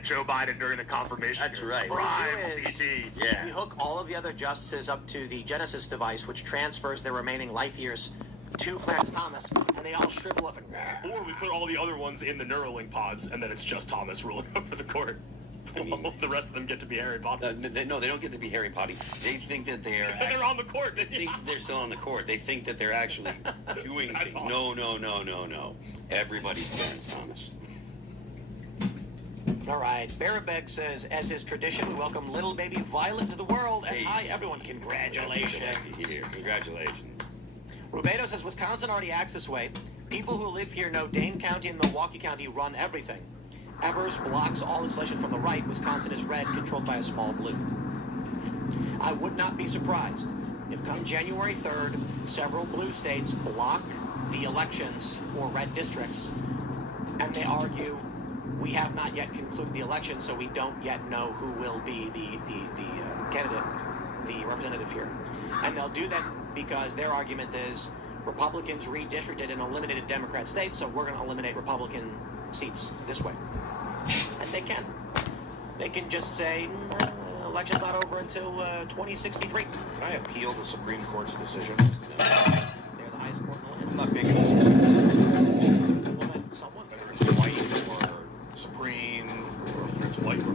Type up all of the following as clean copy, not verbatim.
at Joe Biden during the confirmation. That's right. Prime CT. Yeah. We hook all of the other justices up to the Genesis device, which transfers their remaining life years to Clarence Thomas, and they all shrivel up and... Or we put all the other ones in the Neuralink pods, and then it's just Thomas ruling over the court. I mean, the rest of them get to be Harry Potter. No, they don't get to be Harry Potter. They think that they're... They're on the court. They think they're still on the court. They think that they're actually doing things. Awesome. No. Everybody's Clarence Thomas. All right. Barabeg says, as his tradition, we welcome little baby Violet to the world. And Hey. hi, everyone. Congratulations. Congratulations. Rubedo says, Wisconsin already acts this way. People who live here know Dane County and Milwaukee County run everything. Evers blocks all insulation from the right. Wisconsin is red, controlled by a small blue. I would not be surprised if come January 3rd, several blue states block the elections for red districts, and they argue we have not yet concluded the election, so we don't yet know who will be the candidate, the representative here. And they'll do that because their argument is Republicans redistricted and eliminated Democrat states, so we're going to eliminate Republican seats this way. And they can. They can just say, election's not over until 2063. Can I appeal the Supreme Court's decision? They're the highest court in the I'm land. not big into Supremes. Well, then someone's... Whether it's white or Supreme, or Whether it's white or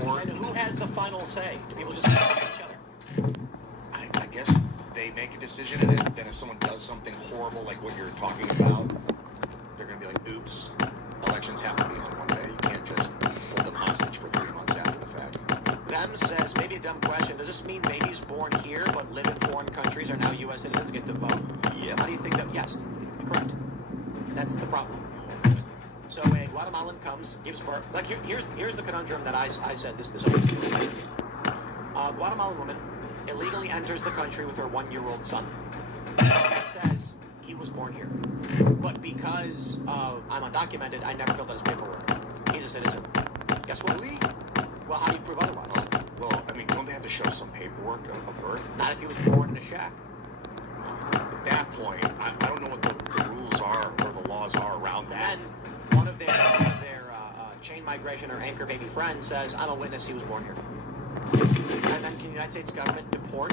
court. And who has the final say? Do people just talk to each other? I guess they make a decision, and then if someone does something horrible like what you're talking about, they're going to be like, oops, elections have to be on one day. You can't just hold them hostage for 3 months after the fact. Them says, maybe a dumb question, does this mean babies born here but live in foreign countries are now U.S. citizens get to vote? Yeah. How do you think that? Yes, correct. That's the problem. So a Guatemalan comes, gives birth. Like here's the conundrum that I said this Guatemalan woman illegally enters the country with her 1-year-old son. That says he was born here, but because I'm undocumented, I never filled out his paperwork. He's a citizen. Guess what? Really? Well, how do you prove otherwise? Well, I mean, don't they have to show some paperwork of birth? Not if he was born in a shack. At that point, I don't know what the rules are or the laws are around that. Then one of their chain migration or anchor baby friends says, I'm a witness, he was born here. And then can the United States government deport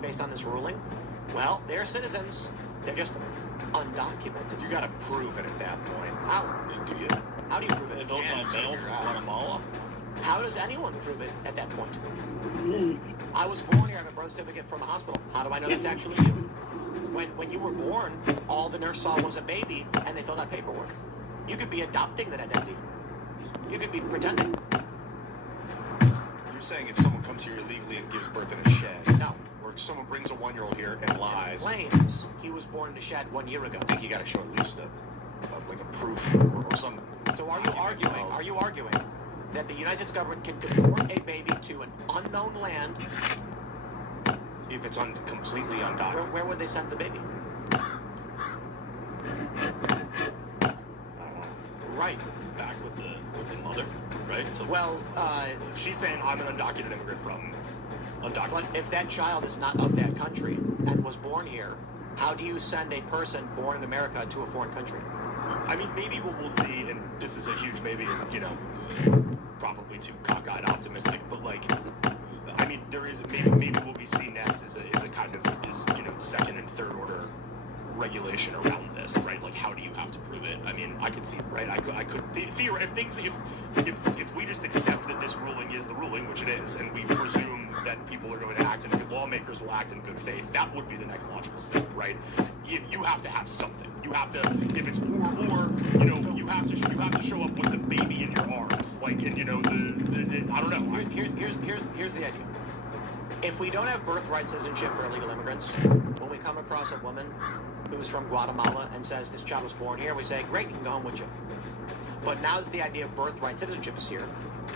based on this ruling? Well, they're citizens. They're just undocumented. You got to prove it at that point. How? Do you? How do you prove it? Adult on mail from Guatemala. How does anyone prove it at that point? I was born here. I have a birth certificate from a hospital. How do I know that's actually you? When you were born, all the nurse saw was a baby, and they filled out paperwork. You could be adopting that identity. You could be pretending. You're saying if someone comes here illegally and gives birth in a shed, No. or if someone brings a 1-year-old here and lies, Claims he was born in a shed 1 year ago. I think you got to show at least like a proof or some. So are you arguing that the United States government can deport a baby to an unknown land? If it's completely undocumented. Where would they send the baby? Right. Back with the mother, right? So Well, she's saying I'm an undocumented immigrant from undocumented. but if that child is not of that country and was born here, how do you send a person born in America to a foreign country? I mean, maybe what we'll see, and this is a huge maybe, probably too cockeyed optimistic, but like, I mean, there is maybe what we see next is a kind of second and third order regulation around this, right? Like, how do you have to prove it? I mean, I could see, right? I could theoretically, if we just accept that this ruling is the ruling, which it is, and we presume that people are going to act and lawmakers will act in good faith, that would be the next logical step, right? You have to have something. You have to, if it's you have to show up with the baby in your arms, like, and I don't know. Here's the idea. If we don't have birthright citizenship for illegal immigrants, when we come across a woman who's from Guatemala and says this child was born here, we say, great, you can go home with you. But now that the idea of birthright citizenship is here,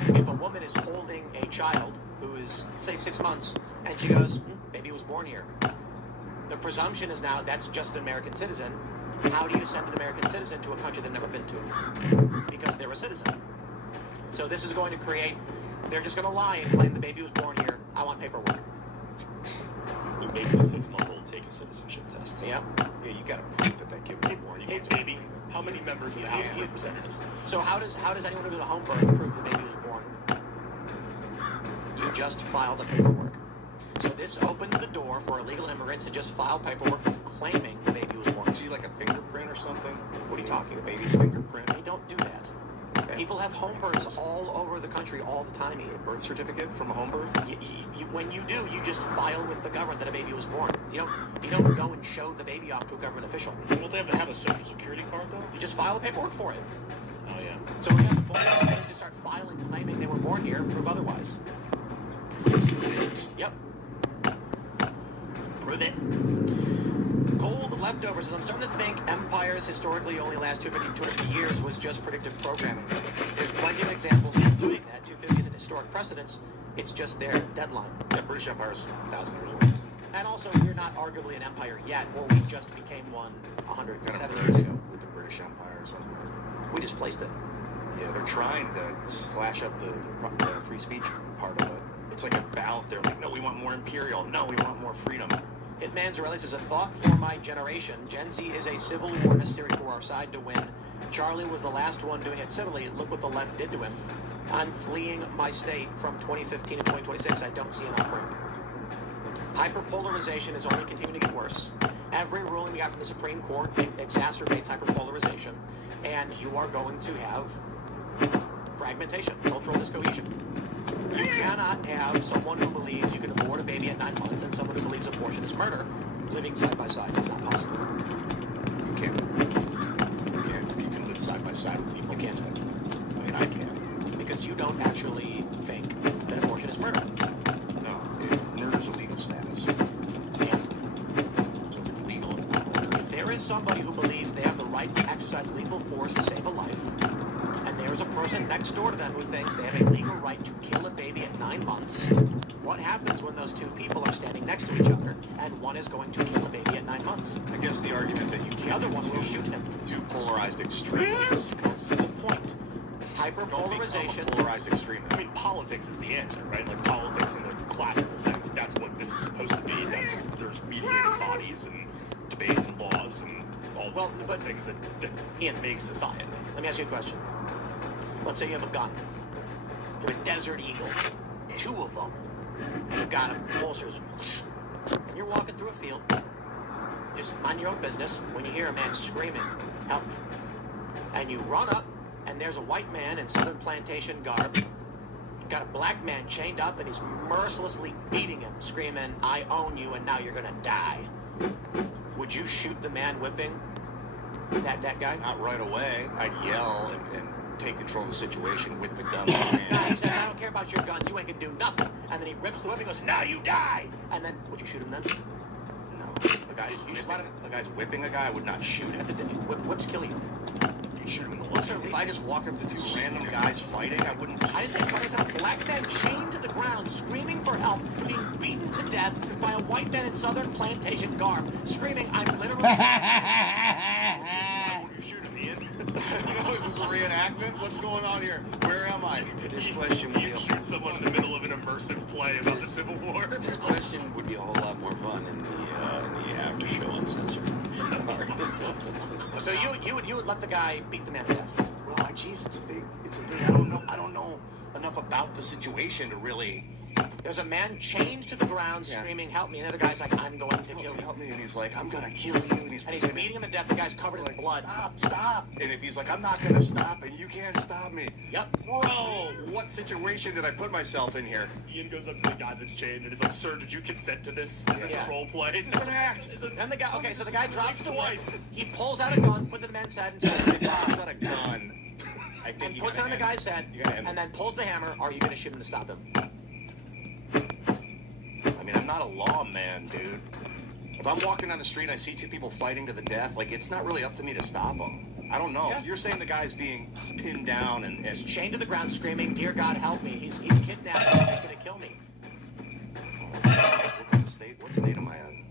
if a woman is holding a child who is, say, 6 months, and she goes, baby was born here, the presumption is now that's just an American citizen. How do you send an American citizen to a country they've never been to? Because they're a citizen. So this is going to create, they're just going to lie and claim the baby was born here. I want paperwork. You make the 6-month-old take a citizenship test. Yep. Yeah, you got to prove that kid was born. Hey, baby, how many members of the House of Representatives? So how does anyone who does a home birth prove the baby was just file the paperwork. So this opens the door for illegal immigrants to just file paperwork claiming the baby was born. Is he like a fingerprint or something? What are you talking? The baby's fingerprint? They don't do that. People have home births all over the country all the time, Ian. Birth certificate from a home birth? When you do, you just file with the government that a baby was born. You don't go and show the baby off to a government official. Don't they have to have a social security card though? You just file the paperwork for it. Oh yeah. So we have the boys to start filing, claiming they were born here, prove otherwise. Yep. Prove it. Cold Leftovers says, I'm starting to think empires historically only last 250 years was just predictive programming. There's plenty of examples including that 250 is an historic precedence. It's just their deadline. Yeah, British Empire's 1,000 years old. And also, we're not arguably an empire yet, or we just became one 107 years ago. With the British Empire or something. We displaced it. Yeah, they're trying to slash up the free speech part of it. It's like a balance. They're like, no, we want more imperial. No, we want more freedom. Hitman Zarelli says, a thought for my generation. Gen Z is a civil war necessary for our side to win. Charlie was the last one doing it civilly. Look what the left did to him. I'm fleeing my state from 2015 to 2026. I don't see an offering. Hyperpolarization is only continuing to get worse. Every ruling we got from the Supreme Court exacerbates hyperpolarization. And you are going to have fragmentation, cultural discohesion. You cannot have someone who believes you can abort a baby at 9 months and someone who believes abortion is murder living side by side. It's not possible. You can't. You can't. You can live side by side with people. You can't. I mean, I can't. Because you don't actually think that abortion is murder. No, murder's a legal status. And So if it's legal, it's legal. if there is somebody who believes they have the right to exercise lethal force to save a life, and there is a person next door to them who thinks they have a legal right to kill a baby at 9 months, what happens when those two people are standing next to each other and one is going to kill a baby at 9 months? I guess the argument that you The can't other one will shoot him. do polarized extremists. That's the point. Don't become a Hyperpolarization. polarized extremist. I mean, politics is the answer, right? Like politics in the classical sense. That's what this is supposed to be. There's mediating bodies and debate and laws and all the things that make society. Let me ask you a question. Let's say you have a gun. You're a Desert Eagle. 2 of them. And you've got them, pulsers. And you're walking through a field. Just mind your own business. When you hear a man screaming, help me. And you run up, and there's a white man in Southern plantation garb. Got a black man chained up, and he's mercilessly beating him, screaming, I own you, and now you're gonna die. Would you shoot the man whipping that guy? Not right away. I'd yell and take control of the situation with the gun in my Nah, he hand. says, I don't care about your guns, you ain't gonna do nothing. And then he rips the whip and goes, now you die! And then, would you shoot him then? No. The guy's whipping a guy, I would not shoot him. That's a thing. Whips kill you. You shoot him in the lungs. If I just walked up to 2 random guys fighting, I wouldn't. I didn't say fight, I said a black man chained to the ground, screaming for help, being beaten to death by a white man in Southern plantation garb, screaming, I'm literally... Why would you shoot him, Ian? Is this a reenactment? What's going on here? Where am I? This question would be You a, shoot someone in the middle of an immersive play about the Civil War. this question would be a whole lot more fun in the after show uncensored. So you would let the guy beat the man to death? Well, jeez, it's a big. I don't know enough about the situation to really. There's a man chained to the ground, screaming, help me, and the other guy's like, I'm going to kill you. Help me, and he's like, I'm gonna kill you, and he's beating him to death, the guy's covered in blood. Stop! And if he's like, I'm not gonna stop, and you can't stop me. Yep. Bro, what situation did I put myself in here? Ian goes up to the guy that's chained and is like, sir, did you consent to this? Is this Yeah. a role play? This is an act. Then the guy, okay, so the guy drops the whip, Twice. he pulls out a gun, puts it in the man's head, and says, It's not a gun. I think and you puts it gotta on the end guy's head, You gotta end and then pulls the hammer. Are you going to shoot him to stop him? I mean, I'm not a lawman, dude. If I'm walking down the street and I see 2 people fighting to the death, like, it's not really up to me to stop them. I don't know. Yeah. You're saying the guy's being pinned down and He's chained to the ground, screaming, "Dear God, help me! He's kidnapped me. He's going to kill me." What state am I in?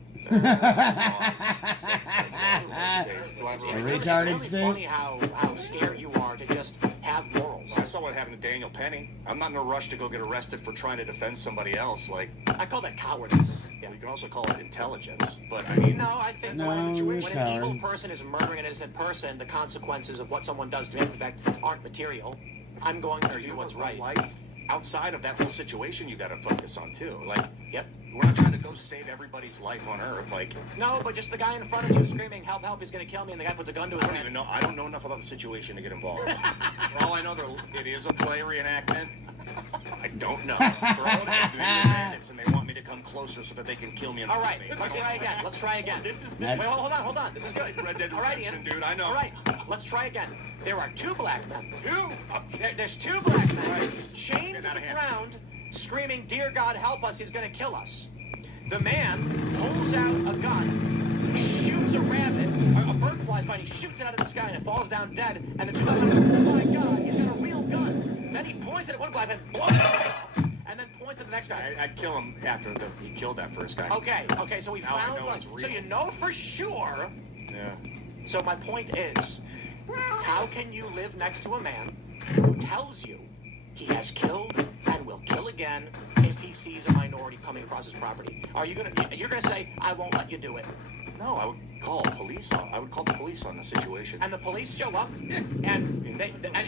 Do I have a It's right? retarded really state. funny how scared you are to just have morals. I saw what happened to Daniel Penny. I'm not in a rush to go get arrested for trying to defend somebody else. Like, I call that cowardice. Yeah. you can also call it intelligence. But I mean, No, I think No, when you're an evil coward. person is murdering an innocent person, the consequences of what someone does to him, in fact, aren't material. I'm going to are do you what's a right. life outside of that whole situation, you got to focus on too. Like, Yep. we're not trying to go save everybody's life on Earth. Like, No, but just the guy in front of you screaming, help, help, he's gonna kill me, and the guy puts a gun to I his don't head. even know. I don't know enough about the situation to get involved. For all I know, it is a play reenactment. I don't know. For all I know, they're bandits, and they want me to come closer so that they can kill me. And All right, me. let's try again. Let's try again. This is Wait, hold on. This is good. Red Dead All right, Redemption, Ian. dude. I know. All right, let's try again. There are two black men. Two. There's two black men chained Get to out the of hand. ground, screaming, "Dear God, help us! He's going to kill us." The man pulls out a gun, shoots a rabbit. A bird flies by, and he shoots it out of the sky, and it falls down dead. And the two black men go, "Oh my God, he's got a real gun!" Then he points it at one black man, blows it off, and then points at the next guy. I'd kill him after he killed that first guy. Okay, so we Now I found know one. it's real. So you know for sure. Yeah. So my point is, how can you live next to a man who tells you he has killed and will kill again if he sees a minority coming across his property? You're gonna say, I won't let you do it. No, I would call police on. I would call the police on the situation. And the police show up, and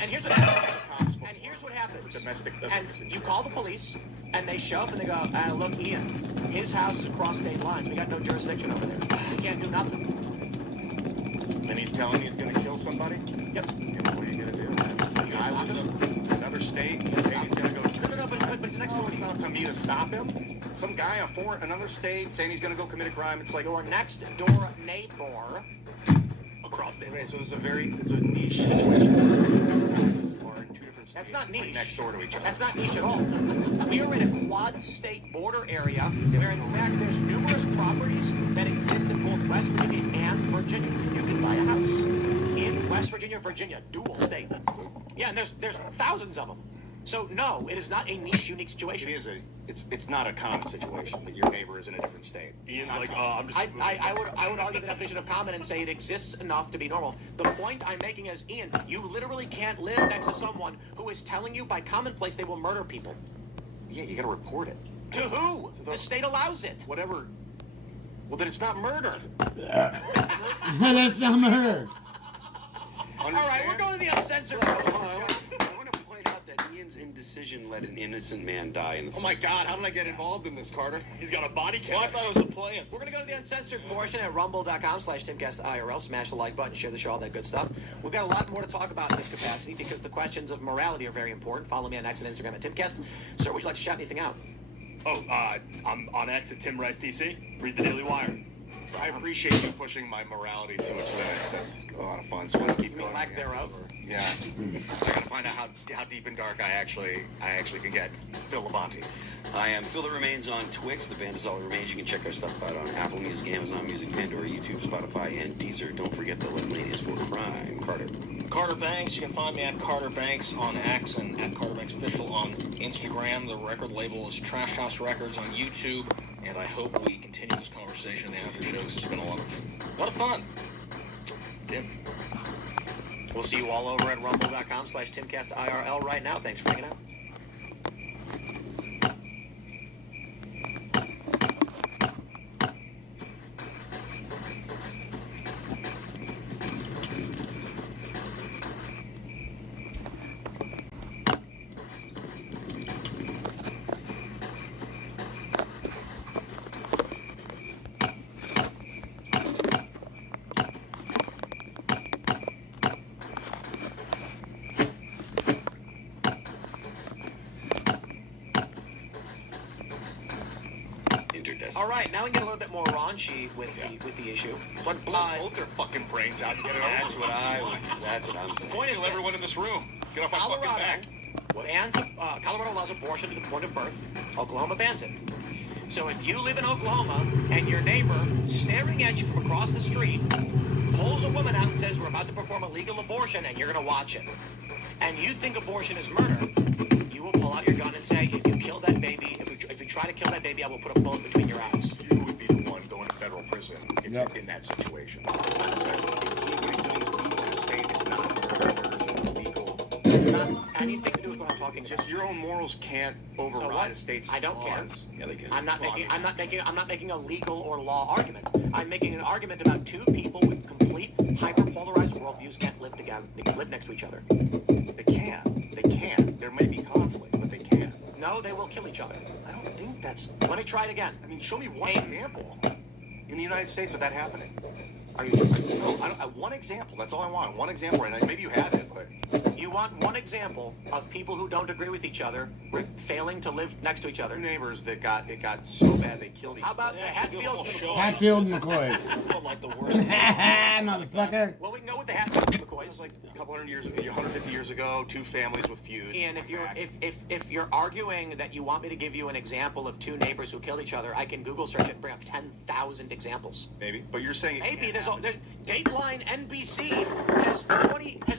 here's what happens. And here's what happens. Domestic And abuse and you shit. call the police, and they show up and they go, look, Ian, his house is across state lines. We got no jurisdiction over there. We can't do nothing. And he's telling me he's going to kill somebody? Yep. Yeah, what are you going to do? The guy stop lives in another state, and saying he's going to go... No, but it's next No, door. it's not to me to stop him. Some guy another state saying he's going to go commit a crime. It's like... Your next door neighbor. across the Okay, so it's a niche situation. Or in two different states. That's not right niche. next door to each other. That's not niche at all. We are in a quad-state border area where, in fact, there's numerous properties that exist in both West Virginia and Virginia. You can buy a house in West Virginia, dual state. Yeah, and there's thousands of them. So no, it is not a niche, unique situation. It's not a common situation, but your neighbor is in a different state. Ian's like, oh, I'm just. I would argue the definition of common and say it exists enough to be normal. The point I'm making is, Ian, you literally can't live next to someone who is telling you by commonplace they will murder people. Yeah, you got to report it. To who? The state allows it. Whatever. Well, then it's not murder. That's not murder. All right, we're going to the uncensored. I want to point out that Ian's indecision let an innocent man die in the Oh my God! How did I get involved in this, Carter? He's got a body Well, I count. thought it was a plan. We're going to go to the uncensored portion at rumble.com/TimCastIRL. Smash the like button, share the show, all that good stuff. We've got a lot more to talk about in this capacity because the questions of morality are very important. Follow me on X and Instagram at TimCast. Sir, would you like to shout anything out? Oh, I'm on X at Tim Rice DC. Read the Daily Wire. I appreciate you pushing my morality to its limits. That's a lot of fun. So let's keep going. Lack thereof. Yeah. I gotta find out how deep and dark I actually can get. Phil Labonte. I am Phil That Remains on Twix. The band is All That Remains. You can check our stuff out on Apple Music, Amazon Music, Pandora, YouTube, Spotify, and Deezer. Don't forget the Little Lady is for Crime. Carter Banks. You can find me at Carter Banks on X and at Carter Banks Official on Instagram. The record label is Trash House Records on YouTube. And I hope we continue this conversation in the after show because it's been a lot of fun. Tim. We'll see you all over at rumble.com/TimCastIRL right now. Thanks for hanging out. All right, now we get a little bit more raunchy with the issue. So I blow both their fucking brains out and get it over. That's what I'm saying. Point is Kill everyone in this. this room. Get off my fucking back. Colorado allows abortion to the point of birth. Oklahoma bans it. So if you live in Oklahoma and your neighbor, staring at you from across the street, pulls a woman out and says, we're about to perform a legal abortion, and you're going to watch it, and you think abortion is murder, you will pull out your gun and say, if you kill that baby, if you try to kill that baby, I will put a bullet between your eyes. You would be the one going to federal prison if Yep. in that situation. It's illegal. It's not anything to do with what I'm talking about. Just your own morals can't So what? override a state's I don't care. laws. Yeah, they can. I'm not Well, making a legal or law argument. I'm making an argument about two people with complete hyper-polarized worldviews can't live together, live next to each other. They can. There may be conflict, but they can. know they will kill each other. I don't think that's. Let me try it again. I mean, show me one Hey. example in the United States of that happening. Are you? No, one example. That's all I want. One example, and maybe you have it, but You want one example of people who don't agree with each other failing to live next to each other? their neighbors that it got so bad they killed each How other. about the Hatfields? and the McCoys? Hatfield and McCoy. Felt like the worst. Motherfucker. Well, we can go with the Hatfields and It was McCoys. like a couple hundred years ago, 150 years ago, two families with feuds. Ian, if you're arguing that you want me to give you an example of two neighbors who killed each other, I can Google search it and bring up 10,000 examples. Maybe, but you're saying it Maybe can't there's happen. Dateline NBC has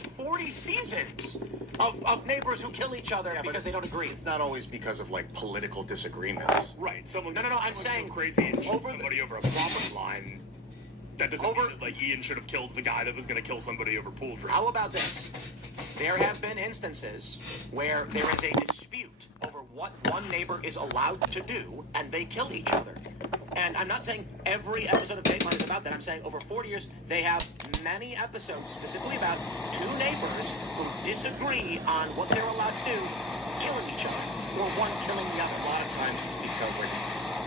40 seasons of neighbors who kill each other Yeah, but because they don't agree. It's not always because of like political disagreements. Right. Someone. No, I'm someone saying go crazy and shoot over the- somebody over a property line. That doesn't Over- mean that, like, Ian should have killed the guy that was going to kill somebody over pool drinking. How about this? There have been instances where there is a dispute over what one neighbor is allowed to do, and they kill each other. And I'm not saying every episode of Dateline is about that. I'm saying over 40 years, they have many episodes specifically about two neighbors who disagree on what they're allowed to do, killing each other, or one killing the other. A lot of times it's because like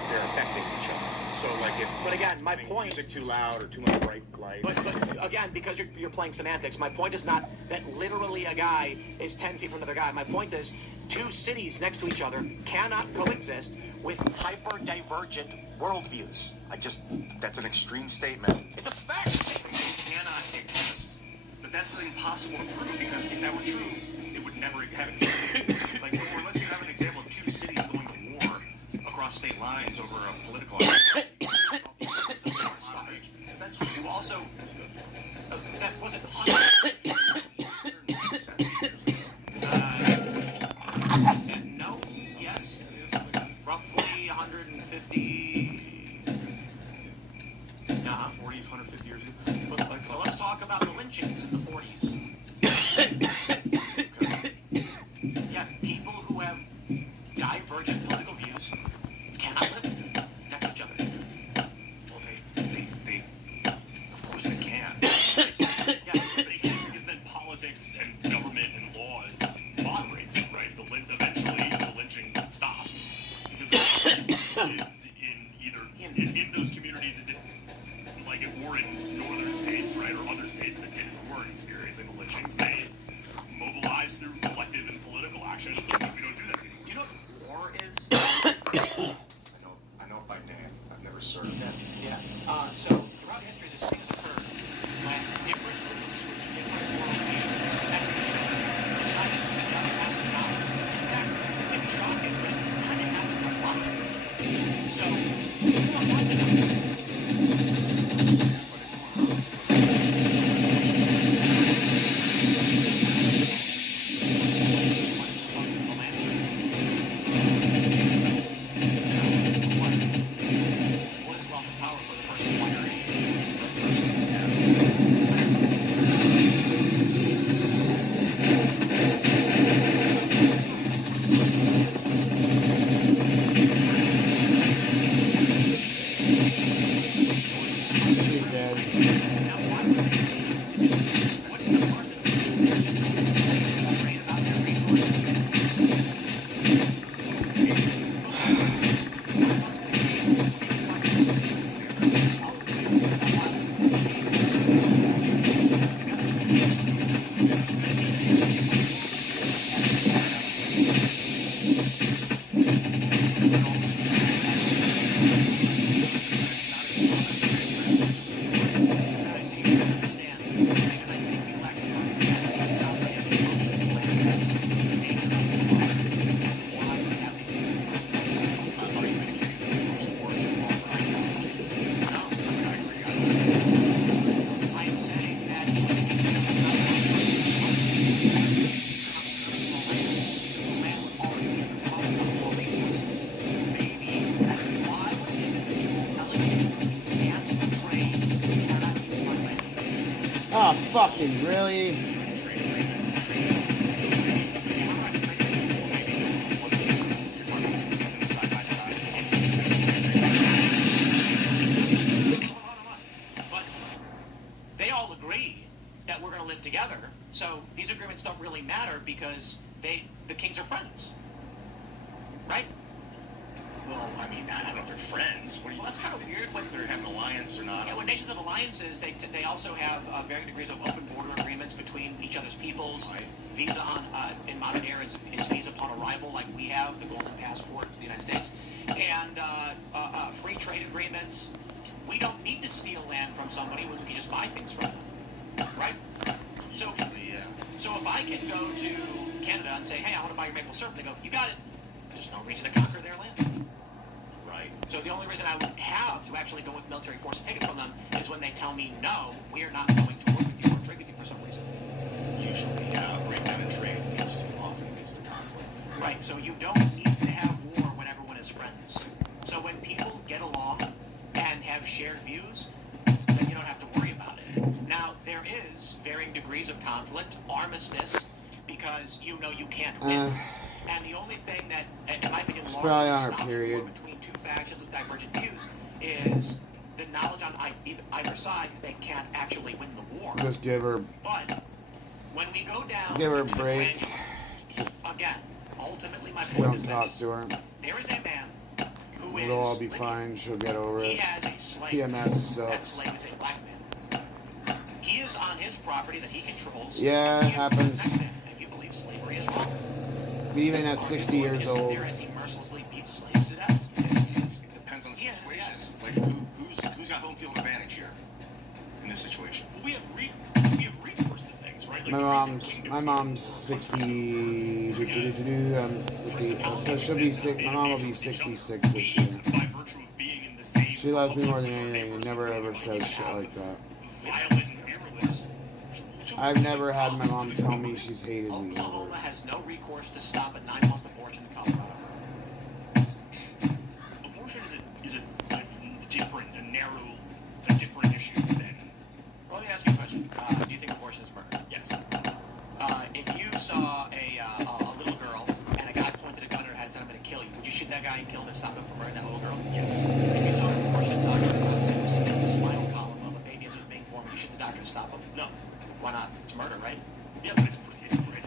they're affecting each other. So like if But again, my make point. music too loud or too much bright light. But again, because you're playing semantics, my point is not that literally a guy is 10 feet from another guy. My point is two cities next to each other cannot coexist with hyper-divergent worldviews. That's an extreme statement. It's a fact. Cannot exist. But that's impossible to prove because if that were true, it would never have existed. Like, unless you have an example of two cities going to war across state lines over a political That's you also. That wasn't no. Yes. Roughly 150. 40, 150 years ago. But like, So let's talk about the lynchings in the 40s. Yeah, people who have divergent political views cannot live next to each other. well, they, of course they can. Yes. They can't, because then politics and government and laws moderates it, right? Eventually the lynchings stopped. Because lived in those communities that didn't, like, or in northern states, right, or other states that weren't experiencing the lynchings, they mobilized through collective and political action. We don't do that anymore. Do you know what war is? I know it by name. I've never served. Yeah. So throughout history, this thing has occurred when different groups with different worldviews next to each other decided the other has the power. In fact, this may be shocking, but it kind of happens a lot. So, come on, watch it. What is wealth and power for the person He's dead. I'm saying that Oh, fucking really? But they all agree that we're going to live together. So these agreements don't really matter because the kings are friends. right? Well, I mean, I don't know if they're friends. What do you? Well, that's kind of weird when They're having an alliance or not. Yeah, when nations have alliances, they also have varying degrees of open border agreements between each other's peoples. Right. Visa on in modern era, it's visa upon arrival, like we have the golden passport in the United States, and free trade agreements. We don't need to steal land from somebody when we can just buy things from them, right? So, Yeah. so if I can go to Canada and say, hey, I want to buy your maple syrup, they go, you got it. There's no reason to conquer their land. Right. So the only reason I would have to actually go with military force and take it from them is when they tell me, no, we are not going to work with you or trade with you for some reason. Usually, yeah, a breakdown in trade often leads to conflict. Right, so you don't need to have war when everyone is friends. So when people get along and have shared views, then you don't have to worry about it. Now, there is varying degrees of conflict, armistice, because you know you can't win. And the only thing that, in my opinion, probably on largely our stops period. war between two factions with divergent views is the knowledge on either side they can't actually win the war. Just give her, But when we go down give her a into the break. granular, Just again, ultimately my point don't is talk this. to her. There is a man who is It'll all be living. fine. She'll get over He it. has a slave. PMS That sucks. slave is a black man. He is on his property that he controls. Yeah, and it he happens. protects him, and you believe slavery is wrong. Even at 60 years Isn't old. there as he mercilessly beats slaves to death? It depends on the Yes, situation. yes. Like who's got home field advantage here in this situation? Well, we have recourse to things, right? Like My the mom's recent my mom's 60. So she'll be sick. My mom will be 66 this year. by virtue of being in the same She loves me more public than or anything and never ever says shit like that. violent and virulent. I've never had my mom tell me she's hated me Oklahoma ever. has no recourse to stop a 9-month abortion in Colorado. Abortion is a different, a different issue than Well, let me ask you a question. Do you think abortion is murder? yes. If you saw a little girl and a guy pointed a gun at her head and said, I'm going to kill you, would you shoot that guy and kill him and stop him from murdering that little girl? Yes. If you saw an abortion doctor to snip the spinal column of a baby as it was being born, would you shoot the doctor and stop him? No. Why not? It's murder, right? Yeah, but it's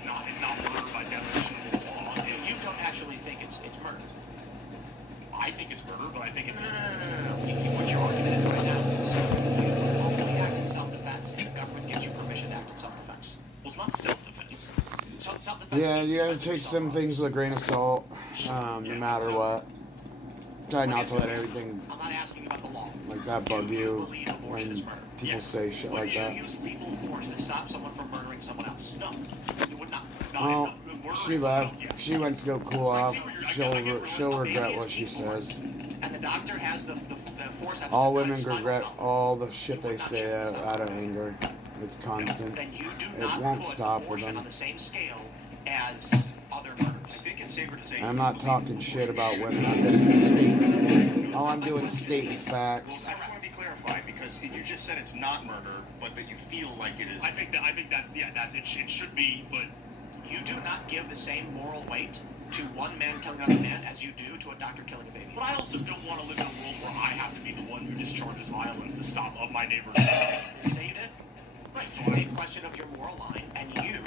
not murder by definition of the law. You don't actually think it's murder. I think it's murder, but I think it's No. What your argument is right now is you only act in self-defense and the government gives you permission to act in self-defense. well, it's not self-defense. So self-defense Yeah, means you gotta defense of take yourself. some things with a grain of salt, no matter what. Try not to let everything I'm not asking you about the law. like that bug Do you you believe abortion is when murder? people Yes. say shit Would like you that. use lethal force to stop someone from murdering someone else? No. You would not. Well, Murder she is left. something else, She went to go cool off. I see where you're- She'll A baby regret is what she newborn, says. And the doctor has the force. that All cut women spinal regret column. all the shit they say out of anger. It's constant. Then you do It not won't put stop with abortion them. on the same scale as other murders. I think it's safer to say. And I'm not talking shit about women. I'm just stating. All I'm doing is stating Well, facts. I just want to be clarified because you just said it's not murder, but that you feel like it is. I think that's it. It should be, but You do not give the same moral weight to one man killing another man as you do to a doctor killing a baby. But I also don't want to live in a world where I have to be the one who discharges violence to stop of my neighbors. You say you did? Right. So it's a question of your moral line, and you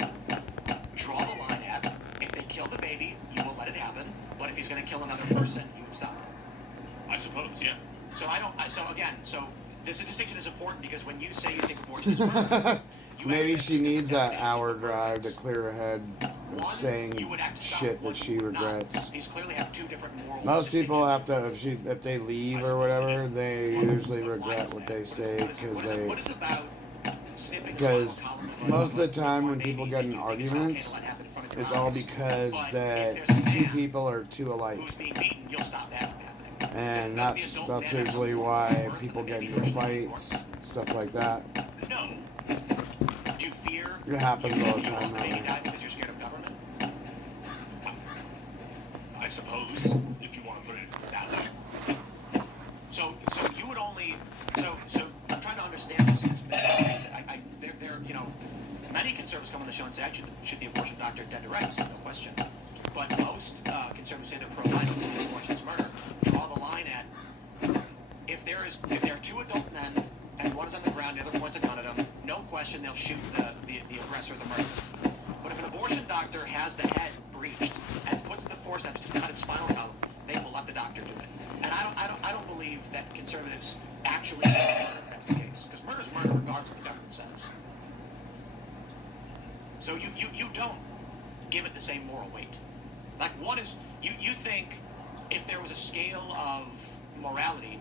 draw the line at if they kill the baby, you will let it happen. But if he's going to kill another person, you would stop him. I suppose, yeah. So so this distinction is important because when you say you think abortion is murder, you Maybe actually she have two needs that definitions hour of murder. drive to clear her head One, of saying you would act to stop shit it, one, that she you would not. regrets. These clearly have two different moral Most people distinctions. have to, if they leave or whatever, they usually regret what they say What is about snipping because spinal column of a- most of the time when baby people get in that you think is okay arguments, to let happen in front of your it's all eyes? because But that if there's a two man people are too alike. who's being beaten, you'll stop that from happening. And Because that's the adult man has usually some why worth of people the get baby into versus the fights, stuff like that. No. Do you fear It happens you all the you time want the that baby way. to die because you're scared of government? I suppose, if you want to put it that way. So you would only so I'm trying to understand this. Many conservatives come on the show and say I should the abortion doctor dead to rights, no question. But most conservatives say they're pro-life, and abortion is murder. Draw the line at if there are two adult men and one is on the ground, the other points a gun at him, no question they'll shoot the aggressor, the murderer. But if an abortion doctor has the head breached and puts the forceps to cut its spinal column, they will let the doctor do it. And I don't believe that conservatives actually think that that's the case, because murder is murder regardless of what the government says. So you don't give it the same moral weight. Like, what is you think if there was a scale of morality,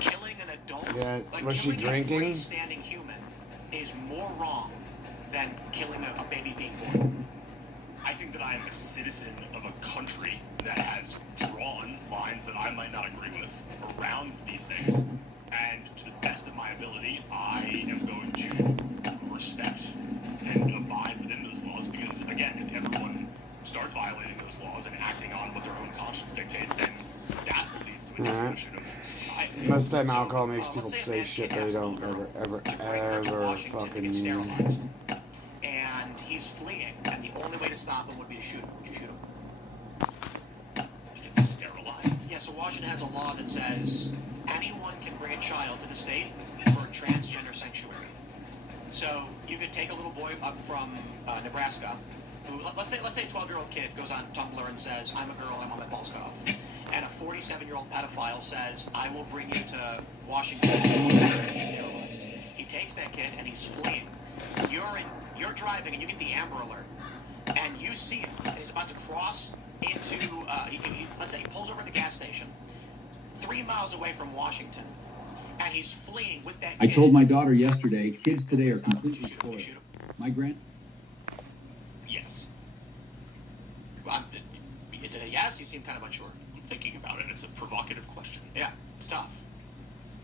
killing an adult, Yeah, like was she killing drinking? a freestanding human, is more wrong than killing a baby being born. I think that I am a citizen of a country that has drawn lines that I might not agree with around these things. And to the best of my ability, I am going to respect and abide within those laws, because, again, if everyone starts violating those laws and acting on what their own conscience dictates, then that's what leads to a dissolution of society. Most of the time, So, alcohol makes let's people say a say man shit they kidnaps a don't little girl ever to bring her to Washington to fucking get mean. sterilized. And he's fleeing, and the only way to stop him would be to shoot him. Would you shoot him? He gets sterilized. Yeah, so Washington has a law that says anyone can bring a child to the state for a transgender sanctuary. So you could take a little boy up from Nebraska, who let's say a 12-year-old kid goes on Tumblr and says, "I'm a girl, I want my balls cut off," and a 47-year-old pedophile says, "I will bring you to Washington to get sterilized." He takes that kid and he's fleeing. You're driving and you get the Amber Alert, and you see him, and he's about to cross into, let's say he pulls over at the gas station, 3 miles away from Washington, and he's fleeing with that kid. I told my daughter yesterday, kids today are Stop him. completely Would you spoiled. shoot him? My grand. Yes. Is it a yes? You seem kind of unsure. I'm thinking about it. It's a provocative question. Yeah, it's tough.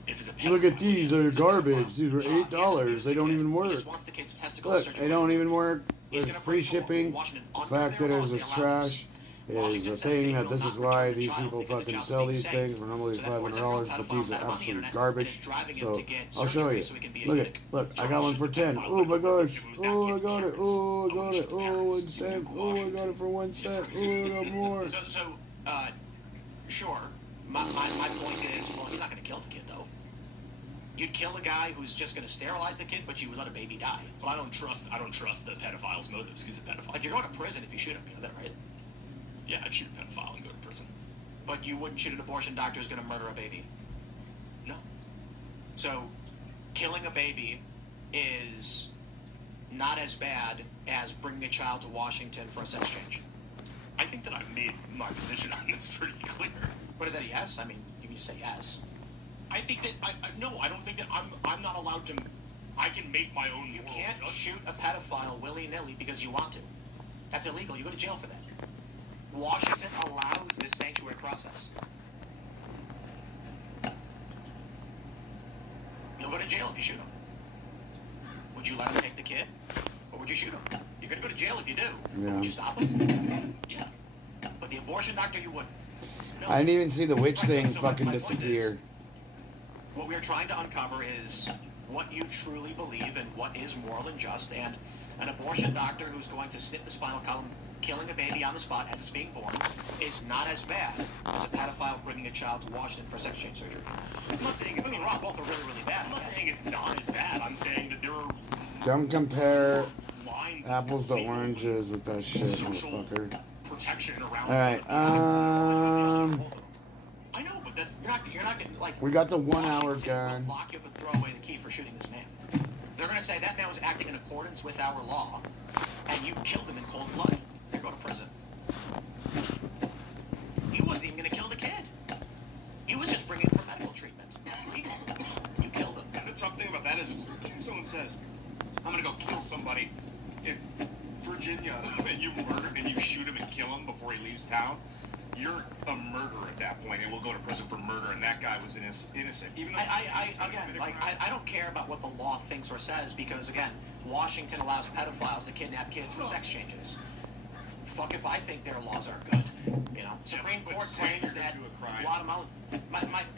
If it's a Look at pedophile, these, they're garbage. These were $8. They don't even He work. just wants the kid's testicles Look, surgically they don't even work. He's There's gonna free bring forward shipping. Washington The under fact that their it's law, just the allowance. trash is Washington a says thing they that will this not is why return the these child people because the fucking child's sell being these safe. things for normally So that $500, 47-year-old but pedophile these are found on the absolute internet garbage. and is driving him So to get I'll show surgery you. so he can be a Look eunuch. look, I got one for 10. Oh my gosh. Oh, I got it. Oh, I got it. Oh, 1 cent. Oh, I got it for 1 cent. Oh, I got more. Sure. My point is, well, he's not going to kill the kid, though. You'd kill a guy who's just going to sterilize the kid, but you would let a baby die. But I don't trust the pedophile's motives. He's a pedophile. Like, you're going to prison if you shoot him, you know that, right? Yeah, I'd shoot a pedophile and go to prison. But you wouldn't shoot an abortion doctor who's going to murder a baby. No. So, killing a baby is not as bad as bringing a child to Washington for a sex change. I think that I've made my position on this pretty clear. But is that a yes? I mean, you can just say yes. I think that I don't think that I'm not allowed to. I can make my own. You moral can't judgment. shoot a pedophile willy-nilly because you want to. That's illegal. You go to jail for that. Washington allows this sanctuary process. You'll go to jail if you shoot him. Would you let him take the kid? Or would you shoot him? You're going to go to jail if you do. Yeah. Would you stop him? Yeah. But the abortion doctor, you wouldn't. No. I didn't even see the witch Right, thing so fucking my point is, disappear. what we're trying to uncover is what you truly believe and what is moral and just, and an abortion doctor who's going to snip the spinal column, killing a baby on the spot as it's being born, is not as bad as a pedophile bringing a child to Washington for sex change surgery. I'm not saying Don't get me wrong, both are really, really bad. I'm not saying it's not as bad. I'm saying that there are Don't compare lines. apples to oranges with that shit, motherfucker. Protection around. Alright, I know, but that's you're not getting like. we got the 1 hour Washington gun. will lock you up and throw away the key for shooting this man. They're going to say that man was acting in accordance with our law, and you killed him in cold blood. You're going to prison. He wasn't even going to kill the kid. He was just bringing him for medical treatment. That's legal. You killed him. And the tough thing about that is, if someone says, "I'm gonna go kill somebody in Virginia," and you murder and you shoot him and kill him before he leaves town, you're a murderer at that point, and will go to prison for murder. And that guy was innocent, even though I don't care about what the law thinks or says because again, Washington allows pedophiles to kidnap kids for sex changes. Fuck if I think their laws are good. You know, Supreme Court claims that a lot of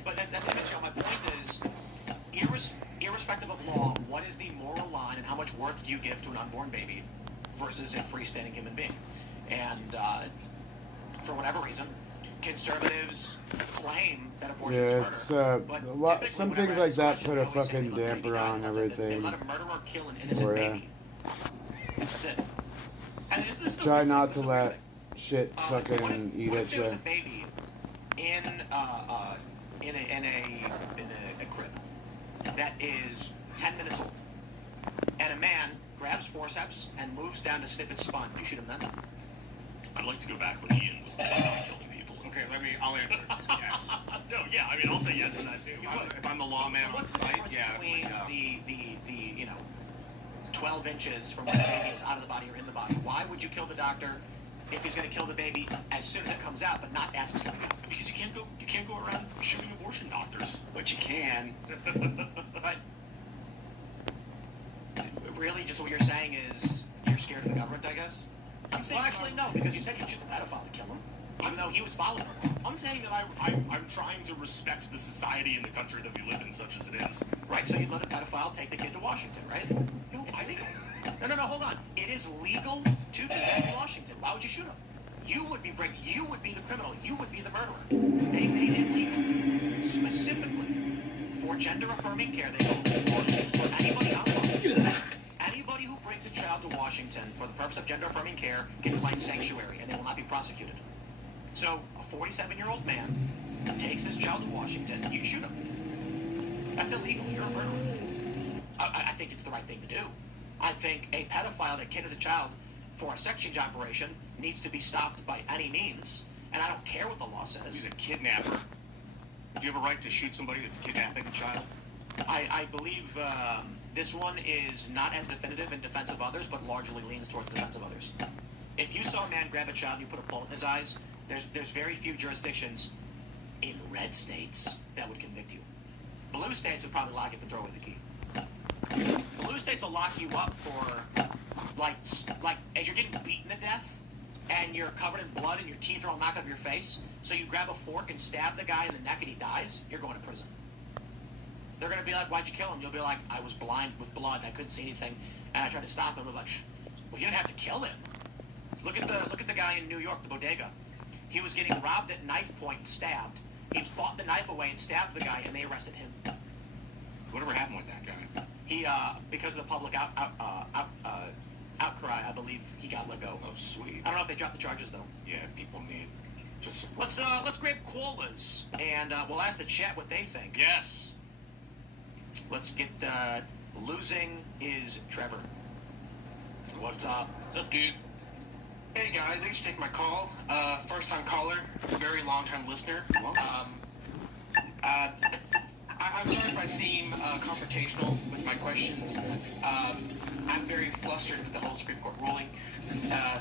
but that's an issue. My point is, irrespective of law, what is the moral line and how much worth do you give to an unborn baby versus a freestanding human being? And for whatever reason, conservatives claim that abortion is Yeah, murder. it's But some typically, things whenever like that it's a put a question, they always say fucking they let the baby damper die. on They everything. let a murderer kill an innocent Or, yeah. baby. That's it. And this is the Try weird not thing, to this is the weird let thing. shit What fucking eat if at there was you. a baby in a crib that is 10 minutes old, and a man grabs forceps and moves down to snip its spine? Do you shoot him then? I'd like to go back when Ian was the one killing people. Okay, I'll answer. Yes. No, yeah, I mean, I'll say yes to that too. If I'm the lawman So on what's the site, difference yeah. between like, the 12 inches from when the baby is out of the body or in the body? Why would you kill the doctor if he's going to kill the baby as soon as it comes out, but not as it's coming out? Because you can't go around shooting abortion doctors. But you can. But really, just what you're saying is you're scared of the government, I guess? I'm saying Well, actually, no, because you said you'd shoot the pedophile to kill him, even though he was following him. I'm saying that I'm trying to respect the society and the country that we live in, such as it is. Right, so you'd let a pedophile take the kid to Washington, right? No, It's legal. No, hold on. It is legal to do that in Washington. Why would you shoot him? You would be the criminal. You would be the murderer. They made it legal specifically for gender-affirming care. They go for anybody on anybody who brings a child to Washington for the purpose of gender-affirming care can claim sanctuary, and they will not be prosecuted. So a 47-year-old man takes this child to Washington. You shoot him. That's illegal. You're a murderer. I think it's the right thing to do. I think a pedophile that kidnaps a child for a sex change operation needs to be stopped by any means. And I don't care what the law says. He's a kidnapper. Do you have a right to shoot somebody that's kidnapping a child? I believe this one is not as definitive in defense of others, but largely leans towards defense of others. If you saw a man grab a child and you put a bullet in his eyes, there's very few jurisdictions in red states that would convict you. Blue states would probably lock you up and throw away the key. Blue states will lock you up for like as you're getting beaten to death and you're covered in blood and your teeth are all knocked out of your face, so you grab a fork and stab the guy in the neck and he dies, you're going to prison. They're going to be like, why'd you kill him? You'll be like, I was blind with blood and I couldn't see anything and I tried to stop him. They're like, well, you didn't have to kill him. Look at the guy in New York, the bodega. He was getting robbed at knife point and stabbed. He fought the knife away and stabbed the guy and they arrested him. Whatever happened with that guy? He, because of the public outcry, I believe he got let go. Oh, sweet. I don't know if they dropped the charges though. Yeah, people need just. Let's grab callers and we'll ask the chat what they think. Yes. Let's get losing is Trevor. What's up? What's up, dude? Hey guys, thanks for taking my call. First time caller, very long time listener. I'm sorry if I seem confrontational with my questions. I'm very flustered with the whole Supreme Court ruling,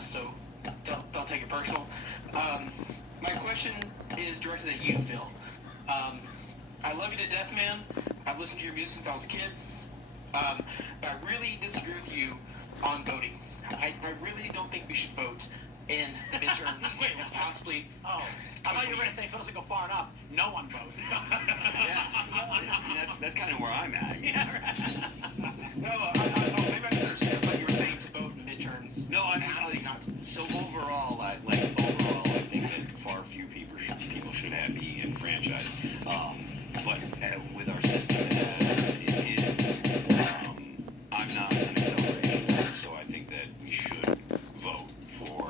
so don't take it personal. My question is directed at you, Phil. I love you to death, man. I've listened to your music since I was a kid. But I really disagree with you on voting. I really don't think we should vote in the midterms. Wait, and possibly. Oh, I thought you were going to say Phil doesn't go far enough. No one vote. Yeah, that's kind of where I'm at. Yeah, right. No, maybe I misunderstood. I thought you were saying to vote in midterms. No, I mean, Absolutely not. so overall, I think that far few people should be enfranchised. But with our system as it is, I'm not an accelerationist, so I think that we should vote for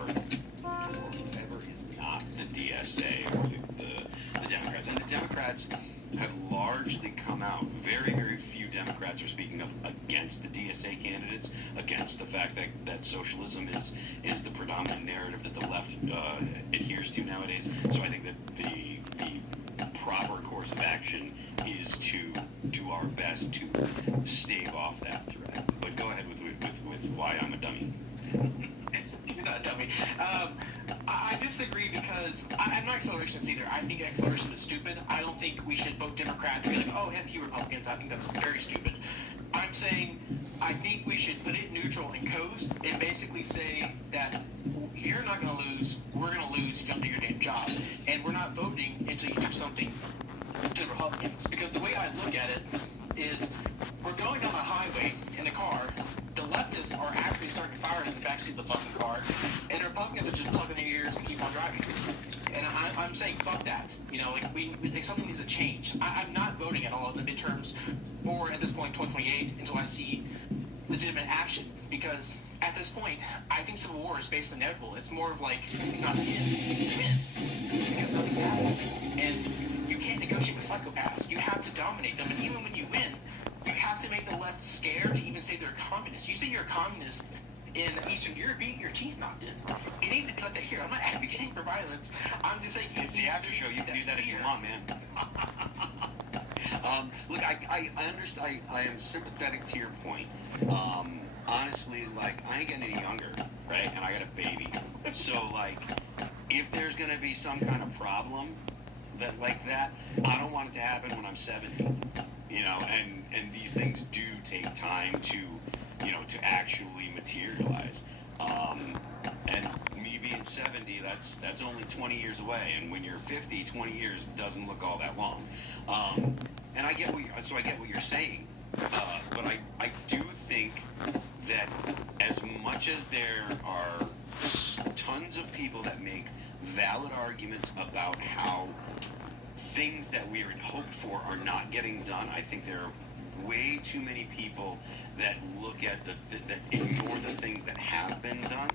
whoever is not the DSA or the Democrats. And the Democrats have largely come out. Very, very few Democrats are speaking up against the DSA candidates, against the fact that socialism is the predominant narrative that the left adheres to nowadays. So I think that the proper course of action is to do our best to stave off that threat. But go ahead with why I'm a dummy. You're not a dummy. I disagree because I'm not accelerationist either. I think acceleration is stupid. I don't think we should vote Democrat and be like, oh, F you Republicans. I think that's very stupid. I'm saying I think we should put it neutral and coast and basically say that you're not going to lose, we're going to lose if you don't do your damn job. And we're not voting until you do something to the Republicans. Because the way I look at it is we're going down a highway in a car. The leftists are actually starting fires in the backseat of the fucking car. And the Republicans are just plugging their ears and keep on driving. And I'm saying fuck that. You know, like something needs to change. I'm not voting at all in the midterms or at this point 2028 until I see legitimate action. Because at this point, I think civil war is basically inevitable. It's more of like, nothing is. You win. Because nothing's happened. And you can't negotiate with psychopaths. You have to dominate them. And even when you win, you have to make the left scared to even say they're communists. You say you're a communist in Eastern Europe, you get your teeth knocked in. It needs to be like that here. I'm not advocating for violence. I'm just saying It's the after show. You can do that if you want, man. Look, I understand. I am sympathetic to your point. Honestly, like, I ain't getting any younger, right? And I got a baby. So, like, if there's going to be some kind of problem like that, I don't want it to happen when I'm 70. You know, and these things do take time to, you know, to actually materialize. And me being 70, that's only 20 years away. And when you're 50, 20 years doesn't look all that long. And I get what you're saying. But I do think that as much as there are tons of people that make valid arguments about how things that we had hoped for are not getting done, I think there are way too many people that look at that ignore the things that have been done.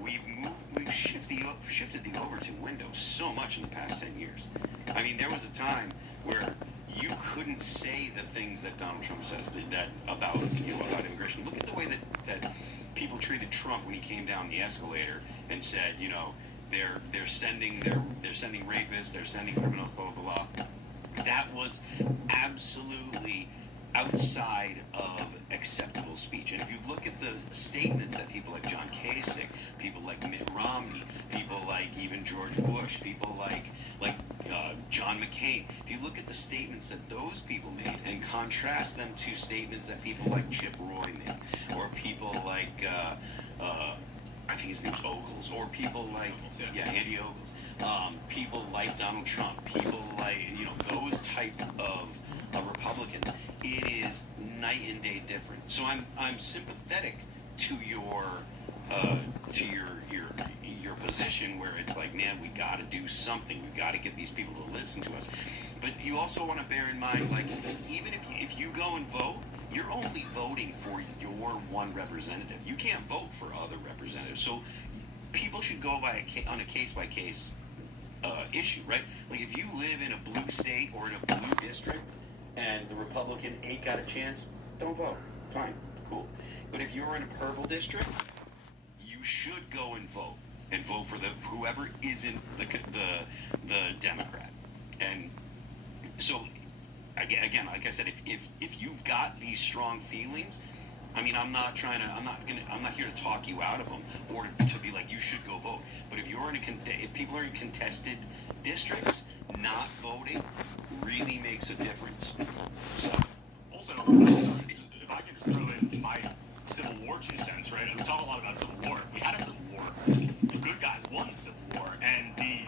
We've shifted the Overton window so much in the past 10 years. I mean, there was a time where you couldn't say the things that Donald Trump says that about immigration. Look at the way that people treated Trump when he came down the escalator and said, you know, they're sending rapists, they're sending criminals, blah blah blah. That was absolutely outside of acceptable speech. And if you look at the statements that people like John Kasich, people like Mitt Romney, people like even George Bush, people like John McCain, if you look at the statements that those people made and contrast them to statements that people like Chip Roy made, or people like I think his name's Ogles, or people like Andy Ogles, people like Donald Trump, people like, you know, those type of Republicans, it is night and day different. So I'm sympathetic to your position where it's like, man, we got to do something. We got to get these people to listen to us. But you also want to bear in mind, like, even if you go and vote, you're only voting for your one representative. You can't vote for other representatives. So people should go on a case-by-case issue, right? Like, if you live in a blue state or in a blue district and the Republican ain't got a chance, don't vote. Fine, cool. But if you're in a purple district, you should go and vote for whoever isn't the Democrat. And so again, like I said, if you've got these strong feelings, I mean, I'm not here to talk you out of them or to be like, you should go vote. But if people are in contested districts, not voting really makes a difference. So. Also, if I can just throw in my Civil War 2 cents, right? We talk a lot about Civil War. We had a Civil War. The good guys won the Civil War, and the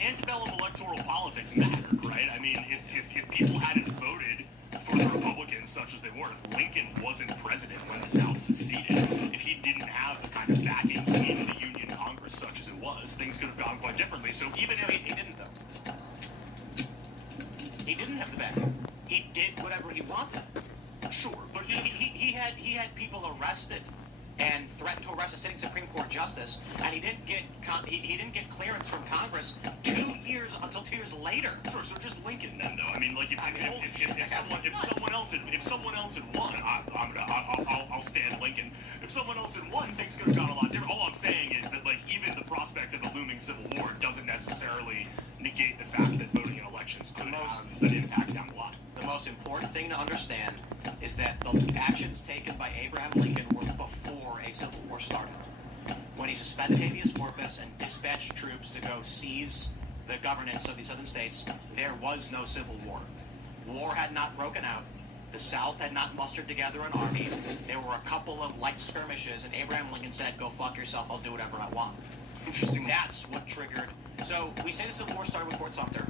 antebellum electoral politics mattered, right? I mean, if people hadn't voted for the Republicans such as they were, if Lincoln wasn't president when the South seceded, if he didn't have the kind of backing in the Union Congress such as it was, things could have gone quite differently. So even if he didn't, though. He didn't have the backing. He did whatever he wanted. Sure, but he had people arrested and threatened to arrest a sitting Supreme Court justice, and he didn't get clearance from Congress 2 years until 2 years later. Sure, so just Lincoln then, though. I mean, like if someone else had won, I'll stand Lincoln. If someone else had won, things could have gone a lot different. All I'm saying is that, like, even the prospect of a looming civil war doesn't necessarily negate the fact that voting in elections could have an impact down the line. The most important thing to understand is that the actions taken by Abraham Lincoln were before a civil war started. When he suspended habeas corpus and dispatched troops to go seize the governance of the southern states, there was no civil war. War had not broken out. The South had not mustered together an army. There were a couple of light skirmishes, and Abraham Lincoln said, "Go fuck yourself, I'll do whatever I want." Interesting. That's what triggered. So we say the Civil War started with Fort Sumter.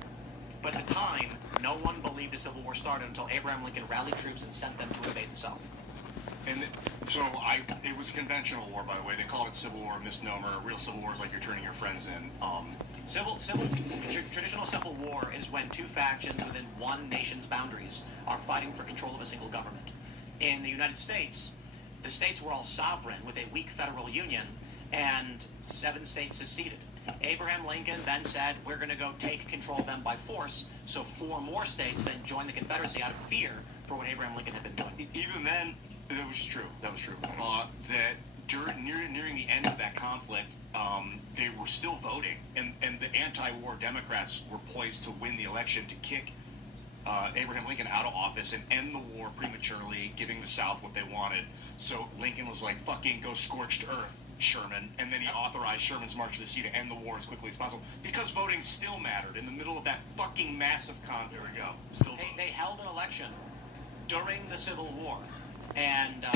But at the time, no one believed the Civil War started until Abraham Lincoln rallied troops and sent them to invade the South. And so it was a conventional war, by the way. They called it Civil War, a misnomer. Real Civil War is like you're turning your friends in. Traditional civil war is when two factions within one nation's boundaries are fighting for control of a single government. in the United States, the states were all sovereign with a weak federal union, and 7 states seceded. Abraham Lincoln then said, we're going to go take control of them by force, so 4 more states then joined the Confederacy out of fear for what Abraham Lincoln had been doing. Even then, that was true. That was true. That nearing the end of that conflict, they were still voting, and the anti-war Democrats were poised to win the election to kick Abraham Lincoln out of office and end the war prematurely, giving the South what they wanted. So Lincoln was like, fucking go scorched earth, Sherman, and then he authorized Sherman's March to the Sea to end the war as quickly as possible, because voting still mattered in the middle of that fucking massive conflict. There we go. Still They held an election during the Civil War, and the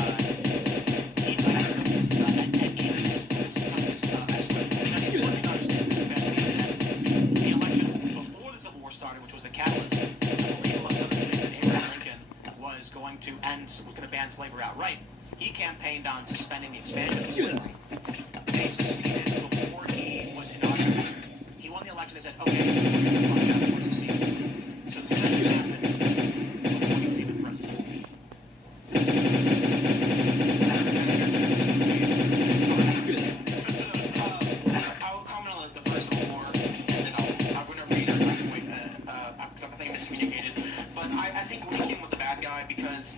election before the Civil War started, which was the catalyst, the belief among some states that Abraham Lincoln was going to ban slavery outright. He campaigned on suspending the expansion of slavery. They seceded before he was inaugurated. He won the election. They said, okay, we're seceded. So the secession happened before he was even president. I'll comment on the first Civil War, and then I'm going to read my point because I think I miscommunicated. But I think Lincoln was a bad guy because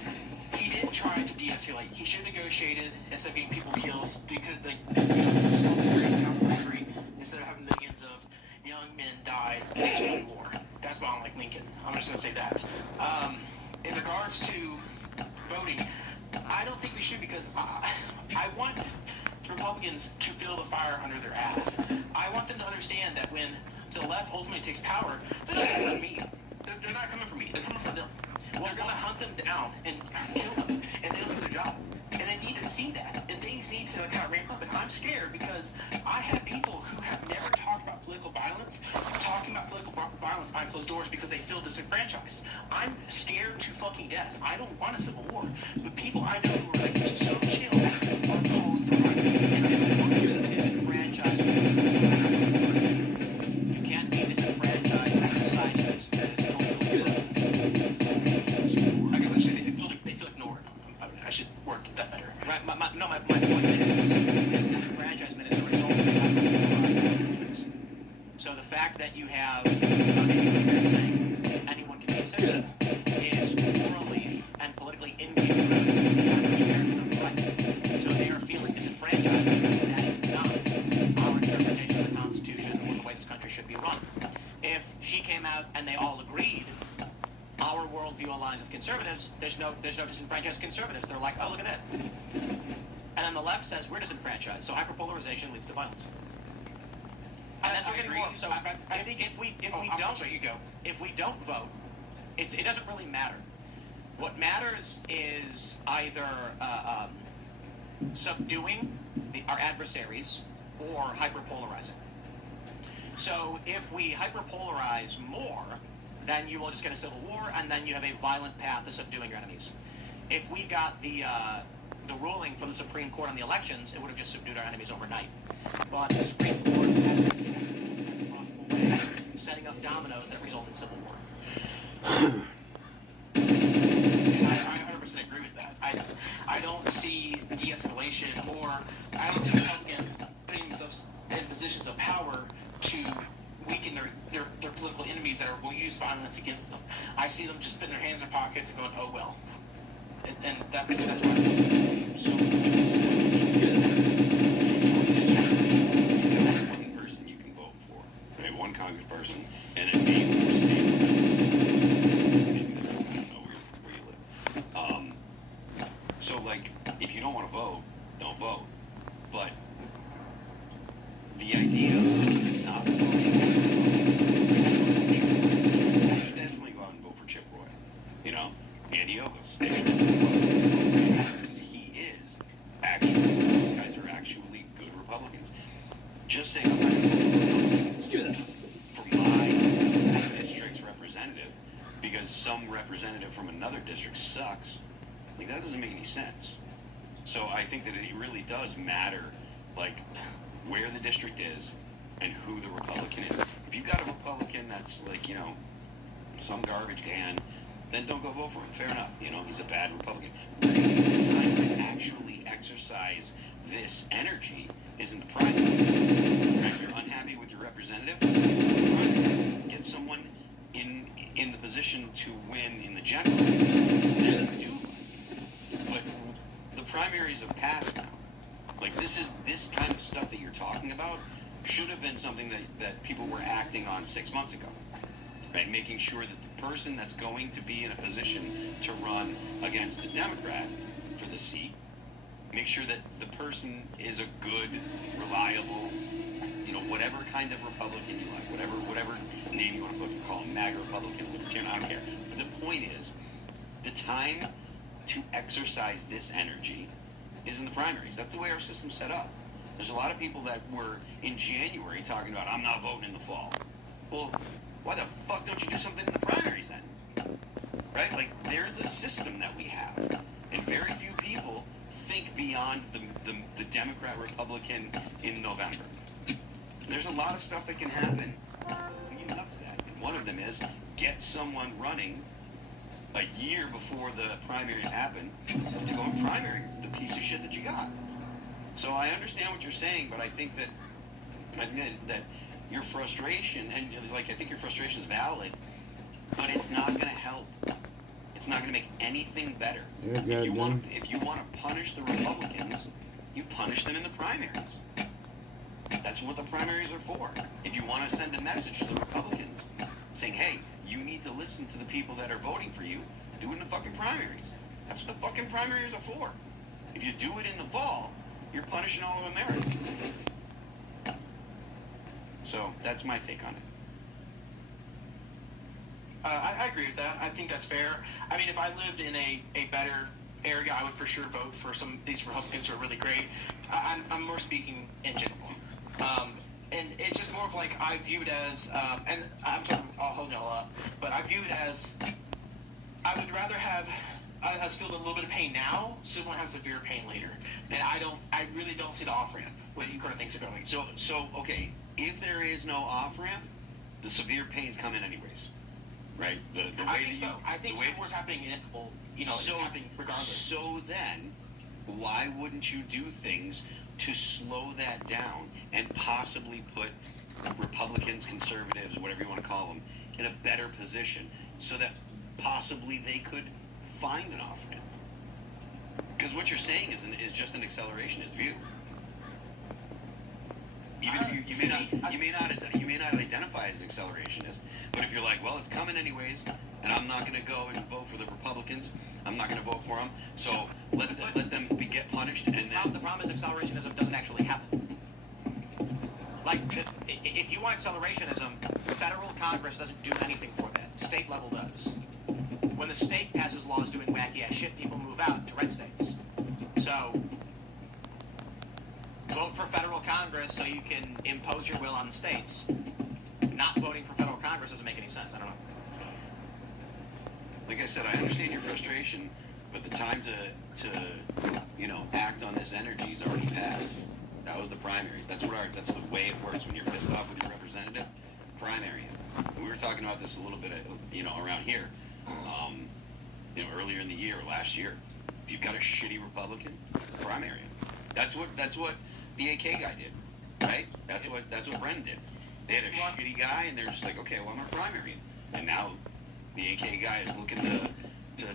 he didn't try to de-escalate. He should have negotiated instead of getting people killed. They could have slavery instead of having millions of young men die in the war. That's why I don't like Lincoln. I'm just going to say that. In regards to voting, I don't think we should, because I want Republicans to feel the fire under their ass. I want them to understand that when the left ultimately takes power, they're not coming for me. They're not coming for me. They're coming for them. They're going to hunt them down and kill them, and they don't do their job. And they need to see that, and things need to kind of ramp up. And I'm scared because I have people who have never talked about political violence talking about political violence behind closed doors because they feel disenfranchised. I'm scared to fucking death. I don't want a civil war, but people I know who are like so chill are calling for violence, and I said, disenfranchised. You can't be disenfranchised in a society that is culturally I gotta say, they feel ignored. I should word that better. right. My point is disenfranchisement is a result of the so the fact that you have saying anyone can be a citizen is morally and politically incongruent with the average American of the right. So they are feeling disenfranchised because that is not our interpretation of the Constitution or the way this country should be run. If she came out and they all agreed our worldview aligns with conservatives, there's no disenfranchised conservatives. They're like, oh, look at that. And then the left says we're disenfranchised. So hyperpolarization leads to violence. And that's what we're getting more of. So I think if we don't vote, it doesn't really matter. What matters is either subduing our adversaries or hyperpolarizing. So if we hyperpolarize more, then you will just get a civil war, and then you have a violent path to subduing your enemies. If we got the ruling from the Supreme Court on the elections, it would have just subdued our enemies overnight. But the Supreme Court has to in every possible way, setting up dominoes that result in civil war. And I 100% agree with that. I don't see de-escalation, or I don't see Republicans putting themselves in positions of power to weaken their political enemies that will use violence against them. I see them just putting their hands in their pockets and going, oh well. And that's why one person you can vote for, right? One congressperson, and it may be the state of Mississippi. Maybe they don't know where you live. So, like, if you don't want to vote, don't vote. But the idea of not voting, you should definitely go out and vote for Chip Roy. You know, Andy Ogles, because he is actually, these guys are actually good Republicans. Just saying I'm not going to vote Republicans for my district's representative because some representative from another district sucks, like, that doesn't make any sense. So I think that it really does matter, like, where the district is and who the Republican is. If you've got a Republican that's like, you know, some garbage can, then don't go vote for him. Fair enough. You know, he's a bad Republican. The time to actually exercise this energy is in the primaries. Right? You're unhappy with your representative? Right. Get someone in the position to win in the general. Then do. But the primaries have passed now. Like, this kind of stuff that you're talking about should have been something that people were acting on 6 months ago. Right? Making sure that the person that's going to be in a position to run against the Democrat for the seat, make sure that the person is a good, reliable, you know, whatever kind of Republican you like, whatever name you want to put, you call him MAGA Republican, Libertarian, I don't care. But the point is, the time to exercise this energy is in the primaries. That's the way our system's set up. There's a lot of people that were in January talking about, I'm not voting in the fall. Well, why the fuck don't you do something in the primaries then? Right? Like, there's a system that we have. And very few people think beyond the Democrat-Republican in November. There's a lot of stuff that can happen leading up to that. And one of them is get someone running a year before the primaries happen to go and primary the piece of shit that you got. So I understand what you're saying, but I think that your frustration, and like, I think your frustration is valid, but it's not going to help. It's not going to make anything better. If you want to punish the Republicans, you punish them in the primaries. That's what the primaries are for. If you want to send a message to the Republicans saying, hey, you need to listen to the people that are voting for you, do it in the fucking primaries. That's what the fucking primaries are for. If you do it in the fall, you're punishing all of America. So that's my take on it. I agree with that. I think that's fair. I mean, if I lived in a better area, I would for sure vote for some of these Republicans who are really great. I'm more speaking in general. And it's just more of like, I view it as, and I'm sorry, I'll hold y'all up, but I view it as, I would rather have us feel a little bit of pain now, so we won't have severe pain later. And I really don't see the off-ramp where these current things are going. So okay, if there is no off-ramp, the severe pain's coming anyways. Right? I think so. I think Civil War's happening in, well, you know, it's happening regardless. So then, why wouldn't you do things to slow that down and possibly put Republicans, conservatives, whatever you want to call them, in a better position so that possibly they could find an off-ramp? Because what you're saying is just an accelerationist view. Even you may not identify as accelerationist, but if you're like, well, it's coming anyways, and I'm not going to go and vote for the Republicans, I'm not going to vote for them, so let them get punished, and then the problem is accelerationism doesn't actually happen. Like, if you want accelerationism, the federal Congress doesn't do anything for that. State level does. When the state passes laws doing wacky ass shit, people move out to red states. So vote for federal Congress so you can impose your will on the states. Not voting for federal Congress doesn't make any sense. I don't know. Like I said, I understand your frustration, but the time to act on this energy is already passed. That was the primaries. That's the way it works when you're pissed off with your representative. Primary him. And we were talking about this a little bit, around here, earlier in the year, last year. If you've got a shitty Republican, primary him. That's what the AK guy did, right? That's what Brennan did. They had a shitty guy, and they're just like, okay, well, I'm gonna primary him. And now the AK guy is looking to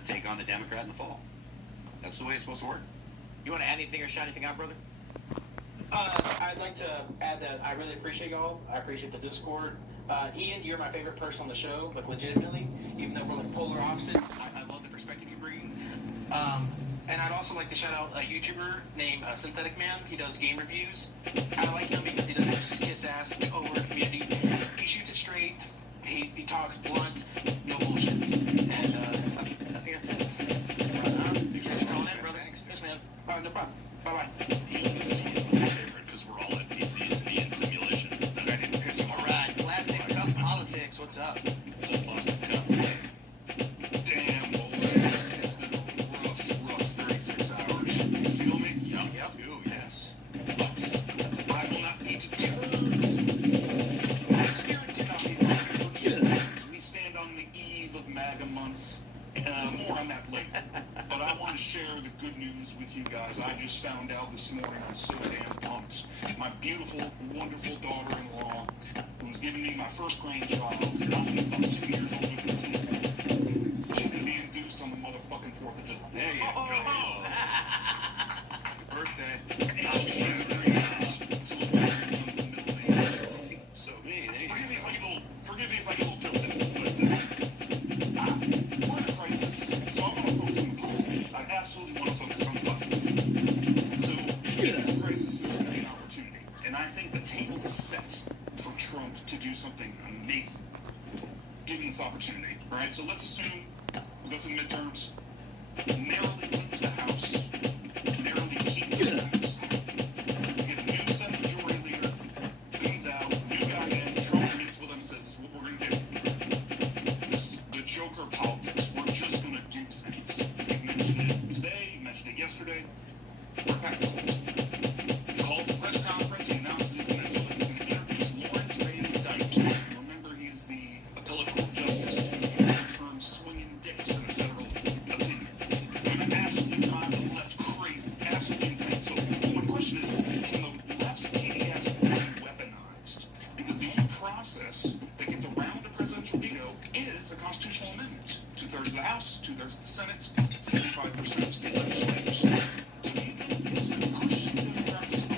take on the Democrat in the fall. That's the way it's supposed to work. You want to add anything or shout anything out, brother? I'd like to add that I really appreciate y'all. I appreciate the Discord. Ian, you're my favorite person on the show, like legitimately. Even though we're like polar opposites, I love the perspective you bring. And I'd also like to shout out a YouTuber named Synthetic Man. He does game reviews. I like him because he doesn't just kiss ass over the community. He shoots it straight. He talks blunt, no bullshit. And I think that's it. Thanks for calling in, brother. Yes, man. No problem. Bye-bye. Because we're all at PCs and in simulation. All right, Plastic Cup Politics, what's up? So Plastic Cup. Damn, boys. It's been a rough 36 hours. You feel me? Yep. Ooh, yes. But I will not be deterred. My spirit cannot be broken. We stand on the eve of MAGA months. the good news with you guys. I just found out this morning, I'm so damn pumped. My beautiful, wonderful daughter-in-law, who's giving me my first grandchild, I'm about 2 years old with this. She's gonna be induced on the motherfucking 4th of July. There you go. Birthday. So, Hey, there you forgive me go. if I get a little tilted, but we're in a crisis, so I want to focus on the positive. I absolutely want to focus on the positive. So, in this crisis, there's going to be an opportunity, and I think the table is set for Trump to do something amazing, given this opportunity. All right, so let's assume we go through the midterms, narrowly lose the House, narrowly keep the Senate. We get a new Senate Majority Leader, things out, new guy in, Trump meets with him and says, this is what we're going to do. The Joker politics, we're just going to do things. You mentioned it today, you mentioned it yesterday. We're back to court. He calls a press conference, he announces he's going to introduce Lawrence Ray Dyke. Remember, he is the appellate court justice, term swinging dicks in a federal opinion. And absolutely drive the left crazy, absolutely insane. So my question is, can the left's TDS be weaponized? Because the only process that gets around a presidential veto is a constitutional amendment. 2/3 of the House, 2/3 of the Senate, 75% of state legislators. So do you think this could push the Democrats to the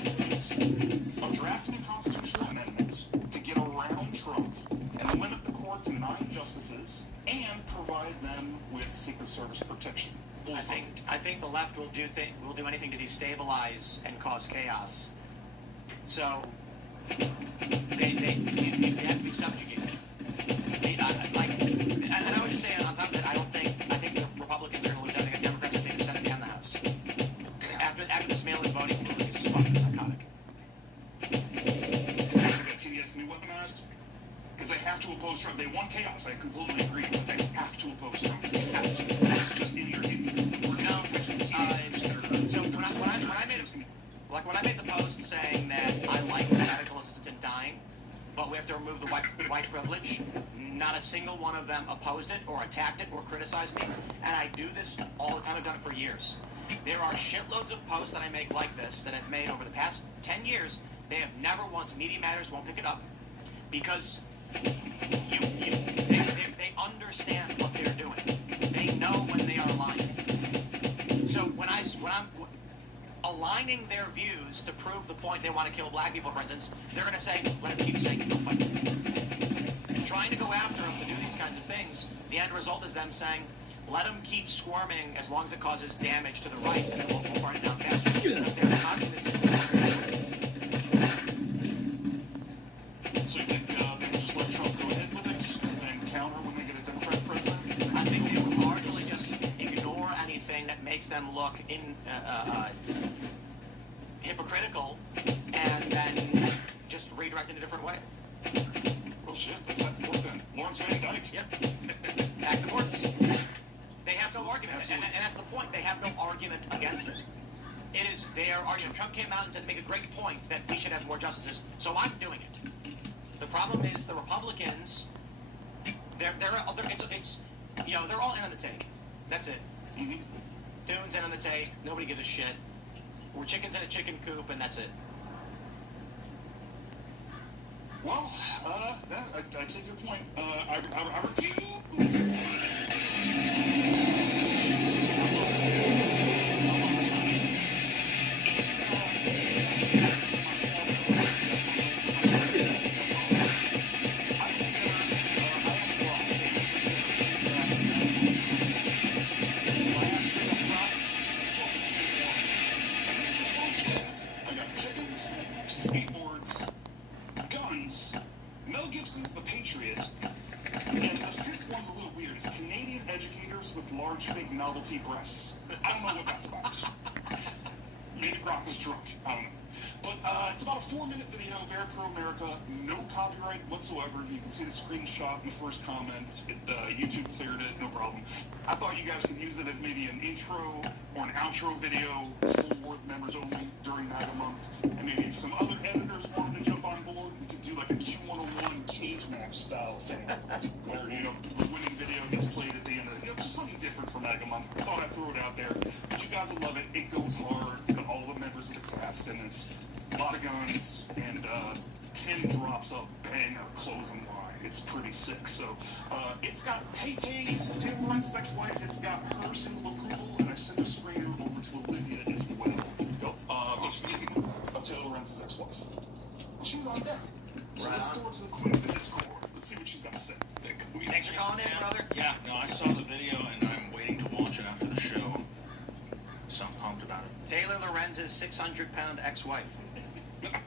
point of drafting a constitutional amendment to get around Trump and limit the court to 9 justices and provide them with Secret Service protection? I think the left will do anything to destabilize and cause chaos. So they have to be subjugated. And I would just say on top of that, I think the Republicans are going to lose. I think the Democrats will take the Senate and the House. After this mail-in voting ruling is just fucking psychotic. Do you think that TDS can be weaponized? Because they have to oppose Trump. They want chaos. I completely agree, but they have to oppose Trump. They have to. It's just in their head. We're now pushing TDS. So when I made the post saying that I like medical assistance in dying, but we have to remove the white privilege, not a single one of them opposed it or attacked it or criticized me. And I do this all the time. I've done it for years. There are shitloads of posts that I make like this that I've made over the past 10 years. They have never once, Media Matters won't pick it up, because they understand what they're doing. They know when they are lying. So when I'm aligning their views to prove the point they want to kill black people, for instance, they're going to say, let them keep saying it, don't fight. And trying to go after them to do these kinds of things, the end result is them saying, let them keep squirming as long as it causes damage to the right, and then we'll burn it down faster. They're communists. So you think they would just let Trump go ahead with it and counter when they get a Democrat president? I think they would largely just ignore anything that makes them look hypocritical, and then just redirect in a different way. Well, shit, let's back to court then. Lawrence Van Dyke. Yep. Back to courts. They have no argument, and that's the point. They have no argument against it. It is their argument. Trump came out and said, make a great point that we should have more justices, so I'm doing it. The problem is the Republicans. They're all in on the take. That's it. Mm-hmm. Dune's in on the take. Nobody gives a shit. We're chickens in a chicken coop, and that's it. Well, I take your point. I refuse. I got chickens, skateboards, guns, Mel Gibson's The Patriot, and the fifth one's a little weird. It's Canadian educators with large fake novelty breasts. I don't know what that's about. Maybe Brock was drunk. I don't know. But it's about a 4-minute video, very pro-America, no copyright whatsoever. You can see the screenshot in the first comment. YouTube cleared it, no problem. I thought you guys could use it as maybe an intro or an outro video for members only during MAGA month. And maybe if some other editors wanted to jump on board, we could do like a Q101 cage match style thing. Where, the winning video gets played at the end of it. Just something different for for MAGA Month. I thought I'd throw it out there. But you guys will love it. It goes hard. It's got all the members of the cast, and it's a lot of guns, and Tim drops a banger closing line. It's pretty sick. So it's got Tay-Tay's, Tim Lorenz's ex-wife. It's got her seal of approval, and I sent a screener over to Olivia as well. But speaking of Taylor Lorenz's ex-wife, she's on deck. So let's throw it to the queen of the Discord. Let's see what she's got to say. Thanks for calling in, brother. Yeah, no, I saw the video and I'm waiting to watch it after the show. So I'm pumped about it. Taylor Lorenz's 600-pound ex-wife.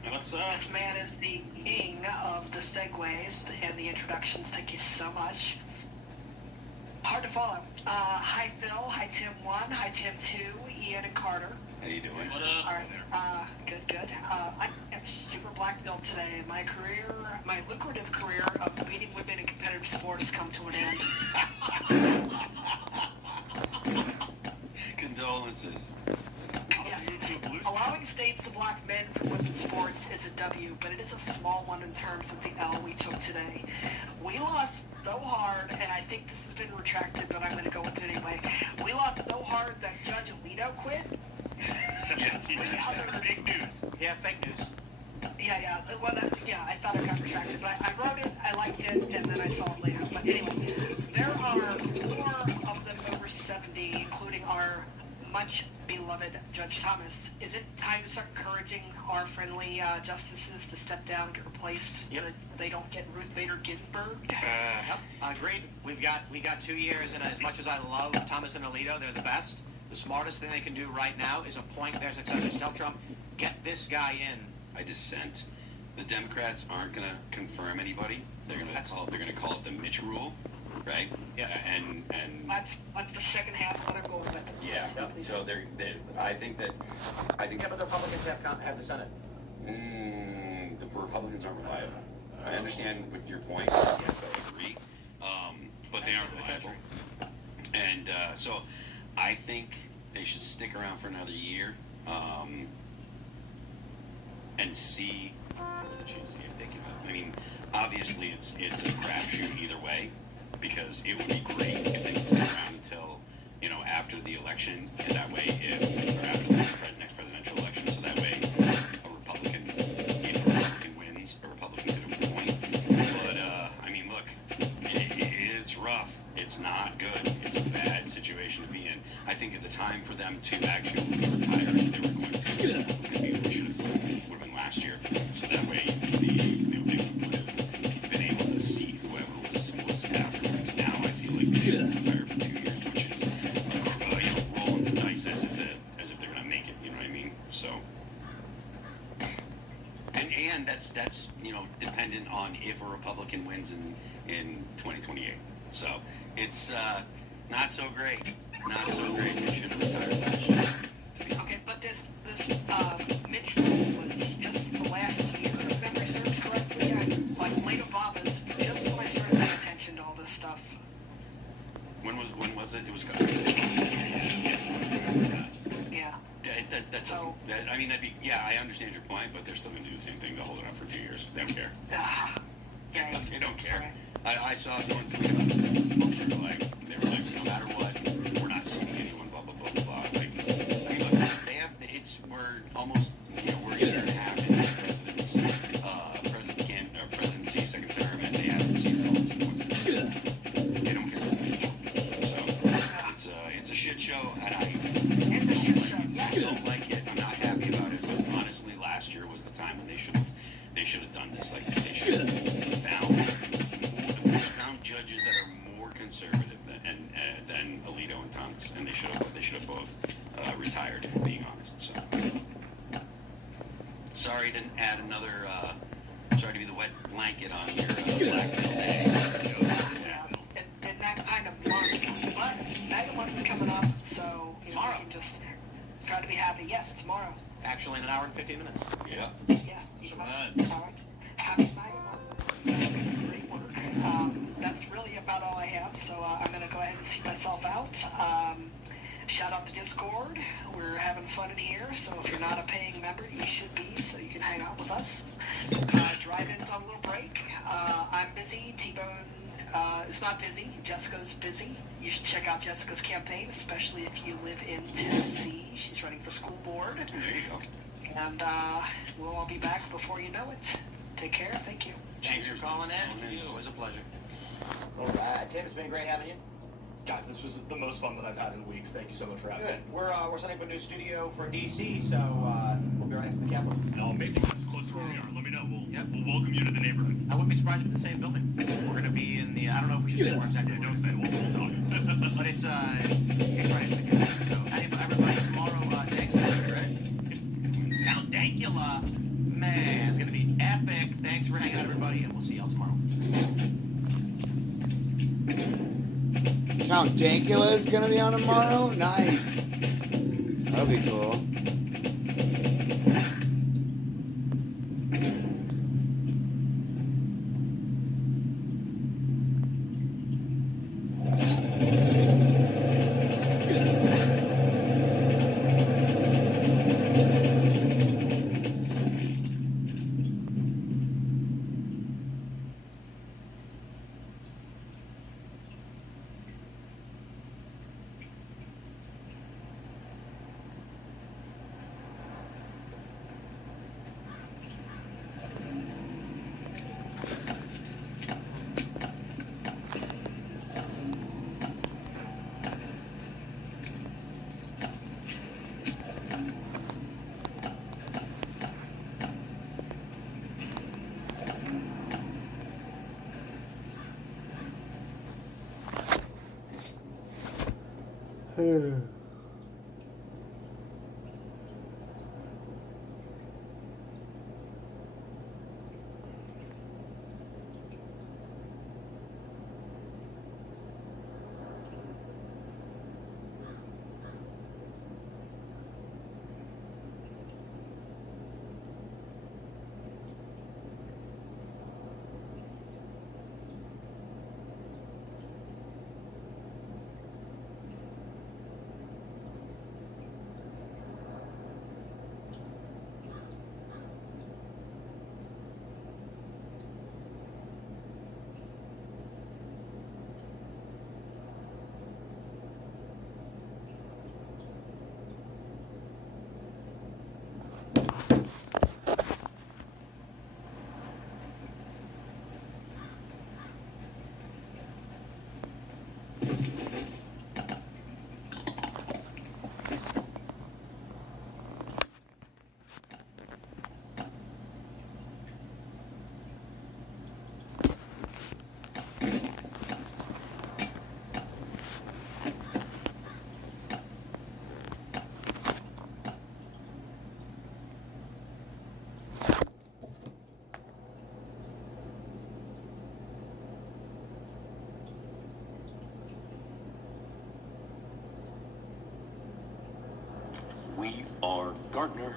What's This man is the king of the segues and the introductions. Thank you so much. Hard to follow. Hi, Phil. Hi, Tim 1. Hi, Tim 2. Ian and Carter. How you doing? What up? All right. Good. I am super black belt today. My lucrative career of beating women in competitive sport has come to an end. Condolences. Yes. Allowing states to block men from women's sports is a W, but it is a small one in terms of the L we took today. We lost so hard, and I think this has been retracted, but I'm going to go with it anyway. We lost so hard that Judge Alito quit. Yes, he did. Fake news. Yeah, fake news. Yeah. Well, I thought it got retracted, but I wrote it, I liked it, and then I saw it later. But anyway, there are 4 of them over 70, including our much beloved Judge Thomas. Is it time to start encouraging our friendly justices to step down and get replaced? Yep. So that they don't get Ruth Bader Ginsburg? Yep, agreed. We got 2 years, and as much as I love Thomas and Alito, they're the best. The smartest thing they can do right now is appoint their successors. Tell Trump, get this guy in. I dissent. The Democrats aren't going to confirm anybody. They're going to call it the Mitch rule, right? Yeah. And That's the second half of what I'm going with. yeah. So I think Yeah, but the Republicans have the Senate. the Republicans aren't reliable. I understand what your point. Yes, I agree. But they aren't reliable. And so I think they should stick around for another year and see if they can. I mean, obviously it's a crapshoot either way, because it would be great if they could stick around until after the election, and that way or after the next presidential election, so that way if a Republican wins, a Republican could appoint. But I mean, look, it's rough. It's not good. It's a bad situation to be in. I think at the time for them to actually retire, they were going to. Would have been last year, so that way they would have been able to see whoever was afterwards. Now I feel like they should retire for 2 years, which is rolling the dice as if they're going to make it. You know what I mean? So, and that's dependent on if a Republican wins in 2028. So it's not so great. Not so great. They should have retired last year. Okay, but this Mitch rule was just the last year, if memory serves correctly. Like late Obama's, just when I started paying attention to all this stuff. When was it? It was. Yeah. I mean, that'd be. Yeah, I understand your point, but they're still going to do the same thing. They'll hold it up for 2 years. They don't care. Yeah. They don't care. Right. I saw someone tweet about it. They were like, no matter what, we're not seeing anyone. Blah blah blah blah blah. Like, I mean, look, we're almost we're a year and a half into the presidency, second term, and they haven't seen it all. They don't care. So it's a shit show, and It's a shit show. I Yes. don't like it. I'm not happy about it. But honestly, last year was the time when they should have done this. Like they should have found judges that are more conservative than Alito and Thomas, and they should have both retired. If we're being honest. So sorry to add another. Sorry to be the wet blanket on your Black Belt Day. In that kind of month. But MAGA month is coming up, so Tomorrow. we can just try to be happy. Yes, tomorrow. Actually, in an hour and 15 minutes. Yeah. Yes. All right. Happy MAGA month. Great work. That's really about all I have, so I'm going to go ahead and see myself out. Shout out to Discord. We're having fun in here, so if you're not a paying member, you should be, so you can hang out with us. Drive-in's on a little break. I'm busy. T-Bone is not busy. Jessica's busy. You should check out Jessica's campaign, especially if you live in Tennessee. She's running for school board. There you go. And we'll all be back before you know it. Take care. Thank you. Thanks for calling in. It was a pleasure. All right, Tim, it's been great having you. Guys, this was the most fun that I've had in weeks. Thank you so much for having me. Good. We're setting up a new studio for DC, so we'll be right next to the Capitol. Basically, it's close to where we are. Let me know. We'll welcome you to the neighborhood. I wouldn't be surprised if it's the same building. We're gonna be in the. I don't know if we should say where exactly. Don't say it. We'll talk. But it's right next to the Capitol. So everybody tomorrow. Thanks, right? Count Dankula. Man, it's gonna be epic. Thanks for hanging out, everybody, and we'll see y'all tomorrow. Count Dankula is gonna be on tomorrow? Nice. That'll be cool. We are gardeners.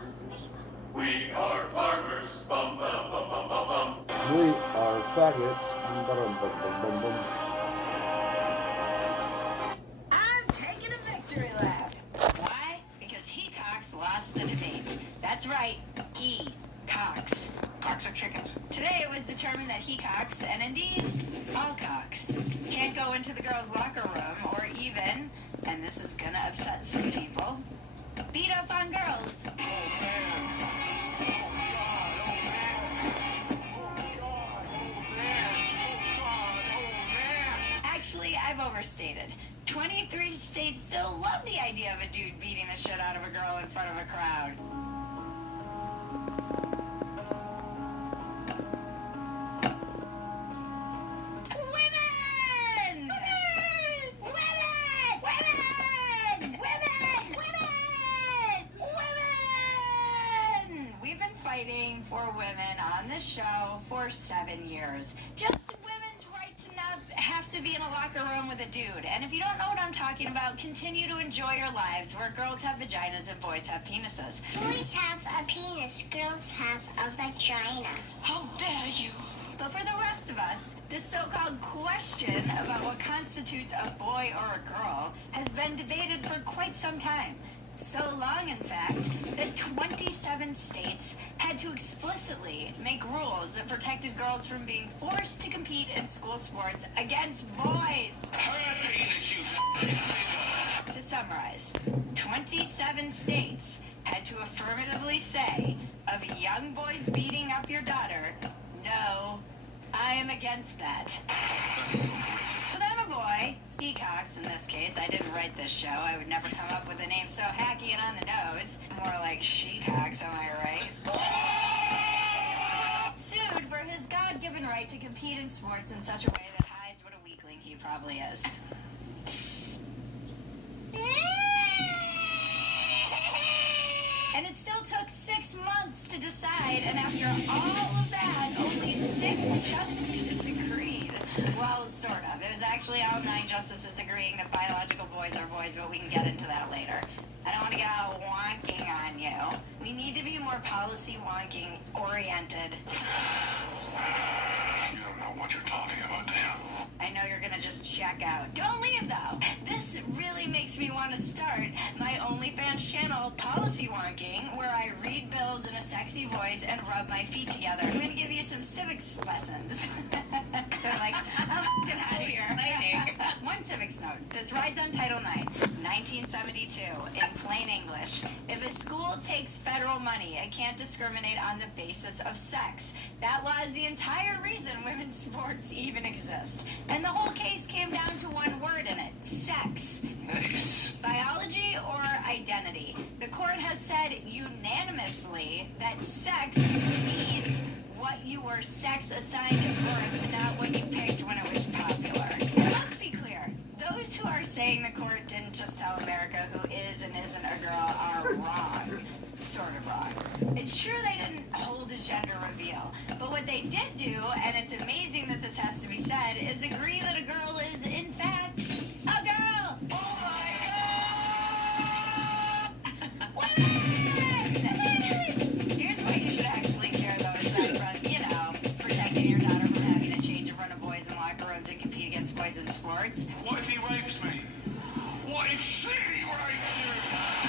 We are farmers. Bum, bum, bum, bum, bum, bum. We are faggots. Bum, bum, bum, bum, bum. I'm taking a victory lap. Why? Because He-Cox lost the debate. That's right, He-Cox. Cocks are chickens. Today it was determined that He-Cox, and indeed, all cocks, can't go into the girls' locker room or even, and this is gonna upset some people, beat up on girls. Actually, I've overstated. 23 states still love the idea of a dude beating the shit out of a girl in front of a crowd. Women! Women! Women! Women! Women! We've been fighting for women on this show for 7 years. Just women's right to not have to be in a locker room with a dude. And if you don't know what I'm talking about, continue to enjoy your lives where girls have vaginas and boys have penises. Boys have a penis, girls have a vagina. How dare you! But for the rest of us, this so-called question about what constitutes a boy or a girl has been debated for quite some time. So long, in fact, that 27 states had to explicitly make rules that protected girls from being forced to compete in school sports against boys. To summarize, 27 states had to affirmatively say of young boys beating up your daughter, no, I am against that. So then a boy, Peacocks in this case, I didn't write this show, I would never come up with a name so hacky and on the nose. More like Sheecocks, am I right? Sued for his God-given right to compete in sports in such a way that hides what a weakling he probably is. And it still took 6 months to decide, and after all of that, only 6 justices agreed. Well, sort of. It was actually all 9 justices agreeing that biological boys are boys, but we can get into that later. I don't want to get all wonking on you. We need to be more policy wonking oriented. You don't know what you're talking about, do you? I know you're gonna just check out. Don't leave though. This really makes me want to start my OnlyFans channel, Policy Wonking, where I read bills in a sexy voice and rub my feet together. I'm gonna give you some civics lessons. They're like, I'm f***ing out of here. One civics note. This rides on Title IX, 1972, in plain English. If a school takes federal money, it can't discriminate on the basis of sex. That law is the entire reason women's sports even exist. And the whole case came down to one word in it: sex. Nice. Biology or identity. The court has said unanimously that sex means what you were sex assigned at birth, not what you picked when it was popular. And let's be clear, those who are saying the court didn't just tell America who is and isn't a girl are wrong. Sort of wrong. It's true they didn't hold a gender reveal, but what they did do, and it's amazing that this has to be said, is agree that a girl is, in fact, a girl! Oh my god! Women! Here's what you should actually care, though, aside from, protecting your daughter from having to change in front of boys in locker rooms and compete against boys in sports. What if he rapes me? What if she rapes you?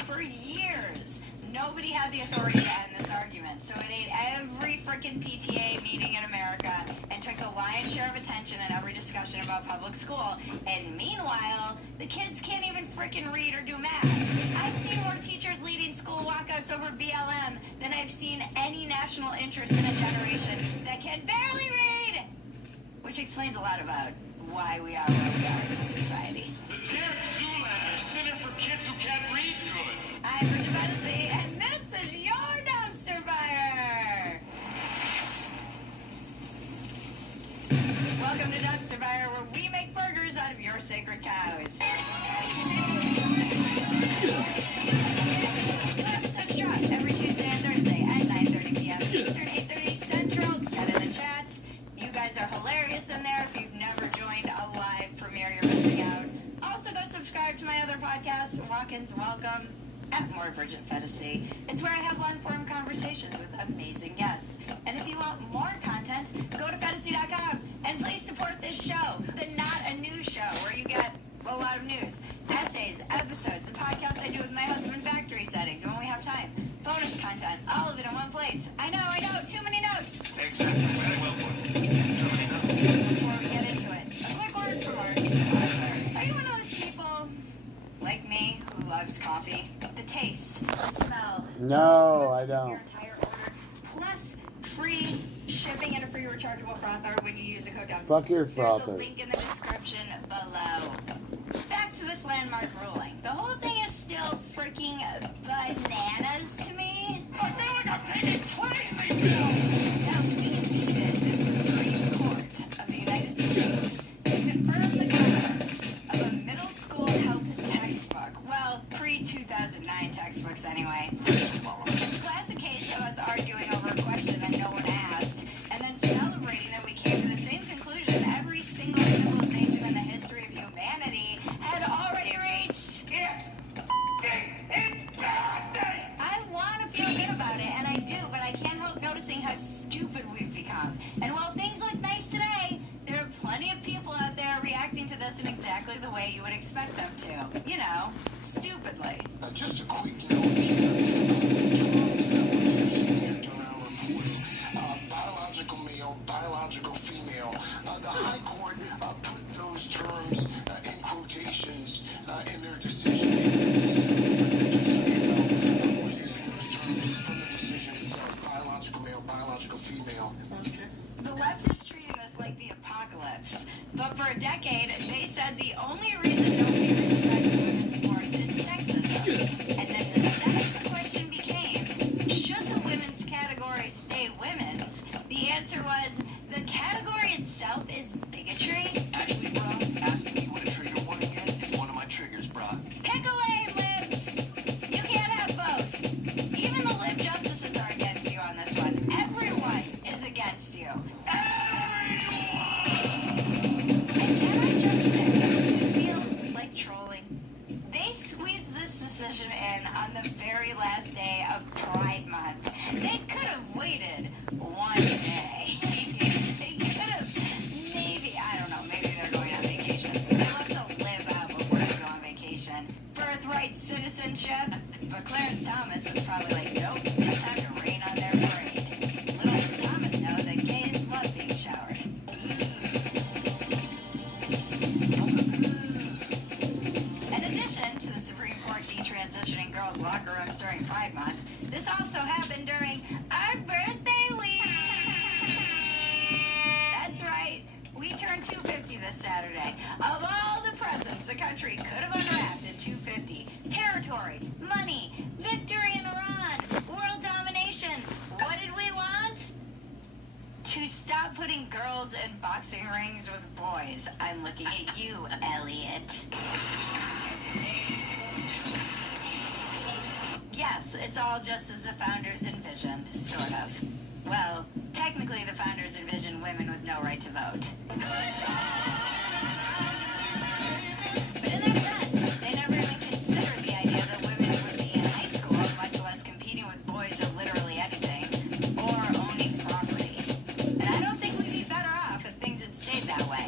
For years, nobody had the authority to end this argument, so it ate every frickin' PTA meeting in America and took the lion's share of attention in every discussion about public school. And meanwhile, the kids can't even frickin' read or do math. I've seen more teachers leading school walkouts over BLM than I've seen any national interest in a generation that can barely read! Which explains a lot about why we are where we are as a society. The Derek Zoolander Center for Kids Who Can't Read Good. I'm Bridget Fantasy, and this is your dumpster fire! Welcome to Dumpster Fire, where we make burgers out of your sacred cows. New episodes drop every Tuesday and Thursday at 9:30 p.m. Eastern, 8:30 Central. Get in the chat. You guys are hilarious in there. If you've never joined a live premiere, you're missing out. Also, go subscribe to my other podcast, Walk-Ins Welcome, at More Bridget Fantasy. It's where I have long-form conversations with amazing guests. And if you want more content, go to fantasy.com and please support this show, the Not a News Show, where you get a lot of news, essays, episodes, the podcast I do with my husband, Factory Settings, when we have time, bonus content, all of it in one place. I know, too many notes. Exactly, very well put. Before we get into it, a quick word from our sponsor. Are you one of those people, like me, who loves coffee? The taste, the smell. No, I don't. Your entire order, plus free shipping and a free rechargeable frother when you use a code dumpster. Fuck your There's a frother. link in the description below. Back to this landmark ruling. The whole thing is still freaking bananas to me. I feel like I'm taking crazy Now, we needed the Supreme Court of the United States to confirm the contents of a middle school health textbook. Well, pre-2009 textbooks anyway. Classic case of us arguing over a question that no one asked, and then celebrating that we came to the same conclusion every single civilization in the history of humanity had already reached. It's embarrassing! I want to feel good about it, and I do, but I can't help noticing how stupid way you would expect them to. You know, stupidly. Just a quick note here. Biological male, biological female. The High Court put those terms in quotations in their decision. We're using those terms from the decision itself. Biological male, biological female. The left is treating this like the apocalypse. But for a decade, they said the only reason nobody respects women's sports is sexism. And then the second question became, should the women's category stay women's? The answer was, the category itself is bigotry. Actually, bro, asking me what a trigger warning is one of my triggers, bro. Pick away, libs! You can't have both. Even the lib justices are against you on this one. Everyone is against you. Feels like trolling. They squeezed this decision in on the very last day of Pride Month. They could have waited one day. They could have maybe, I don't know, maybe they're going on vacation. They left the lib out before they go on vacation. Birthright citizenship. But Clarence Thomas was probably like, nope, it's time to rain on their parade. Little does Thomas know that gays love being showered. In addition to the Supreme Court detransitioning girls' locker rooms during Pride Month, this also happened during our birthday week. That's right, we turned 250 this Saturday. Of all the presents the country could have unwrapped at 250, territory, money, victory in Iran, world domination. What did we want? To stop putting girls in boxing rings with boys. I'm looking at you, Elliot. Yes, it's all just as the founders envisioned, sort of. Well, technically the founders envisioned women with no right to vote. But in their defense, they never even considered the idea that women would be in high school, much less competing with boys at literally anything, or owning property. And I don't think we'd be better off if things had stayed that way.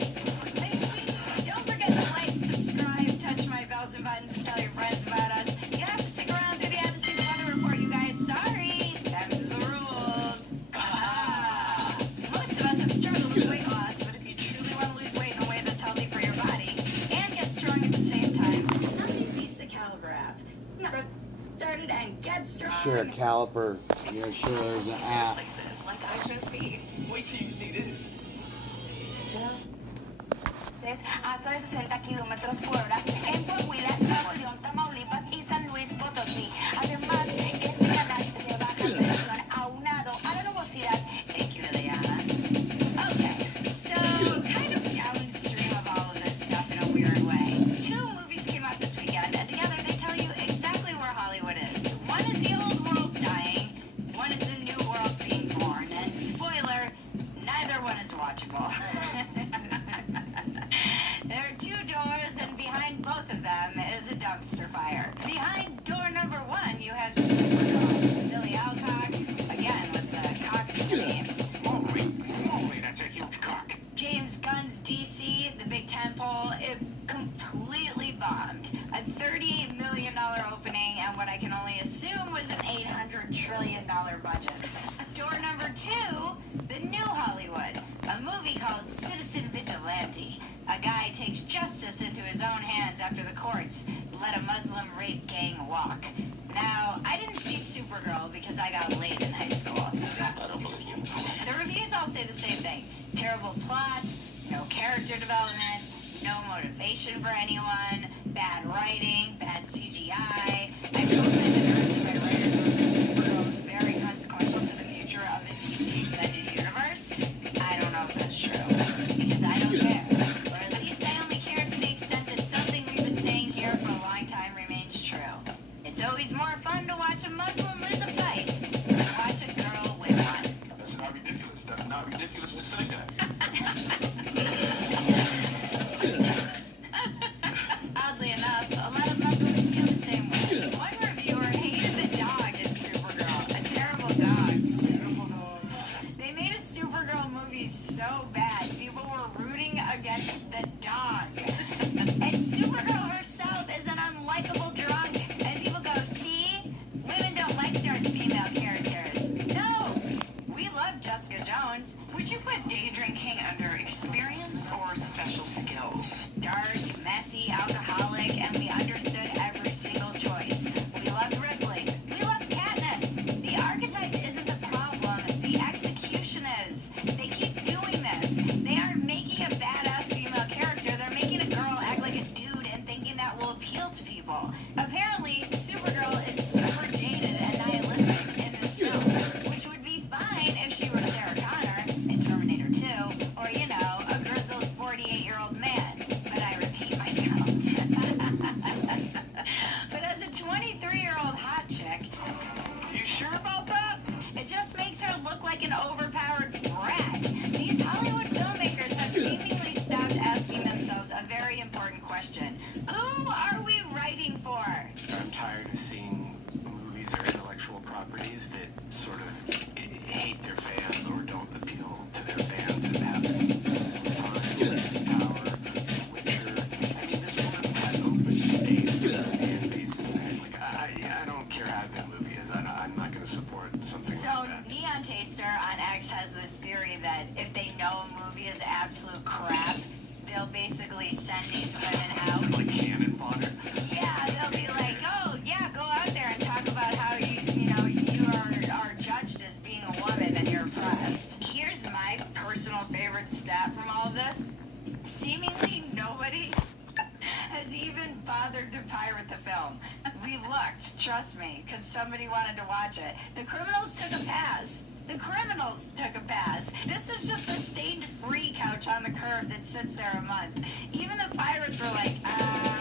Don't forget to like, subscribe, touch my bells and buttons, and tell your friends about us. You have to stick around through the Add to See the Weather Report, you guys. Sorry, them's the rules. Most of us have struggled with weight loss, but if you truly want to lose weight in a way that's healthy for your body and get strong at the same time, nothing beats the Caliber app. Never started and get strong. Sure, Caliper. Yeah, sure, there's an app. Places like I should speak. Wait till you see this. Just hasta de 60 kilómetros por hora en Coahuila, Nuevo León, Tamaulipas y San Luis Potosí. Además, este canal de baja presión aunado a la nubosidad. Thank you, Liliana. Okay, so kind of downstream of all of this stuff in a weird way. 2 movies came out this weekend, and together they tell you exactly where Hollywood is. One is the old world dying, one is the new world being born, and spoiler, neither one is watchable. There are 2 doors, and behind both of them is a dumpster fire. Behind door number 1, you have Supergirl, Billy Alcock, again with the cocks in the names. Holy, that's a huge cock. James Gunn's DC, the big tentpole, it completely bombed. A $38 million opening, and what I can only assume was an $800 trillion budget. Door number 2, the new Hollywood, a movie called Citizen Vigilante. A guy takes justice into his own hands after the courts let a Muslim rape gang walk. Now, I didn't see Supergirl because I got laid in high school. I don't believe you. The reviews all say the same thing. Terrible plot, no character development, no motivation for anyone, bad writing, bad CGI. I've told my directed by writers that Supergirl is very consequential to the future of the DC Extended Universe. I don't know if that's true, because I don't care. Or at least I only care to the extent that something we've been saying here for a long time remains true. It's always more fun to watch a Muslim lose a fight than watch a girl win one. That's not ridiculous. That's not ridiculous to say that. Oddly enough, a lot of Muslims feel the same way. One reviewer hated the dog in Supergirl. A terrible dog. Beautiful dog. They made a Supergirl movie so bad, people were rooting against the dog. And Supergirl crap, they'll basically send these women out. Like cannon fodder. Yeah, they'll be like, oh, yeah, go out there and talk about how you are judged as being a woman and you're oppressed. Here's my personal favorite stat from all of this. Seemingly nobody has even bothered to pirate the film. We looked, trust me, because somebody wanted to watch it. The criminals took a pass. This is just the stained-free couch on the curb that sits there a month. Even the pirates were like,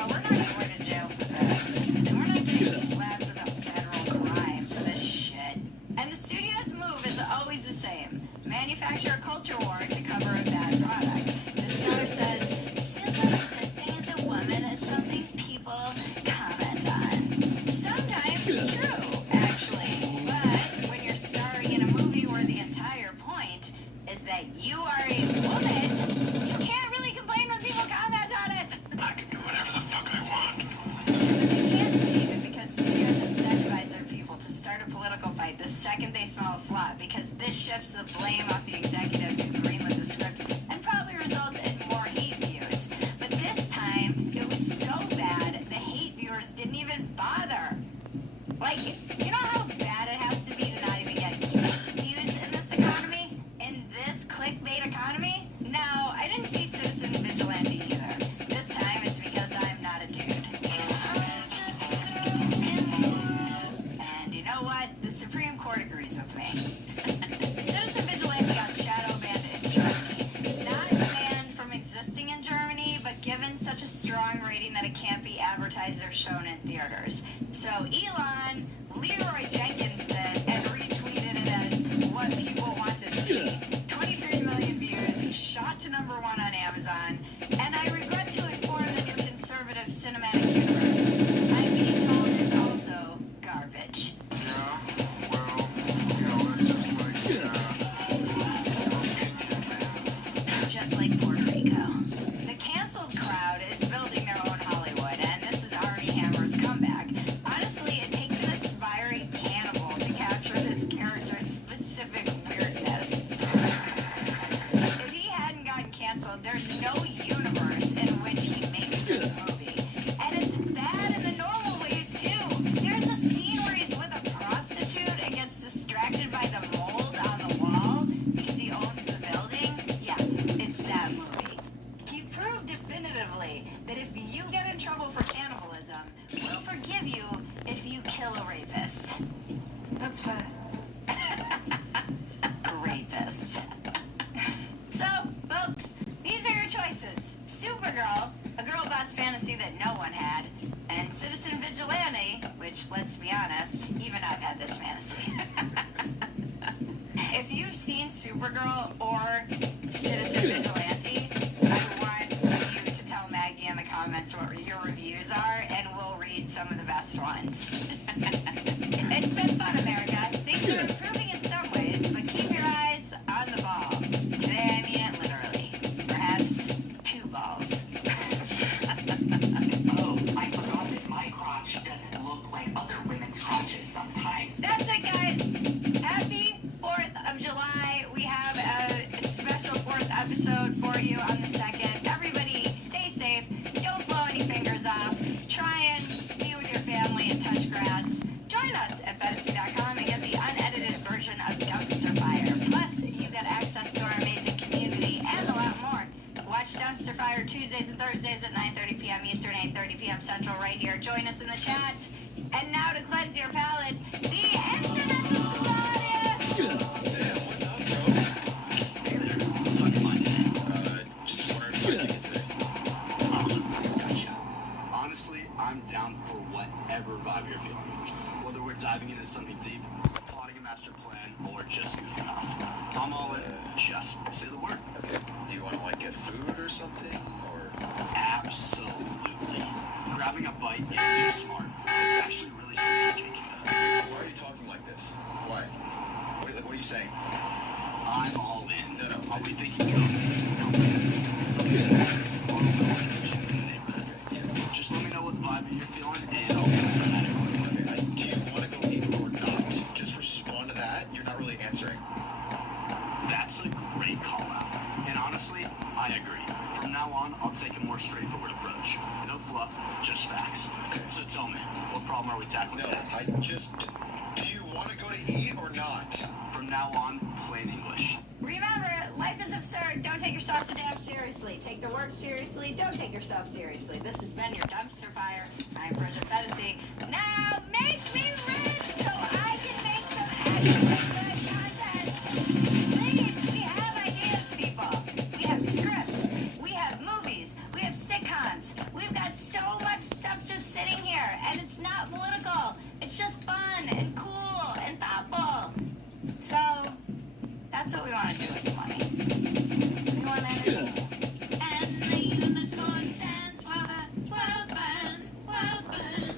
we're not going to jail for this. And we're not getting slapped with a federal crime for this shit. And the studio's move is always the same. Manufacture a culture war to cover a bad product. The star says, simply existing as a woman is something people comment on. Sometimes true, actually. But when you're starring in a movie where the entire point is that you are a woman, you can't really complain when people comment on it. I can do whatever the fuck I want. But they can't see that because studios incentivize their people to start a political fight the second they smell a flop, because this shifts the blame off the executives who greenlit the script and probably results in more hate views. But this time, it was so bad, the hate viewers didn't even bother. Like, you know how bad it has to be to not even get views in this economy? In this clickbait economy? No, I didn't see Citizen Vigilante either. This time it's because I'm not a dude. And you know what? The Supreme Court agrees with me. Citizen Vigilante got shadow banned in Germany. Not banned from existing in Germany, but given such a strong rating that it can't be advertised or shown in theaters. So Elon, Leroy Jenkins did and retweeted it as what people want to see. 23 million views, shot to #1 on Amazon, and I regret to inform the new conservative cinematic universe. I'm being told it's also garbage. Yeah, well, that's Just like Puerto Rico. The canceled crowd is building their own Hollywood, and this is Armie Hammer's comeback. Honestly, it takes an aspiring cannibal to capture this character's specific weirdness. If he hadn't gotten canceled, there's no universe in which he makes this movie. And it's bad in the normal ways, too. There's a scene where he's with a prostitute and gets distracted by the mold on the wall because he owns the building. Yeah, it's that movie. He proved definitively that if you get in trouble for cannibalism, we'll forgive you if you kill a rapist. That's fair. Rapist. So, folks, these are your choices. Supergirl, a girl boss fantasy that no one had, and Citizen Vigilante, which, let's be honest, even I've had this fantasy. If you've seen Supergirl or Citizen Vigilante, I want you to tell Maggie in the comments what your reviews are, and we'll read some of the best ones. It's been fun, America. Things are improving in some ways, but keep your eyes on the ball. Today I mean it literally. Perhaps 2 balls. Oh, I forgot that my crotch doesn't look like other women's crotches sometimes. That's it, guys. Happy 4th of July. We have a special 4th episode for you on the 2nd. Everybody, stay safe. Don't blow any fingers off. Try and be with your family and touch grass. Join us at fantasy.com and get the unedited version of Dumpster Fire. Plus, you get access to our amazing community and a lot more. Watch Dumpster Fire Tuesdays and Thursdays at 9:30 p.m. Eastern, 8:30 p.m. Central right here. Join us in the chat. And now to cleanse your palate, the Internet is Honestly, I'm down for whatever vibe you're feeling. Whether we're diving into something deep, plotting a master plan, or just goofing off. I'm all in. Just say the word. Okay. Do you want to get food or something, or? Absolutely. Grabbing a bite isn't just smart. It's actually really strategic. Why are you talking like this? Why? What are you saying? I'm all in. No. I'll be thinking just let me know what vibe you're feeling, and I'll do Do you want to go eat or not? Just respond to that. You're not really answering. That's a great call out. And honestly, I agree. on, I'll take a more straightforward approach. No fluff, just facts. So tell me, what problem are we tackling next? Do you want to go to eat or not? From now on, plain English. Remember, life is absurd. Don't take yourself so damn seriously. Take the work seriously. Don't take yourself seriously. This has been your dumpster fire. I'm Bridget Fedesi. Now make me rich so I can make some actually good content. Please, we have ideas, people. We have scripts. We have movies. We have sitcoms. We've got so much stuff just sitting here, and it's not political. It's just fun and cool and thoughtful. So that's what we want to do with the money. We want to entertain. And the unicorn dance while the world burns, world burns.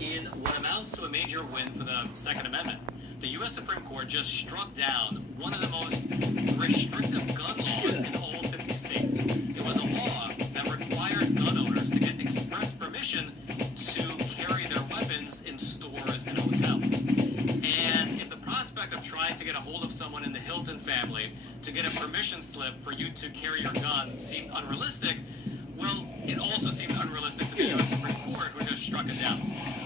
In what amounts to a major win for the Second Amendment, the U.S. Supreme Court just struck down one of the most restrictive gun laws in all 50 states. It was a law that required gun owners to get express permission to carry their weapons in stores and hotels. And if the prospect of trying to get a hold of someone in the Hilton family to get a permission slip for you to carry your gun seemed unrealistic, well, it also seemed unrealistic to the U.S. Supreme Court, who just struck it down.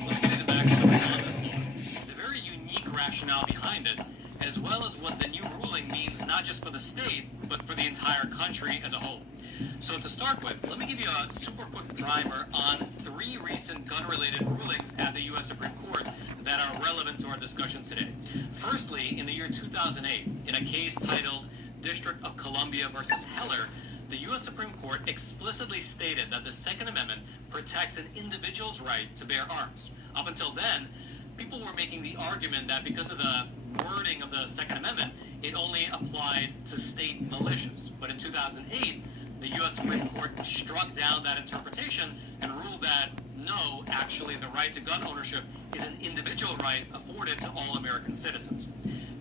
Let me get into the backstory on this law, the very unique rationale behind it, as well as what the new ruling means not just for the state, but for the entire country as a whole. So to start with, let me give you a super quick primer on 3 recent gun-related rulings at the U.S. Supreme Court that are relevant to our discussion today. Firstly, in the year 2008, in a case titled District of Columbia versus Heller, the U.S. Supreme Court explicitly stated that the Second Amendment protects an individual's right to bear arms. Up until then, people were making the argument that because of the wording of the Second Amendment, it only applied to state militias. But in 2008, the U.S. Supreme Court struck down that interpretation and ruled that, no, actually the right to gun ownership is an individual right afforded to all American citizens.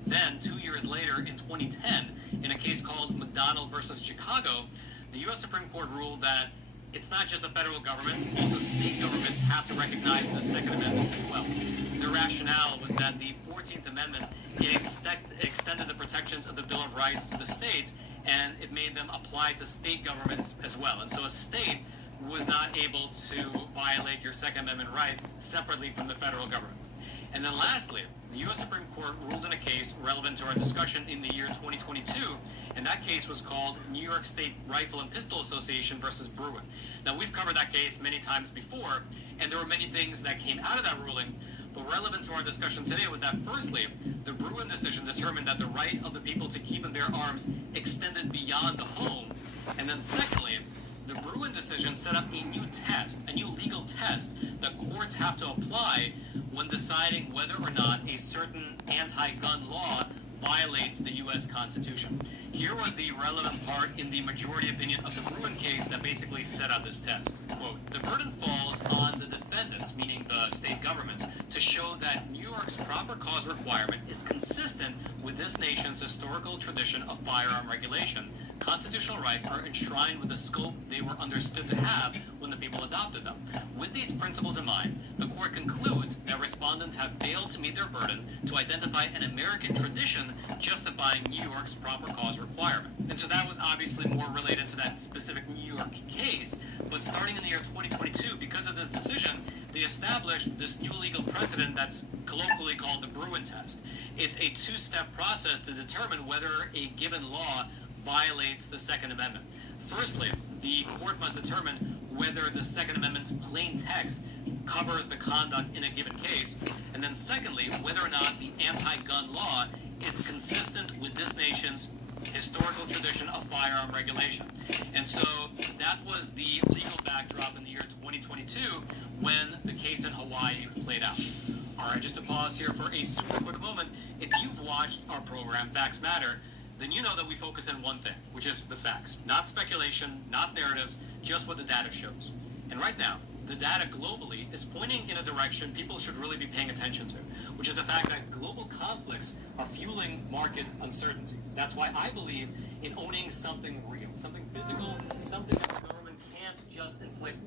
Then, 2 years later, in 2010, in a case called McDonald versus Chicago, the U.S. Supreme Court ruled that it's not just the federal government, also state governments have to recognize the Second Amendment as well. The rationale was that the 14th Amendment, it extended the protections of the Bill of Rights to the states, and it made them apply to state governments as well. And so a state was not able to violate your Second Amendment rights separately from the federal government. And then lastly, the U.S. Supreme Court ruled in a case relevant to our discussion in the year 2022, and that case was called New York State Rifle and Pistol Association versus Bruen. Now, we've covered that case many times before, and there were many things that came out of that ruling, but relevant to our discussion today was that, firstly, the Bruen decision determined that the right of the people to keep and bear arms extended beyond the home, and then secondly, the Bruen decision set up a new test, a new legal test that courts have to apply when deciding whether or not a certain anti-gun law violates the U.S. Constitution. Here was the relevant part in the majority opinion of the Bruen case that basically set out this test. Quote, the burden falls on the defendants, meaning the state governments, to show that New York's proper cause requirement is consistent with this nation's historical tradition of firearm regulation. Constitutional rights are enshrined with the scope they were understood to have when the people adopted them. With these principles in mind, the court concludes that respondents have failed to meet their burden to identify an American tradition justifying New York's proper cause requirement. And so that was obviously more related to that specific New York case, but starting in the year 2022, because of this decision, they established this new legal precedent that's colloquially called the Bruen test. It's a 2-step process to determine whether a given law violates the Second Amendment. Firstly, the court must determine whether the Second Amendment's plain text covers the conduct in a given case, and then secondly, whether or not the anti-gun law is consistent with this nation's historical tradition of firearm regulation. And so that was the legal backdrop in the year 2022 when the case in Hawaii played out. All right, just to pause here for a super quick moment. If you've watched our program, Facts Matter, then you know that we focus on one thing, which is the facts. Not speculation, not narratives, just what the data shows. And right now, the data globally is pointing in a direction people should really be paying attention to, which is the fact that global conflicts are fueling market uncertainty. That's why I believe in owning something real, something physical, something that the government can't just inflict.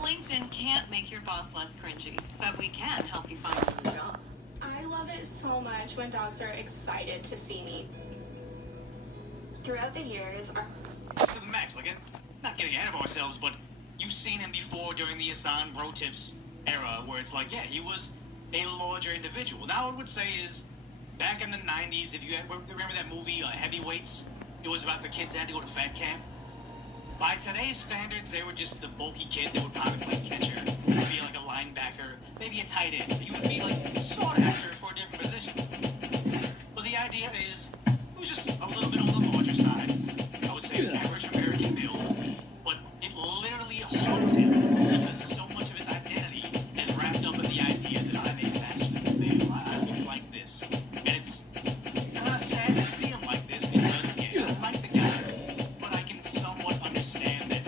LinkedIn can't make your boss less cringy, but we can help you find a new job. I love it so much when dogs are excited to see me. Throughout the years, It's to the max. Like, it's not getting ahead of ourselves, but you've seen him before during the Hassan Bro Tips era, where it's like, yeah, he was a larger individual. Now, what I would say is, back in the 90s, if you remember that movie, Heavyweights, it was about the kids that had to go to fat camp. By today's standards, they were just the bulky kid that would probably play catcher, be like a linebacker, maybe a tight end. You would be like sort of accurate for a different position. But the idea is, it was just a little bit on the larger side. I would say average American build. But it literally haunts him because so much of his identity is wrapped up in the idea that I'm a passionate male. I look like this. And it's kind of sad to see him like this because, yeah, I like the guy. But I can somewhat understand that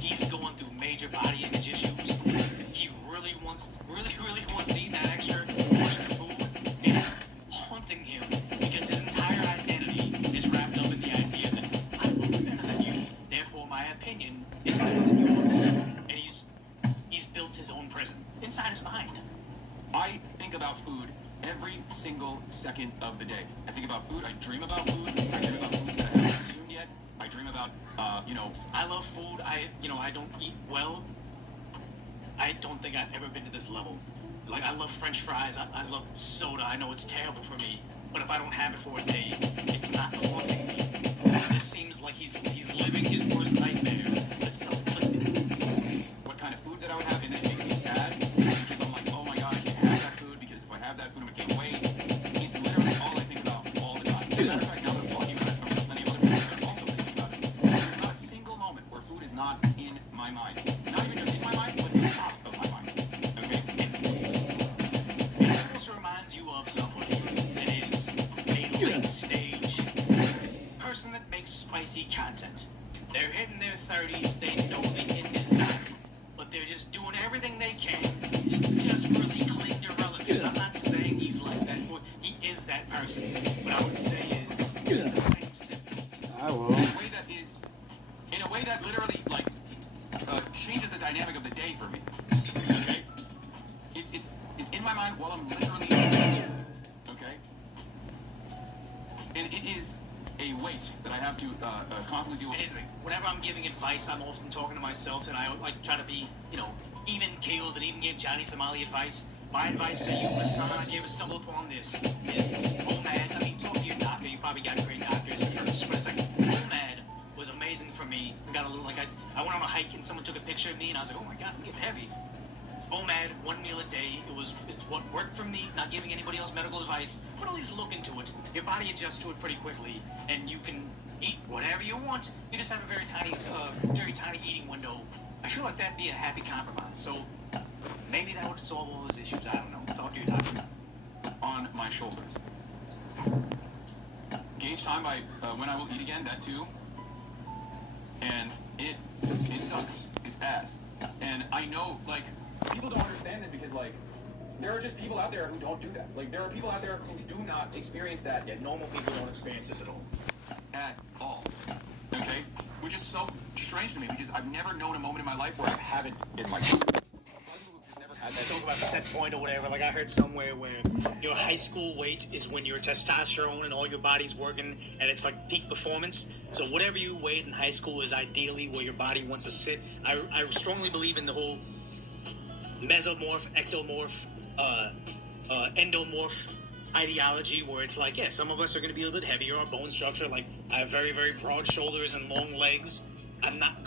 he's going through major body image issues. He really wants to eat that extra portion of food. And it's haunting him because his entire identity is wrapped up in the idea that I look better than you. Therefore, my opinion is better than yours. And he's built his own prison inside his mind. I think about food every single second of the day. I think about food. I dream about food. I dream about foods that I haven't consumed yet. I dream about, I love food. I don't eat well. I don't think I've ever been to this level. Like, I love French fries. I love soda. I know it's terrible for me. But if I don't have it for a day, it's not haunting me. This seems like he's living his worst nightmare. It's self-inflicted. What kind of food that I would have, and it makes me sad because I'm like, oh my god, I can't have that food because if I have that food, I'm gonna gain weight. It's literally all I think about all the time. As a matter of fact, now that I'm talking about it, I'm with many other people that are also thinking about it. There's not a single moment where food is not in my mind. Not even just in my mind, but in the top of my mind. Okay? It almost reminds you of somebody that is a late-stage person that makes spicy content. They're in their 30s, they know the end is nigh, but they're just doing everything they can to just really cling to relatives. I'm not saying he's like that, or he is that person. What I would say is, it's the same symptoms. I will. In a way that literally, like, changes the dynamic of the day for me. Okay? It's in my mind while I'm literally eating food. Okay? And it is a weight that I have to constantly deal with. It is. Whenever I'm giving advice, I'm often talking to myself, and I like try to be, even keeled and even give Johnny Somali advice. My advice to you, Hassan, you ever stumble upon this, is OMAD. I mean, talk to your doctor. You probably got great doctors first, but it's like, OMAD was amazing for me. I got a little, I went on a hike and someone took a picture of me, and I was like, oh my God, I'm getting heavy. OMAD, 1 meal a day. It's what worked for me. Not giving anybody else medical advice, but at least look into it. Your body adjusts to it pretty quickly, and you can eat whatever you want. You just have a very tiny eating window. I feel like that'd be a happy compromise. So maybe that would solve all those issues. I don't know. Talk to your doctor. On my shoulders. Gauge time by when I will eat again, that too. And it sucks. It's ass. And I know, like, people don't understand this because, like, there are just people out there who don't do that. Like, there are people out there who do not experience that. Yet normal people don't experience this at all. At all. Okay? Which is so strange to me because I've never known a moment in my life where I haven't in my life. Talk about set point or whatever. Like I heard somewhere where your high school weight is when your testosterone and all your body's working and it's like peak performance. So whatever you weighed in high school is ideally where your body wants to sit. I strongly believe in the whole mesomorph, ectomorph, endomorph ideology where it's like, yeah, some of us are going to be a little bit heavier. Our bone structure, like I have very, very broad shoulders and long legs. I'm not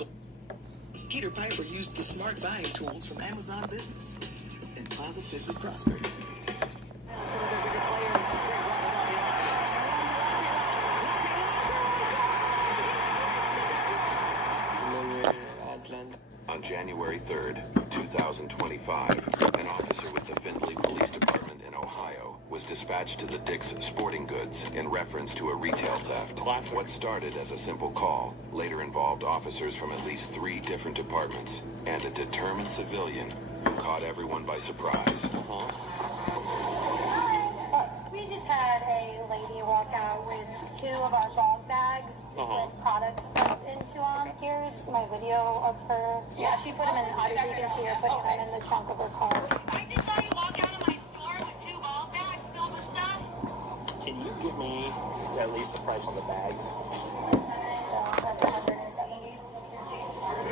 Peter Piper used the smart buying tools from Amazon Business and positively prospered. On January 3rd, 2025, an officer with the Findlay Police Department in Ohio was dispatched to the Dick's Sporting Goods in reference to a retail theft. What started as a simple call later involved officers from at least 3 different departments and a determined civilian who caught everyone by surprise. We just had a lady walk out with 2 of our dog bags with products stuffed into them. Here's my video of her. Yeah, she put them in, obviously you can see her putting them in the trunk of her car. I just saw you walk out of my store with 2 ball bags filled with stuff. Can you give me at least the price on the bags? That's 170.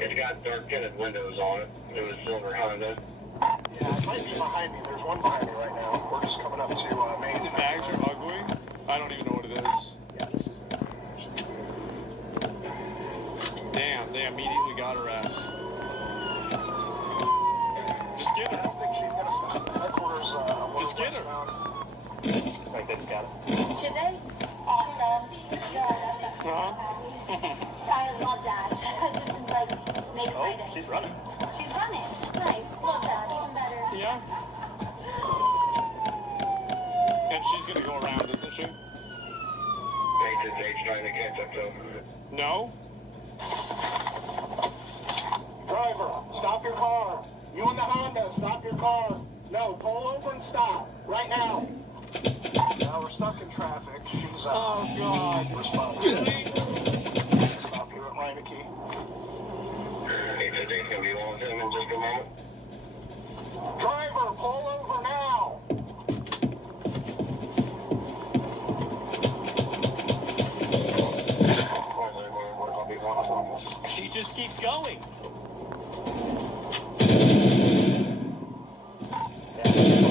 It's got dark tinted windows on it. It was silver Honda. Yeah, it might be behind me. There's one behind me right now. We're just coming up to Main. The bags are ugly. I don't even know what it is. Yeah, this is it. Damn, they immediately got her ass. Just get her. I don't think she's gonna stop. Headquarters. Just get her. Like they just got it. Should they? Awesome. I love that. Just like makes my day. She's running. She's running. Nice. Love that. Even better. Yeah. And she's gonna go around, isn't she? Nate's trying to catch up to him. No? Driver, stop your car. You in the Honda, stop your car. No, pull over and stop. Right now. Now we're stuck in traffic. She's, oh, God. Responsible. Stop here at Reineke. Nate's gonna be on him in just a moment. Driver, pull over now. She just keeps going. Yeah.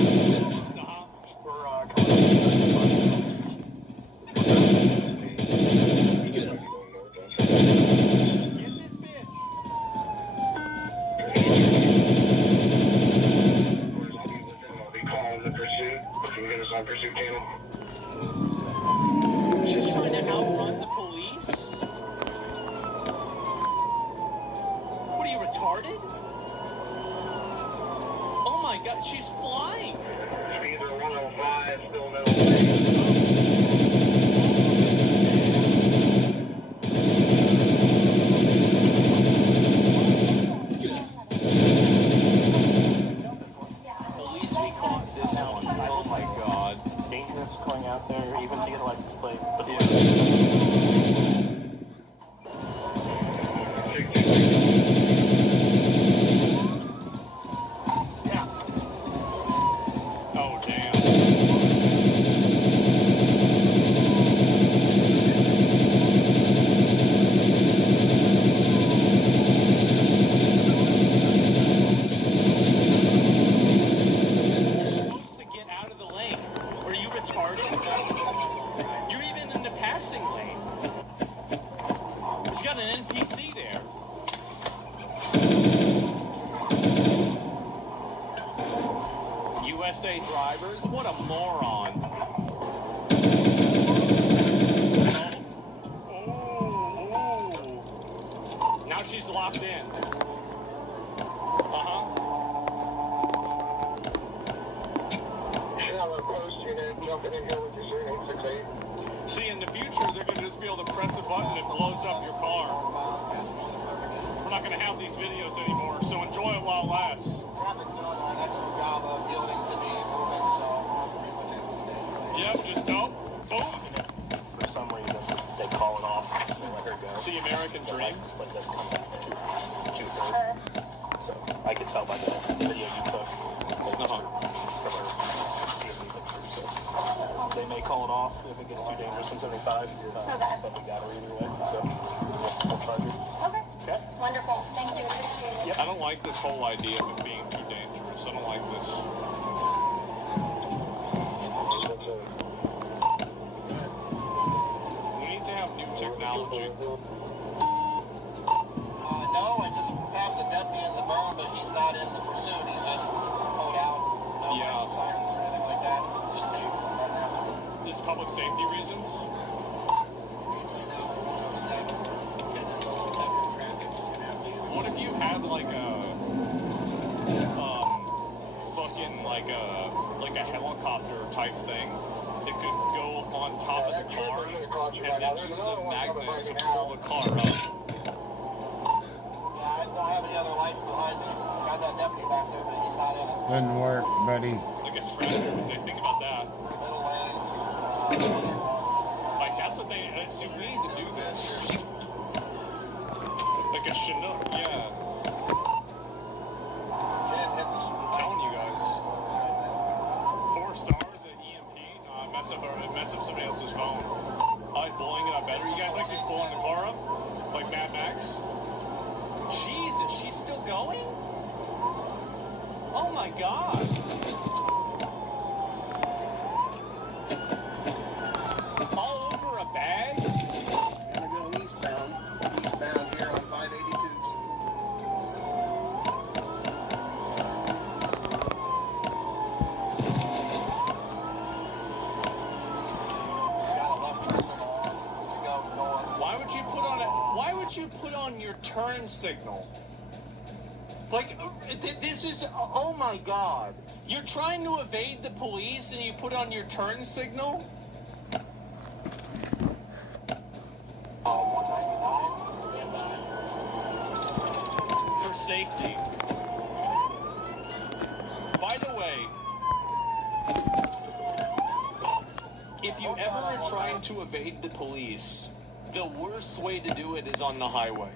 She's flying. Either 105, still no At least we caught this one. Oh my god. Dangerous going out there, even to get a license plate. But Oh, damn. You're supposed to get out of the lane. Are you retarded? You're even in the passing lane. He's got an NPC there. USA drivers, what a moron. Oh. Now she's locked in. See, in the future, they're going to just be able to press a button that blows up your car. We're not going to have these videos anymore, so enjoy it while it lasts. Traffic's doing an excellent job of yielding to me and moving, so I'm pretty much able to stay. Yep, just don't. Boom. for some reason, they call it off and they let her go. The American dream. The license plate doesn't come back to 2/3. So I could tell by the video you took that it was from her POV picture. So they may call it off if it gets too dangerous in 75. But we got her either way. So we'll charge her. Okay. Wonderful. Thank you. I don't like this whole idea of it being too dangerous. I don't like this. We need to have new technology. No, I just passed the deputy in the berm, but he's not in the pursuit. He's just pulled out. No extra sirens or anything like that. Just me right now. Is public safety reasons? What if you had like a fucking like a helicopter type thing that could go on top of the car and then use a magnet to pull the car up? Yeah, I don't have any other lights behind me. I got that deputy back there, but he's not in it. Doesn't work, buddy. Like a tractor. They think about that. Like that's what they. See, we need to do this. Like a Chinook, yeah. I'm telling you guys. 4 stars at EMP. Mess up somebody else's phone. I like blowing it up better. You guys like just blowing the car up? Like Mad Max? Jesus, she's still going? Oh my god. All over a bag? Gonna go eastbound. Eastbound here on 582. Why would you put on your turn signal? Like, this is, oh my god. You're trying to evade the police and you put on your turn signal? For safety. By the way, if you ever are trying to evade the police, the worst way to do it is on the highway.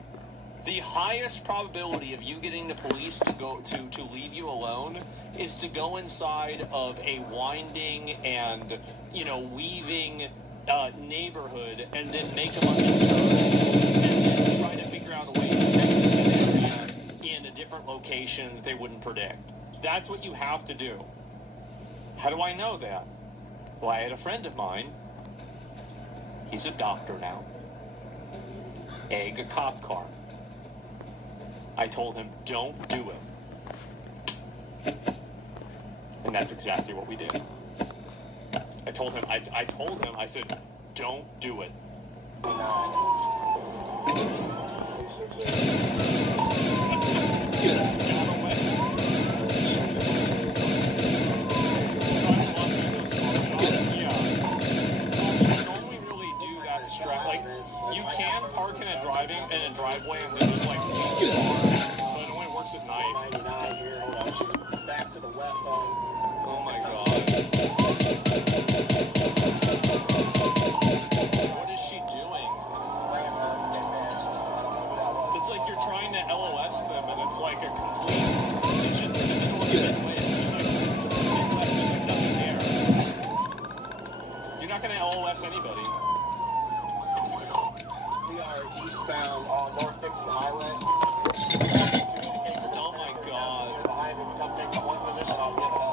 The highest probability of you getting the police to leave you alone is to go inside of a winding and, weaving neighborhood and then make a bunch of turns and then try to figure out a way to exit the area in a different location that they wouldn't predict. That's what you have to do. How do I know that? Well, I had a friend of mine. He's a doctor now. Egg a cop car. I told him, don't do it. And that's exactly what we did. I told him, I said, don't do it. You can park in a driveway and then just like leave the car, but it only works at night. 99 here. Hold on. She's back to the west on. Oh my god. What is she doing? It's like you're trying to LOS them and it's like a complete, it's just like a north Midwest. It's like Midwest, there's like nothing there. You're not going to LOS anybody. We are eastbound on North Dixie Highway. Oh my god.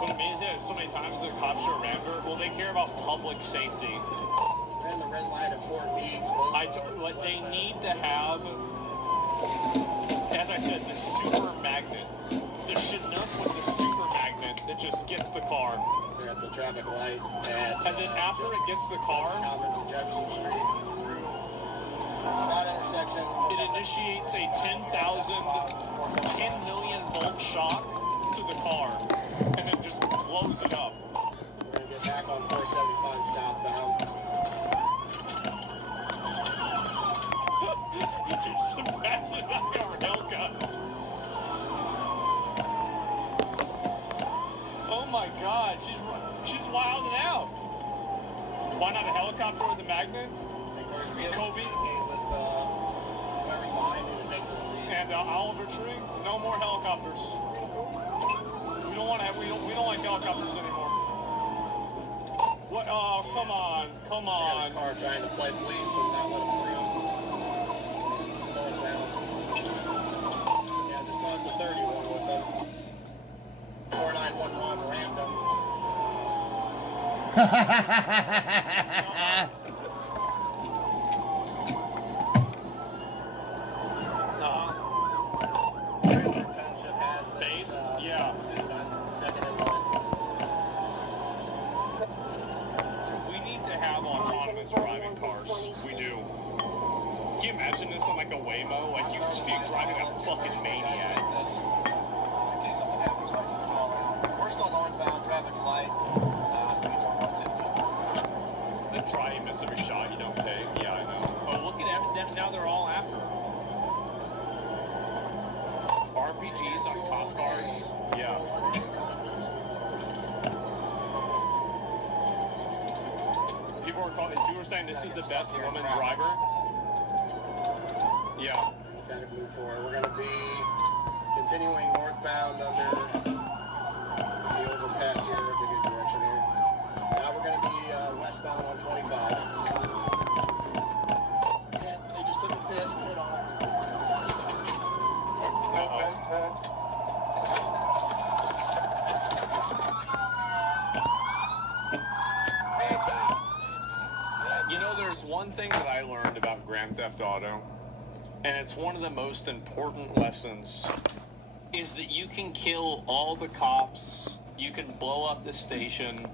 What amazing is so many times the cops are around her. Well, they care about public safety. We're in the red light at Fort Meade. What they need to have, as I said, the super magnet. The Chinook with the super magnet that just gets the car. We're at the traffic light at, and then after it gets the car, Commons and Jefferson Street through that intersection. It initiates a 10 million volt shock to the car, and then just blows it up. We're gonna get back on 475 southbound. Just imagine our Hellcat. Oh my god, she's wilding out. Why not a helicopter with a magnet? It's Kobe. And Oliver Tree. No more helicopters. We don't want to have. We don't like helicopters anymore. What? Oh, come on, come on. Car trying to play police and not let them through. Yeah, just go up to 31 with them. 4911 rammed them. Township has this. Yeah. Second and one. We need to have autonomous driving cars. We do. Can you imagine this on like a Waymo? Like you just be driving a fucking maniac. We're still northbound, traffic's light. Speeds are 150. Then try and miss every shot you don't take. Yeah, I know. Oh, look at them. Now they're all after her. RPGs on cop cars. Yeah. People were saying this is the best woman driver. Yeah. Trying to move forward. We're going to be continuing northbound under the overpass here, the good direction here. Now we're going to be westbound on 25. They just took a pit on it. You know, there's one thing that I learned about Grand Theft Auto, and it's one of the most important lessons, is that you can kill all the cops, you can blow up the station,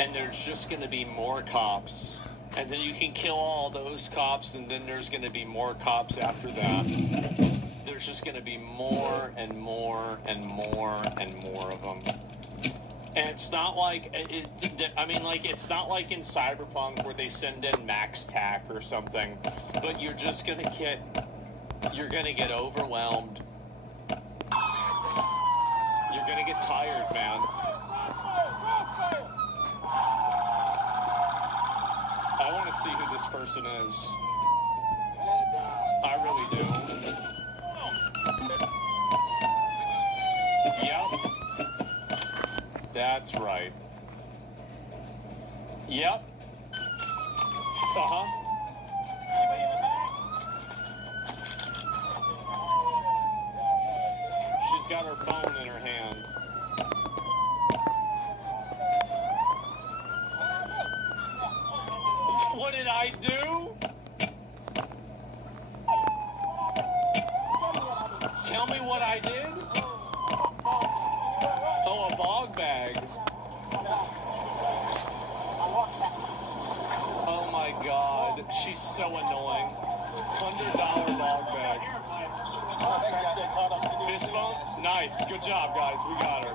and there's just going to be more cops. And then you can kill all those cops, and then there's going to be more cops after that. There's just going to be more and more and more and more of them. And it's not like, it's not like in Cyberpunk where they send in Max Tack or something, but you're just going to get overwhelmed. You're going to get tired, man. I want to see who this person is. I really do. Yep. That's right. Yep. Uh-huh. She's got her phone in her hand. What did I do? Tell me what I did? Oh, a bog bag. Oh my god, she's so annoying. $100 bog bag. Fist bump? Nice, good job guys, we got her.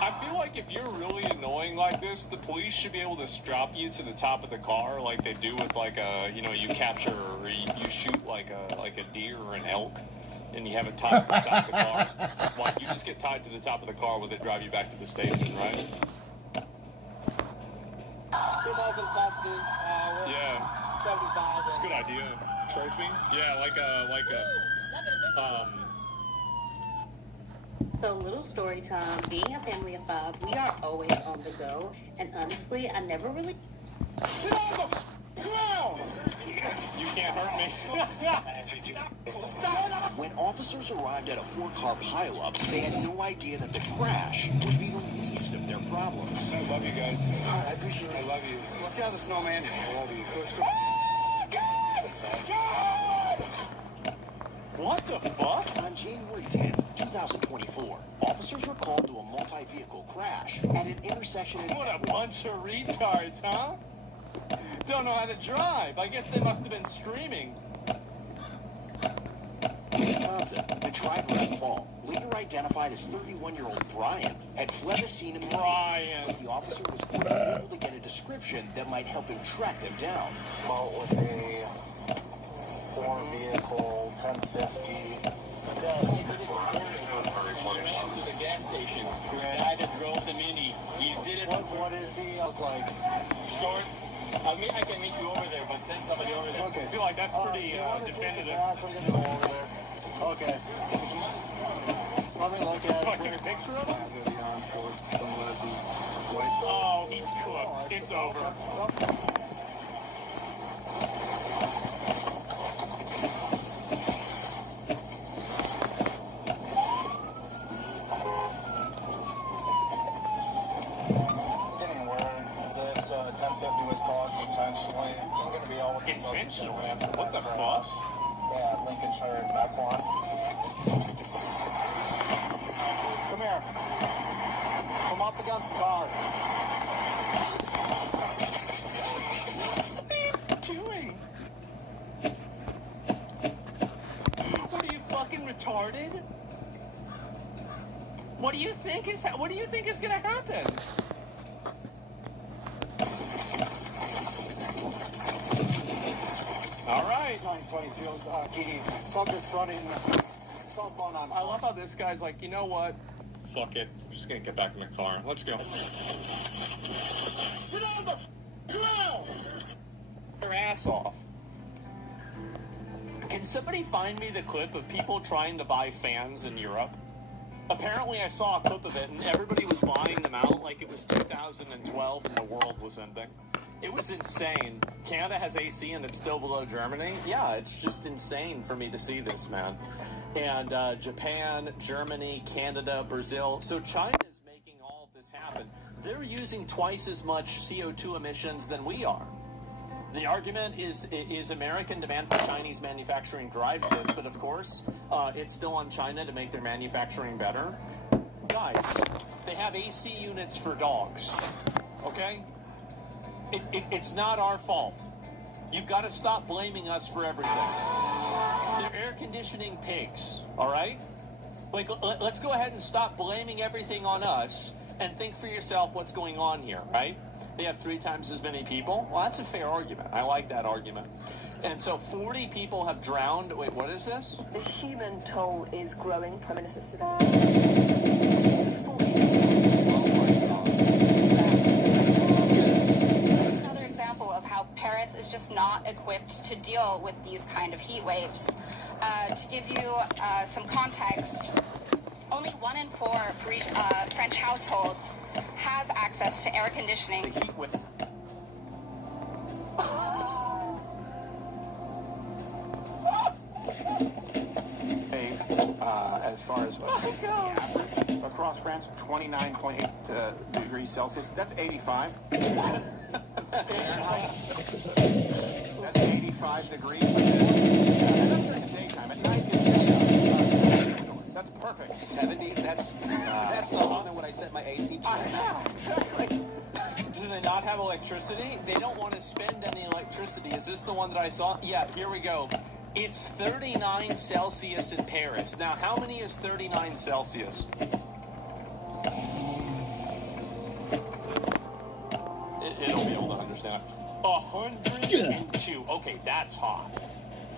I feel like if you're really annoying thing like this, the police should be able to strap you to the top of the car like they do with like a, you know, you capture or you shoot like a deer or an elk, and you have it tied to the top of the car. Like you just get tied to the top of the car with it, drive you back to the station, right? 2,000 custody. Yeah. 75. That's a good idea. Trophy? Yeah, like a So, little story time. Being a family of 5, we are always on the go. And honestly, I never really... You can't hurt me. When officers arrived at a 4-car pileup, they had no idea that the crash would be the least of their problems. I love you guys. I appreciate it. I love you. Let's get out of the snow, man. I love you. What the fuck? On January 10th, 2024, officers were called to a multi-vehicle crash at an intersection in... What a bunch of retards, huh? Don't know how to drive. I guess they must have been screaming. In Wisconsin, the driver at fault, later identified as 31-year-old Brian, had fled the scene immediately, but the officer was quickly able to get a description that might help him track them down. Fault with a 4-vehicle 1050. To the gas station. The guy that drove the Mini. He did it. What does he look like? Shorts. I mean, I can meet you over there, but send somebody over there. Okay. I feel like that's pretty definitive. Yeah, we're gonna go over there. Okay. Let me look at it. Oh, I took a picture of him? Oh, he's cooked. It's over. Getting word this 1050 was caused intentionally. I'm gonna be all with the Intentionally? What the fuck? Yeah, Lincolnshire Mequon. Come here. Come up against the car. What are you doing? What are you fucking retarded? What do you think is gonna happen? All right. 920 field, Key. Subject running. Cell phone on. I love how this guy's like, you know what? Fuck it. I'm just gonna get back in the car. Let's go. Get on the ground! Their ass off. Can somebody find me the clip of people trying to buy fans in Europe? Apparently I saw a clip of it and everybody was buying them out like it was 2012 and the world was ending. It was insane. Canada has AC and it's still below Germany. Yeah, it's just insane for me to see this, man. And Japan, Germany, Canada, Brazil. So China is making all of this happen. They're using twice as much CO2 emissions than we are. The argument is American demand for Chinese manufacturing drives this, but of course, it's still on China to make their manufacturing better. Guys, they have AC units for dogs, okay? It's not our fault. You've got to stop blaming us for everything. They're air conditioning pigs, all right? Like, let's go ahead and stop blaming everything on us and think for yourself what's going on here, right? They have 3 times as many people. Well, that's a fair argument. I like that argument. And so 40 people have drowned. Wait, what is this? The human toll is growing, Prime Minister Sudan. Another example of how Paris is just not equipped to deal with these kind of heat waves. To give you some context, only 1 in 4 French households has access to air conditioning. As far as the average across France, 29.8 degrees Celsius. That's 85. That's 85 degrees. That's during the daytime. At night, it's that's perfect. 70. That's lower than what I set my AC to. Yeah, exactly. Do they not have electricity? They don't want to spend any electricity. Is this the one that I saw? Yeah, here we go. It's 39 Celsius in Paris. Now, how many is 39 Celsius? understand it. 102. Okay, that's hot.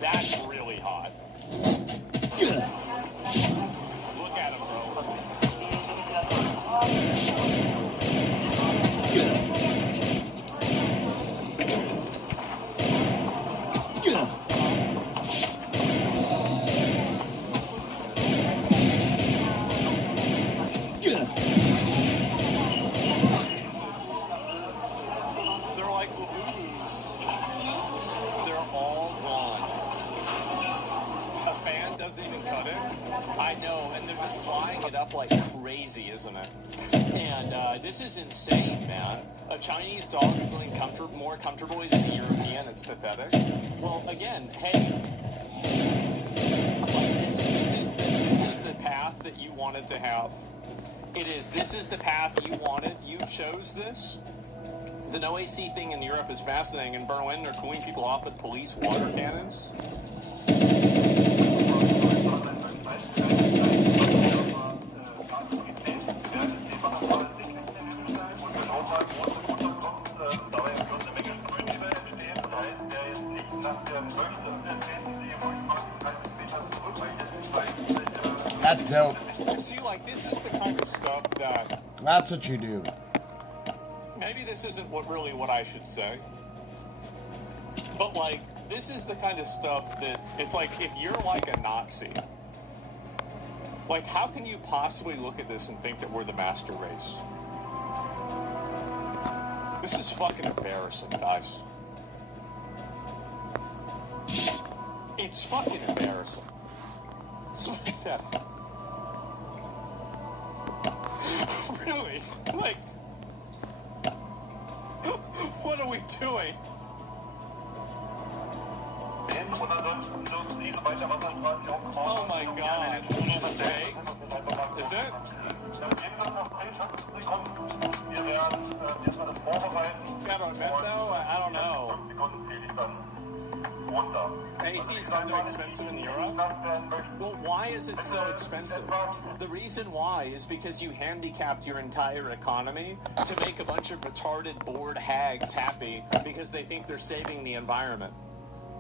That's really hot. Look at him, bro. They're like baboons. They're all gone. A fan doesn't even cut it. I know, and they're just flying it up like crazy, isn't it? And this is insane, man. A Chinese dog is living more comfortably than a European. It's pathetic. Well, again, hey, this is the path that you wanted to have. It is. This is the path you wanted. You chose this. The no AC thing in Europe is fascinating. In Berlin, they're cooling people off with police water cannons. That's dope. See, like, this is the kind of stuff that... That's what you do. Maybe this isn't what I should say. But, like, this is the kind of stuff that... It's like, if you're, like, a Nazi... Like, how can you possibly look at this and think that we're the master race? This is fucking embarrassing, guys. It's fucking embarrassing. It's pathetic. Really? Like, what are we doing? Oh my god. Is this fake? Is it? I don't know. AC is kind of expensive in Europe. Well, why is it so expensive? The reason why is because you handicapped your entire economy to make a bunch of retarded, bored hags happy because they think they're saving the environment.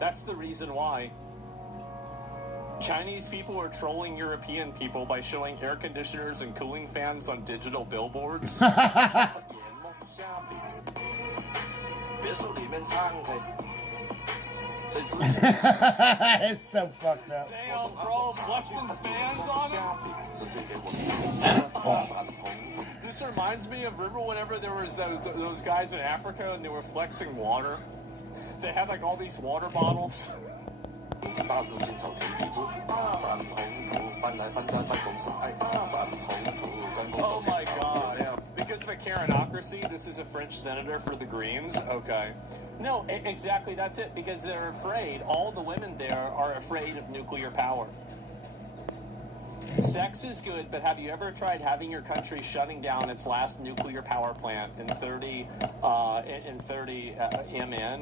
That's the reason why. Chinese people are trolling European people by showing air conditioners and cooling fans on digital billboards. It's so fucked up. Damn, bro, flexing fans on them? This reminds me of, remember whenever there was those guys in Africa and they were flexing water? They had like all these water bottles. Oh my god, yeah. Because of a Karenocracy, this is a French senator for the Greens. Okay. No, exactly, that's it. Because they're afraid, all the women there are afraid of nuclear power. Sex is good, but have you ever tried having your country shutting down its last nuclear power plant in 30 MN?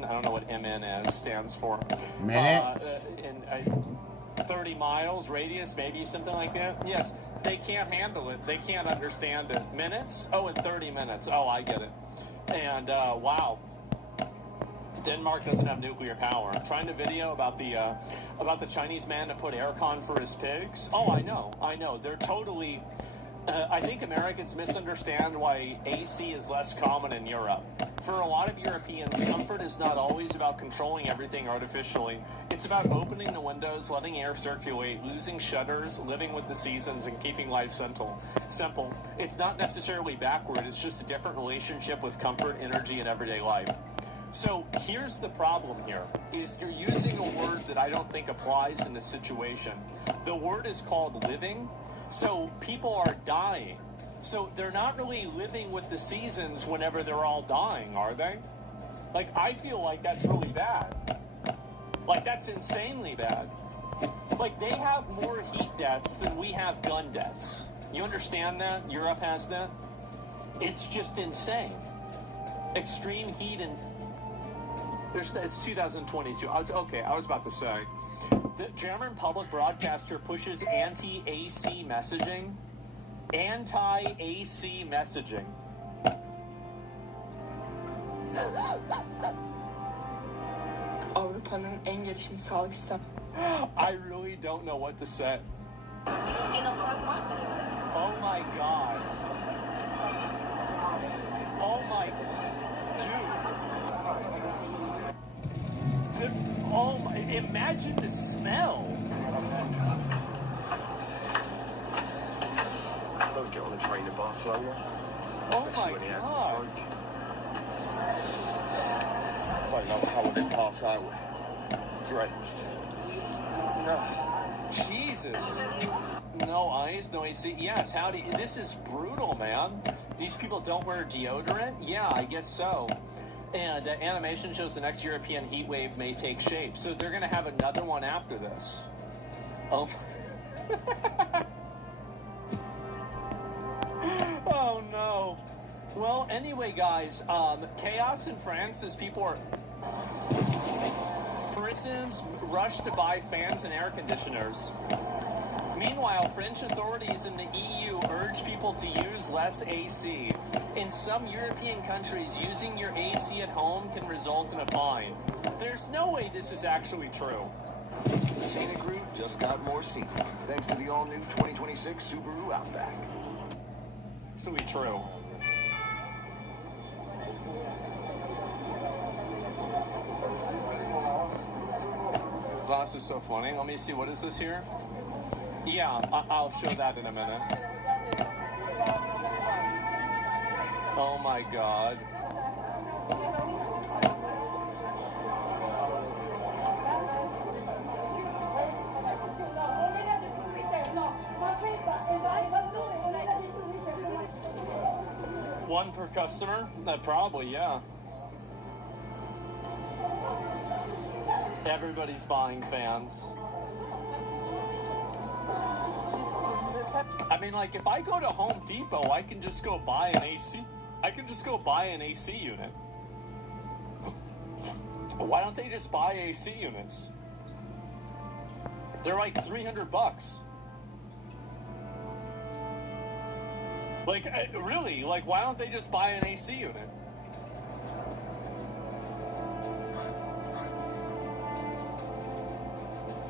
I don't know what MN stands for. Minutes? 30 miles radius, maybe something like that. Yes, they can't handle it. They can't understand it. Minutes? Oh, in 30 minutes. Oh, I get it. And wow. Denmark doesn't have nuclear power. I'm trying to video about the Chinese man to put aircon for his pigs. Oh, I know. They're totally... I think Americans misunderstand why AC is less common in Europe. For a lot of Europeans, comfort is not always about controlling everything artificially. It's about opening the windows, letting air circulate, losing shutters, living with the seasons, and keeping life simple. It's not necessarily backward. It's just a different relationship with comfort, energy, and everyday life. So here's the problem here, is you're using a word that I don't think applies in this situation. The word is called living, so people are dying. So they're not really living with the seasons whenever they're all dying, are they? Like, I feel like that's really bad. Like, that's insanely bad. Like, they have more heat deaths than we have gun deaths. You understand that? Europe has that? It's just insane. Extreme heat and... It's 2022. I was about to say. The German public broadcaster pushes anti-AC messaging. Anti-AC messaging. Avrupa'nın en gelişmiş sağlık sistemi. I really don't know what to say. Oh my god. Oh my dude. Oh my, imagine the smell. Don't get on a train to Barcelona. Oh Especially my when he had god. broke. I don't know how I did pass out. Drenched. No. Jesus. No ice, no AC. Yes, howdy. This is brutal, man. These people don't wear deodorant? Yeah, I guess so. And animation shows the next European heat wave may take shape. So they're going to have another one after this. Oh. Oh, no. Well, anyway, guys, chaos in France as people are... Parisians rush to buy fans and air conditioners. Meanwhile, French authorities in the EU urge people to use less AC. In some European countries, using your AC at home can result in a fine. There's no way this is actually true. The scenic route just got more scenic, thanks to the all-new 2026 Subaru Outback. Actually true. This is so funny. Let me see. What is this here? Yeah, I'll show that in a minute. Oh my god. One per customer? Probably, yeah. Everybody's buying fans. I mean, like, if I go to Home Depot, I can just go buy an AC. I can just go buy an AC unit. Why don't they just buy AC units? They're like $300. Like, really? Like, why don't they just buy an AC unit?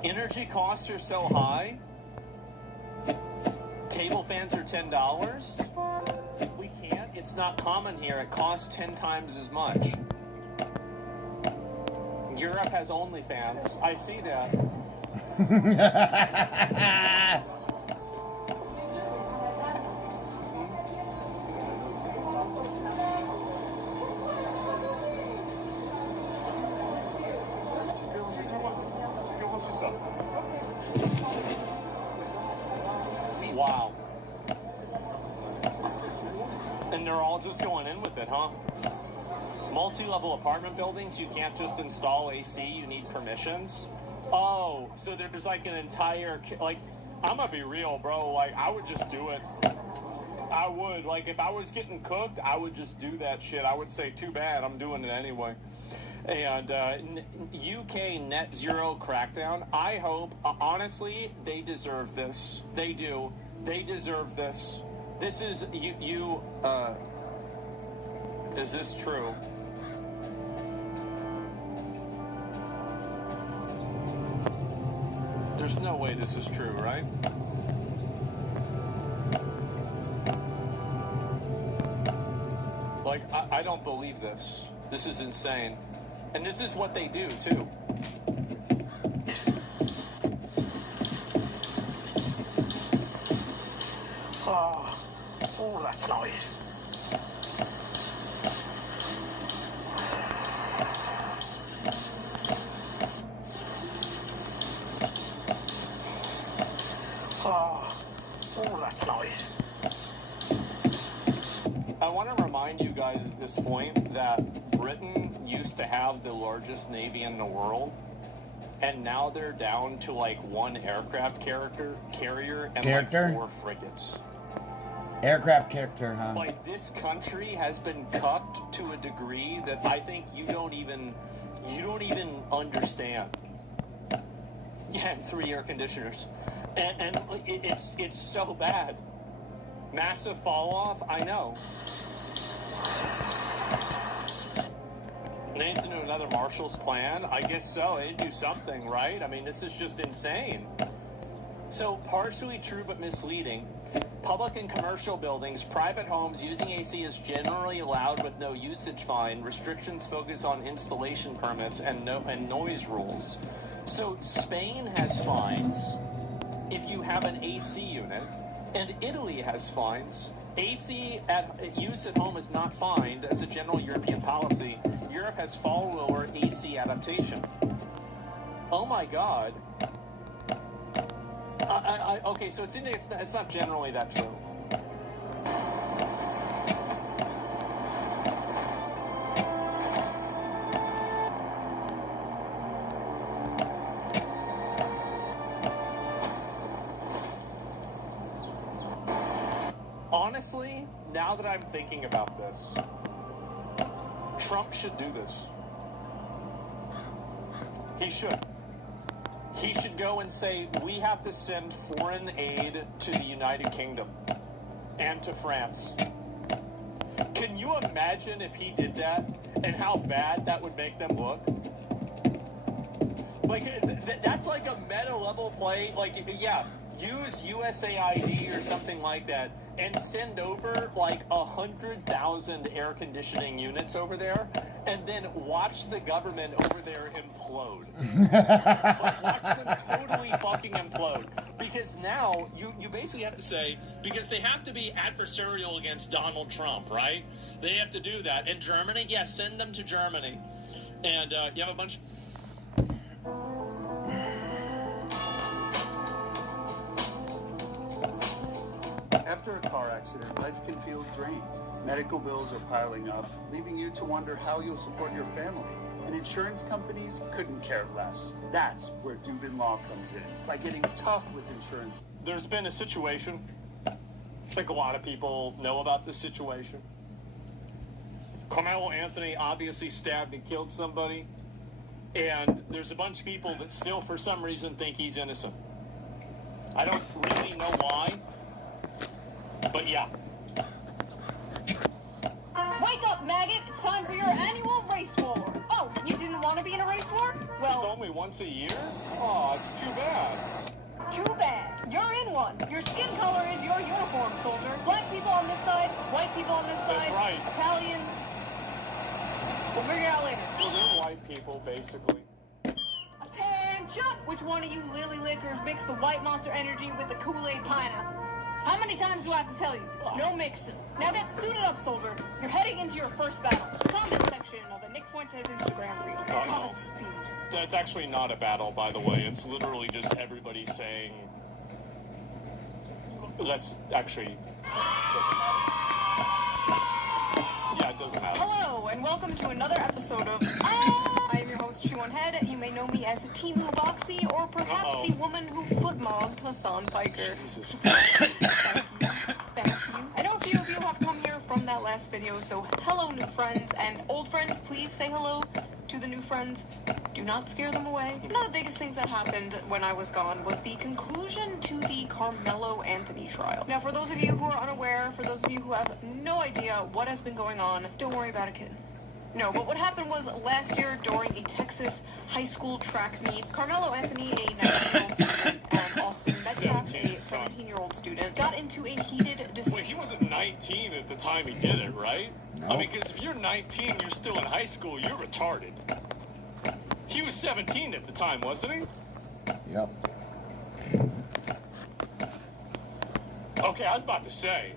Energy costs are so high. Table fans are $10. We can't. It's not common here. It costs 10 times as much. Europe has OnlyFans. I see that. Wow. And they're all just going in with it, huh? Multi-level apartment buildings, you can't just install AC, you need permissions. Oh, so there's like an entire, like, I'm gonna be real, bro, like, I would just do it. I would, like, if I was getting cooked, I would just do that shit. I would say, too bad, I'm doing it anyway. And UK net zero crackdown, I hope, honestly, they deserve this. They do. They deserve this. This is, is this true? There's no way this is true, right? Like, I don't believe this. This is insane. And this is what they do, too. Oh, that's nice. Oh, that's nice. I want to remind you guys at this point that Britain used to have the largest navy in the world, and now they're down to like one aircraft carrier and like 4 frigates. Aircraft character, huh? Like, this country has been cucked to a degree that I think you don't even understand. Yeah, 3 air conditioners. And it's so bad. Massive fall off, I know. Nancy another Marshall's Plan? I guess so. It'd do something, right? I mean, this is just insane. So, partially true but misleading. Public and commercial buildings, private homes using AC is generally allowed with no usage fine. Restrictions focus on installation permits and noise rules. So, Spain has fines if you have an AC unit, and Italy has fines. AC use at home is not fined as a general European policy. Europe has follower AC adaptation. Oh my God. Okay, so it's not generally that true. Honestly, now that I'm thinking about this, Trump should do this. He should. He should go and say, we have to send foreign aid to the United Kingdom and to France. Can you imagine if he did that and how bad that would make them look? Like, that's like a meta level play. Like, yeah, use USAID or something like that and send over like 100,000 air conditioning units over there, and then watch the government over there implode. Like, watch them totally fucking implode. Because now you basically have to say, because they have to be adversarial against Donald Trump, right? They have to do that. And Germany, yeah, send them to Germany. And you have a bunch. After a car accident, life can feel drained. Medical bills are piling up, leaving you to wonder how you'll support your family. And insurance companies couldn't care less. That's where Dubin Law comes in, by getting tough with insurance. There's been a situation. I think a lot of people know about this situation. Carmelo Anthony obviously stabbed and killed somebody. And there's a bunch of people that still, for some reason, think he's innocent. I don't really know why. But yeah. Wake up, maggot! It's time for your annual race war! Oh, you didn't want to be in a race war? Well, it's only once a year? Oh, it's too bad. Too bad. You're in one. Your skin color is your uniform, soldier. Black people on this side, white people on this side. That's right. Italians. We'll figure it out later. Well, they're white people, basically. Attention! Which one of you lily lickers mixed the white Monster Energy with the Kool-Aid pineapples? How many times do I have to tell you? No mixing. Now get suited up, soldier. You're heading into your first battle. Comment section of a Nick Fuentes Instagram reel. Godspeed. That's actually not a battle, by the way. It's literally just everybody saying... Let's actually... Yeah, it doesn't matter. Hello, and welcome to another episode of... I am your host, Shoe1Head. You may know me as Timu Boxy, or perhaps the woman who footmobbed Hassan Piker. Jesus. Thank you. I know a few of you have come here from that last video, so hello, new friends, and old friends, please say hello to the new friends. Do not scare them away. One of the biggest things that happened when I was gone was the conclusion to the Carmelo Anthony trial. Now, for those of you who are unaware, for those of you who have no idea what has been going on, don't worry about it, kid. No, but what happened was last year during a Texas high school track meet, Carmelo Anthony, a 19-year-old student, and Austin Metcalf, a 17-year-old student, got into a heated dispute. Wait, he wasn't 19 at the time he did it, right? No. I mean, because if you're 19, you're still in high school, you're retarded. He was 17 at the time, wasn't he? Yep. Okay, I was about to say.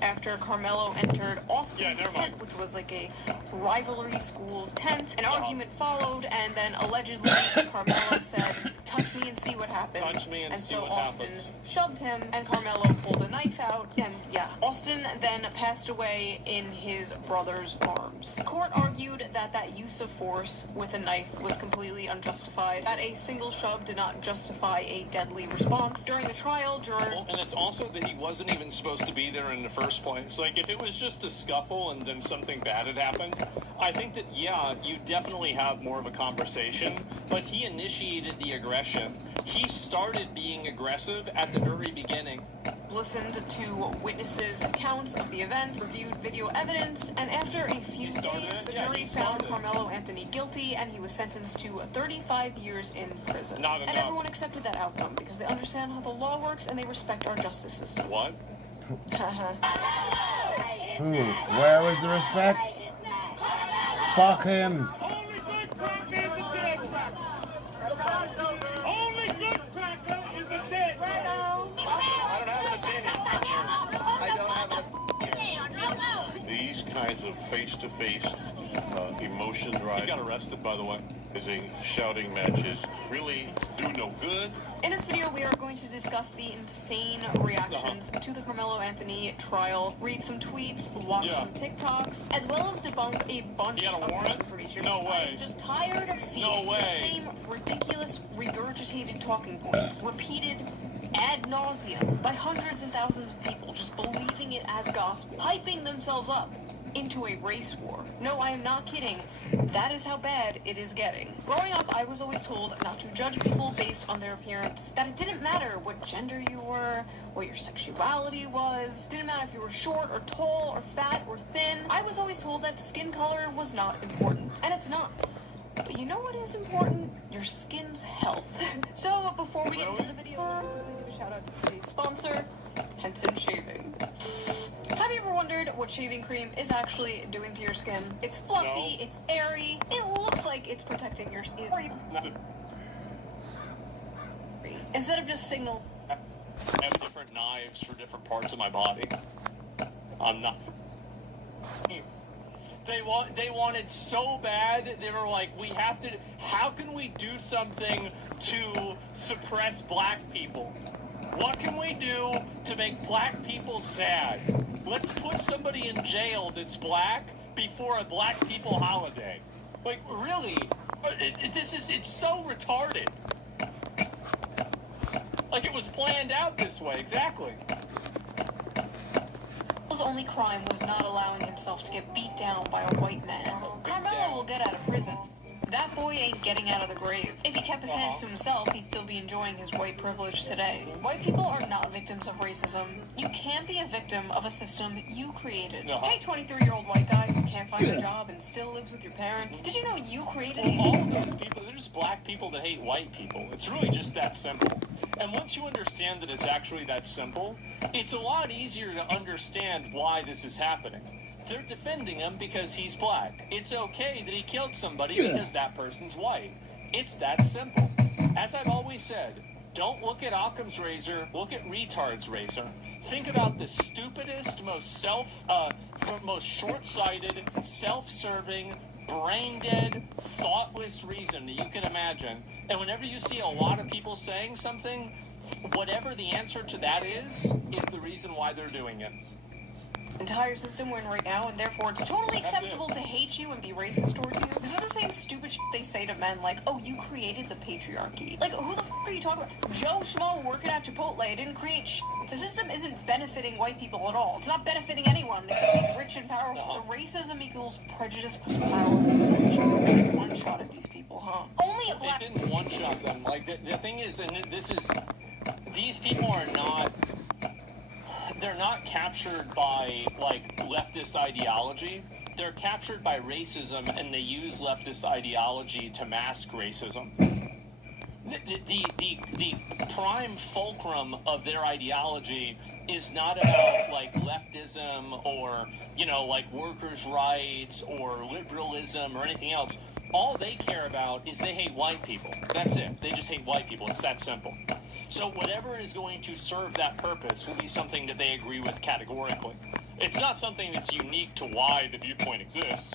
After Carmelo entered Austin's tent, which was like a rivalry school's tent, an argument followed, and then allegedly Carmelo said, "Touch me and see what happens." Touch me and see so what Austin happens. shoved him, and Carmelo pulled a knife out, and yeah. Austin then passed away in his brother's arms. The court argued that that use of force with a knife was completely unjustified, that a single shove did not justify a deadly response. During the trial, jurors... Well, and it's also that he wasn't even supposed to be there in the first place. Like, if it was just a scuffle and then something bad had happened, I think that, yeah, you definitely have more of a conversation, but he initiated the aggression. He started being aggressive at the very beginning. listened to witnesses' accounts of the events, reviewed video evidence, and after a few days, the jury found Carmelo Anthony guilty, and he was sentenced to 35 years in prison. Not enough. And everyone accepted that outcome because they understand how the law works and they respect our justice system. What? Where was the respect? Fuck him. These kinds of face-to-face emotion drive. He got arrested, by the way. Shouting matches really do no good. In this video, we are going to discuss the insane reactions to the Carmelo Anthony trial, read some tweets, watch some TikToks, as well as debunk a bunch of misinformation. No way. I'm just tired of seeing the same ridiculous, regurgitated talking points, repeated ad nauseum by hundreds and thousands of people, just believing it as gospel, hyping themselves up into a race war. No, I am not kidding. That is how bad it is getting. Growing up, I was always told not to judge people based on their appearance, that it didn't matter what gender you were, what your sexuality was, didn't matter if you were short or tall or fat or thin. I was always told that skin color was not important, and it's not. But you know what is important? Your skin's health. So before we get into the video, let's quickly give a shout out to today's sponsor, Henson Shaving. Have you ever wondered what shaving cream is actually doing to your skin? It's fluffy, it's airy, it looks like it's protecting your skin. Instead of just signal. I have different knives for different parts of my body. I'm not. They wanted so bad, they were like, we have to, how can we do something to suppress black people? What can we do to make black people sad? Let's put somebody in jail that's black before a black people holiday. Like, really? It's so retarded. Like, it was planned out this way, exactly. His only crime was not allowing himself to get beat down by a white man. Carmelo will get out of prison. That boy ain't getting out of the grave. If he kept his hands to himself, he'd still be enjoying his white privilege today. White people are not victims of racism. You can't be a victim of a system you created. Hey, 23-year-old white guy who can't find a job and still lives with your parents. Did you know you created it? All of those people, they're just black people that hate white people. It's really just that simple. And once you understand that it's actually that simple, it's a lot easier to understand why this is happening. They're defending him because he's black. It's okay that he killed somebody because that person's white. It's that simple. As I've always said, don't look at Occam's razor, look at retard's razor. Think about the stupidest, most short-sighted, self-serving, brain-dead, thoughtless reason that you can imagine. And whenever you see a lot of people saying something, whatever the answer to that is the reason why they're doing it. Entire system we're in right now, and therefore it's totally acceptable to hate you and be racist towards you. This is the same stupid shit they say to men, like, oh, you created the patriarchy. Like, who the f are you talking about? Joe Schmo working at Chipotle didn't create shit. The system isn't benefiting white people at all. It's not benefiting anyone except being rich and powerful. The racism equals prejudice plus power. One shot at these people, huh? Only a black... They didn't one-shot them. Like, the thing is, and this is, these people are not... They're not captured by, like, leftist ideology. They're captured by racism, and they use leftist ideology to mask racism. The prime fulcrum of their ideology is not about, like, leftism or, you know, like, workers' rights or liberalism or anything else. All they care about is they hate white people. That's it. They just hate white people. It's that simple. So whatever is going to serve that purpose will be something that they agree with categorically. It's not something that's unique to why the viewpoint exists.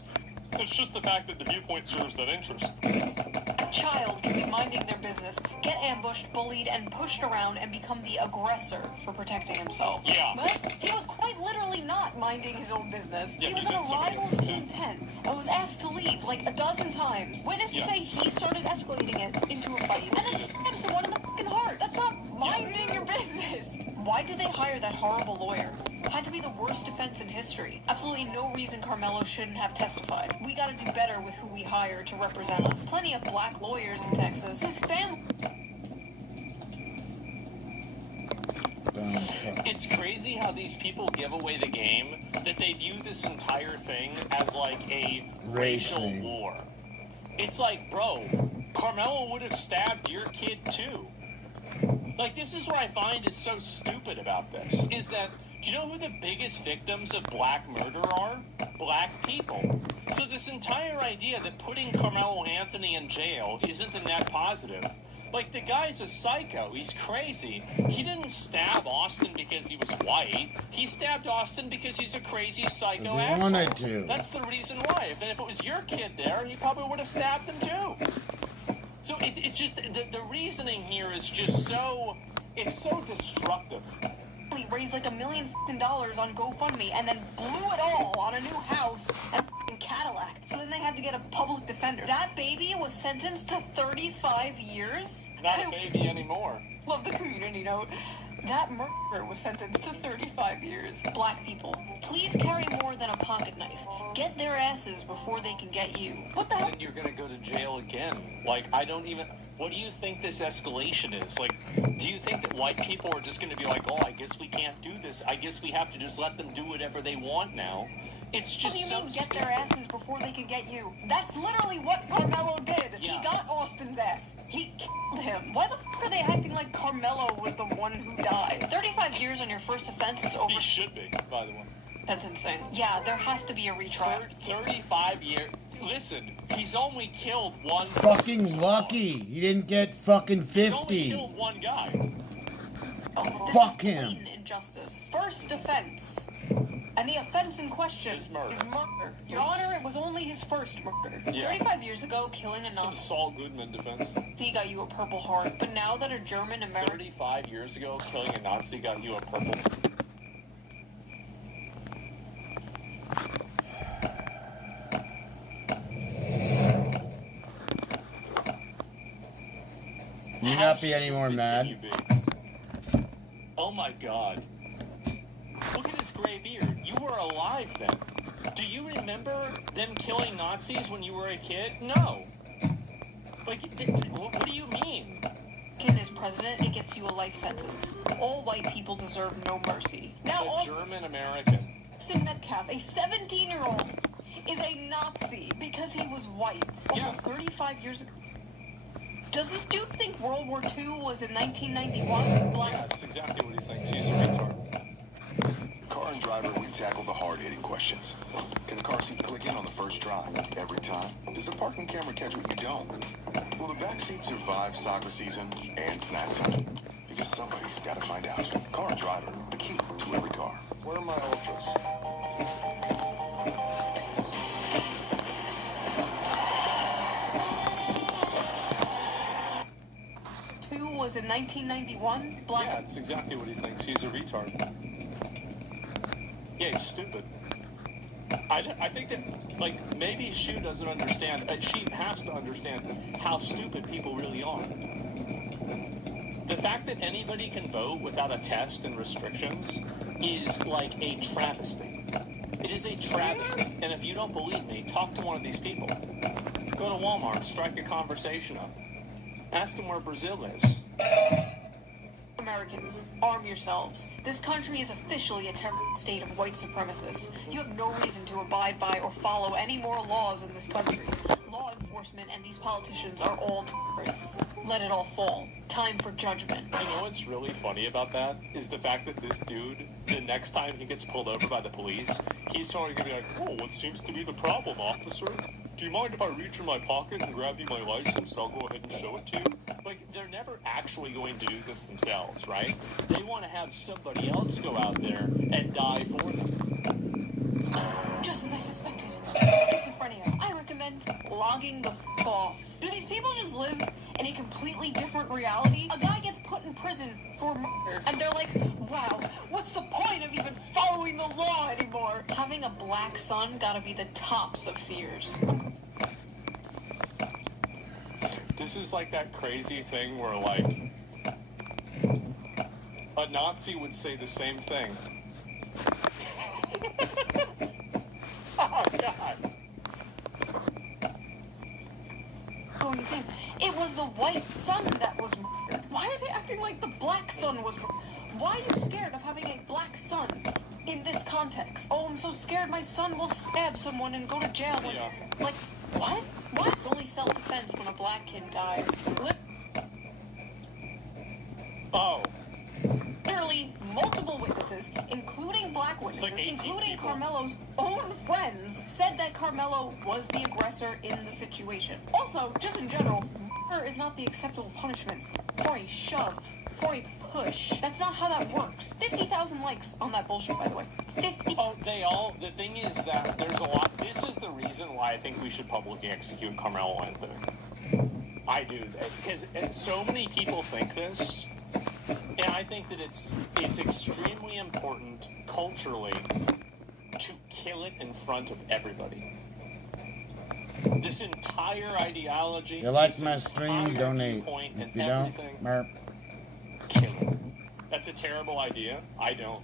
It's just the fact that the viewpoint serves that interest. A child can be minding their business, get ambushed, bullied, and pushed around and become the aggressor for protecting himself. Yeah. But he was quite literally not minding his own business. Yeah, he was in a rival's Team 10 and was asked to leave like a dozen times. Witnesses say he started escalating it into a fight and then stabbed someone in the fucking heart. That's not minding your business. Why did they hire that horrible lawyer? Had to be the worst defense in history. Absolutely no reason Carmelo shouldn't have testified. We gotta do better with who we hire to represent us. Plenty of black lawyers in Texas. His family... It's crazy how these people give away the game, that they view this entire thing as like a racial war. It's like, bro, Carmelo would have stabbed your kid too. Like, this is what I find is so stupid about this, is that, do you know who the biggest victims of black murder are? Black people. So this entire idea that putting Carmelo Anthony in jail isn't a net positive. Like, the guy's a psycho. He's crazy. He didn't stab Austin because he was white. He stabbed Austin because he's a crazy psycho He wanted to. That's the reason why. If it was your kid there, he probably would have stabbed him too. So it just, the reasoning here is just so, it's so destructive. He raised like $1 million on GoFundMe and then blew it all on a new house and a Cadillac. So then they had to get a public defender. That baby was sentenced to 35 years? Not a baby anymore. Love the community note. That murderer was sentenced to 35 years. Black people, please carry more than a pocket knife. Get their asses before they can get you. What the hell? Then you're gonna go to jail again. Like, I don't even... What do you think this escalation is? Like, do you think that white people are just gonna be like, oh, I guess we can't do this. I guess we have to just let them do whatever they want now. It's just What do you mean, get stupid. their asses before they can get you? That's literally what Carmelo did. Yeah. He got Austin's ass. He killed him. Why the f*** are they acting like Carmelo was the one who died? 35 years on your first offense is over. He should be, by the way. Sentencing. Yeah, there has to be a retrial. 35 years. Listen, he's only killed one Fucking person. lucky. He didn't get fucking He's only 50. killed one guy. This Fuck is him. blatant injustice. First offense. And the offense in question is murder. Your Honor, it was only his first murder. Yeah. 35 years ago, killing a Some Nazi Saul Goodman defense. got you a Purple Heart, but now that a German American 35 years ago, killing a Nazi got you a purple. Can you not be any more mad? You be? Oh my god. Look at his gray beard. You were alive then. Do you remember them killing Nazis when you were a kid? No. Like, what do you mean? is president, it gets you a life sentence. All white people deserve no mercy. Now, A German American. Austin Metcalf, a 17-year-old, is a Nazi because he was white. Also, 35 years ago. Does this dude think World War II was in 1991? Yeah, that's exactly what he thinks. He's a retard. Car and driver, we tackle the hard-hitting questions. Can the car seat click in on the first try? Every time? Does the parking camera catch what you don't? Will the back seat survive soccer season and snack time? Because somebody's got to find out. Car and driver, the key to every car. Where are my ultras? Was in 1991. Black. Yeah, that's exactly what he thinks. He's a retard. Yeah, he's stupid. I think that, like, maybe Shu doesn't understand. She has to understand how stupid people really are. The fact that anybody can vote without a test and restrictions is like a travesty. It is a travesty. And if you don't believe me, talk to one of these people. Go to Walmart, strike a conversation up. Ask them where Brazil is. Americans, arm yourselves. This country is officially a terrorist state of white supremacists. You have no reason to abide by or follow any more laws in this country. Law enforcement and these politicians are all terrorists. Let it all fall. Time for judgment. You know what's really funny about that is the fact that this dude, the next time he gets pulled over by the police, he's probably gonna be like, "Oh, what seems to be the problem, officer? Do you mind if I reach in my pocket and grab you my license? I'll go ahead and show it to you." Like, they're never actually going to do this themselves, right? They want to have somebody else go out there and die for them. Just as I suspected. Schizophrenia. I recommend logging the f*** off. Do these people just live in a completely different reality? A guy gets put in prison for murder, and they're like, wow, what's the point of even following the law anymore? Having a black son gotta be the tops of fears. This is like that crazy thing where, like, a Nazi would say the same thing. Oh, God. Going insane. It was the white son that was murdered. Why are they acting like the black son was murdered? Why are you scared of having a black son in this context? Oh, I'm so scared my son will stab someone and go to jail. Like, what? What? It's only self-defense when a black kid dies. Oh. Literally multiple witnesses, including black witnesses, like 18 including people. Carmelo's own friends, said that Carmelo was the aggressor in the situation. Also, just in general, murder is not the acceptable punishment for a shove, for a push. That's not how that works. 50,000 likes on that bullshit, by the way. 50. Oh, the thing is that there's a lot. This is the reason why I think we should publicly execute Carmelo Anthony. I do. Because so many people think this. And I think that it's extremely important culturally to kill it in front of everybody. This entire ideology. You like my stream? Donate. If you don't, merp. Kill it. That's a terrible idea. I don't.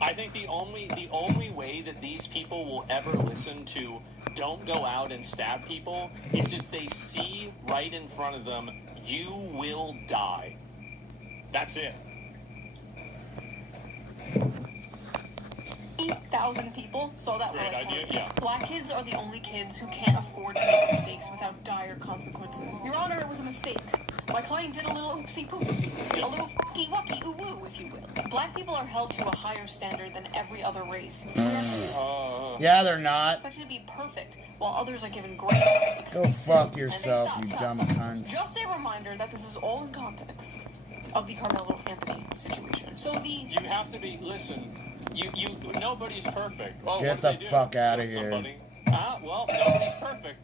I think the only way that these people will ever listen to "Don't go out and stab people" is if they see right in front of them, "You will die." That's it. 8,000 people saw that. Great idea, yeah. Black kids are the only kids who can't afford to make mistakes without dire consequences. Your Honor, it was a mistake. My client did a little oopsie poopsie, a little fucky wucky ooh woo, if you will. Black people are held to a higher standard than every other race. Yeah, they're not. Expected to be perfect, while others are given grace. Go fuck yourself, you dumb cunt. Just a reminder that this is all in context of the Carmelo Anthony situation. So you have to be. Listen, you nobody's perfect. Oh, Get the fuck out of here. Well, nobody's perfect.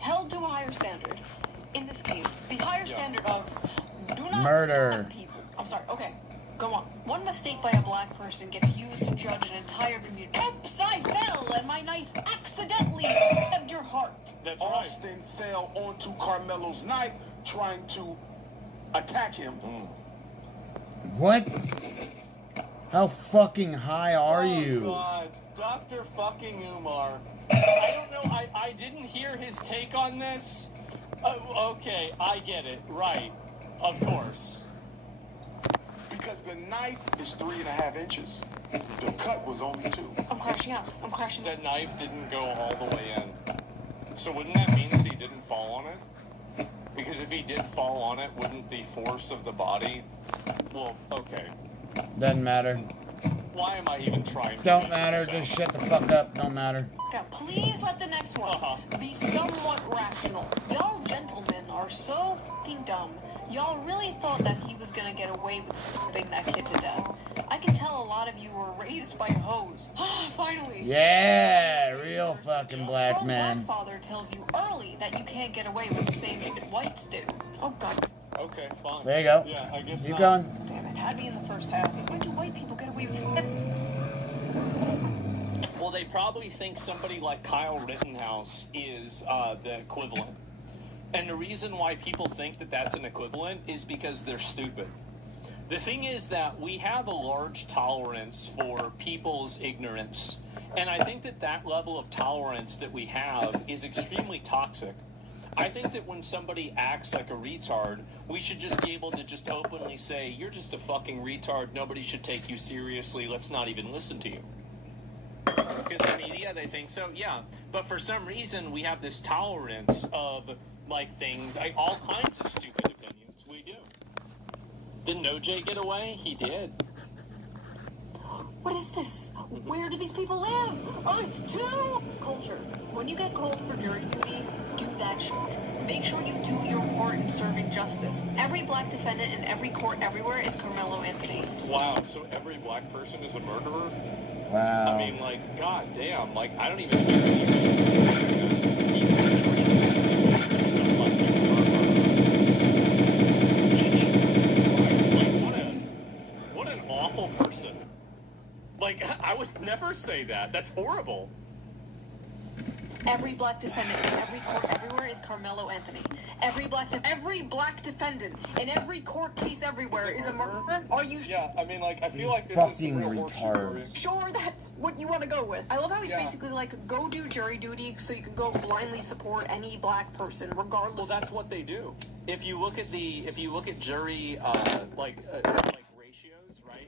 Held to a higher standard. In this case, the higher standard of do not murder stab people. I'm sorry. Okay, go on. One mistake by a black person gets used to judge an entire community. Oops, I fell and my knife accidentally stabbed your heart. That's Austin fell onto Carmelo's knife, trying to attack him. What? How fucking high are you? God, Dr. fucking Umar. I don't know. I didn't hear his take on this. Okay, I get it. Right. Of course. Because the knife is 3.5 inches. The cut was only 2. I'm crashing out. I'm crashing out. The knife didn't go all the way in. So wouldn't that mean that he didn't fall on it? Because if he did fall on it, wouldn't the force of the body... Well, okay. Doesn't matter. Why am I even trying to Don't matter, just shut the fuck up, don't matter. Okay, please let the next one be somewhat rational. Y'all gentlemen are so fucking dumb. Y'all really thought that he was gonna get away with stabbing that kid to death. I can tell a lot of you were raised by hoes. Finally. Yeah, real fucking black Strong man. black father tells you early that you can't get away with the same shit whites do. Oh god. Okay, fine. There you go. Yeah, I guess Keep not. going. Damn it, had me in the first half. Why do white people get away with stabbing? Well, they probably think somebody like Kyle Rittenhouse is the equivalent. And the reason why people think that that's an equivalent is because they're stupid. The thing is that we have a large tolerance for people's ignorance. And I think that that level of tolerance that we have is extremely toxic. I think that when somebody acts like a retard, we should just be able to just openly say, you're just a fucking retard, nobody should take you seriously, let's not even listen to you. Because the media, they think so, yeah. But for some reason, we have this tolerance of, like, things, all kinds of stupid opinions. We do. Didn't OJ get away? He did. What is this? Where do these people live? Earth 2! Culture. When you get called for jury duty, do that shit. Make sure you do your part in serving justice. Every black defendant in every court everywhere is Carmelo Anthony. Wow, so every black person is a murderer? Wow. I mean, like, god damn, like, I don't even think that even this is what an awful person. Like, I would never say that. That's horrible. Every black defendant in every court everywhere is Carmelo Anthony. Every black defendant in every court case everywhere is a murderer. Are you? Yeah, I mean, like, I feel like this fucking is a real retard. Sure, that's what you want to go with. I love how he's basically like, go do jury duty so you can go blindly support any black person, regardless. Well, that's what they do. If you look at jury, like ratio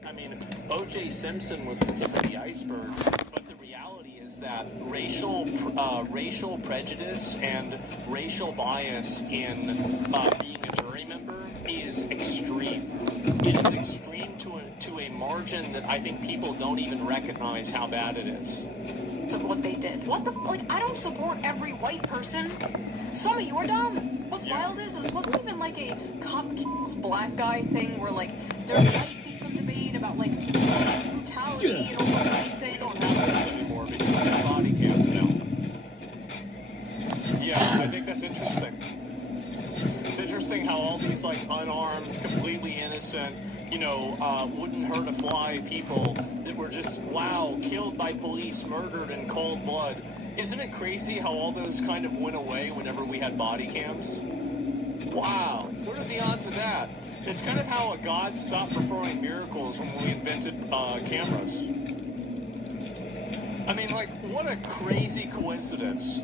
I mean, O.J. Simpson was the tip of the iceberg, but the reality is that racial prejudice and racial bias in being a jury member is extreme. It is extreme to a margin that I think people don't even recognize how bad it is. Of what they did. What the like? I don't support every white person. Some of you are dumb. What's wild is this wasn't even like a cop kills black guy thing where like there might be some debate about like police brutality and all that. They don't have that anymore because of the body cam now. Yeah, I think that's interesting. It's interesting how all these like unarmed, completely innocent, wouldn't hurt a fly people that were just, wow, killed by police, murdered in cold blood. Isn't it crazy how all those kind of went away whenever we had body cams? Wow, what are the odds of that? It's kind of how a god stopped performing miracles when we invented cameras. I mean, like, what a crazy coincidence.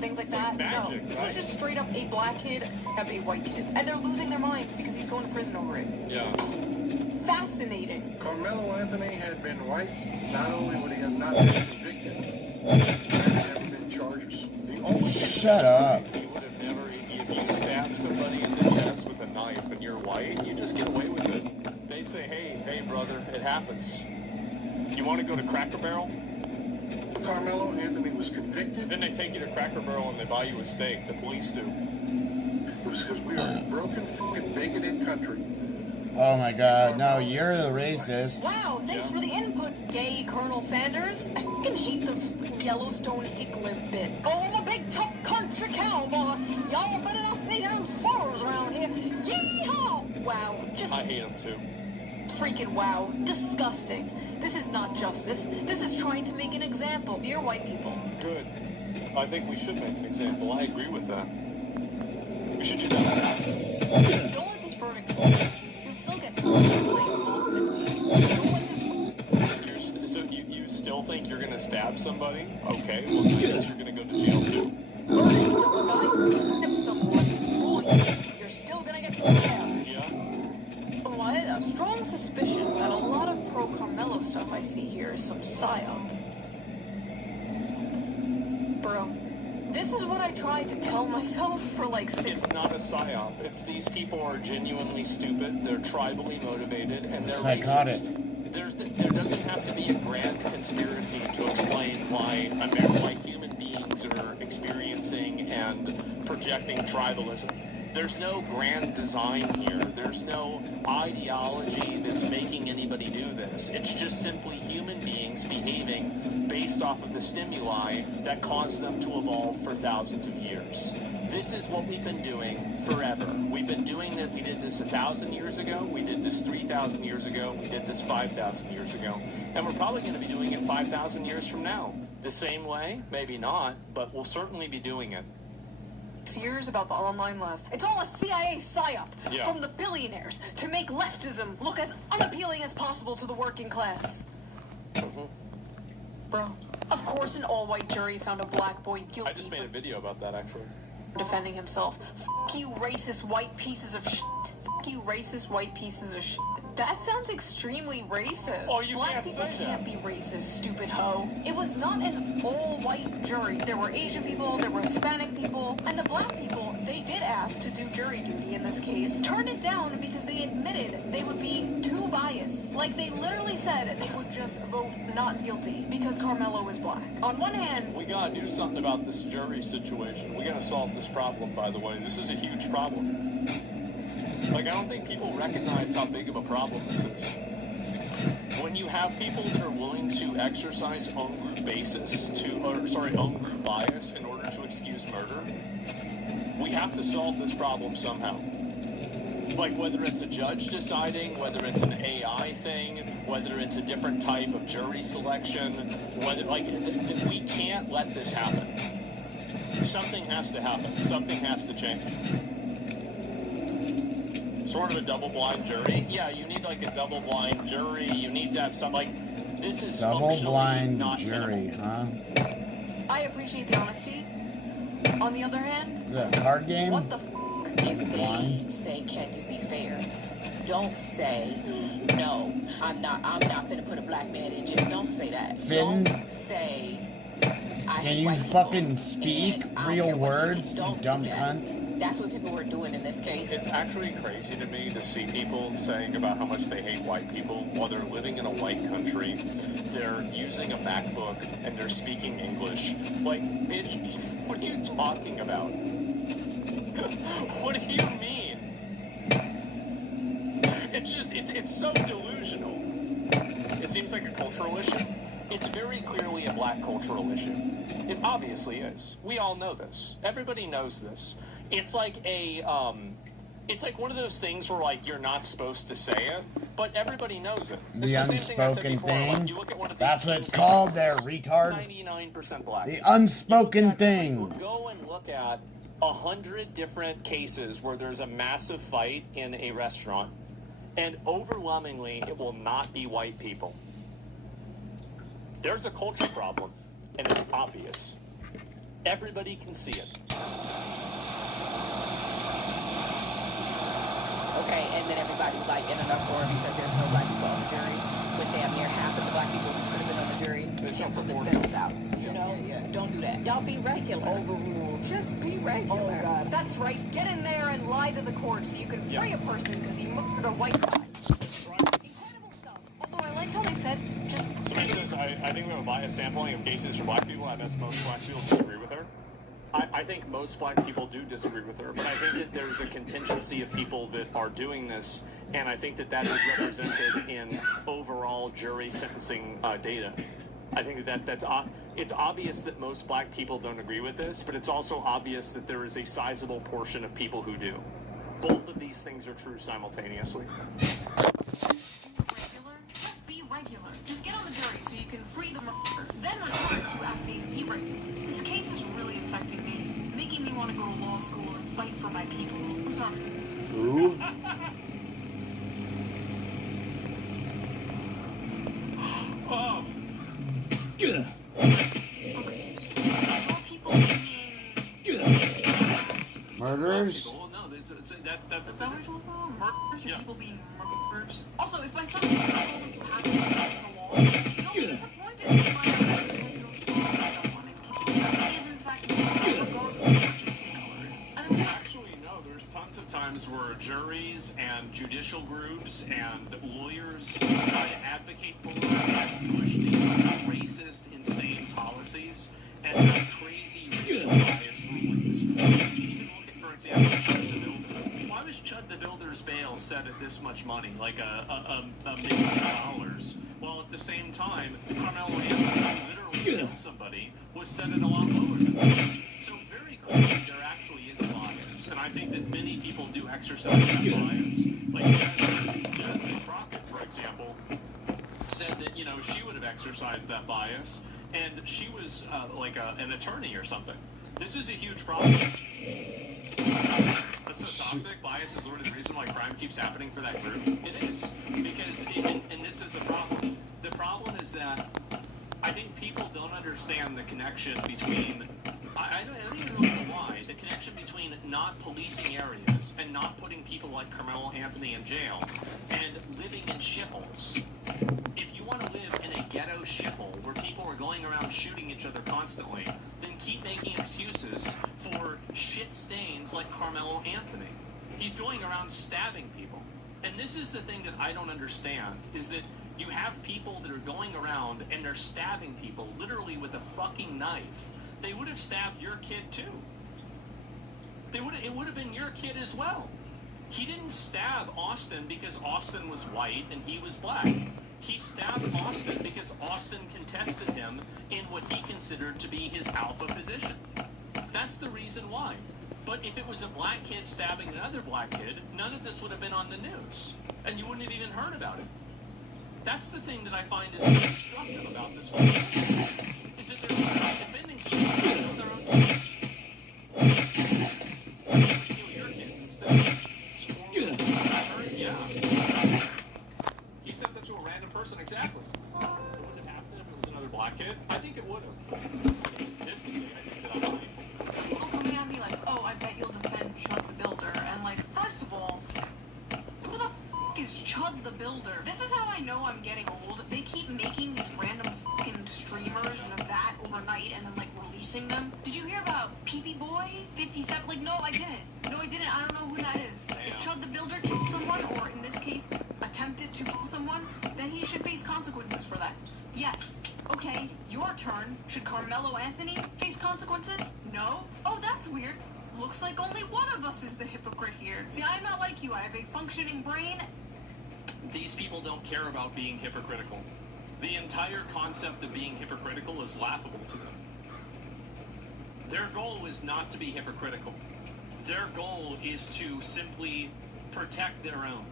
Things like that. Magic, no, this was just straight up a black kid stabbed a white kid, and they're losing their minds because he's going to prison over it. Yeah. Fascinating. Carmelo Anthony had been white, not only would he have not been convicted, there had never been charges. Shut up. He would have never. If you stab somebody in the chest with a knife and you're white, you just get away with it. They say, hey, brother, it happens. You want to go to Cracker Barrel? Carmelo Anthony was convicted. Then they take you to Cracker Barrel and they buy you a steak. The police do. It was because we are a broken, fucking, bigoted country. Oh my god, no, you're the racist. Wow, thanks for the input, gay Colonel Sanders. I fucking hate the Yellowstone hick-lip bit. Oh, I'm a big, tough country cowboy. Y'all better not see them sorrows around here. Yeehaw! Wow, just... I hate them too. Freaking wow. Disgusting. This is not justice. This is trying to make an example. Dear white people. Good. I think we should make an example. I agree with that. We should do that. Don't let this verdict fall. You'll still get So you still think you're going to stab somebody? Okay, well, I guess you're going to go to jail too. Stab someone. You're still going to get stabbed. Yeah. What? A strong suspicion that a lot of pro-Carmelo stuff I see here is some psyop. Bro, this is what I tried to tell myself for like 6 It's not a psyop. It's these people are genuinely stupid, they're tribally motivated, and they're psychotic. Racist. There doesn't have to be a grand conspiracy to explain why human beings are experiencing and projecting tribalism. There's no grand design here. There's no ideology that's making anybody do this. It's just simply human beings behaving based off of the stimuli that caused them to evolve for thousands of years. This is what we've been doing forever. We've been doing it. We did this 1,000 years ago. We did this 3,000 years ago. We did this 5,000 years ago. And we're probably going to be doing it 5,000 years from now. The same way? Maybe not, but we'll certainly be doing it. Years about the online left. It's all a CIA psyop Yeah. from the billionaires to make leftism look as unappealing as possible to the working class. Bro, of course an all-white jury found a black boy guilty. I just made a video about that, actually. Defending himself. F*** you racist white pieces of shit. F*** you racist white pieces of shit. That sounds extremely racist. Oh, you Black can't people say can't that. be racist, stupid hoe. It was not an all-white jury. There were Asian people, there were Hispanic people, and the black people, they did ask to do jury duty in this case, turned it down because they admitted they would be too biased. Like, they literally said they would just vote not guilty because Carmelo is black. On one hand... We gotta do something about this jury situation. We gotta solve this problem, by the way. This is a huge problem. Like, I don't think people recognize how big of a problem this is. When you have people that are willing to exercise own group bias in order to excuse murder, we have to solve this problem somehow. Like, whether it's a judge deciding, whether it's an AI thing, whether it's a different type of jury selection, whether, like, we can't let this happen. Something has to happen. Something has to change. Sort of a double-blind jury? Yeah, you need, like, a double-blind jury. You need to have some, like, this is Double-blind not jury, huh? I appreciate the honesty. On the other hand... The card game? What the f***? If they say, can you be fair? don't say, no, I'm not gonna put a black man in jail. Don't say that. Finn, don't say, can you fucking speak real words, you dumb cunt? That's what people were doing in this case. It's actually crazy to me to see people saying about how much they hate white people while they're living in a white country. They're using a MacBook and they're speaking English. Like, bitch, what are you talking about? What do you mean? It's just, it's so delusional. It seems like a cultural issue. It's very clearly a black cultural issue. It obviously is. We all know this. Everybody knows this. It's like it's like one of those things where, like, you're not supposed to say it, but everybody knows it. The unspoken thing. Like, you look at one of these That's what it's called there, retard. 99% black. The unspoken thing. Go and look at 100 different cases where there's a massive fight in a restaurant, and overwhelmingly it will not be white people. There's a culture problem, and it's obvious. Everybody can see it. Okay, and then everybody's like in an uproar because there's no black people on the jury. When damn near half of the black people who could have been on the jury canceled themselves out. You know? Don't do that. Y'all be regular. Overruled. Just be regular. Oh, God. That's right. Get in there and lie to the court so you can free a person because he murdered a white guy. Incredible stuff. Also, I like how they said just... So because I think we have a biased sampling of cases for black people. I bet most black people disagree with her. I think most black people do disagree with her, but I think that there's a contingency of people that are doing this, and I think that that is represented in overall jury sentencing data. I think that's it's obvious that most black people don't agree with this, but it's also obvious that there is a sizable portion of people who do. Both of these things are true simultaneously. Regular? Just be regular. Just get on the jury so you can free the murderer, then return to acting irregular. This case is really affecting me, making me want to go to law school and fight for my people. I'm sorry. Ooh. Oh. Okay. Are people being... Murderers? Well, no, that's Is that what you're talking about? Murderers or people being murderers? Also, if my son happens to happen to law, you'll be disappointed to find out that he's going to someone and is in fact regardless of his colors. Actually, no. There's tons of times where juries and judicial groups and lawyers try to advocate for and push these racist, insane policies and have crazy racial bias rulings. You can even look at, for example, Chud the Builder. Why was Chud the Builder's bail set at this much money, like $1 million? While at the same time, Carmelo Anthony, who literally killed somebody, was set at a lot lower than that. So very clearly, there actually is bias, and I think that many people do exercise that bias. Like Jasmine Crockett, for example, said that, you know, she would have exercised that bias, and she was like an attorney or something. This is a huge problem. That's so toxic. Bias is literally the reason why crime keeps happening for that group. It is. Because, and this is the problem. The problem is that I think people don't understand the connection between, I don't even really know why, the connection between not policing areas and not putting people like Carmelo Anthony in jail and living in shitholes. If you want to live in a ghetto shithole where people are going around shooting each other constantly, then keep making excuses for shit stains like Carmelo Anthony. He's going around stabbing people. And this is the thing that I don't understand, is that you have people that are going around and they're stabbing people literally with a fucking knife. They would have stabbed your kid too. It would have been your kid as well. He didn't stab Austin because Austin was white and he was black. He stabbed Austin because Austin contested him in what he considered to be his alpha position. That's the reason why. But if it was a black kid stabbing another black kid, none of this would have been on the news. And you wouldn't have even heard about it. That's the thing that I find is so destructive about this whole thing. Is that they're defending people who don't know their own kids. Kill your kids instead. Yeah. He stepped up to a random person, exactly. It wouldn't have happened if it was another black kid. I think it would have. Statistically, I think that I might. People coming at me like, oh, I bet you'll defend Chud the Builder. And like, first of all, who the f*** I'm getting old. They keep making these random fucking streamers in a vat overnight and then like releasing them. Did you hear about PP Boy 57? Like, no, I didn't. No, I didn't. I don't know who that is. If Chud the Builder killed someone, or in this case, attempted to kill someone, then he should face consequences for that. Yes. Okay, your turn. Should Carmelo Anthony face consequences? No? Oh, that's weird. Looks like only one of us is the hypocrite here. See, I'm not like you. I have a functioning brain. These people don't care about being hypocritical. The entire concept of being hypocritical is laughable to them. Their goal is not to be hypocritical. Their goal is to simply protect their own.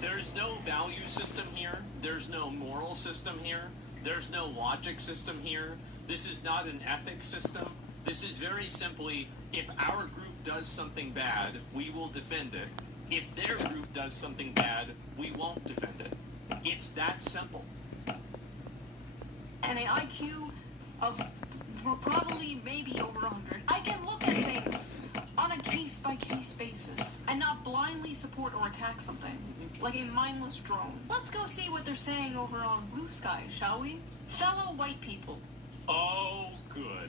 There's no value system here. There's no moral system here. There's no logic system here. This is not an ethics system. This is very simply, if our group does something bad, we will defend it. If their group does something bad, we won't defend it. It's that simple. And an IQ of probably maybe over 100. I can look at things on a case-by-case basis and not blindly support or attack something, like a mindless drone. Let's go see what they're saying over on Blue Sky, shall we? Fellow white people. Oh, good.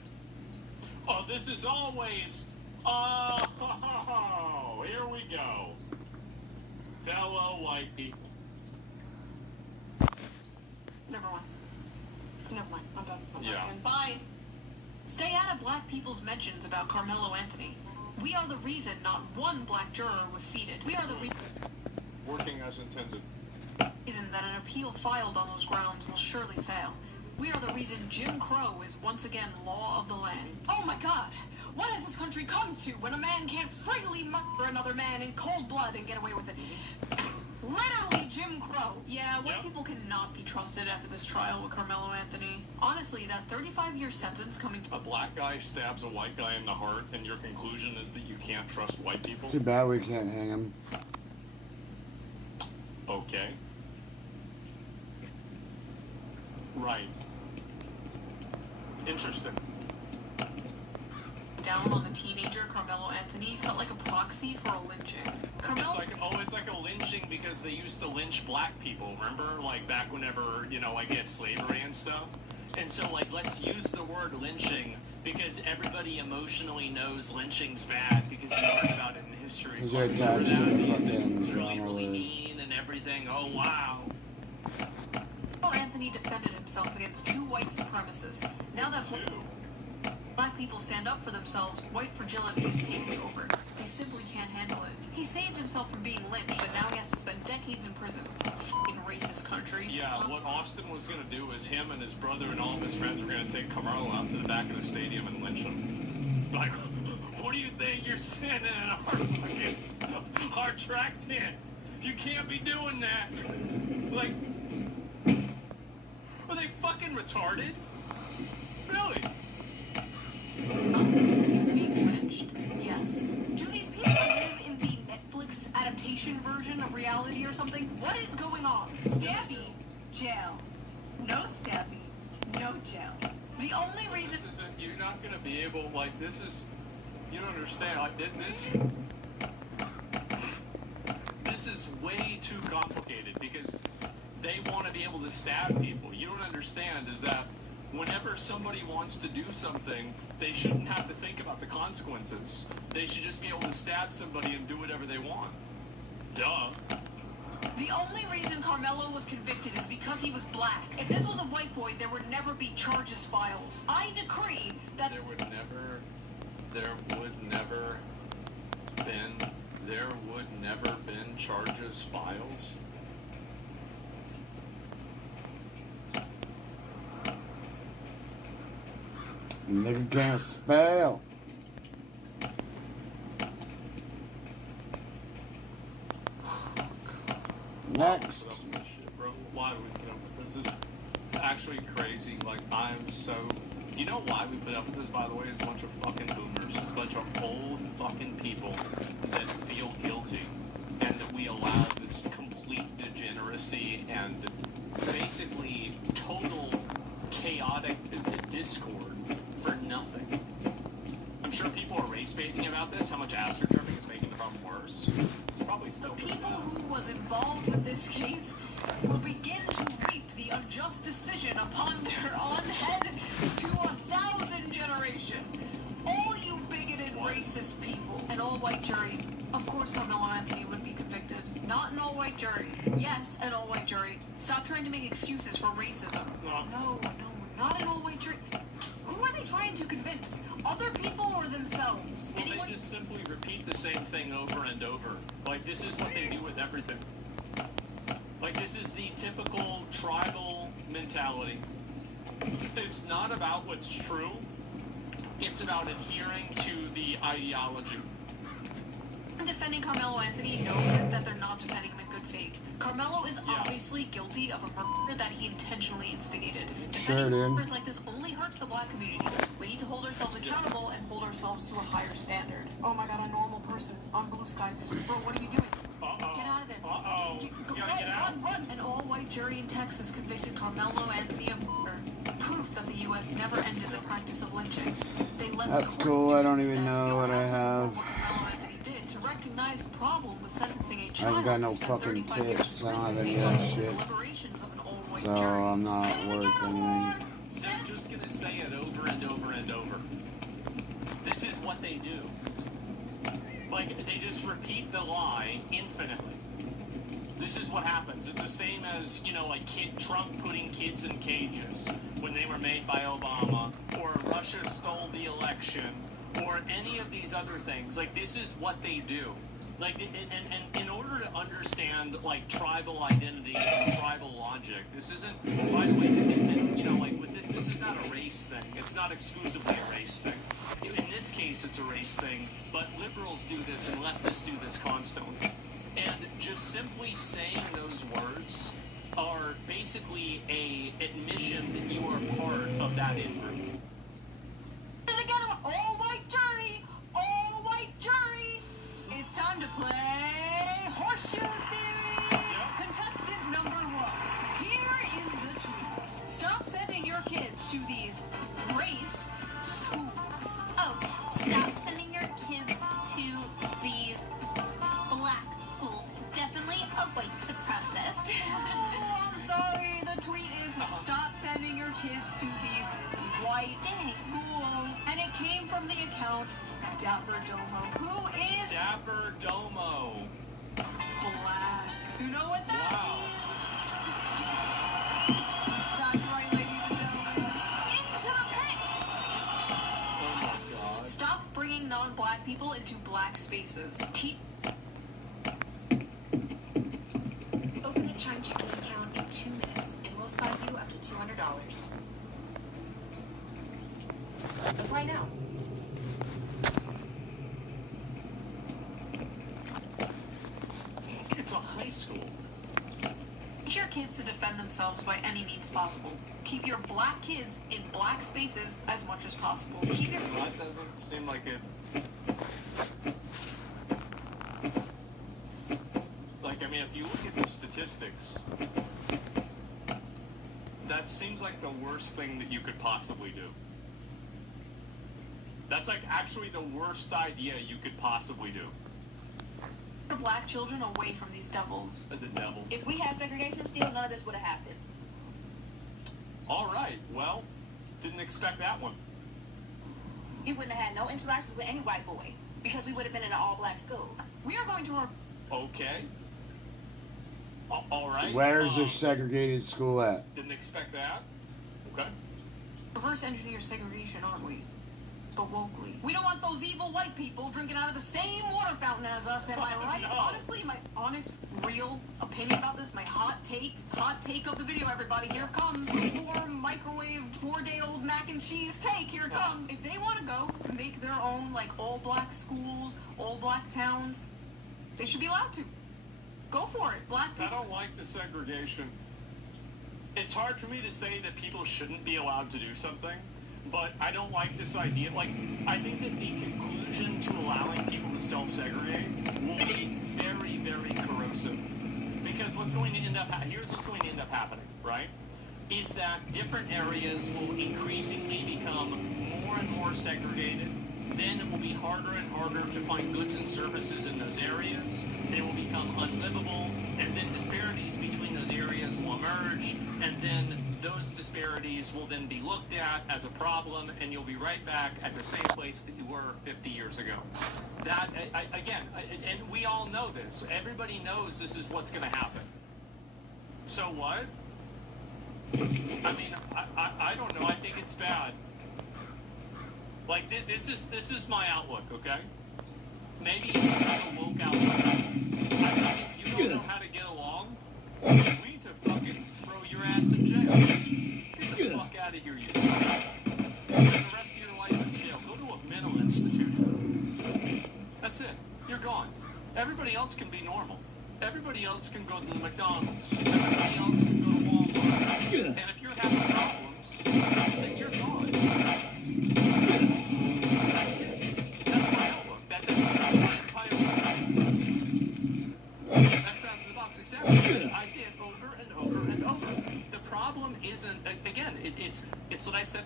Oh, this is always... Oh, here we go. Fellow white people. Never mind. Never mind. I'm done. Yeah. And bye. Stay out of black people's mentions about Carmelo Anthony. We are the reason not one black juror was seated. We are the reason Working as intended. that an appeal filed on those grounds will surely fail. We are the reason Jim Crow is once again law of the land. Oh my God! What has this country come to when a man can't freely murder another man in cold blood and get away with it? Literally Jim Crow. Yeah, white people cannot be trusted after this trial with Carmelo Anthony. Honestly, that 35-year sentence coming... A black guy stabs a white guy in the heart, and your conclusion is that you can't trust white people? Too bad we can't hang him. Okay. Right. Interesting. Down on the teenager, Carmelo Anthony, felt like a proxy for a lynching. Carmelo... It's like a lynching because they used to lynch black people, remember? Like, back whenever, like, had slavery and stuff. And so, like, let's use the word lynching because everybody emotionally knows lynching's bad because you learn about it in history. Because you're attached to the fucking It's really, drama really word. mean and everything. Oh, wow. Anthony defended himself against two white supremacists. Now that black people stand up for themselves, white fragility is taking over. They simply can't handle it. He saved himself from being lynched, and now he has to spend decades in prison. In racist country. Yeah, what Austin was going to do is him and his brother and all of his friends were going to take Carmelo out to the back of the stadium and lynch him. Like, what do you think you're sending in our track tent? You can't be doing that. Like, are they fucking retarded? Really? He was being lynched? Yes. Do these people live in the Netflix adaptation version of reality or something? What is going on? Stabby, jail. No stabby, no jail. The only reason... You're not going to be able, like, this is... You don't understand. Like, this is way too complicated because they want to be able to stab people. You don't understand is that whenever somebody wants to do something, they shouldn't have to think about the consequences. They should just be able to stab somebody and do whatever they want. Duh. The only reason Carmelo was convicted is because he was black. If this was a white boy, there would never be charges files. I decree that there would never been charges files. Nigga can't spell. Next. Why would we put up with this? It's actually crazy. Like, I'm so... You know why we put up with this, by the way? It's a bunch of fucking boomers. It's a bunch of old fucking people that feel guilty and that we allow this complete degeneracy and basically total chaotic discord for nothing. I'm sure people are race baiting about this, how much astroturfing is making the problem worse. It's probably still the people who was involved with this case will begin to reap the unjust decision upon their own head to 1,000 generation. All you bigoted, racist people. An all-white jury. Of course Carmelo Anthony would be convicted. Not an all-white jury. Yes, an all-white jury. Stop trying to make excuses for racism. No, not an all-white jury. Who are they trying to convince? Other people or themselves? Well, they just simply repeat the same thing over and over. Like, this is what they do with everything. Like, this is the typical tribal mentality. It's not about what's true. It's about adhering to the ideology. Defending Carmelo Anthony knows that they're not defending him in good faith. Carmelo is obviously guilty of a murder that he intentionally instigated. Defending murders like this only hurts the black community. We need to hold ourselves accountable and hold ourselves to a higher standard. Oh my god, a normal person on Blue Sky. Bro, what are you doing? Get out of there. Run. An all-white jury in Texas convicted Carmelo Anthony of murder. Proof that the U.S. never ended the practice of lynching. They let That's cool. I don't even know what I have. Did to recognize the problem with sentencing a child. I ain't got no fucking tips. I don't have any of that shit. So I'm not worth anything. They're just gonna say it over and over and over. This is what they do. Like, they just repeat the lie infinitely. This is what happens. It's the same as, you know, like Trump putting kids in cages when they were made by Obama, or Russia stole the election, or any of these other things. Like, this is what they do. Like, and in order to understand, like, tribal identity and tribal logic, this isn't, by the way, you know, like, with this is not a race thing. It's not exclusively a race thing. In this case, it's a race thing, but liberals do this and leftists do this constantly. And just simply saying those words are basically a admission that you are part of that in-group. And again, all-white jury! All-white jury! It's time to play Horseshoe Theory! Contestant number 1. Here is the tweet. Stop sending your kids to these race schools. Oh, stop sending your kids to these black schools. Definitely a white supremacist. Oh, I'm sorry. The tweet is stop sending your kids to these white schools. And it came from the account Dapper Domo. Who is Dapper Domo? Black. You know what that means? That's right, ladies and gentlemen. Into the pits! Oh my god. Stop bringing non-black people into black spaces. Open a Chime checking account in 2 minutes, and we'll spot you up to $200. Apply now. It's a high school. Teach your kids to defend themselves by any means possible. Keep your black kids in black spaces as much as possible. Keep your... That doesn't seem like it. Like, I mean, if you look at the statistics, that seems like the worst thing that you could possibly do. That's like actually the worst idea you could possibly do. Black children away from these devils. The devil. If we had segregation still, none of this would have happened. All right. Well, didn't expect that one. You wouldn't have had no interactions with any white boy because we would have been in an all-black school. We are going to... Okay. All right. Where's the segregated school at? Didn't expect that. Okay. Reverse engineer segregation, aren't we? But wokely. We don't want those evil white people drinking out of the same water fountain as us, am I right? No. Honestly, my honest, real opinion about this, my hot take of the video, everybody, here comes. Warm, microwaved, 4-day-old mac and cheese take, here it comes. If they want to go make their own, like, all-black schools, all-black towns, they should be allowed to. Go for it, black people. I don't like the segregation. It's hard for me to say that people shouldn't be allowed to do something, but I don't like this idea. Like, I think that the conclusion to allowing people to self-segregate will be very, very corrosive. Because what's going to end up, here's what's going to end up happening, right? Is that different areas will increasingly become more and more segregated, then it will be harder and harder to find goods and services in those areas. They will become unlivable, and then disparities between those areas will emerge, and then those disparities will then be looked at as a problem, and you'll be right back at the same place that you were 50 years ago. That, again, and we all know this. Everybody knows this is what's going to happen. So what? I mean, I don't know. I think it's bad. Like, this is my outlook, okay? Maybe this is a woke outlook. I think if you don't know how to get along, we need to fucking throw your ass in jail. Get the fuck out of here, you fuck. Spend the rest of your life in jail. Go to a mental institution. That's it. You're gone. Everybody else can be normal. Everybody else can go to the McDonald's. Everybody else can go to Walmart. And if you're having problems, then you're gone. That's my outlook. That's my entire outlook. That's out of the box example. I see it over and over and over. The problem isn't, again, it's what I said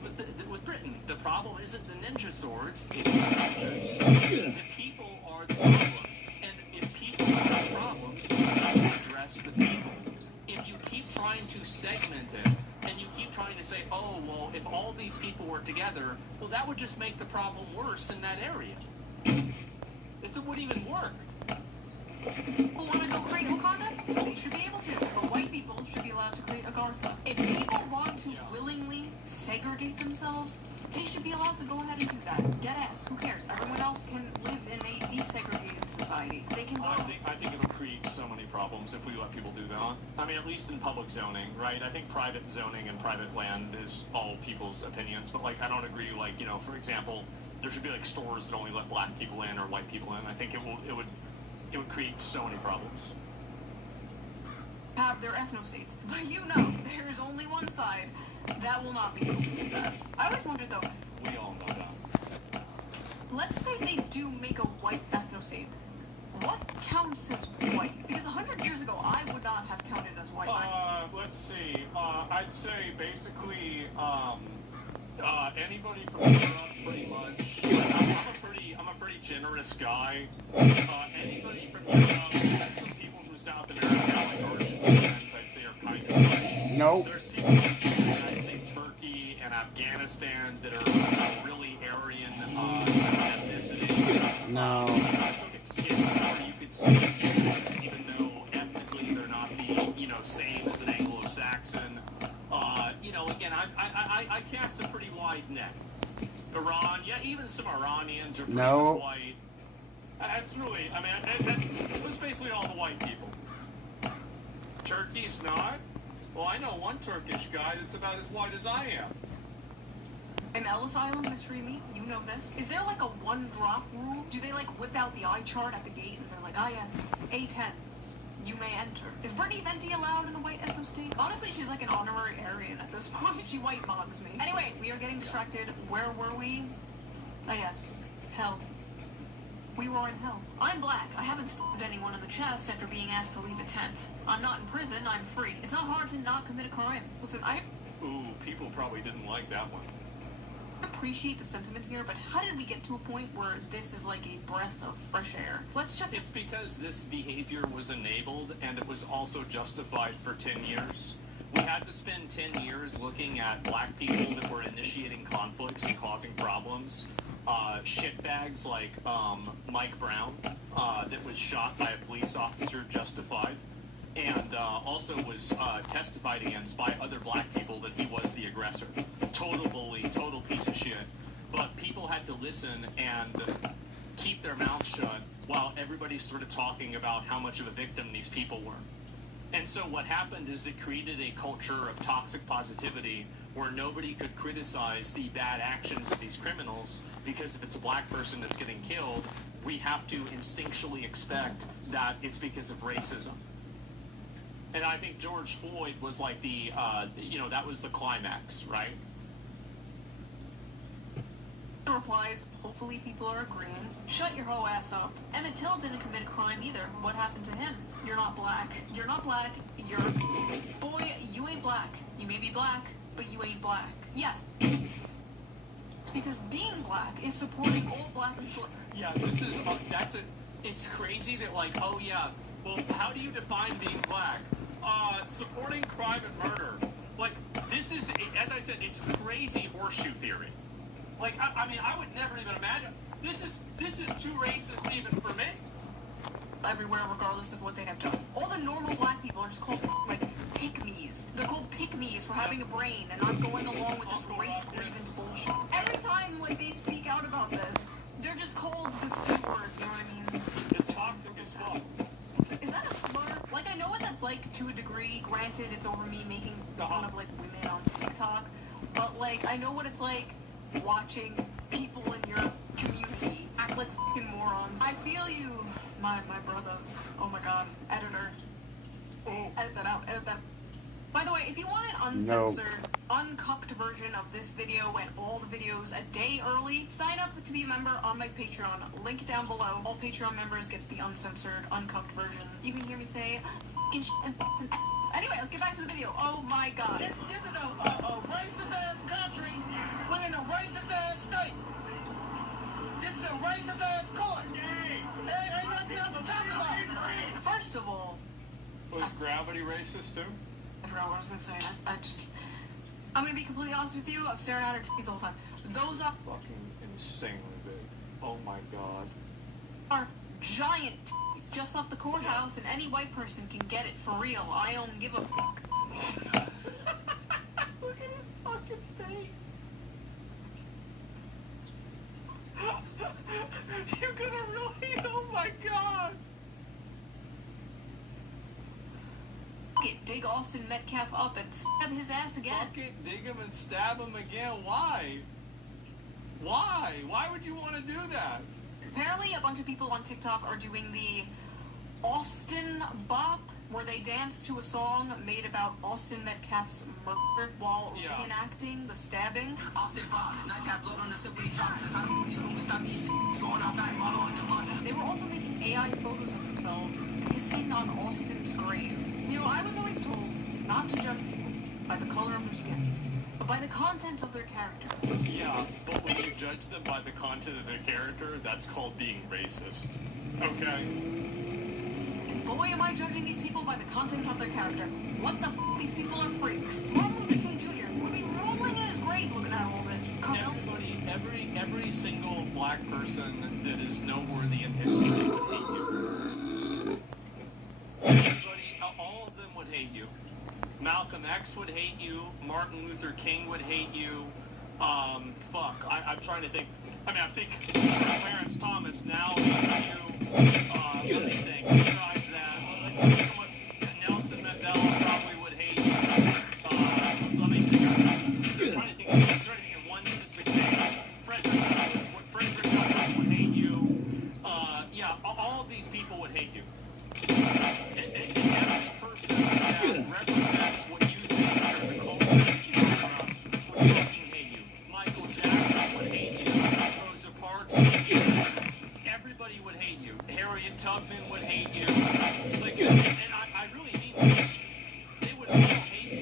with Britain. The problem isn't the ninja swords, it's the ninjas. The people are the problem. If people have problems, you need to address the people. If you keep trying to segment it, and you keep trying to say, oh, well, if all these people were together, well, that would just make the problem worse in that area. It wouldn't even work. People want to go create Wakanda? They should be able to. But white people should be allowed to create Agartha. If people want to willingly segregate themselves, they should be allowed to go ahead and do that. Deadass. Who cares? Everyone else can live in a desegregated society. They can go. I think it'll create so many problems if we let people do that. I mean, at least in public zoning, right? I think private zoning and private land is all people's opinions. But, like, I don't agree, like, you know, for example, there should be, like, stores that only let black people in or white people in. I think it would create so many problems. Have their ethno-states. But you know, there's only one side that will not be able to do that. I always wondered, though. We all know that. Let's say they do make a white ethno-state. What counts as white? Because 100 years ago, I would not have counted as white. Let's see. I'd say basically anybody from Europe, pretty much. I'm a pretty generous guy. Anybody from Europe, some people from South America, like Argentinians, I'd say are kind of white. Nope. There's people from, I'd say, Turkey and Afghanistan that are really Aryan ethnicity. No. If you look at skin color, you could see, even though ethnically they're not the, you know, same as an Anglo-Saxon. You know, again, I cast a pretty wide net. Iran, yeah, even some Iranians are pretty much white. That's really, I mean, that's basically all the white people. Turkey's not? Well, I know one Turkish guy that's about as white as I am. In Ellis Island, Mystery Meat, you know this. Is there like a one-drop rule? Do they like whip out the eye chart at the gate and they're like, ah yes, A10s, you may enter. Is Brittany Venti allowed in the white ethno-state? Honestly, she's like an honorary Aryan at this point. She white mogs me. Anyway, we are getting distracted. Where were we? Ah yes, hell. We were in hell. I'm black. I haven't stabbed anyone in the chest after being asked to leave a tent. I'm not in prison. I'm free. It's not hard to not commit a crime. Listen, Ooh, people probably didn't like that one. Appreciate the sentiment here, but how did we get to a point where this is like a breath of fresh air? Let's check. It's because this behavior was enabled and it was also justified for 10 years. We had to spend 10 years looking at black people that were initiating conflicts and causing problems. Shitbags like Mike Brown that was shot by a police officer justified, and also was testified against by other black people that he was the aggressor. Total bully, total piece of shit. But people had to listen and keep their mouths shut while everybody's sort of talking about how much of a victim these people were. And so what happened is it created a culture of toxic positivity where nobody could criticize the bad actions of these criminals, because if it's a black person that's getting killed, we have to instinctually expect that it's because of racism. And I think George Floyd was like the, that was the climax, right? The replies, hopefully people are agreeing. Shut your whole ass up. Emmett Till didn't commit a crime either. What happened to him? You're not black. You're not black. You're... Boy, you ain't black. You may be black, but you ain't black. Yes. because being black is supporting all black people. Yeah, this is it's crazy that like, oh yeah, well, how do you define being black? Supporting crime and murder. Like, this is, as I said, it's crazy horseshoe theory. Like, I mean, I would never even imagine. This is too racist even for me. Everywhere, regardless of what they have done. All the normal black people are just called, like, pick-me's. They're called pick-me's for having a brain and not going along with this race grievance bullshit. Every time, like, they speak out about this, they're just called the C word, you know what I mean? It's toxic as fuck. Is that a slur? Like, I know what that's like to a degree. Granted, it's over me making fun of, like, women on TikTok. But, like, I know what it's like watching people in your community act like fucking morons. I feel you, my brothers. Oh my god. Editor. Edit that out. Edit that. By the way, if you want an uncensored, uncucked version of this video and all the videos a day early, sign up to be a member on my Patreon. Link down below. All Patreon members get the uncensored, uncucked version. You can hear me say and anyway, let's get back to the video. Oh my god. This is a racist-ass country. We're in a racist-ass state. This is a racist-ass court. Ain't nothing else to talk about. First of all... Was Gravity racist too? I forgot what I was gonna say. I'm gonna be completely honest with you. I'm staring at her titties the whole time. Those are fucking insanely big. Oh my god. Are giant titties. Just left the courthouse, and any white person can get it for real. I don't give a fuck. Look at his fucking face. You're gonna really? Oh my god. Dig Austin Metcalf up and stab his ass again. Fuck it, dig him and stab him again. Why? Why? Why would you want to do that? Apparently, a bunch of people on TikTok are doing the Austin Bop, where they dance to a song made about Austin Metcalf's murder while reenacting the stabbing. Austin Bop, they were also making AI photos of themselves pissing on Austin's grave. You know, I was always told not to judge people by the color of their skin, but by the content of their character. Yeah, but when you judge them by the content of their character, that's called being racist. Okay? Boy, am I judging these people by the content of their character. What the f***? These people are freaks. Martin Luther King Jr. would be rolling in his grave looking at all this. Every single black person that is noteworthy in history would hate you. Everybody, all of them would hate you. Malcolm X would hate you. Martin Luther King would hate you. I'm trying to think. I mean, I think Clarence Thomas now hates you. Let me think. Besides that, Nelson Mandela probably would hate you. Let me think. I'm trying to think of one specific thing. Frederick Douglass would hate you. Yeah, all of these people would hate you. And every person that represents what you think are the culture would fucking hate you. Michael Jackson would hate you. Rosa Parks would hate you. Everybody would hate you. Harriet Tubman would hate you. Like, and I really mean this. They would all hate you.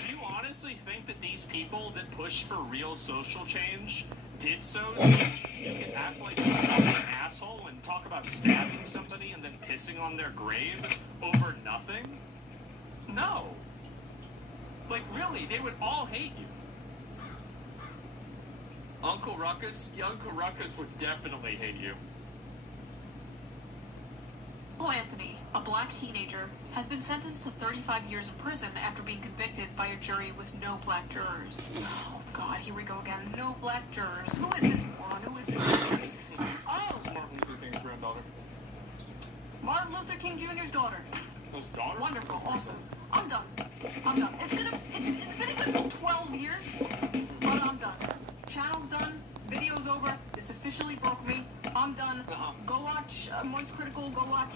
Do you honestly think that these people that push for real social change did so you can act like a fucking asshole and talk about stabbing somebody and then pissing on their grave over nothing? No. Like, really, they would all hate you. Uncle Ruckus would definitely hate you. Well, Anthony, a black teenager, has been sentenced to 35 years in prison after being convicted by a jury with no black jurors. Oh, God, here we go again. No black jurors. Who is this moron? Who is this? Oh! It's Martin Luther King's granddaughter. Martin Luther King Jr.'s daughter. His daughter? Wonderful. Awesome. I'm done. It's been a good 12 years, but I'm done. Channel's done. Video's over. It's officially broke me. I'm done. Go watch Moist Critical. Go watch.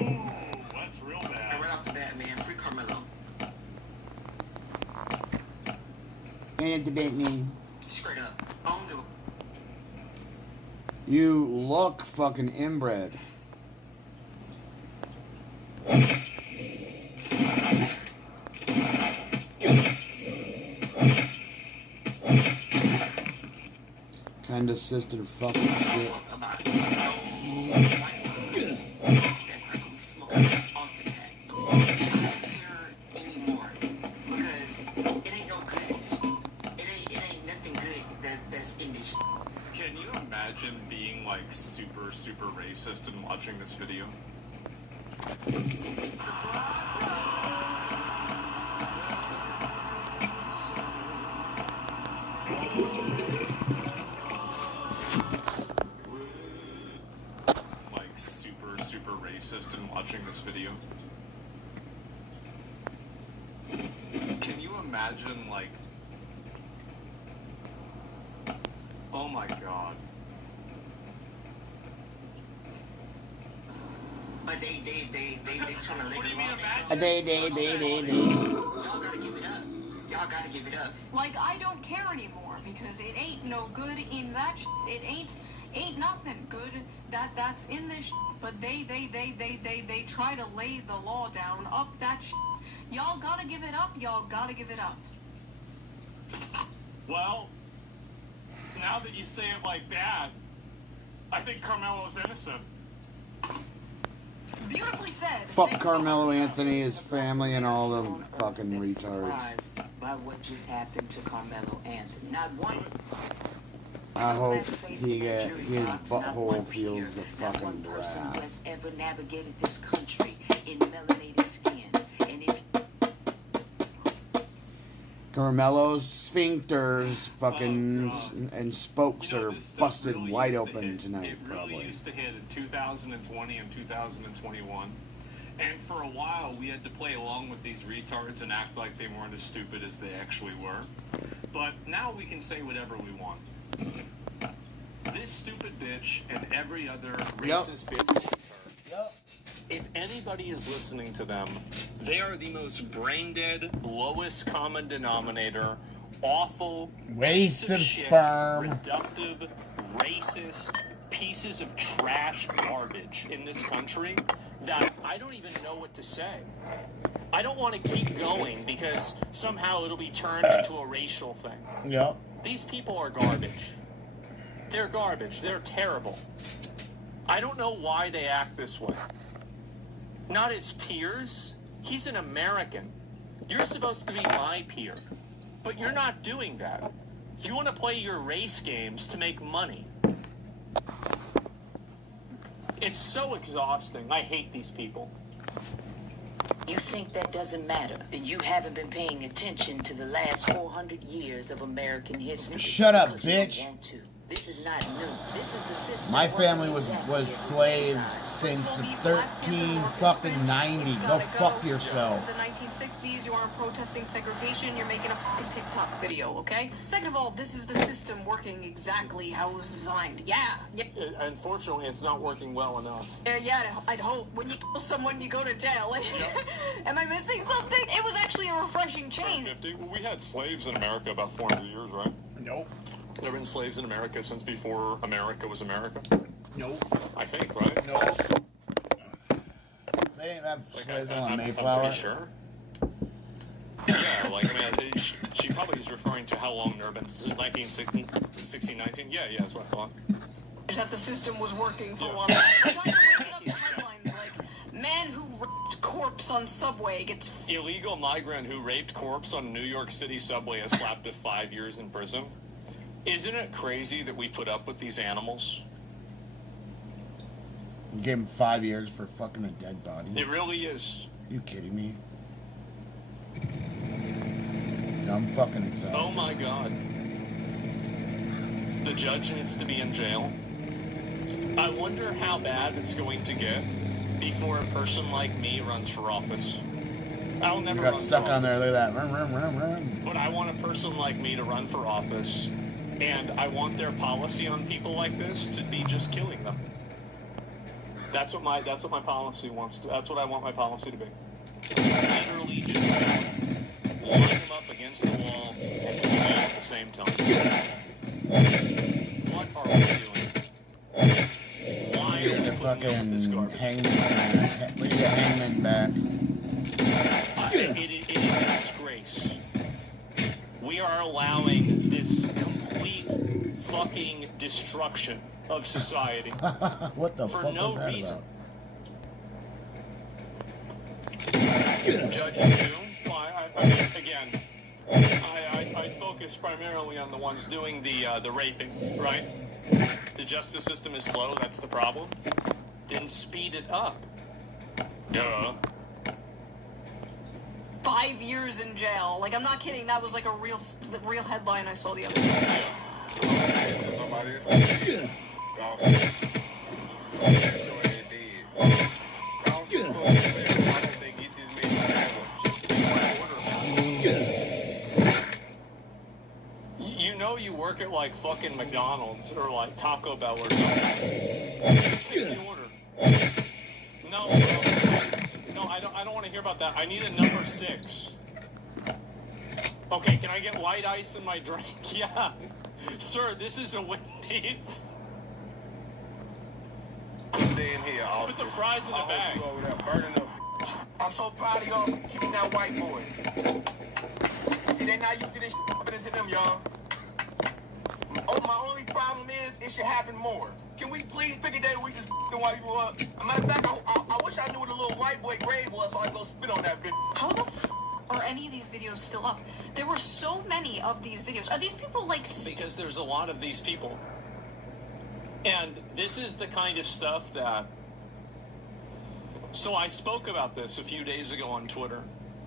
Ooh, that's real bad. Right off the bat, man. Free Carmelo. Ain't it debate me? Straight up. I don't do it. You look fucking inbred. Kind of sister fucking shit. Can you imagine being like super racist and watching this video? Like super racist and watching this video? Can you imagine like, oh my god. But they trying to live it Y'all gotta give it up. Y'all gotta give it up. Like, I don't care anymore because it ain't no good in that It ain't nothing good that's in this but they try to lay the law down up that Y'all gotta give it up. Y'all gotta give it up. Well, now that you say it like that, I think Carmelo's innocent. Beautifully said. Fuck Carmelo Anthony, his family, and all them fucking retards. Surprised by what just happened to Carmelo Anthony. Not one. I hope his butthole feels the fucking person who grass. has ever navigated this country in melanated skin. And if Carmelo's sphincters fucking and spokes are busted wide open tonight, It really probably. used to hit in 2020 and 2021. And for a while, we had to play along with these retards and act like they weren't as stupid as they actually were. But now we can say whatever we want. This stupid bitch and every other racist bitch. If anybody is listening to them, they are the most brain-dead, lowest common denominator, awful, Waste piece of shit, sperm. reductive, racist pieces of trash garbage in this country that I don't even know what to say. I don't want to keep going because somehow it'll be turned into a racial thing. Yep. These people are garbage. They're garbage. They're terrible. I don't know why they act this way. Not his peers. He's an American. You're supposed to be my peer. But you're not doing that. You want to play your race games to make money. It's so exhausting. I hate these people. you think that doesn't matter, then you haven't been paying attention to the last 400 years of American history. Shut up, because you bitch. don't want to. This is not new. This is the system. My family working was exactly slaves since the 1390. Go fuck yourself. The 1960s, you aren't protesting segregation, you're making a fucking TikTok video, okay? Second of all, this is the system working exactly how it was designed. Yeah. Unfortunately, it's not working well enough. Yeah, I'd hope. When you kill someone, you go to jail. Am I missing something? It was actually a refreshing change. 50. Well, we had slaves in America about 400 years, right? Nope. There have been slaves in America since before America was America? Nope. I think, right? Nope. They didn't have slaves on I'm Mayflower. pretty sure. Yeah, like, I mean, she probably is referring to how long there have been, 1619? Yeah, that's what I thought. That the system was working for once. I'm trying to wake up the headlines like, man who raped corpse on subway gets... Illegal migrant who raped corpse on New York City subway is slapped to 5 years in prison. Isn't it crazy that we put up with these animals? Gave him 5 years for fucking a dead body. It really is. You kidding me? I'm fucking exhausted. Oh my god. The judge needs to be in jail. I wonder how bad it's going to get before a person like me runs for office. I'll never You got run stuck for on there, office. look at that. Run. But I want a person like me to run for office, and I want their policy on people like this to be just killing them. That's what my policy wants to. That's what I want my policy to be. Literally just line them up against the wall and kill them at the same time. What are we doing? Why are we The putting up with this fucking garbage? hangman. Leave the hangman back. It is a disgrace. We are allowing this complete fucking fucking destruction of society. What the For fuck no was that reason. about? Judges do. Well, I mean, again, I focus primarily on the ones doing the raping, right? The justice system is slow, that's the problem. Then speed it up. Duh. 5 years in jail. Like, I'm not kidding. That was like a real headline I saw the other day. You know you work at like fucking McDonald's or like Taco Bell or something. Just take the order. No, bro. No, I don't want to hear about that. I need a number 6. Okay, can I get white ice in my drink? Yeah. Sir, this is a Wendy's. Stay in here, Put the fries in the bag. I'm so proud of y'all for keeping that white boy. See, they not used to this happening to them, y'all. Oh, my only problem is it should happen more. Can we please pick a day where we just the white people up? As a matter of fact, I wish I knew what the little white boy grave was so I could go spit on that bitch. How the f are any of these videos still up? There were so many of these videos. Are these people like... Because there's a lot of these people. And this is the kind of stuff that... So I spoke about this a few days ago on Twitter.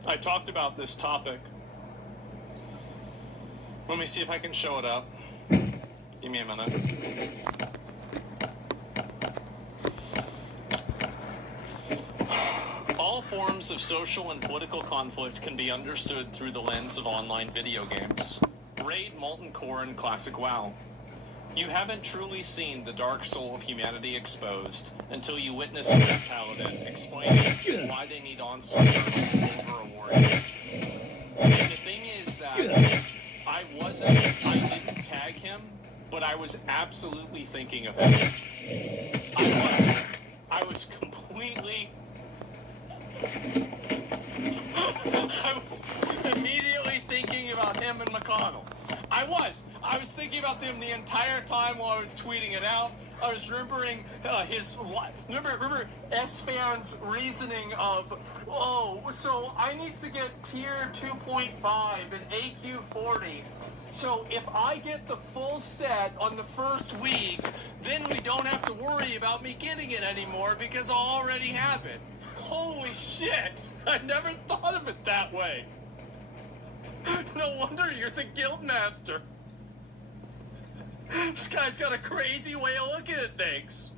I talked about this topic. Let me see if I can show it up. Give me a minute. All forms of social and political conflict can be understood through the lens of online video games. Raid, Molten Core, and Classic WoW. You haven't truly seen the dark soul of humanity exposed until you witness a Red Paladin explaining why they need on-server over a warrior. And the thing is that I didn't tag him, but I was absolutely thinking of him. I was completely... I was immediately thinking about him and McConnell. I was thinking about them the entire time while I was tweeting it out. I was remembering remember S-Fan's reasoning of, oh, so I need to get tier 2.5 and AQ 40. So if I get the full set on the first week, then we don't have to worry about me getting it anymore because I'll already have it. Holy shit! I never thought of it that way. No wonder you're the guild master. This guy's got a crazy way of looking at things.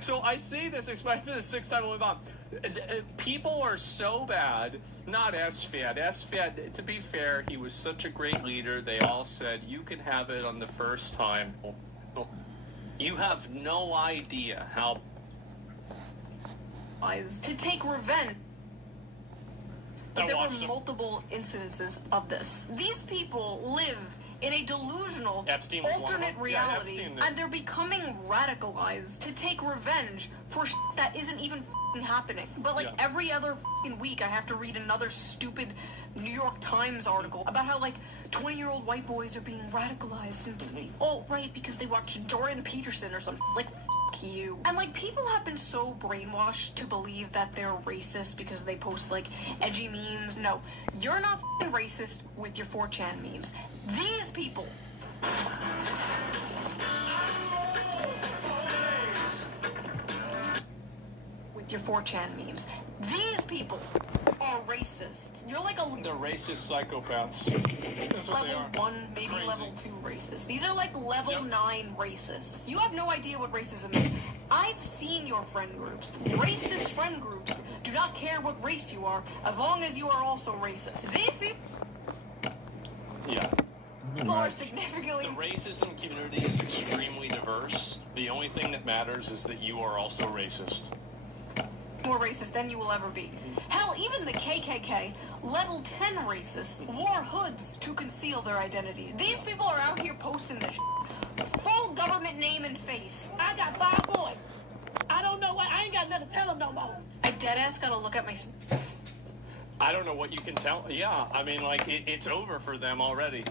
So I see this, expecting the 6th time I live on. People are so bad. Not S-Fed. S-Fed, to be fair, he was such a great leader. They all said, you can have it on the first time. You have no idea how... to take revenge. But there were multiple incidences of this. These people live in a delusional alternate reality, and they're becoming radicalized to take revenge for shit that isn't even happening. But like every other week, I have to read another stupid New York Times article about how like 20-year-old white boys are being radicalized into the alt-right because they watch Jordan Peterson or something. Like, you. And like people have been so brainwashed to believe that they're racist because they post like edgy memes. No, you're not racist with your 4chan memes. These people. With your 4chan memes. These people are racist. You're like a... They're racist psychopaths. That's what they are. Level 1, maybe level 2 racist. These are like level 9 racists. You have no idea what racism is. I've seen your friend groups. Racist friend groups do not care what race you are, as long as you are also racist. These people... Yeah. People are significantly... The racism community is extremely diverse. The only thing that matters is that you are also racist. More racist than you will ever be. Hell, even the KKK, level 10 racists, wore hoods to conceal their identity. These people are out here posting this shit. Full government name and face. I got 5 boys. I don't know what. I ain't got nothing to tell them no more. I deadass gotta look at my... I don't know what you can tell. Yeah, I mean, like, it's over for them already.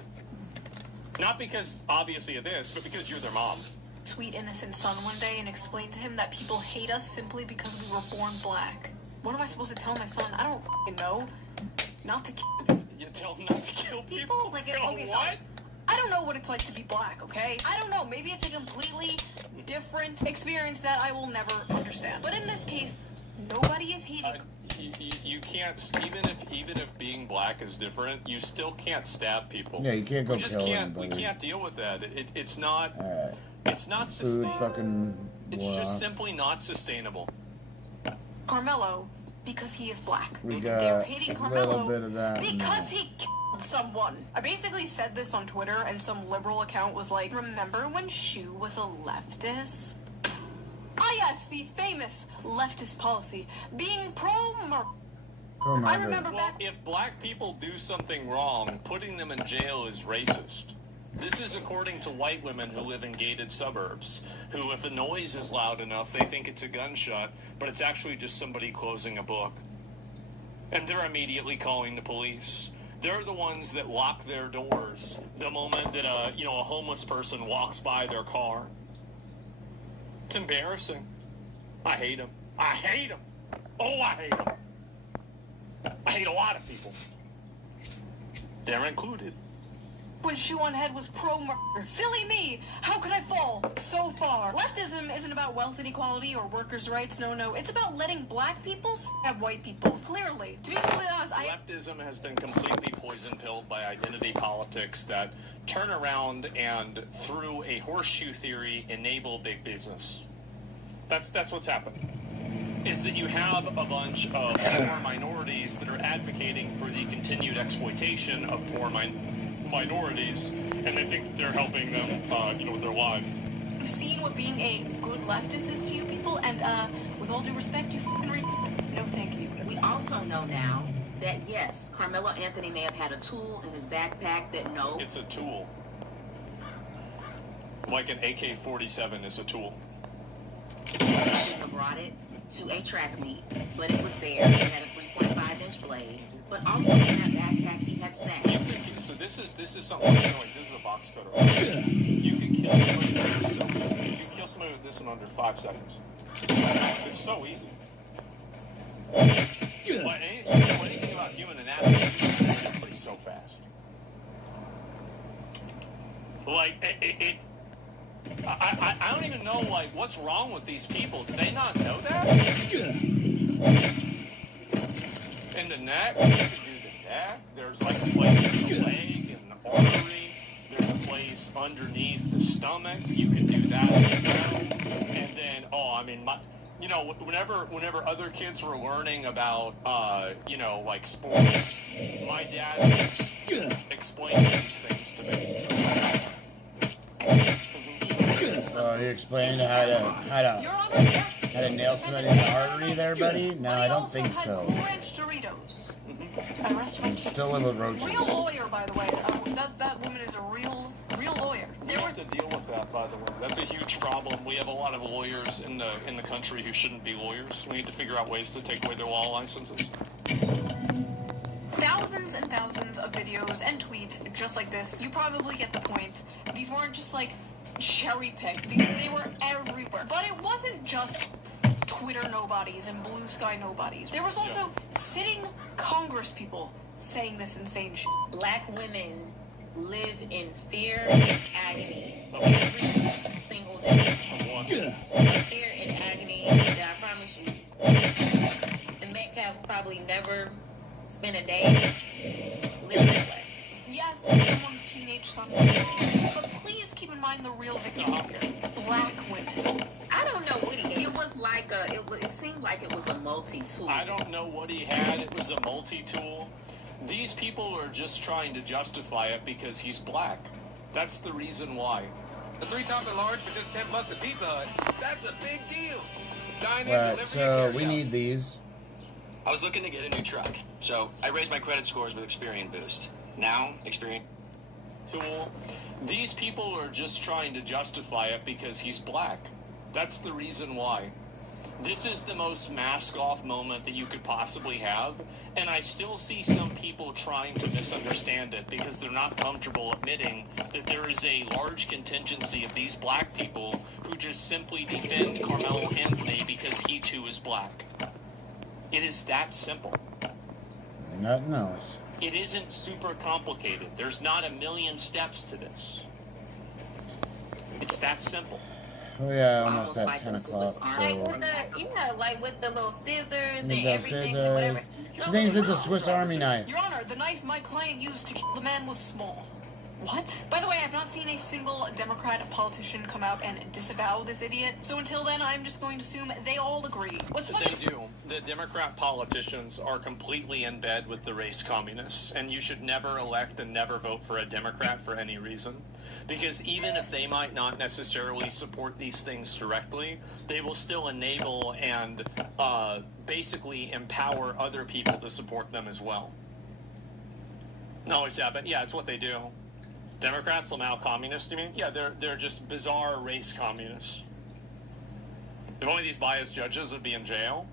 Not because, obviously, of this, but because you're their mom. Sweet innocent son one day and explained to him that people hate us simply because we were born black. What am I supposed to tell my son? I don't f***ing know. Not to kill. You tell him not to kill people? Like, Yo, okay, so I don't know what it's like to be black, okay? I don't know. Maybe it's a completely different experience that I will never understand. But in this case, nobody is hating. You can't, even if being black is different, you still can't stab people. Yeah, you can't go We just kill can't. anybody. We can't deal with that. It's not. Alright. It's not Food sustainable. fucking... It's blah. just simply not sustainable. Carmelo, because he is black. We They're got hating a Carmelo little bit of that. because he killed someone. I basically said this on Twitter, and some liberal account was like, remember when Shu was a leftist? Ah yes, the famous leftist policy, being pro-murder. I remember well, if black people do something wrong, putting them in jail is racist. This is according to white women who live in gated suburbs, who, if a noise is loud enough, they think it's a gunshot, but it's actually just somebody closing a book. And they're immediately calling the police. They're the ones that lock their doors the moment that a homeless person walks by their car. It's embarrassing. I hate them. I hate them. Oh, I hate them. I hate a lot of people. They're included. When Shoe on Head was pro-murder. Silly me! How could I fall so far? Leftism isn't about wealth inequality or workers' rights. No. It's about letting black people stab white people. Clearly. To be completely honest, Leftism has been completely poison-pilled by identity politics that turn around and, through a horseshoe theory, enable big business. That's what's happened. Is that you have a bunch of poor minorities that are advocating for the continued exploitation of poor minorities, and they think they're helping them, with their lives. I've seen what being a good leftist is to you people, and with all due respect, you fucking no thank you. We also know now that, yes, Carmelo Anthony may have had a tool in his backpack that It's a tool. Like an AK-47 is a tool. He shouldn't have brought it to a track meet, but it was there. It had a 3.5-inch blade, but also in that backpack he had snacks. So this is something like this is a box cutter. You can kill somebody with this in under 5 seconds. It's so easy. But anything about human anatomy is so fast. Like I don't even know what's wrong with these people. Do they not know that? In the neck, you can do the neck. There's like a place in the leg and the artery. There's a place underneath the stomach. You can do that as well. And then, whenever other kids were learning about, sports, my dad was explaining these things to me. Oh, you explained how to nail somebody in the artery there, buddy? No, I don't think so. Ranch Doritos. I'm still in with roaches. Real lawyer, by the way. That woman is a real lawyer. We have to deal with that, by the way. That's a huge problem. We have a lot of lawyers in the country who shouldn't be lawyers. We need to figure out ways to take away their law licenses. Thousands and thousands of videos and tweets just like this. You probably get the point. These weren't just like cherry-picked. They were everywhere. But it wasn't just Twitter nobodies and blue sky nobodies. There was also sitting Congress people saying this insane shit. Black women live in fear and agony every single day. Fear and agony that I promise you. The Metcalfs probably never spend a day living that way. Yes, someone's teenage son was killed, but please keep in mind the real victims here. Black women. I don't know what he had. It was like it seemed like it was a multi-tool. I don't know what he had. It was a multi-tool. These people are just trying to justify it because he's black. That's the reason why. The 3-top and large for just $10 at Pizza Hut. That's a big deal. Dine in, Right, deliver, so we need these. I was looking to get a new truck, so I raised my credit scores with Experian Boost. Now, Experian tool. These people are just trying to justify it because he's black. That's the reason why. This is the most mask-off moment that you could possibly have, And I still see some people trying to misunderstand it because they're not comfortable admitting that there is a large contingency of these black people who just simply defend Carmelo Anthony because he too is black. It is that simple. Nothing else. It isn't super complicated. There's not a million steps to this. It's that simple. Oh yeah, almost Almost at like 10 a o'clock. Swiss So Army. Like with the little scissors and the everything scissors. or whatever. She thinks it's a Swiss Army knife. Your Honor, the knife my client used to kill the man was small. What? By the way, I've not seen a single Democrat politician come out and disavow this idiot. So until then, I'm just going to assume they all agree. What's funny? They do. The Democrat politicians are completely in bed with the race communists, and you should never elect and never vote for a Democrat for any reason. Because even if they might not necessarily support these things directly, they will still enable and basically empower other people to support them as well. No, but yeah, it's what they do. Democrats are now communists, you mean? Yeah, they're just bizarre race communists. If only these biased judges would be in jail.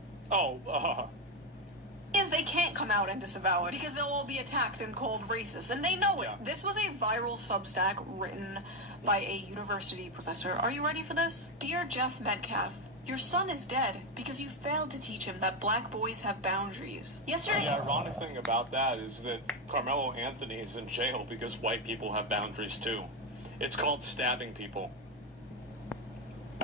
Is they can't come out and disavow it because they'll all be attacked and called racist, and they know it. Yeah. This was a viral Substack written by a university professor. Are you ready for this? Dear Jeff Metcalf, your son is dead because you failed to teach him that black boys have boundaries. Yesterday... The ironic thing about that is that Carmelo Anthony is in jail because white people have boundaries too. It's called stabbing people.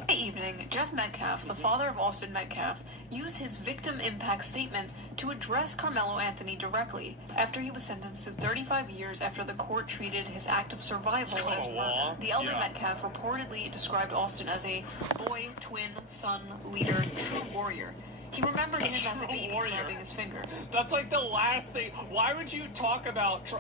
Evening, Jeff Metcalf, the father of Austin Metcalf, used his victim impact statement to address Carmelo Anthony directly after he was sentenced to 35 years after the court treated his act of survival as murder. The elder Metcalf reportedly described Austin as a boy, twin, son, leader, true warrior. He remembered him as a baby grabbing his finger. That's like the last thing. Why would you talk about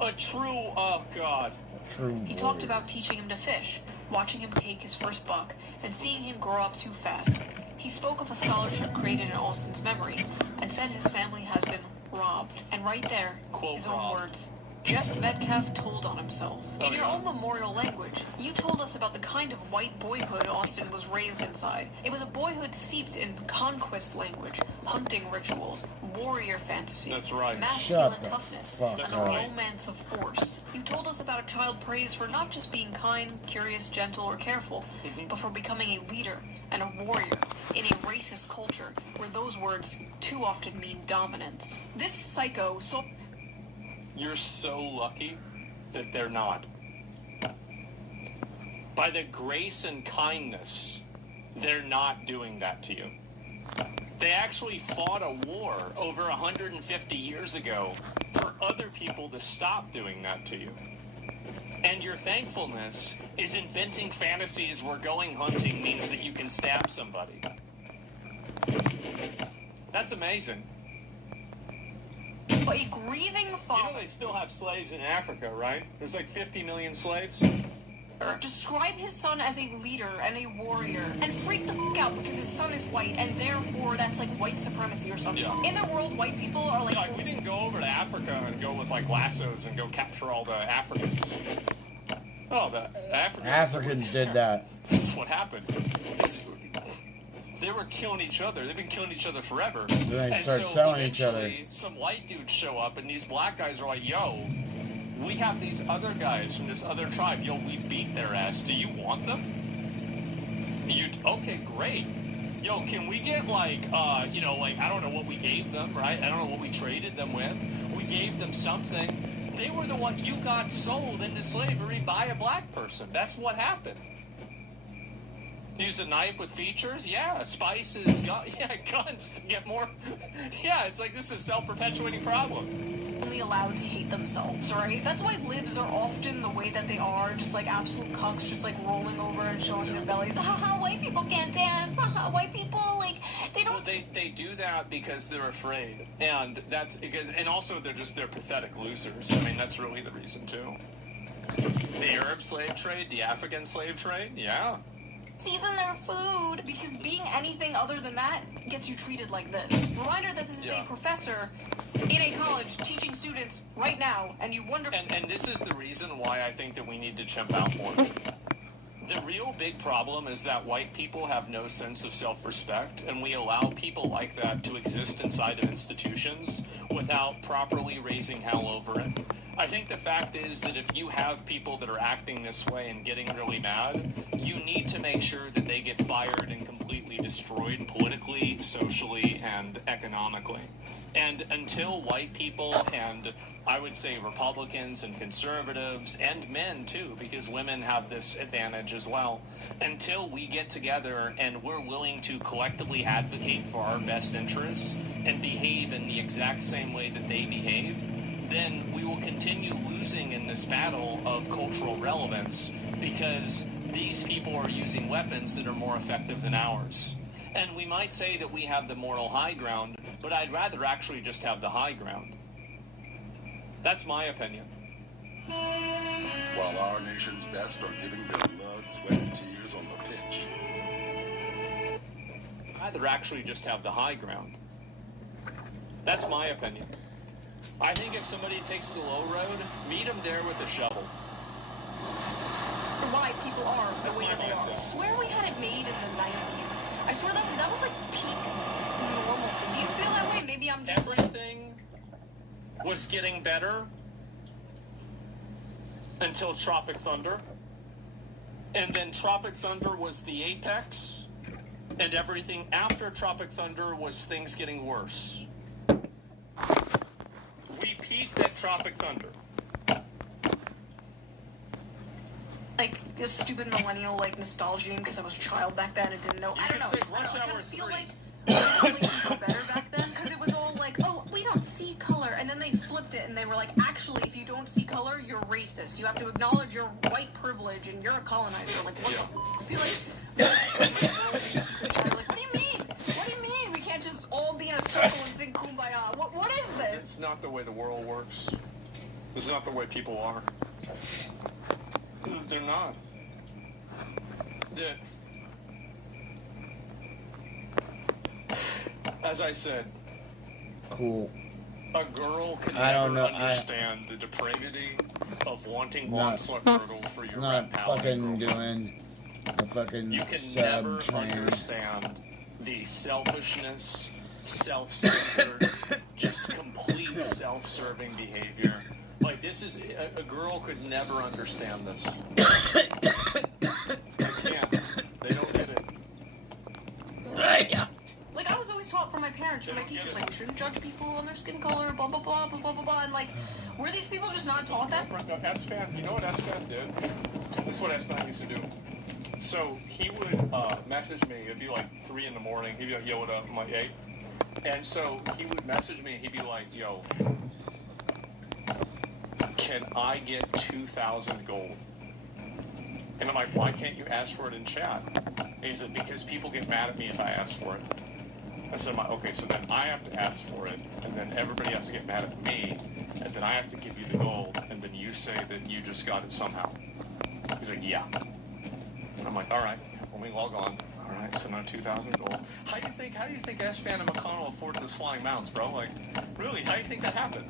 a true, oh God. True. He talked about teaching him to fish, watching him take his first buck, and seeing him grow up too fast. He spoke of a scholarship created in Austin's memory, and said his family has been robbed. And right there, his own words. Jeff Metcalf told on himself. In your own memorial language, you told us about the kind of white boyhood Austin was raised inside. It was a boyhood steeped in conquest language, hunting rituals, warrior fantasy, masculine toughness, and the romance of force. You told us about a child praised for not just being kind, curious, gentle, or careful, but for becoming a leader and a warrior in a racist culture where those words too often mean dominance. This psycho so... You're so lucky that they're not. By the grace and kindness, they're not doing that to you. They actually fought a war over 150 years ago for other people to stop doing that to you. And your thankfulness is inventing fantasies where going hunting means that you can stab somebody. That's amazing. But a grieving father... You know they still have slaves in Africa, right? There's like 50 million slaves. Describe his son as a leader and a warrior, and freak the fuck out because his son is white, and therefore that's like white supremacy or something. Yeah. In their world, white people are like... We didn't go over to Africa and go with like lassos and go capture all the Africans. Oh, the Africans did that. This is what happened. They were killing each other. They've been killing each other forever. Then they start selling each other. Some white dudes show up, and these black guys are like, yo, we have these other guys from this other tribe. Yo, we beat their ass. Do you want them? Okay, great. Yo, can we get like, I don't know what we gave them, right? I don't know what we traded them with. We gave them something. They were the one you got sold into slavery by a black person. That's what happened. Use a knife with features? Yeah. Spices, guns to get more. Yeah, it's like this is a self-perpetuating problem. Only allowed to hate themselves, right? That's why libs are often the way that they are, just like absolute cucks, just like rolling over and showing their bellies. Haha, white people can't dance. Haha, white people, like, they don't... Well, they do that because they're afraid. And that's because, and also they're pathetic losers. I mean, that's really the reason too. The Arab slave trade, the African slave trade, yeah. Season their food, because being anything other than that gets you treated like this. Reminder that this is a professor in a college teaching students right now, and you wonder... And this is the reason why I think that we need to chimp out more. The real big problem is that white people have no sense of self-respect, and we allow people like that to exist inside of institutions without properly raising hell over it. I think the fact is that if you have people that are acting this way and getting really mad, you need to make sure that they get fired and completely destroyed politically, socially, and economically. And until white people, and I would say Republicans and conservatives, and men too, because women have this advantage as well, until we get together and we're willing to collectively advocate for our best interests and behave in the exact same way that they behave, then we will continue losing in this battle of cultural relevance because these people are using weapons that are more effective than ours. And we might say that we have the moral high ground, but I'd rather actually just have the high ground. That's my opinion. While our nation's best are giving their blood, sweat, and tears on the pitch. I'd rather actually just have the high ground. That's my opinion. I think if somebody takes the low road, meet them there with a shovel. Why people are That's the way my that they are. I mindset. swear we had it made in the 90s. I swear that was like peak normalcy. Do you feel that way? Maybe I'm just Everything was getting better until Tropic Thunder. And then Tropic Thunder was the apex. And everything after Tropic Thunder was things getting worse. We peaked at Tropic Thunder. like a stupid millennial like nostalgia because I was a child back then and didn't know. I don't know. I kind of feel like relations were better back then because it was all like, oh, we don't see color, and then they flipped it and they were like, actually, if you don't see color, you're racist. You have to acknowledge your white privilege and you're a colonizer. Like, what? I feel like, what do you mean? What do you mean? We can't just all be in a circle and sing Kumbaya. What is this? It's not the way the world works. This is not the way people are. They're not. As I said, cool. A girl can I don't never know, understand the depravity of wanting Not- long slut girdle for your Not red pal. fucking doing the fucking You can sub never trans. understand the selfishness, self-centered, just complete self-serving behavior. Like, this is, a girl could never understand this. They can't. They don't get it. Like, I was always taught from my parents, from my teachers, like, you shouldn't judge people on their skin color, blah, blah, blah, blah, blah, blah, blah, and, like, were these people just not taught that? S-Fan, you know what S-Fan did? This is what S-Fan used to do. So, he would message me, it'd be like 3 in the morning, he'd be like, yo, what up? I'm like, hey. And so, he would message me, he'd be like, yo, can I get 2,000 gold? And I'm like, why can't you ask for it in chat? And he said, because people get mad at me if I ask for it. I said, okay, so then I have to ask for it, and then everybody has to get mad at me, and then I have to give you the gold, and then you say that you just got it somehow. He's like, yeah. And I'm like, all right, let me log on. All right, so now 2,000 gold. How do you think S-Fan and McConnell afforded this flying mounts, bro? Like, really, how do you think that happened?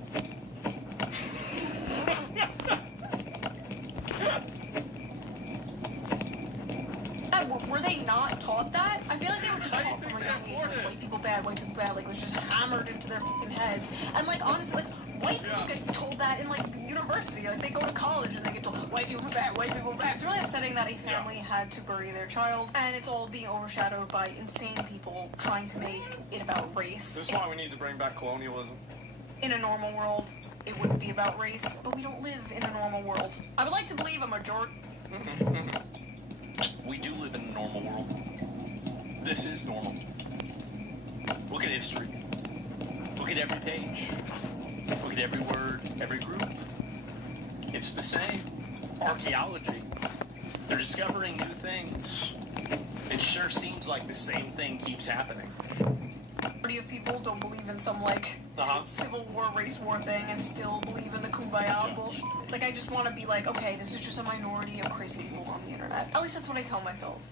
Were they not taught that? I feel like they were just taught from a young age, like, white people bad, like, it was just hammered into their fucking heads. And, like, honestly, like, white people get told that in, like, university. Like, they go to college and they get told, white people are bad, white people are bad. It's really upsetting that a family had to bury their child, and it's all being overshadowed by insane people trying to make it about race. This is why we need to bring back colonialism. In a normal world, it wouldn't be about race, but we don't live in a normal world. I would like to believe a majority... We do live in a normal world. This is normal. Look at history. Look at every page. Look at every word, every group. It's the same. Archaeology. They're discovering new things. It sure seems like the same thing keeps happening. Majority of people don't believe in some, like, Civil War, race war thing and still believe in the Kumbaya bullshit. Like, I just want to be like, okay, this is just a minority of crazy people on the internet. At least that's what I tell myself.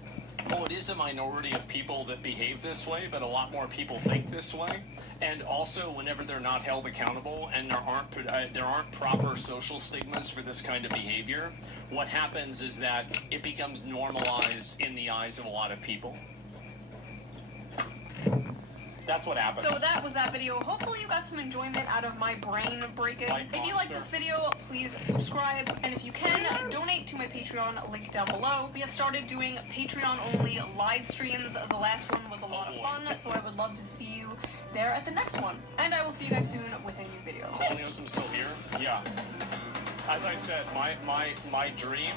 Oh, it is a minority of people that behave this way, but a lot more people think this way. And also, whenever they're not held accountable and there aren't proper social stigmas for this kind of behavior, what happens is that it becomes normalized in the eyes of a lot of people. That's what happened. So that was that video. Hopefully you got some enjoyment out of my brain breaking. If you like this video, please subscribe. And if you can, donate to my Patreon, link down below. We have started doing Patreon-only live streams. The last one was a lot of fun, so I would love to see you there at the next one. And I will see you guys soon with a new video. Colonialism still here? Yeah. As I said, my dream,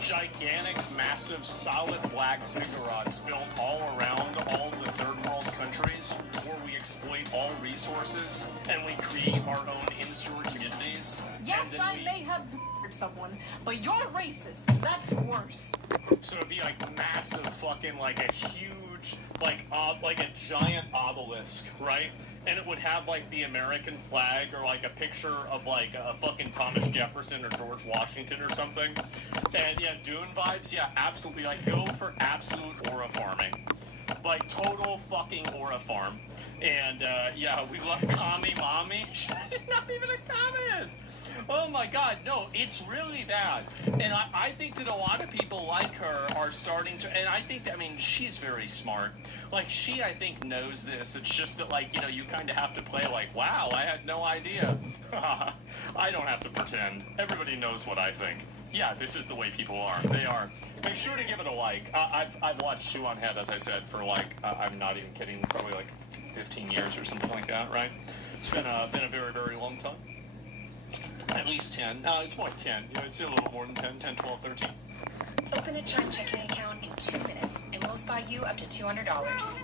gigantic, massive, solid black ziggurats built all around all the third world countries where we exploit all resources and we create our own insular communities. Yes, I may have murdered someone, but you're racist. That's worse. So it'd be like massive fucking, like a huge, like a giant obelisk, right? And it would have like the American flag or like a picture of like a fucking Thomas Jefferson or George Washington or something. And yeah, Dune vibes, yeah, absolutely. Like go for absolute aura farming. Like total fucking aura farm. And yeah, we love Kami Mommy. She's not even a communist. Oh my god, no, it's really bad. And I think that a lot of people like her are starting to, and I think that, I mean, she's very smart. Like, she, I think, knows this. It's just that, like, you know, you kind of have to play like, wow, I had no idea. I don't have to pretend. Everybody knows what I think. Yeah, this is the way people are. They are. Make sure to give it a like. I've watched Shoe on Head, as I said, for like, I'm not even kidding, probably like 15 years or something like that, right? It's been a very, very long time. At least 10. It's more like 10. You know, it's a little bit more than 10, 10, 12, 13. Open a Chime checking account in 2 minutes, and we'll buy you up to $200.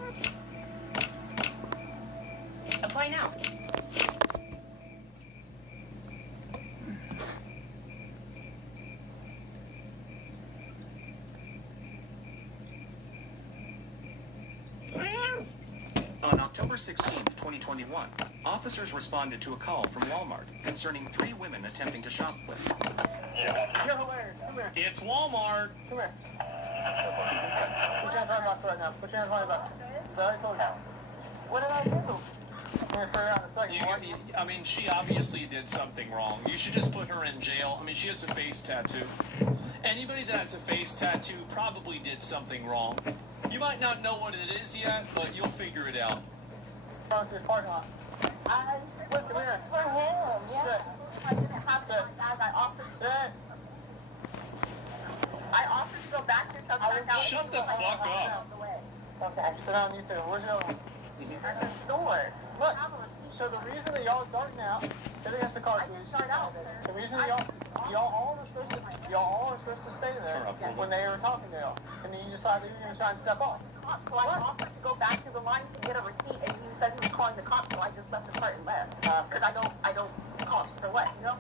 Apply now. On October 16, 2021, officers responded to a call from Walmart concerning 3 women attempting to shoplift. You're hilarious. Come here. It's Walmart. Come here. Put your hands on my box right now. Put your hands on my box. So I told you. What did I do? I'm going to figure out in a second. I mean, she obviously did something wrong. You should just put her in jail. I mean, she has a face tattoo. Anybody that has a face tattoo probably did something wrong. You might not know what it is yet, but you'll figure it out. I was parking lot. I was looking for him. Yeah. I didn't have to. I offered. I offered to go back there sometime. Shut the fuck up. Okay, sit down, you two. Where's your? At the store. Look. So the reason that y'all are dark now, sit against the car, please. The reason y'all all are supposed to stay there when they were talking to y'all, and then you decided you were going to try and step off. So I offered to go back to the line to get a receipt, and you said he was calling the cops, so I just left the cart and left. Because I don't cops for what, you know?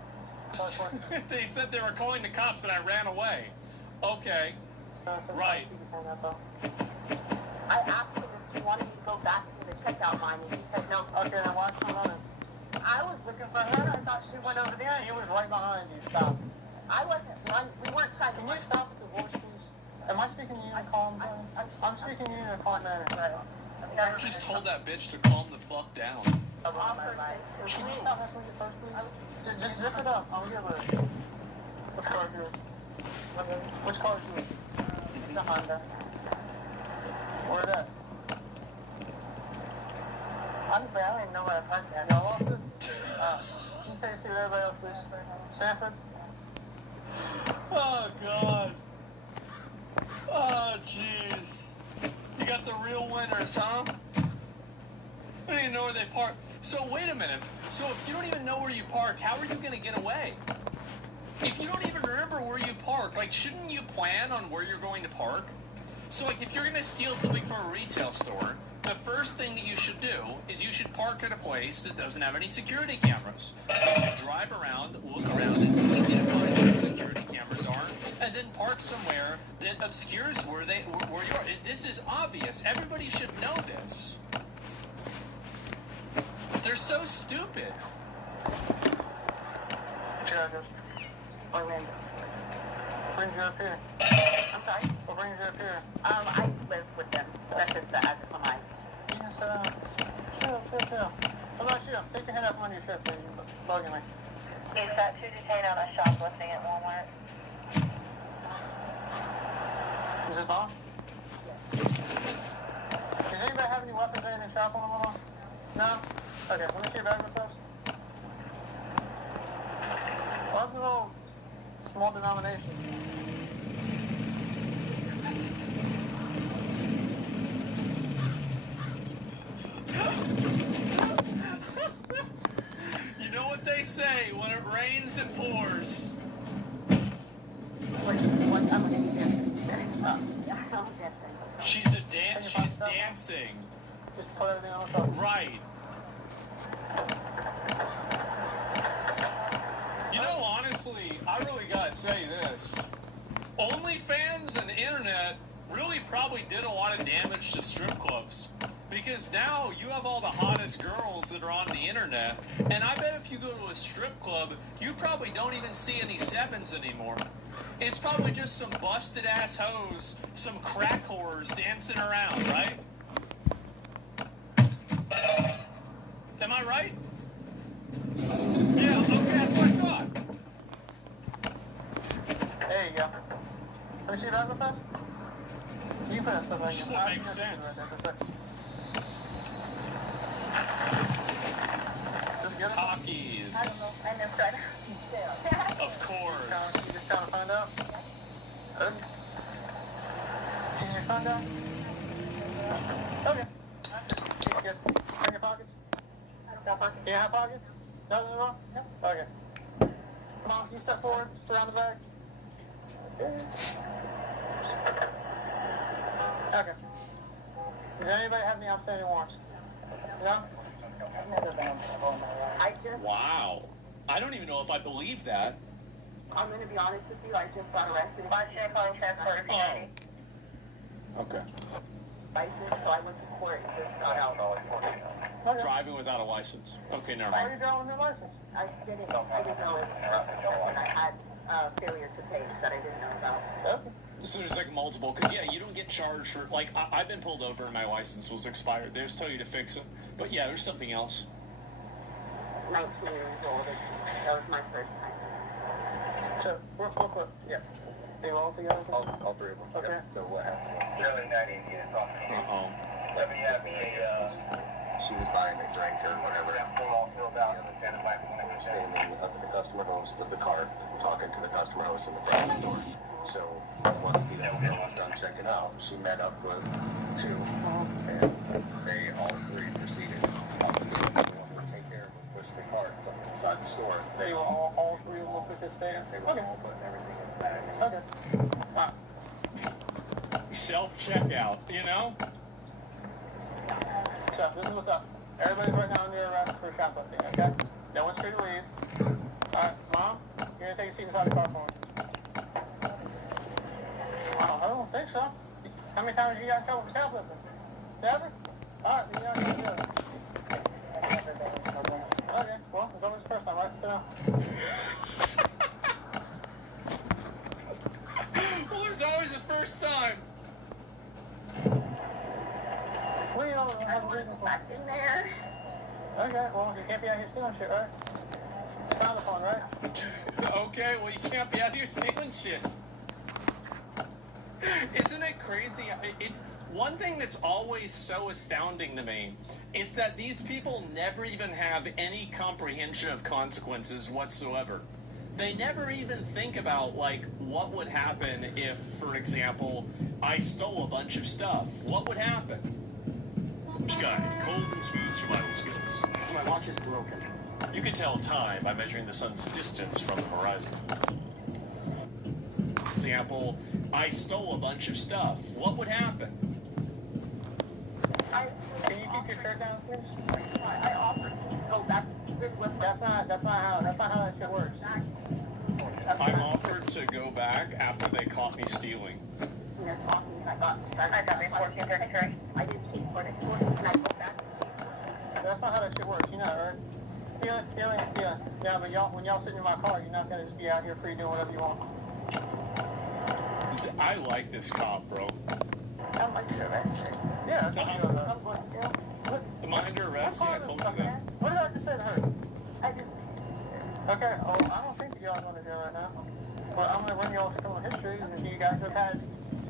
They said they were calling the cops, and I ran away. Okay. Right. I asked him if he wanted me to go back to the checkout line, and he said no. Okay, then why'd you run it? I was looking for her. I thought she went over there. She was right behind you. Stop. I wasn't. We weren't trying to. Can you stop with the voice, please? Am I speaking to you in a calm tone? I'm speaking to you in a calm manner. I just told that bitch to calm the fuck down. Can you stop messing with your first, please? Just zip it up. I'm gonna get rid. Which car is yours? Which car is yours? It's a Honda. Where that? Honestly, I don't even know where I parked at. Y'all lost it? Can you take a seat with everybody else, please? Sanford? Oh, God. Oh, jeez. You got the real winners, huh? I don't even know where they parked. So, wait a minute. So, if you don't even know where you parked, how are you going to get away? If you don't even remember where you parked, like, shouldn't you plan on where you're going to park? So, like, if you're going to steal something from a retail store, the first thing that you should do is you should park at a place that doesn't have any security cameras. You should drive around, look around, it's easy to find where the security cameras are, and then park somewhere that obscures where you are. This is obvious. Everybody should know this. They're so stupid. Chargers. Orlando. What brings you up here? I'm sorry? What brings you up here? I live with them. That's just the address on my house. You can sit down. Chill. What about you? Take your hand up on your shirt, please. You're bugging me. Is that to detain on a shoplifting at Walmart? Is it on? Does anybody have have any weapons or anything sharp on them at all? No? Okay, let me see your bag real close. Well, that's a little small denomination. You know what they say, when it rains, it pours. What, I'm gonna be dancing. I'm dancing. She's dancing. Just put everything on the top. Right. You know, honestly, I really gotta say this. OnlyFans and the internet really probably did a lot of damage to strip clubs. Because now you have all the hottest girls that are on the internet, and I bet if you go to a strip club, you probably don't even see any sevens anymore. It's probably just some busted ass hoes, some crack whores dancing around, right? Am I right? Yeah, okay, that's what I thought. There you go. Let me see that real fast. You put that stuff like Just that makes sense. Talkies. I don't know. I never tried. Of course. You just trying to find out? Good. Can you find out? Okay. Good. Bring your pockets. I don't got pockets. You have pockets? Nothing at all? No. Okay. Come on, you step forward, surround the bag. Okay. Does anybody have any outstanding warrants? No? I've never been on my life. I just, Wow. I don't even know if I believe that. I'm gonna be honest with you, I just got arrested. Oh. Okay. License, so I went to court and just got out. Driving without a license. Okay, never Why are mind. Oh, you driving your license? I didn't know it was when I had failure to pay that I didn't know about. Okay. So there's like multiple, because yeah, you don't get charged for, like, I've been pulled over and my license was expired. They just tell you to fix it. But yeah, there's something else. 19 years old. That was my first time. So, real quick. Yeah. They all together? All three of them. Okay. Yep. So what happened was Uh-oh. she was buying a drink or whatever. The other gentleman was standing up at the customer host with the cart, talking to the customer host in the front of the store. So once the other girl was done checking out, she met up with two, and they all three proceeded. The one to take care of was push the cart inside the store. They were all three of them with this bag? They were all putting everything in the bags. Okay. Alright. Self-checkout, you know? So, this is what's up. Everybody's right now under arrest for shoplifting, okay? No one's free to leave. Alright, Mom, you're gonna take a seat inside the car for me. I don't think so. How many times you got in trouble for shoplifting? Never? Alright, then you're not gonna do it. Okay, well, it's only the first time, right? So, Well, there's always a first time. what do you know? I want to go back in there. Okay, well, you can't be out here stealing shit, right? It's frowned upon, right? Okay, well, you can't be out here stealing shit. Isn't it crazy? It's one thing that's always so astounding to me is that these people never even have any comprehension of consequences whatsoever. They never even think about, like, what would happen if, for example, I stole a bunch of stuff. What would happen? Sky, cold and smooth survival skills. My watch is broken. You can tell time by measuring the sun's distance from the horizon. Example, I stole a bunch of stuff. What would happen? Can you keep your shirt down, please? I offered to go back with my... That's not how that shit works. I'm offered to go back after they caught me stealing. And they're talking, and I got $14.33. I didn't pay for it. Can I go back? That's not how that shit works, you know, right? Stealing. Yeah, but when y'all sit in my car, you're not gonna just be out here free doing whatever you want. I like this cop, bro. I'm under arrest. Yeah, that's what I'm going to jail. Am I under arrest? Yeah, I told you that. What did I just say to her? I didn't. Okay, I don't think that y'all are going to jail right now. But I'm going to run y'all through criminal history, and if you guys have had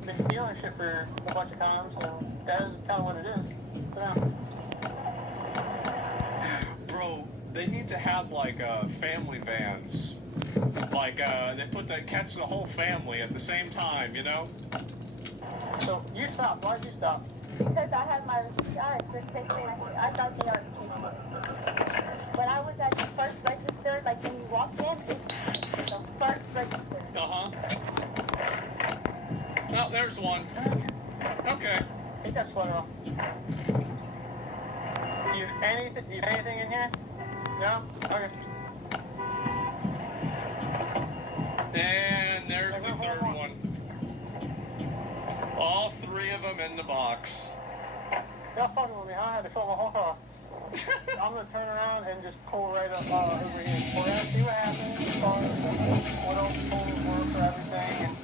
been stealing shit for a bunch of times, so that is kind of what it is. Yeah. Bro, they need to have like family vans. Like they catch the whole family at the same time, you know? So you stopped. Why'd you stop? Because I had my receipt. I had to take my shit. I thought they already took it. When I was at the first register, like when you walk in, it's the first register. Uh-huh. Oh, there's one. Okay. Take that sweater off. You anything in here? No? Okay. And there's the third one. All three of them in the box. Y'all fucking with me, huh? I had to fill my whole car. I'm gonna turn around and just pull right up over here. We're gonna see what happens as far as what all the totals were for everything and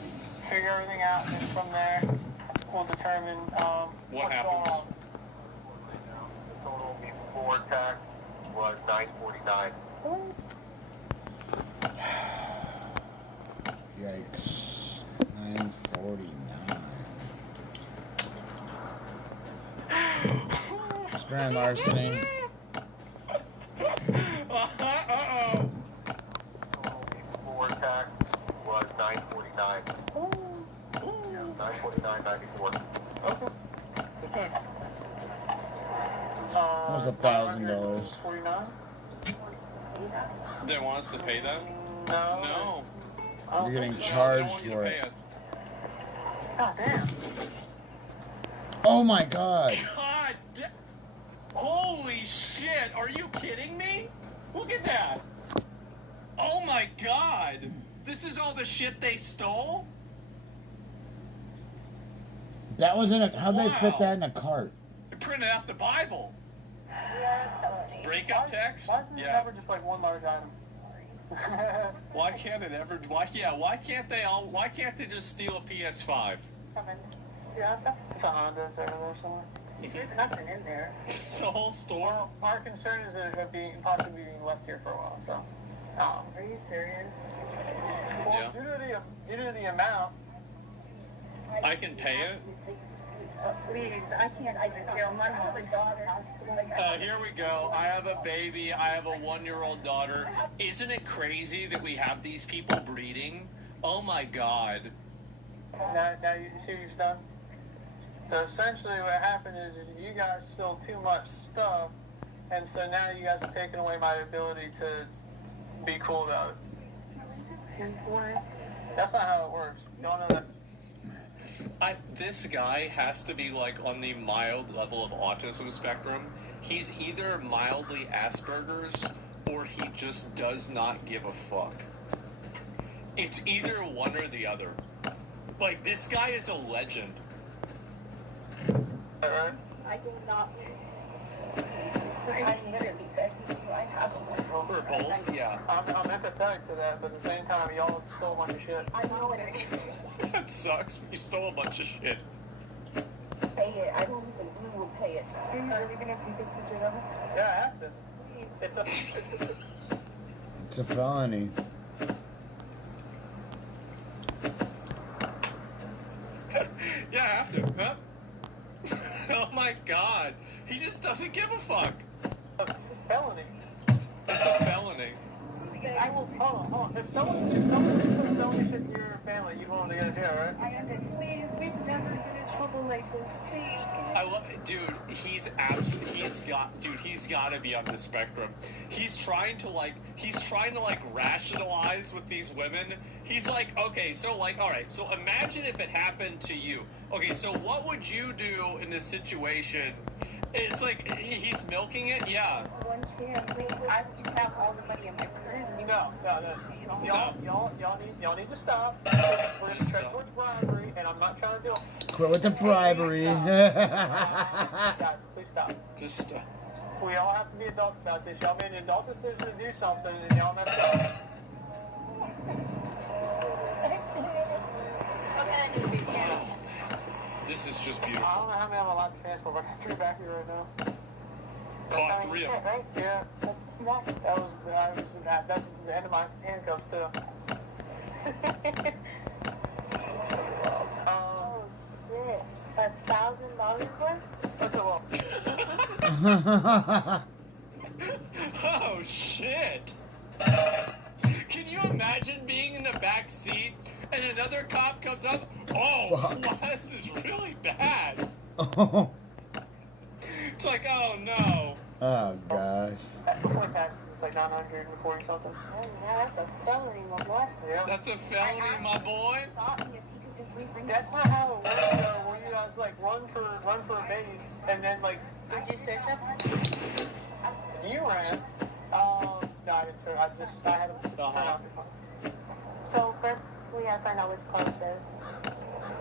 figure everything out, and from there we'll determine what's going on. The total before tax was $949. Yikes. 949. It's grand larceny. Uh-oh. Before tax was $949. $949.94. Okay. That was $1,000. 49? They want us to pay that? No. You're getting charged for it. God damn. Oh my god. God holy shit, are you kidding me? Look at that. Oh my god. This is all the shit they stole? That was in a. How'd they fit that in a cart? They printed out the Bible. Breakup text? Why isn't it never just like one large item? Why can't it ever? Why can't they just steal a PS5? It's a Honda, it's over there somewhere. There's nothing in there. It's a whole store. Well, our concern is that it would be possibly being left here for a while, so. Are you serious? Well, Yeah. due to the amount. I can pay it? Please, I can't. I can feel my daughter. Here we go. I have a baby. I have a 1-year-old daughter. Isn't it crazy that we have these people breeding? Oh my god. Now you see what you've done? So essentially what happened is you guys stole too much stuff, and so now you guys are taking away my ability to be cool about it. That's not how it works. Y'all know that. This guy has to be like on the mild level of autism spectrum. He's either mildly Asperger's or he just does not give a fuck. It's either one or the other. Like, this guy is a legend. Right? I do not. I'm literally begging you. I have a one. Or both, yeah. I'm empathetic to that, but at the same time, y'all stole a bunch of shit. I know what it is. That sucks. You stole a bunch of shit. Pay it. I don't even do will pay it. Are you really gonna take this to jail? Yeah, I have to. It's a. It's a felony. Yeah, I have to. Huh? Oh my god. He just doesn't give a fuck. A felony. It's a felony. I will. Hold on. If someone did some felony shit to your family, you want them to go to jail, right? I understand. Please, we've never been in trouble like this. Please. Dude, he's got to be on the spectrum. He's trying to rationalize with these women. He's like, okay, so like, all right, so imagine if it happened to you. Okay, so what would you do in this situation? It's like, he's milking it, yeah. One chance. I can have all the money in my purse. No. Y'all need to stop. We're going to start towards bribery, and I'm not trying to do it. Quit with the bribery. Guys, please stop. Just stop. We all have to be adults about this. Y'all made an adult decision to do something, and y'all messed up. This is just beautiful. I don't know how many I'm allowed to transfer, but I got 3 back here right now. Caught 3 of them. Right? Yeah. That's the end of my handcuffs, too. Oh shit! Can you imagine being in the back seat and another cop comes up? Oh, wow, this is really bad. It's like, oh no. Oh gosh. Before taxes, it's like 940 something. Oh, yeah, that's a felony, my boy. Yeah. That's a felony, my boy. That's not how it works, though, where you guys like run for a base and then like. Registration? You ran. No, I didn't. I had him turn out the car. So first we gotta find out which car it is.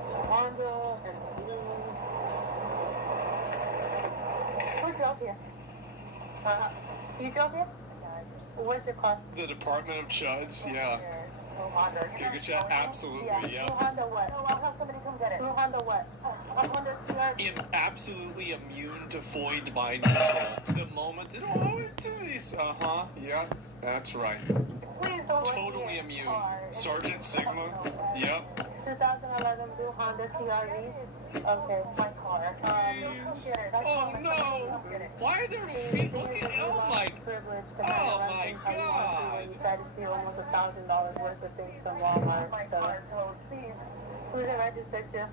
It's Honda and blue. Who drove here? You drove here? Where's the car? The Department of Chuds, yeah. Oh, Honda. Giga absolutely, yeah. Blue Honda what? No, I'll have somebody come get it. Blue Honda what? A Honda CR. Absolutely immune to void by neutral. The moment that, oh, it's this. Yeah, that's right. Please don't Totally immune. Sergeant Sigma, yep. 2011 Blue Honda CRV. Okay, my car. Oh no! Why are there feet? Look at, oh my, oh my god! We tried to steal almost $1,000 worth of things from Walmart. So please, who's it registered to?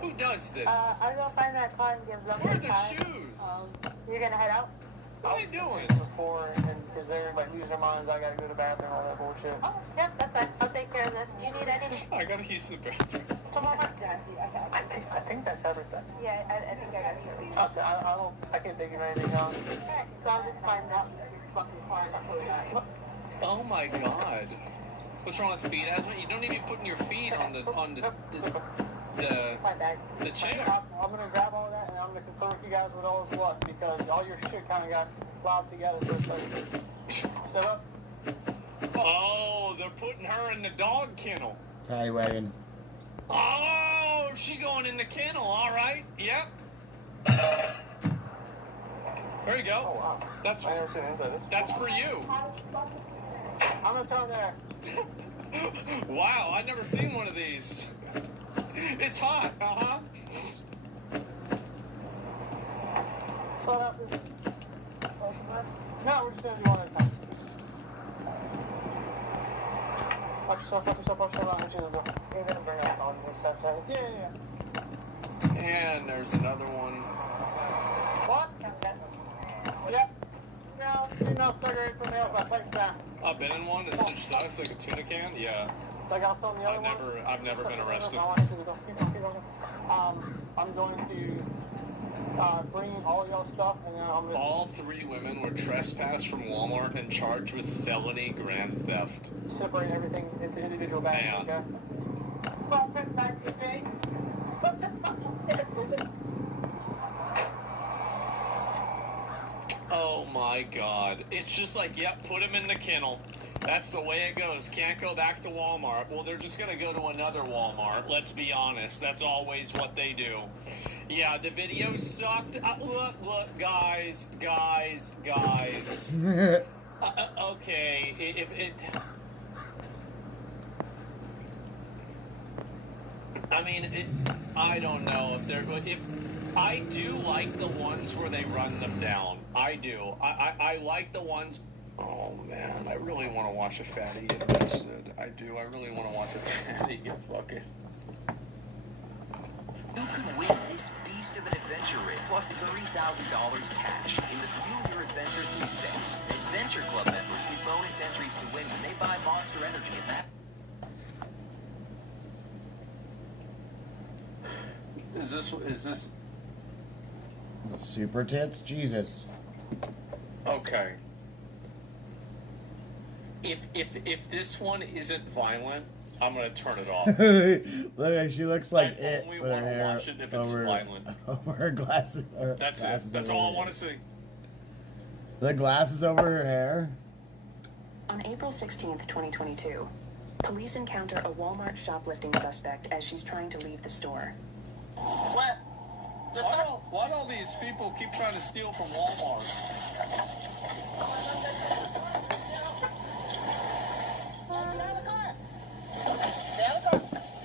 Who does this? I'm gonna find that car and give them Where are the the time. shoes? You're gonna head out? What are you doing? Before, and because they're like losing their minds, I gotta go to the bathroom, all that bullshit. Oh, yeah, that's fine. I'll take care of this. You need anything? I gotta use the bathroom. Come on, I think that's everything. Yeah, I think I got it. I said, I can't think of anything else. So I'll just find out this fucking car and I'll put it back. Oh my god. What's wrong with feet, Asma? You don't even be putting your feet on the chair. I'm gonna grab all that and I'm gonna confer with you guys with all this luck because all your shit kind of got lobbed together. So it's like, set up. Oh, they're putting her in the dog kennel. Paddy wagon. Oh, she going in the kennel. All right. Yep. There you go. Oh wow. That's I never seen inside this. That's for you. I'm gonna turn there. Wow, I've never seen one of these. It's hot. Slow down. No, we're just gonna do one at a time. Watch yourself, watch yourself, You're gonna bring up all these stuff, right? Yeah. And there's another one. What? Yep. No, female cigarette for male, that's like that. I've been in one. It's just size like a tuna can. Yeah. Like I was telling the other one. I've never been arrested. I'm going to bring all y'all stuff, and then I'm gonna. All three women were trespassed from Walmart and charged with felony grand theft. Separate everything into individual bags. Okay. Oh my god. It's just like, yep, put him in the kennel. That's the way it goes. Can't go back to Walmart. Well, they're just going to go to another Walmart. Let's be honest. That's always what they do. Yeah, the video sucked. Look, guys. Okay, if it... I mean, I don't know if they're... If I do like the ones where they run them down. I do. I like the ones... Oh, man, I really want to watch a fatty get busted. I do. I really want to watch a fatty get fucking... You could win this beast of an adventure rig plus $30,000 cash in the Fuel Your Adventure sweepstakes. Adventure Club members get bonus entries to win when they buy Monster Energy at that. Is this... Super tits? Jesus. Okay. If this one isn't violent, I'm gonna turn it off. Look, she looks like it only with her want to hair watch it if it's violent. over her glasses. That's it. That's all I want to see. The glasses over her hair. On April 16th, 2022, police encounter a Walmart shoplifting suspect as she's trying to leave the store. What? Why do all these people keep trying to steal from Walmart?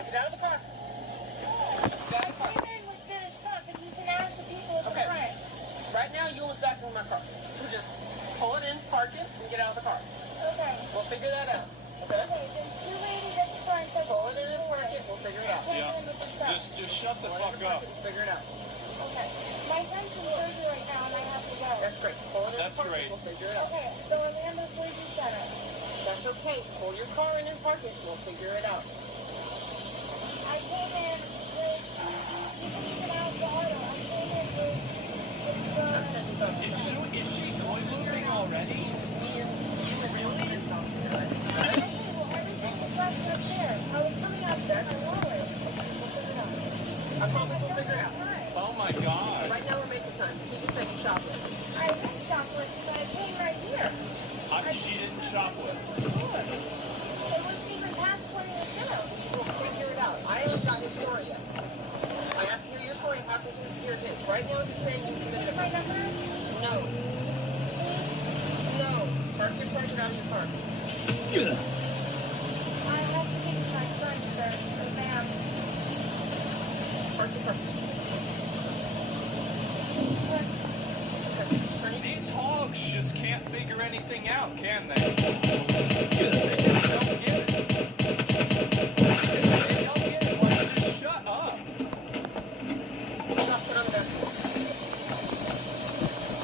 Get out of the car. Okay. Just shut the fuck up. Figure it out. Okay. My son's in surgery right now and I have to go. That's great. Pull it in That's the park. great. We'll figure it out. Okay, so Orlando Surgery Center. That's okay. Pull your car in and park it. We'll figure it out. I came in with, you can even ask the auto. I came in with Is she going looping already? Really? Everything is left upstairs. I was coming upstairs my wallet. I promise we'll figure it out. Oh my god. Right now we're making time. She just said you shoplifted. I didn't shoplift, but I came right here. She didn't shoplift. It wasn't even past 20 to 2. We'll figure it out. I haven't got his story yet. I have to hear your story. I have to hear his. Right now I'm just saying you committed a My number? No. No. Park your car around your car. I have to get to my son, sir. Ma'am. Park your car. These hogs just can't figure anything out, can they? They just don't get it. They don't get it. Like, just shut up. Put on the vest.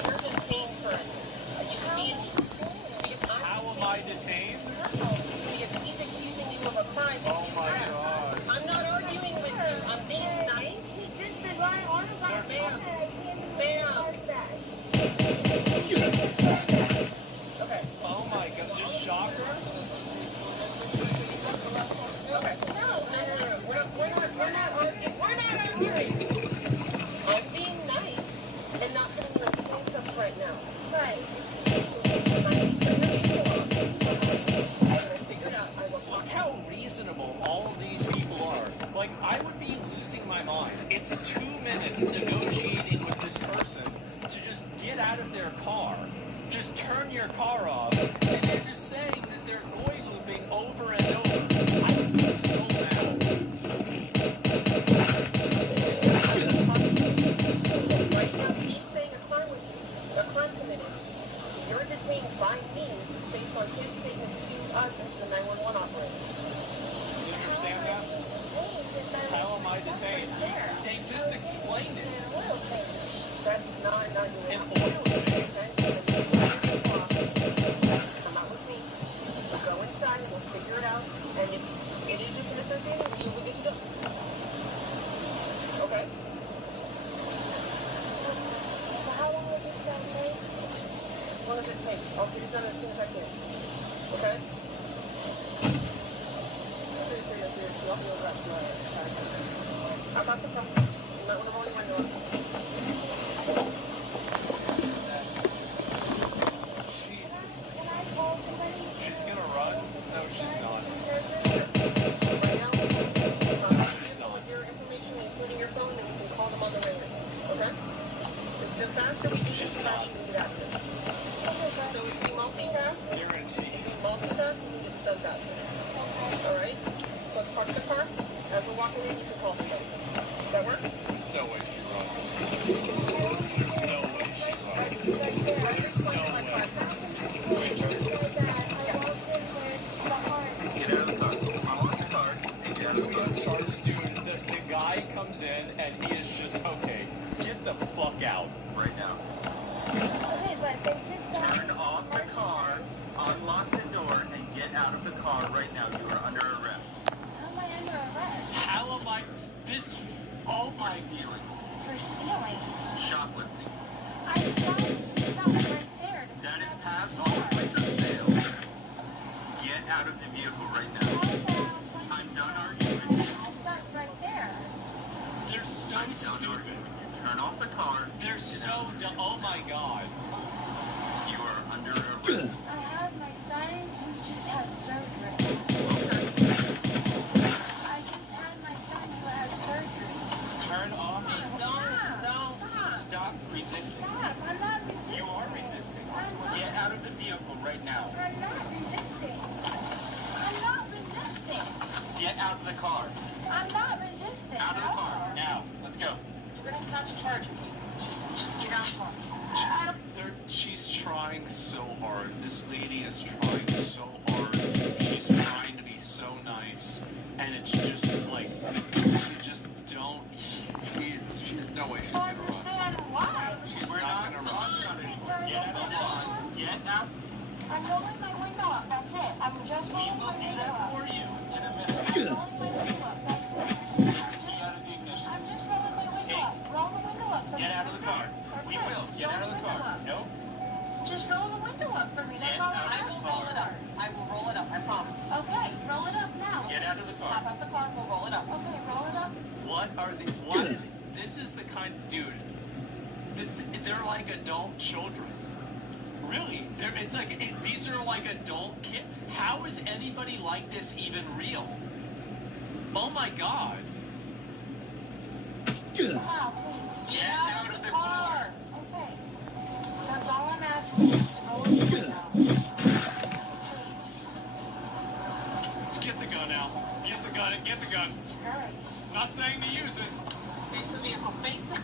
You're detained for it. How am I detained? Because he's accusing you of a crime. Oh my god. I'm not arguing with you. I'm being nice. He just did right on his arm. Bam. Okay. Oh my god. Just shock her? Okay. No. We're not arguing. We're not arguing. I'm being nice and not putting you in handcuffs right now. Right. Look how reasonable all of these people are. Like, I would be losing my mind. It's 2 minutes negotiating with this person to just get out of their car. Just turn your car off, and they're just saying that they're goy looping over and over. I would be so mad. Right now, he's saying a crime committed. So you're detained by me based on his statement to us as the 911 operator. You understand that? How am I detained? They just explained it. That's not an argument. An oil change. Come out with me. We'll go inside and we'll figure it out. And if it is just an associated with you, we'll get you done. Okay? So how long will this guy take? As long as it takes. I'll get it done as soon as I can. Okay? How about the car? You might want to roll your window up. Can I call somebody? She's gonna run? No, she's not. Right now, with your information, including your phone, then you can call them on the ringer. Okay? The faster we can get the faster we can get after it. So if we multitask, we can get this done faster. Alright? So let's park the car. As we're walking in, you can call somebody. Does that work? There's no way she runs. There's no way she runs. There's no way. Get out of the car. I want the car. And get out of the car. Dude, the guy comes in and he is just, okay, get the fuck out right now. Okay, but they just said... Turn off the car, unlock the door, and get out of the car right now. You are under arrest. How am I under arrest? How am I... This... Oh my... Stealing. For stealing? Shoplifting. I stopped right there. That is past all points of sale. Get out of the vehicle right now. I'm done arguing with you. I stopped right there. They're so stupid. Turn off the car. They're so dumb. Oh my god. You are under arrest. I have my son who just had surgery. I just had my son who had surgery. Turn off. Don't. Stop resisting. Stop. I'm not resisting. You are resisting. Get out of the vehicle right now. I'm not resisting. I'm not resisting. Get out of the car. I'm not resisting. Out of the car. Now. Let's go. You're going to catch a charge if you just get out of the car. She's trying so hard. This lady is trying so hard. She's trying to be so nice. And it's just like, you just don't don't. Jesus, there's no way she's gonna run. Understand why? She's not gonna run. Get out of the car. Get out. I'm rolling my window up. That's it. I'm just rolling my window up. For you in a minute. I'm rolling my window up. That's it. You got the ignition. I'm just rolling my window up. Roll the window up for me. Get out of the car. We will. Get out of the car. Nope. Just roll the window up for me. That's all I'm I will roll it up. I will roll it up. I promise. Okay, roll it up now. Get out of the car. Hop out the car. We'll roll it up. Okay, roll it up. What are the? What? This is the kind, dude. They're like adult children. Really? It's like these are like adult kids. How is anybody like this even real? Oh my God. Wow, please. Get out of the car. Okay. That's all I'm asking is roll the window. Please. Get the gun out. Get the gun. Get the gun. Jesus Christ. Not saying to use it. Face the vehicle. Face it.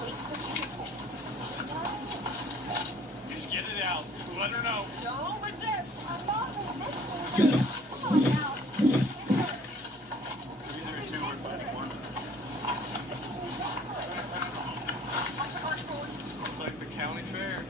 Face the vehicle. Just get it out. Let her know. Don't resist. I'm not resisting. Come on now. Either two are fighting one. It's like the county fair.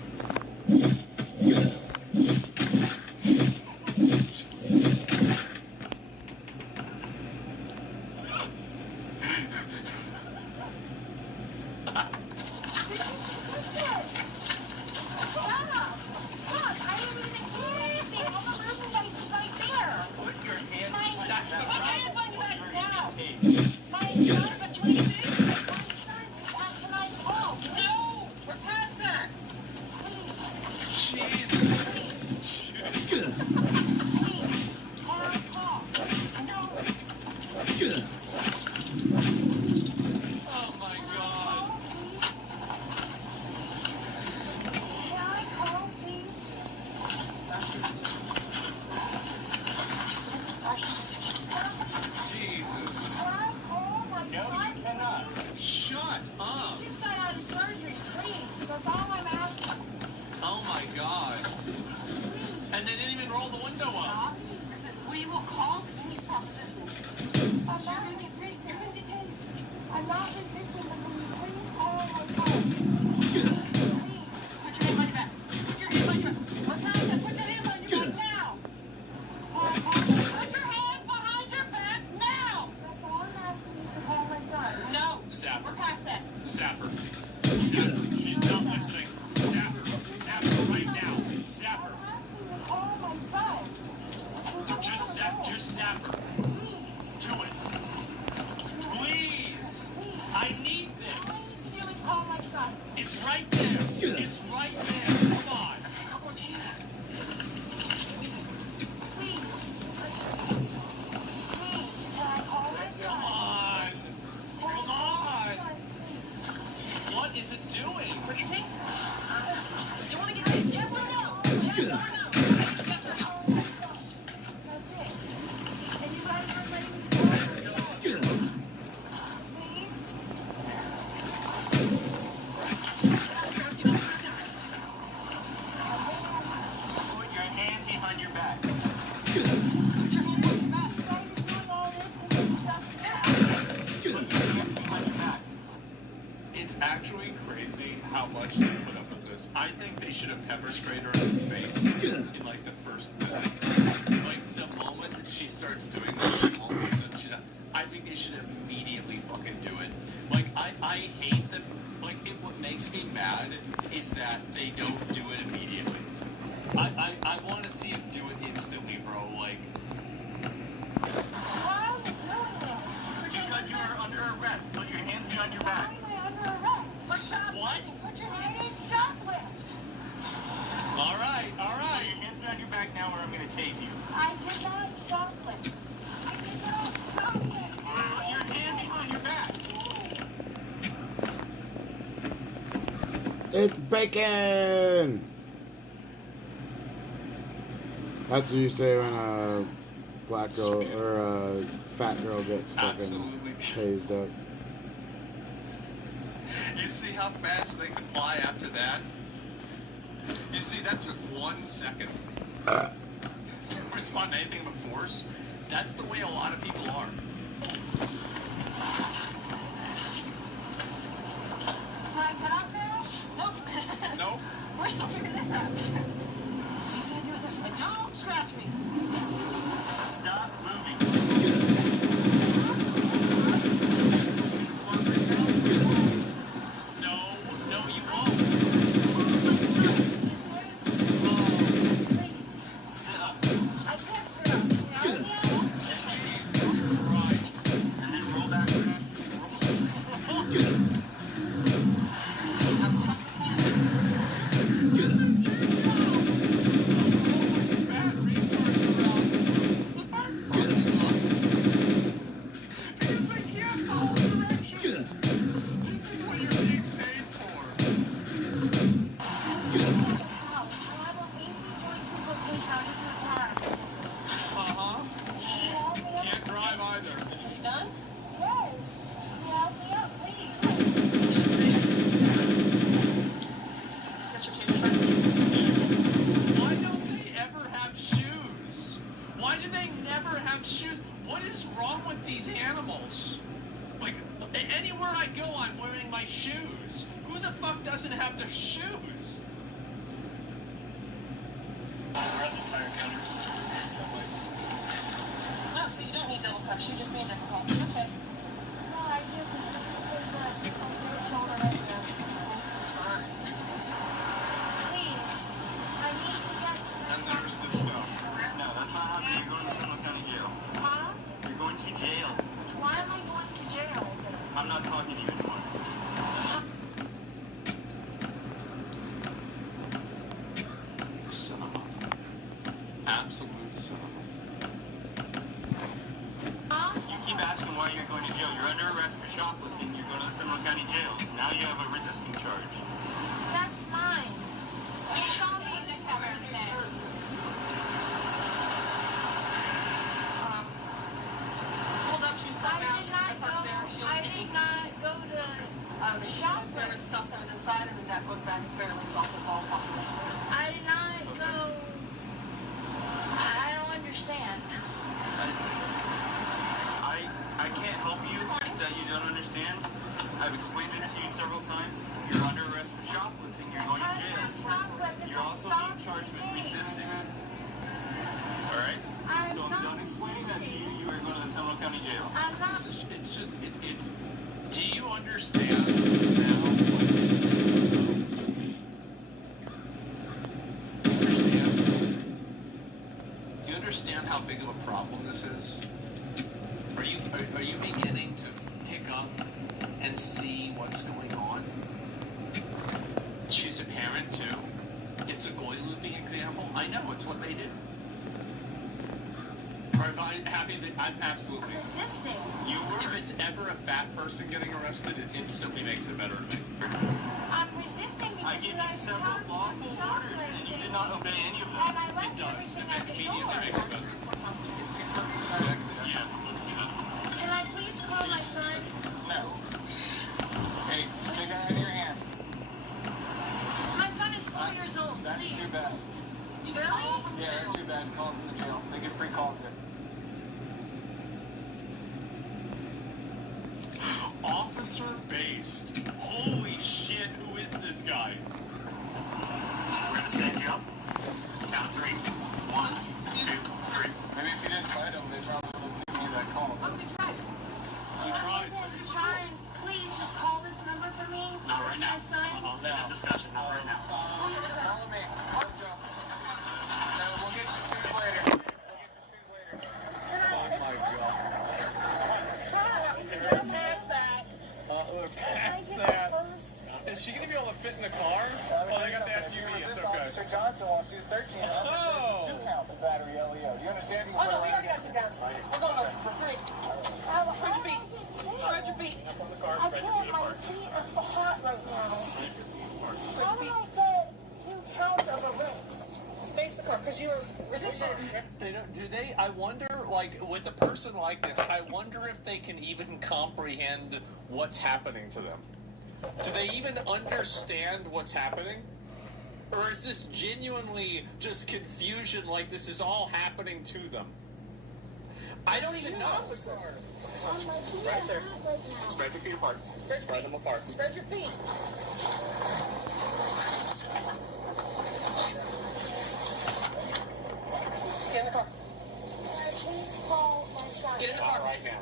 It's actually crazy how much they put up with this. I think they should have pepper sprayed her in the face in like the first minute. Like the moment that she starts doing this, all of a sudden I think they should immediately fucking do it. Like I hate that. Like what makes me mad is that they don't do it immediately. I want to see them do it instantly, bro. Like. Why are you doing this? Because you are under arrest. Put your hands behind your back. Why am I under arrest? For shoplifting. What? Put your hand in shoplift. All right. Put your hands behind your back now, or I'm gonna tase you. I did not shoplift. I did not shoplift. Put your hand behind your back. It's bacon! That's what you say when a black girl or a fat girl gets fucking tased up. You see how fast they comply after that? You see, that took 1 second. Respond to anything but force. That's the way a lot of people are. animals. Like, anywhere I go, I'm wearing my shoes. Who the fuck doesn't have their shoes? Oh, so you don't need double cups, you just need difficult. Okay. No, I do, because it's on your shoulder right now. Please, I need to get to this. And there's this stuff. No, that's not happening. You're going to Seminole County Jail. Huh? You're going to jail. Why am I going to jail? I'm not talking to you anymore. Cinema. Absolute cinema. You keep asking why you're going to jail. You're under arrest for shoplifting. You're going to the Seminole County Jail. Now you have a resisting charge. That's fine. You saw me. Hold up, she's I did not go to shop. There was stuff that was inside, and then that book bag apparently was also called possible. I did not go. I don't understand. I can't help you that you don't understand. I've explained it to you several times. You're under arrest for shoplifting. You're going to jail. You're also being charged with resisting. All right? So I'm done explaining that to you. You are going to the Seminole County Jail. It's just, it's, do you understand now what this is? Do you understand how big of a problem this is? Are you beginning to pick up and see what's going on? She's a parent too. It's a goy looping example. I know, it's what they do. Or if I'm happy that I'm absolutely Resisting. If it's ever a fat person getting arrested, it instantly makes it better to me. I'm resisting because I gave you several lawful orders, and you did not obey any of them. And I left It does. everything It at the immediately door. makes it better. Yeah, let's do that. Can I please call my son? No. Hey, take that out of your hands. My son is 4 years old. That's Please. too bad. Really? Yeah, that's too bad. Call him from the jail. They get free calls there. Officer based. Holy shit, who is this guy? We're gonna stand you up. Count three. 1, 2, 3. Maybe if you didn't fight him, they probably would have given you that call. He tried. Please just call this number for me. Not right now. My son. I'll end the discussion. Not right now. Follow me. Let's go. Now, we'll get your shoes later. Oh my god. We're past that. We're past that. Is she gonna be able to fit in the car? Oh, they got the SUV. It's okay. Officer Johnson while she's searching. Oh. 2 counts of battery LEO. Do you understand? Oh no, we already got 2 counts. We're going over for free. Spread your feet. Spread your feet. I can't. My feet are hot right now. Spread How your do feet. I get 2 counts of arrest? Face the car, because you were resistant. They don't, do they? I wonder, like, with a person like this, I wonder if they can even comprehend what's happening to them. Do they even understand what's happening? Or is this genuinely just confusion, like this is all happening to them? I don't even know. Right there. Spread your feet apart. Spread them apart. Spread your feet. Get in the car. Please call my son. Get in the car. Right now.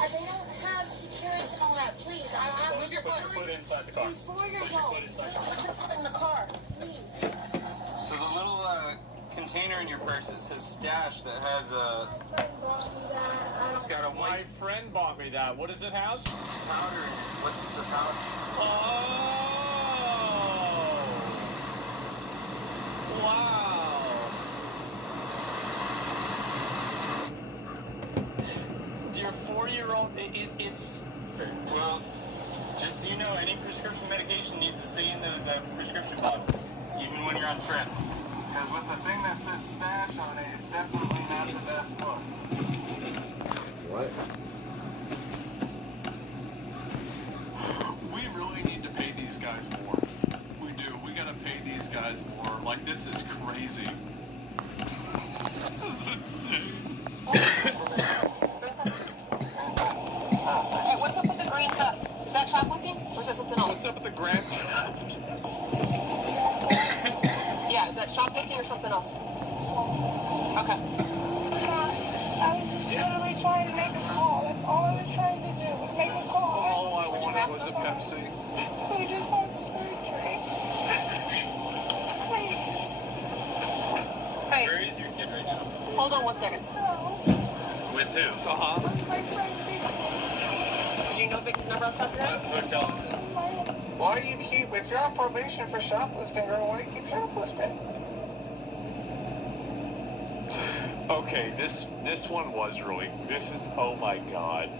They don't have security on that. Please, I have. Move your foot. Put your foot inside the car. He's 4 years Put your old. foot inside the car. Put your foot in the car, please. So the little container in your purse, it says stash that has a... It's got a My white friend bought me that. What does it have? powder. What's the powder? Oh! Wow! Your 4-year-old, it's... Well, just so you know, any prescription medication needs to stay in those prescription bottles, even when you're on trips. Because with the thing that says stash on it, it's definitely not the best look. What? We really need to pay these guys more. We do. We gotta pay these guys more. Like, this is crazy. This is insane. Hey, what's up with the green cup? Is that shoplifting or is that something else? What's up with the grand theft? Yeah, is that shoplifting or something else? Okay. I was just literally trying to make a call. That's all I was trying to do was make a call. All I wanted was a Pepsi. We just had surgery. Please. Hey, Where is your kid right now? hold on 1 second. With who? Uh-huh. My friend Vicky. Do you know Vicky's number off the top of your head? What hotel is it? Why do you keep, if you're on probation for shoplifting, girl, why do you keep shoplifting? Okay, this one was really, this is, oh my god.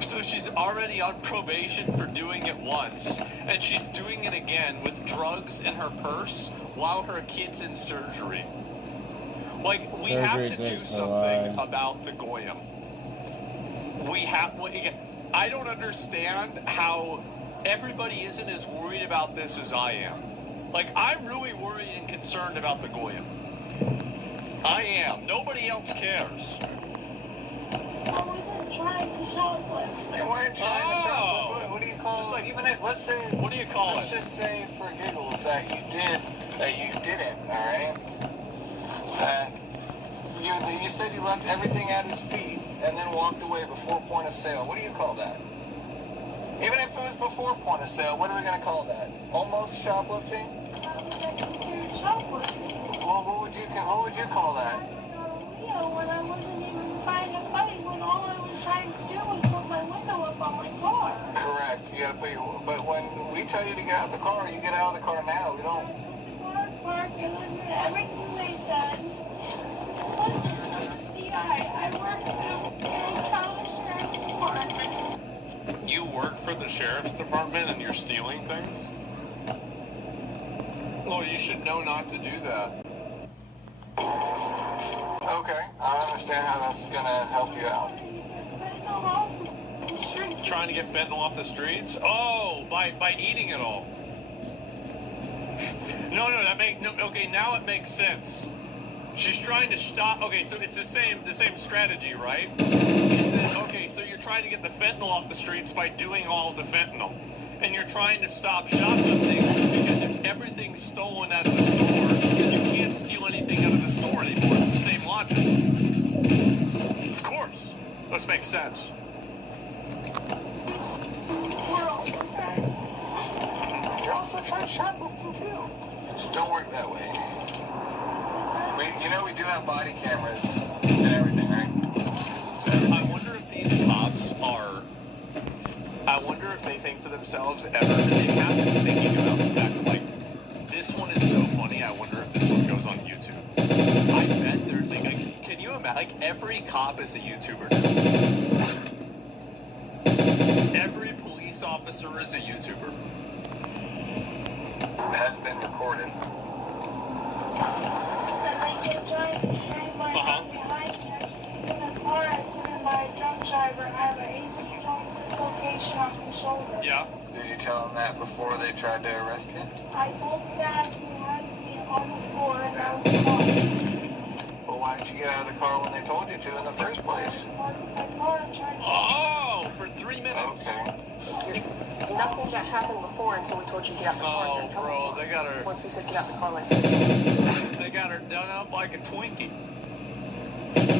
So she's already on probation for doing it once, and she's doing it again with drugs in her purse while her kid's in surgery. Like, we have to do something about the Goyim. I don't understand how everybody isn't as worried about this as I am. Like, I'm really worried and concerned about the Goyim. I am. Nobody else cares. I wasn't trying to shoplift. You weren't trying to shoplift. What do you call it? Even if, let's say, what do you call let's just say for giggles that you did it, all right? You said you left everything at his feet and then walked away before point of sale. What do you call that? Even if it was before point of sale, what are we going to call that? Almost shoplifting? Well, what would you call that? When I wasn't even trying to fight, when all I was trying to do was put my window up on my car. Correct. You gotta put your. But when we tell you to get out of the car, you get out of the car now. We don't. Park and listen to everything they said. Listen to the CI. I work in the county sheriff's department. You work for the sheriff's department and you're stealing things? Well, you should know not to do that. Okay, I understand how that's gonna help you out. Trying to get fentanyl off the streets? Oh, by eating it all. No, okay, now it makes sense. She's trying to stop. Okay, so it's the same strategy, right? Okay, so you're trying to get the fentanyl off the streets by doing all of the fentanyl. And you're trying to stop shoplifting because if everything's stolen out of the store, then you can't steal anything out of the store anymore. It's the same logic. Of course. This makes sense. You're also trying shoplifting too. Just don't work that way. We do have body cameras and everything, right? So I wonder if these cops are. I wonder if they think to themselves ever that they have to be thinking about the fact that, like, this one is so funny, I wonder if this one goes on YouTube. I bet they're thinking, can you imagine, like, every cop is a YouTuber. Every police officer is a YouTuber. It has been recorded. Yeah. Did you tell them that before they tried to arrest you? I told Dad he had me on the floor and I was caught. Well, why didn't you get out of the car when they told you to in the first place? Oh, for 3 minutes. Okay. Nothing that happened before until we told you to get out the car. Oh, bro, they got her. Once we said get out the car, like They got her done up like a Twinkie.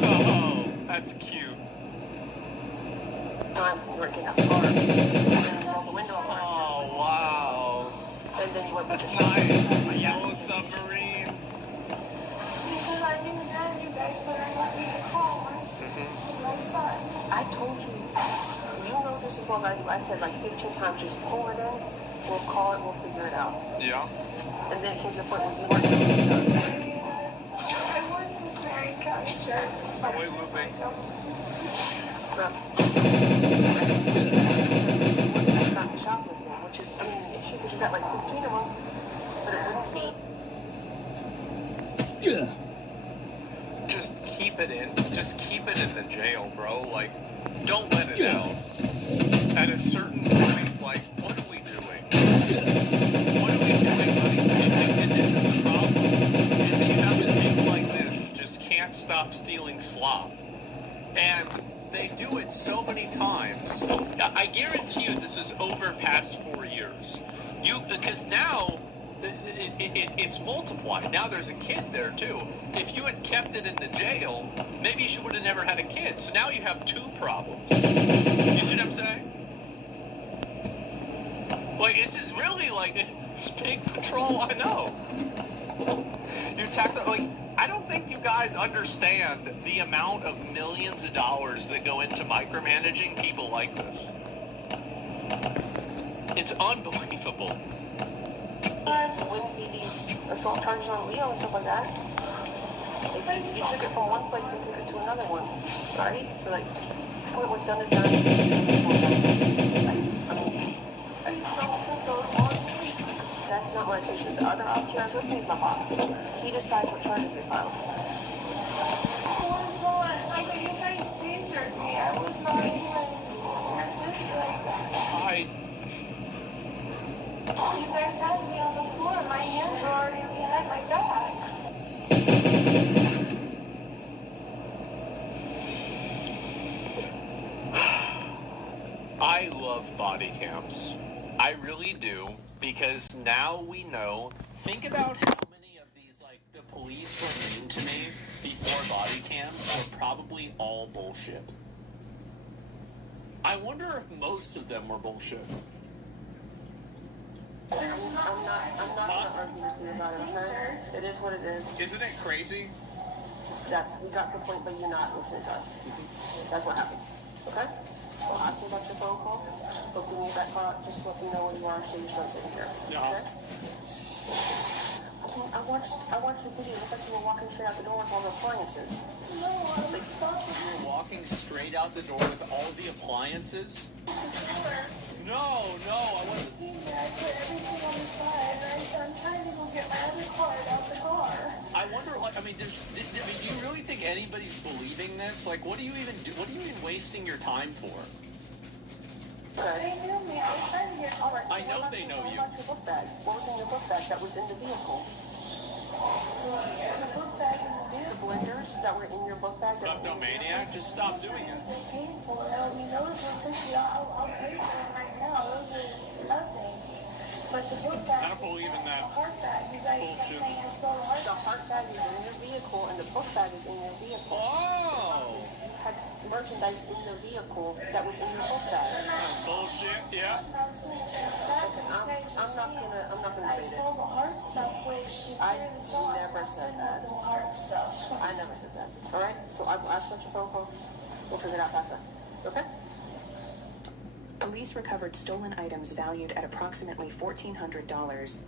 Oh, that's cute. time we were getting out the car. And then rolled the window up. Oh, wow. And then you went That's nice. A yellow submarine. Because I knew then you guys better let me call my son. I told you, you know this as well as I do. I said like 15 times, just pull it in, we'll call it, we'll figure it out. Yeah. And then it came to the point where you weren't listening to us. I wasn't very conscious. Are we looping? That's not shoplifting, which is, I mean, the issue because you got like 15 of them, but it wouldn't be. Just keep it in. Just keep it in the jail, bro. Like, don't let it out. At a certain point, like, what are we doing? What are we doing, buddy? And this is the problem. Is that you have to think like this. Just can't stop stealing slop. And they do it so many times. I guarantee you this is over past 4 years. Because now it's multiplied. Now there's a kid there too. If you had kept it in the jail, maybe she would have never had a kid. So now you have 2 problems. You see what I'm saying? Like, this is really like this big patrol. I know. You tax, like, I don't think you guys understand the amount of millions of dollars that go into micromanaging people like this. It's unbelievable. Wouldn't be these assault charges on Leo and stuff like that. Like, you took it from one place and took it to another one, right? So, like, what's done is done. That's not my decision. The other officer that's with me is my boss. He decides what charges we file. I was not, like, you guys tasered me. I was not even assisting. You guys had me on the floor. My hands were already behind my back. I love body cams. I really do, because now we know. Think about how many of these, like, the police were mean to me before body cams were probably all bullshit. I wonder if most of them were bullshit. I'm not gonna argue with you about it, okay? It is what it is. Isn't it crazy? We got the point, but you're not listening to us. That's what happened, okay? Well, ask me about your phone call. But when you got caught, just let me know where you are so your son's sitting here. Okay? I watched the video. It looked like you were walking straight out the door with all the appliances. No, I was stopping. You were walking straight out the door with all the appliances? No, I wasn't. I put everything on the side, and I said, I'm trying to go get my other card out the car. I wonder, like, do you really think anybody's believing this? Like, what are you even wasting your time for? They knew me. I was trying to get. All right. I know they know you. What about your book bag? What was in your book bag that was in the vehicle? The book bag in the vehicle. The blenders that were in your book bag. Kleptomaniac, just stop doing it. They paid for it. I mean, those were $50. I'll pay for them right now. Those are nothing. But the book bag. I don't believe in that. The heart bag. You guys kept saying I stole the heart bag. The heart bag is in your vehicle, and the book bag is in your vehicle. Oh! You had merchandise in the vehicle that was in your book bag. Bullshit, yeah. I'm not gonna I debate stole the heart stuff, which you I clearly saw. never said that. The heart stuff. I never said that. All right. So I've asked about your phone call. We'll figure it out past that. Okay. Police recovered stolen items valued at approximately $1,400.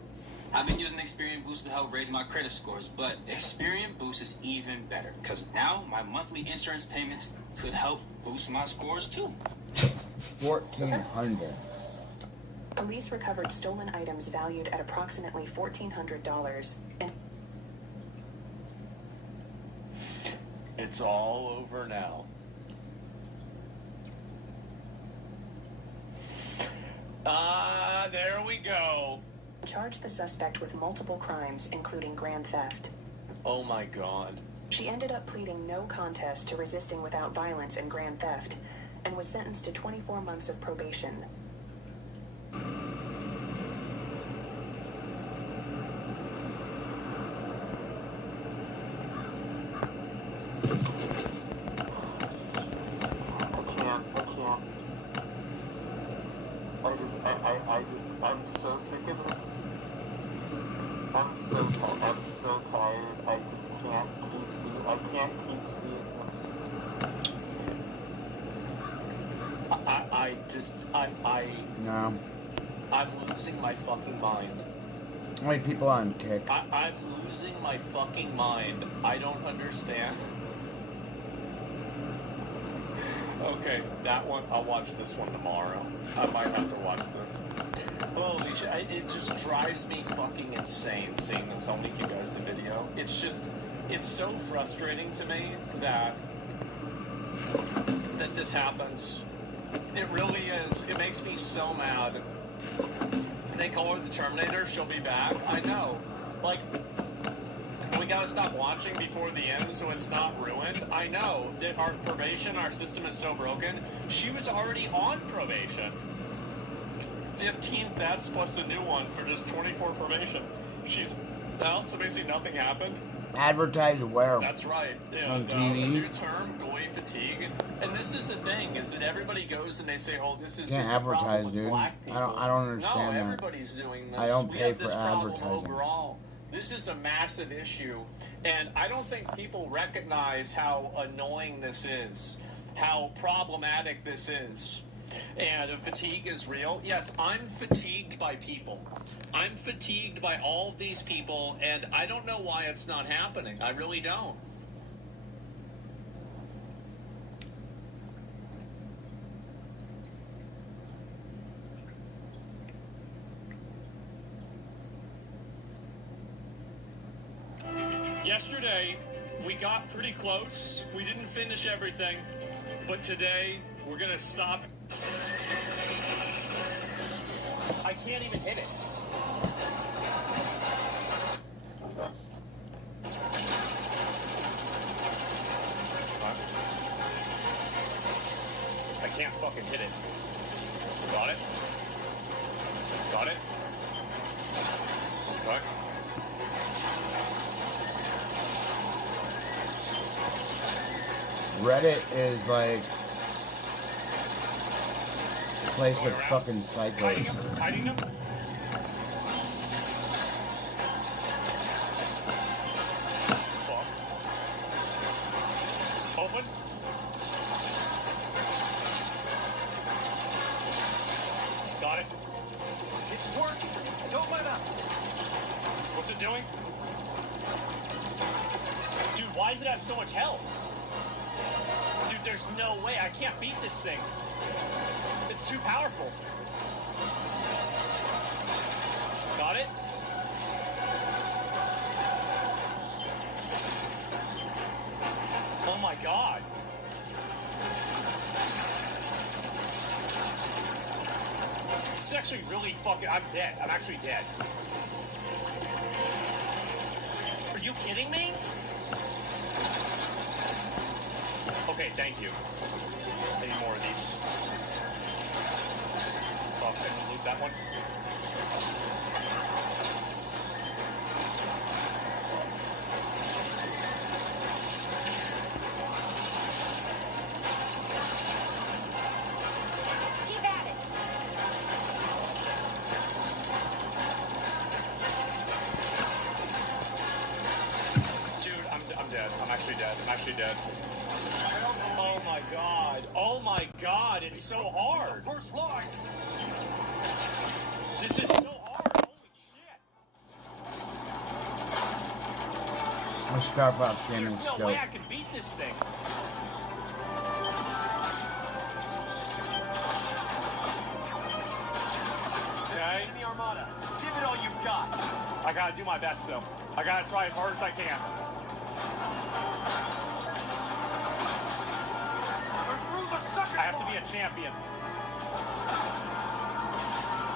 I've been using Experian Boost to help raise my credit scores, but Experian Boost is even better, because now my monthly insurance payments could help boost my scores too. 1,400. Police recovered stolen items valued at approximately $1,400. And it's all over now. There we go. Charged the suspect with multiple crimes, including grand theft. Oh my God. She ended up pleading no contest to resisting without violence and grand theft, and was sentenced to 24 months of probation. I'm so sick of this. I'm so tired. I can't keep seeing this. No. I'm losing my fucking mind. How many people on Kick? I'm losing my fucking mind. I don't understand. Okay, that one, I'll watch this one tomorrow. I might have to watch this. Holy shit, it just drives me fucking insane seeing that somebody can guys the video. It's so frustrating to me that this happens. It really is. It makes me so mad. They call her the Terminator, she'll be back. I know. Like, We gotta stop watching before the end so it's not ruined. I know that our probation, our system is so broken. She was already on probation. 15 deaths plus a new one for just 24 probation. She's out, so basically nothing happened. Advertise where? That's right. Yeah, On the TV? new term, goy fatigue. And this is the thing, is that everybody goes and they say, oh, this is Can't just a problem advertise, with dude. black people. I don't understand no, that. everybody's doing this. I don't We pay have for this problem advertising. overall. This is a massive issue. And I don't think people recognize how annoying this is, how problematic this is. And if fatigue is real, yes, I'm fatigued by people. I'm fatigued by all of these people, and I don't know why it's not happening. I really don't. Yesterday, we got pretty close. We didn't finish everything, but today, we're gonna stop. I can't even hit it. I can't fucking hit it. Got it? Got it? Okay. Reddit is like a place of fucking psychos. Hiding them? Fuck. Open. Got it. It's working. Don't let up. What's it doing? Dude, why does it have so much health? Dude, there's no way. I can't beat this thing. It's too powerful. Got it? Oh my god. This is actually really fucking... I'm dead. I'm actually dead. Are you kidding me? Okay, thank you. I need more of these. Oh, can I loot that one? Keep at it. Dude, I'm dead. I'm actually dead. I'm actually dead. Oh my god. Oh my god, it's so hard. First line. This is so hard. Holy shit. Let's start off standing There's no still. way I can beat this thing. Okay. Enemy Armada. Give it all you've got. I gotta do my best though. I gotta try as hard as I can. I have to be a champion.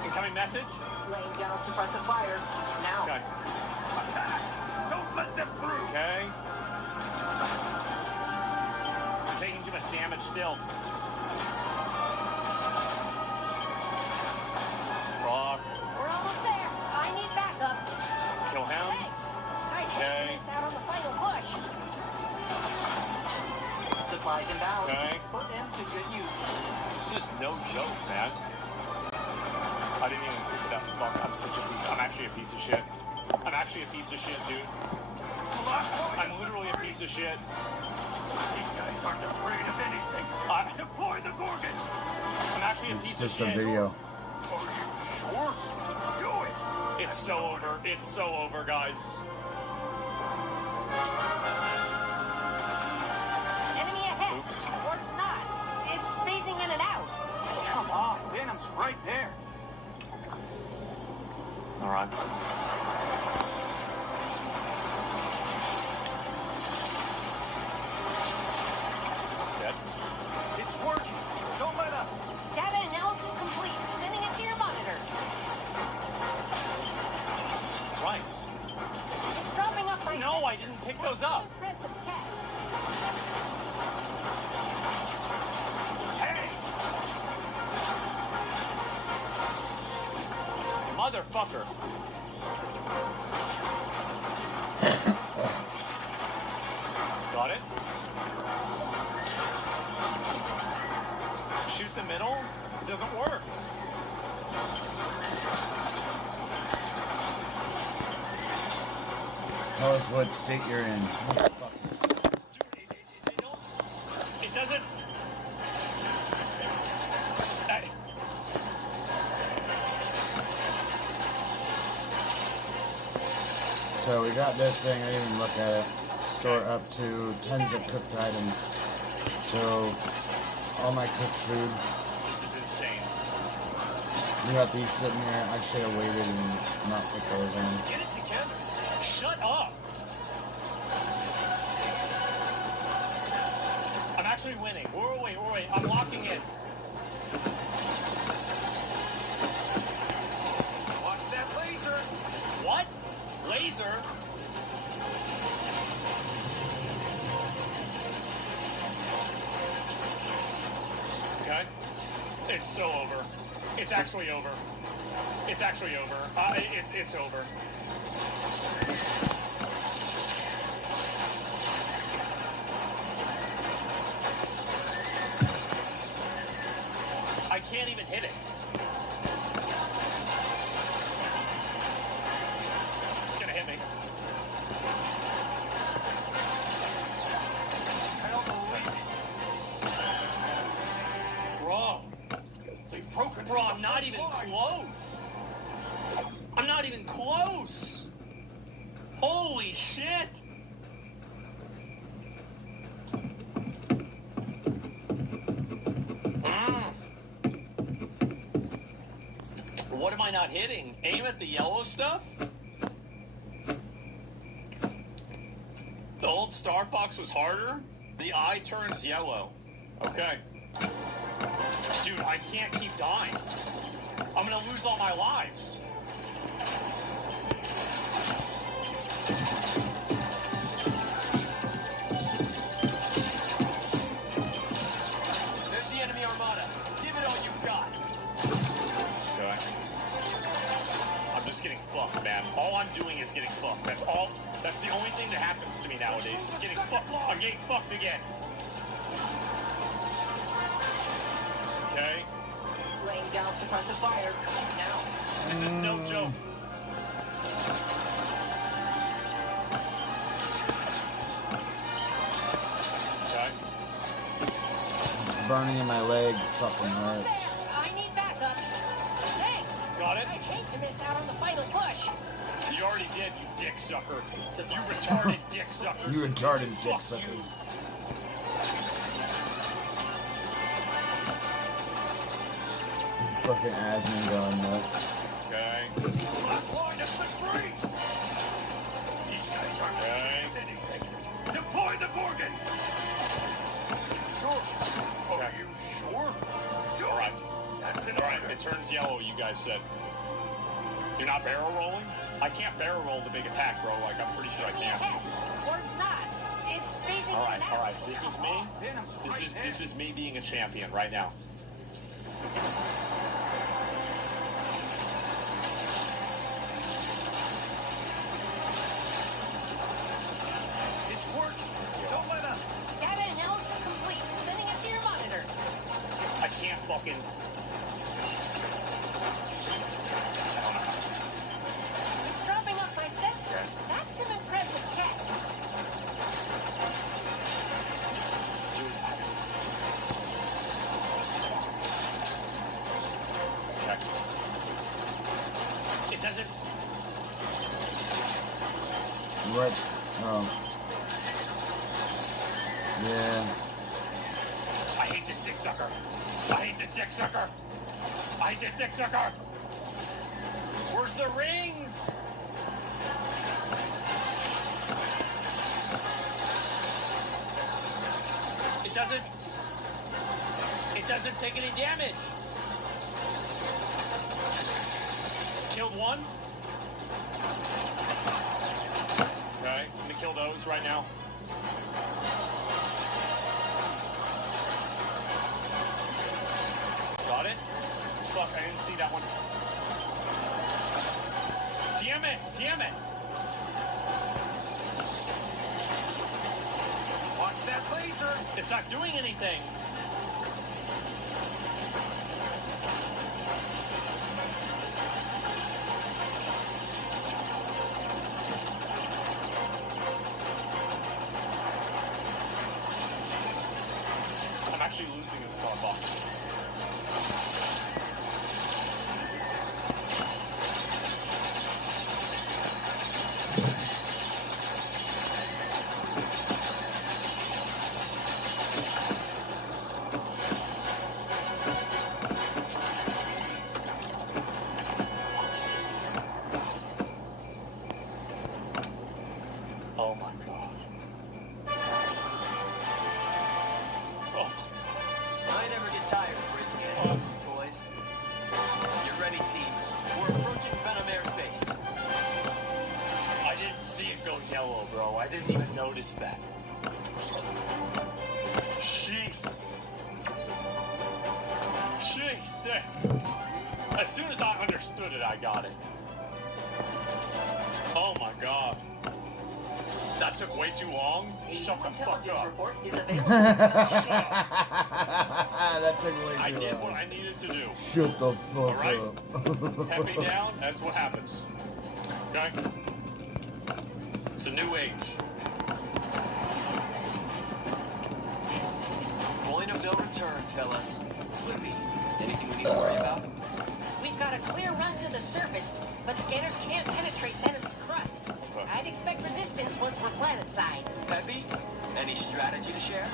Incoming message? Laying down suppressive fire. Now. Okay. Don't let them through. Okay. I'm taking too much damage still. Fuck. We're almost there. I need backup. Kill him. Thanks. I'd hate Okay. to miss out on the final push. Supplies inbound. Okay. Put them to good use. This is no joke, man. I didn't even think of that. Fuck, I'm such a piece. I'm actually a piece of shit. I'm actually a piece of shit, dude. I'm literally a piece of shit. These guys aren't afraid of anything. Deploy the Gorgon. I'm actually a piece It's of just a shit. video. Are you sure? Do it. It's so over. It's so over, guys. Enemy ahead. Or not. It's phasing in and out. Come on, Venom's right there. All right. It's dead. It's working. Don't let up. Data analysis complete. Sending it to your monitor. Christ. It's dropping off by No, I goes up. Hey! Motherfucker. Got it? Shoot the middle? It doesn't work. Tell us what state you're in. It doesn't... So we got this thing, I didn't even look at it. Store up to tons of cooked items. So all my cooked food. This is insane. We got these sitting here. I should have waited and not put those in. Get it together. Shut up. I'm actually winning. Wait. I'm locking in. Watch that laser. What? Laser? Okay. It's so over. It's actually over. It's actually over. It's over. I can't even hit it. It's gonna hit me. I don't believe it. Bro. They've broken. Bro, I'm not even close. I'm not even close. Holy shit. What am I not hitting? Aim at the yellow stuff? The old Star Fox was harder? The eye turns yellow. Okay. Dude, I can't keep dying. I'm gonna lose all my lives. There's the enemy armada. Give it all you've got. Okay. I'm just getting fucked, man. All I'm doing is getting fucked. That's all. That's the only thing that happens to me nowadays. Is getting fucked. I'm getting fucked again. Okay. Laying down suppressive fire. Now. This is no joke. Okay. Burning in my leg, fucking hurts. I need backup. Thanks. Got it? I'd hate to miss out on the final push. You already did, you dick sucker. You retarded dick sucker. You retarded dick sucker. Fucking Asman going nuts. Okay. These guys aren't doing anything. Deploy the Morgan! Sure. Are you sure? Alright. That's it. Alright, it turns yellow, you guys said. You're not barrel rolling? I can't barrel roll the big attack, bro. Like, I'm pretty sure I can. Or not. It's facing Alright. This is me. This is me being a champion right now. It's working. Don't let up. Data analysis complete. Sending it to your monitor. I can't fucking... It's dropping off my sensors. That's some impressive tech. It doesn't... What? Oh. Yeah. I hate this dick sucker. I hate this dick sucker. I hate this dick sucker. Where's the rings? It doesn't take any damage. Killed one. Okay. looking to kill those right now. Got it? Fuck, I didn't see that one. Damn it! Damn it! Watch that laser. It's not doing anything. I'm actually losing a Starbucks. Oh my god. Oh. I never get tired of breaking Xbox's toys. You're ready, team. We're approaching Venom airspace. I didn't see it go yellow, bro. I didn't even notice that. Jeez. Jeez. As soon as I understood it, I got it. Oh my god. That took way too long. Shut the fuck up. Report is available. That took way too I did long. what I needed to do. Shut the fuck Alright? up. Head me down, that's what happens. Okay? It's a new age. Point of no return, fellas. Slippy, anything we need to worry about? We've got a clear run to the surface, but scanners can't penetrate Venom's crust. I'd expect resistance once we're planetside. Peppy, any strategy to share?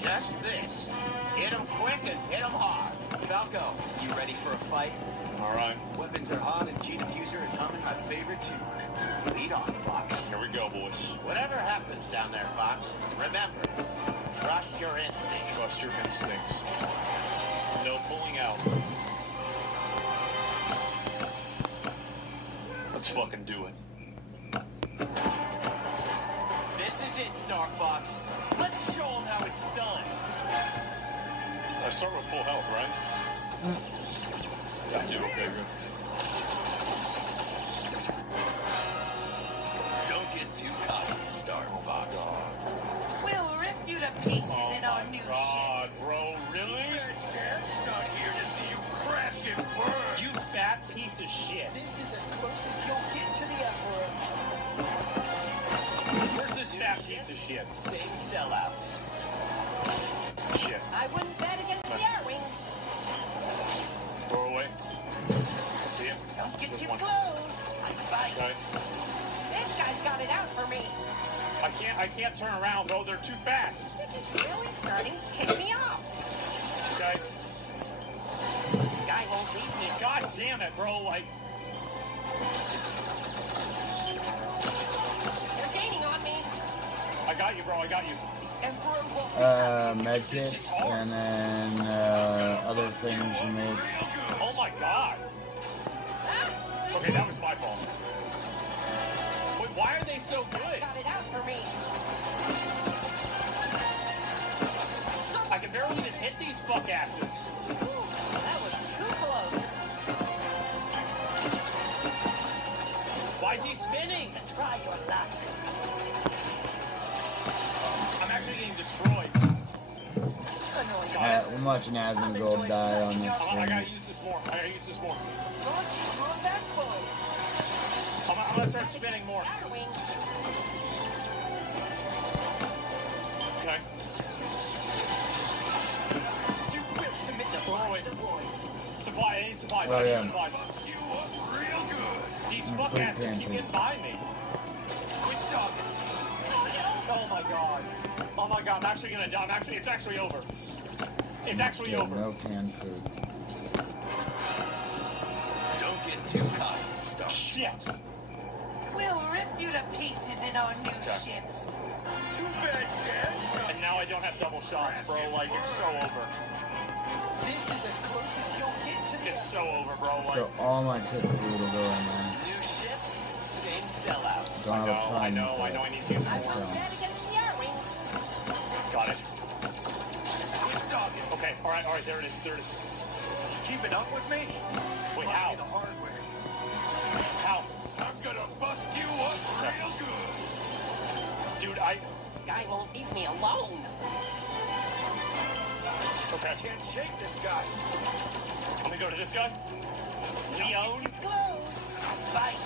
Just this. Hit 'em quick and hit 'em hard. Falco, you ready for a fight? Alright. Weapons are hot and G-Diffuser is humming my favorite tune. Lead on, Fox. Here we go, boys. Whatever happens down there, Fox, remember, trust your instincts. Trust your instincts. No pulling out. Let's fucking do it. This is it, Star Fox. Let's show them how it's done. I start with full health, right? I do, okay, good. Don't get too cocky, Star Fox. We'll rip you to pieces in our new God, bro, really? Not here to see you crash and burn. You fat piece of shit. This is as close as you'll get to the Emperor. Where's this fat piece of shit? Same sellouts. Shit. I wouldn't bet against the Air Wings. Throw away. See it? Don't get This too one. close. I fight. Okay. This guy's got it out for me. I can't turn around, bro. They're too fast. This is really starting to tick me off. Okay. This guy won't leave me alone. God damn it, bro. Like, They're gaining on me. I got you, bro. I got you. Medkits, and then other things you make. Oh my god. Okay, that was my fault. Wait, why are they so good? Got it out for me. I can barely even hit these fuck asses. That was too close. Why is he spinning? Try your luck. I'm actually getting destroyed. I'm watching Asmongold die on this I thing. gotta use this more. I gotta use this more. Move that boat. I'm gonna start spinning more. Okay. You will submit to the void. Supply, I need supplies. Oh, I need yeah. supplies. You up real good. These fuck asses keep getting by me. Quit talking. Oh my god. Oh my god, I'm actually gonna die. It's actually over. It's actually Yeah, over. no canned food. Don't get too cocky, Star. Shit. We'll rip you to pieces in our new ships. Too bad, Dad. And now I don't have double shots, bro. Like, it's so over. This is as close as you'll get to the It's so over, bro. Like, So all my cooked food will go in there. New ships, same sellouts. don't have a ton. I know. I need to use I more. won't bet against the R-Wings. Got it. Okay, alright, there it is. He's keeping up with me? Wait, Must how? be the hard way. How? I'm gonna bust you up real good. Dude, This guy won't leave me alone. Okay. I can't shake this guy. Let me go to this guy. Leon. Close. Bite.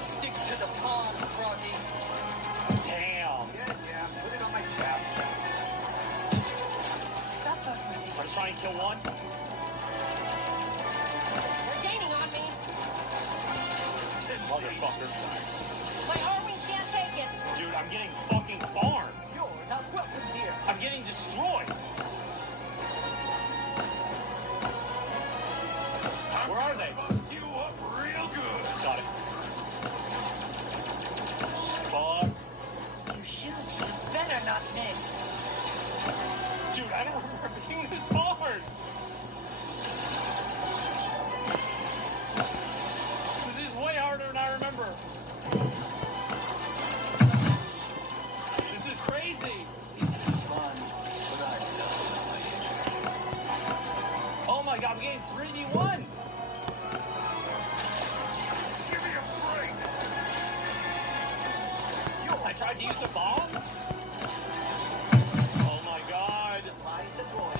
Stick to the pond, Froggy. Damn. Yeah, put it on my tab. Suffer with this. I'm trying to kill one. They're gaining on me. Motherfucker. My R-Wing can't take it. Dude, I'm getting fucking farmed. You're not welcome here. I'm getting destroyed. Where are they? Bust you up real good. Got it. Fuck. You shoot. You better not miss. Dude, I don't remember being this hard. This is way harder than I remember. This is crazy. It's been fun, but I'm done. Oh my god, I'm getting 3v1. Give me a break. I tried to use a bomb. Oh my god. Lies the boy.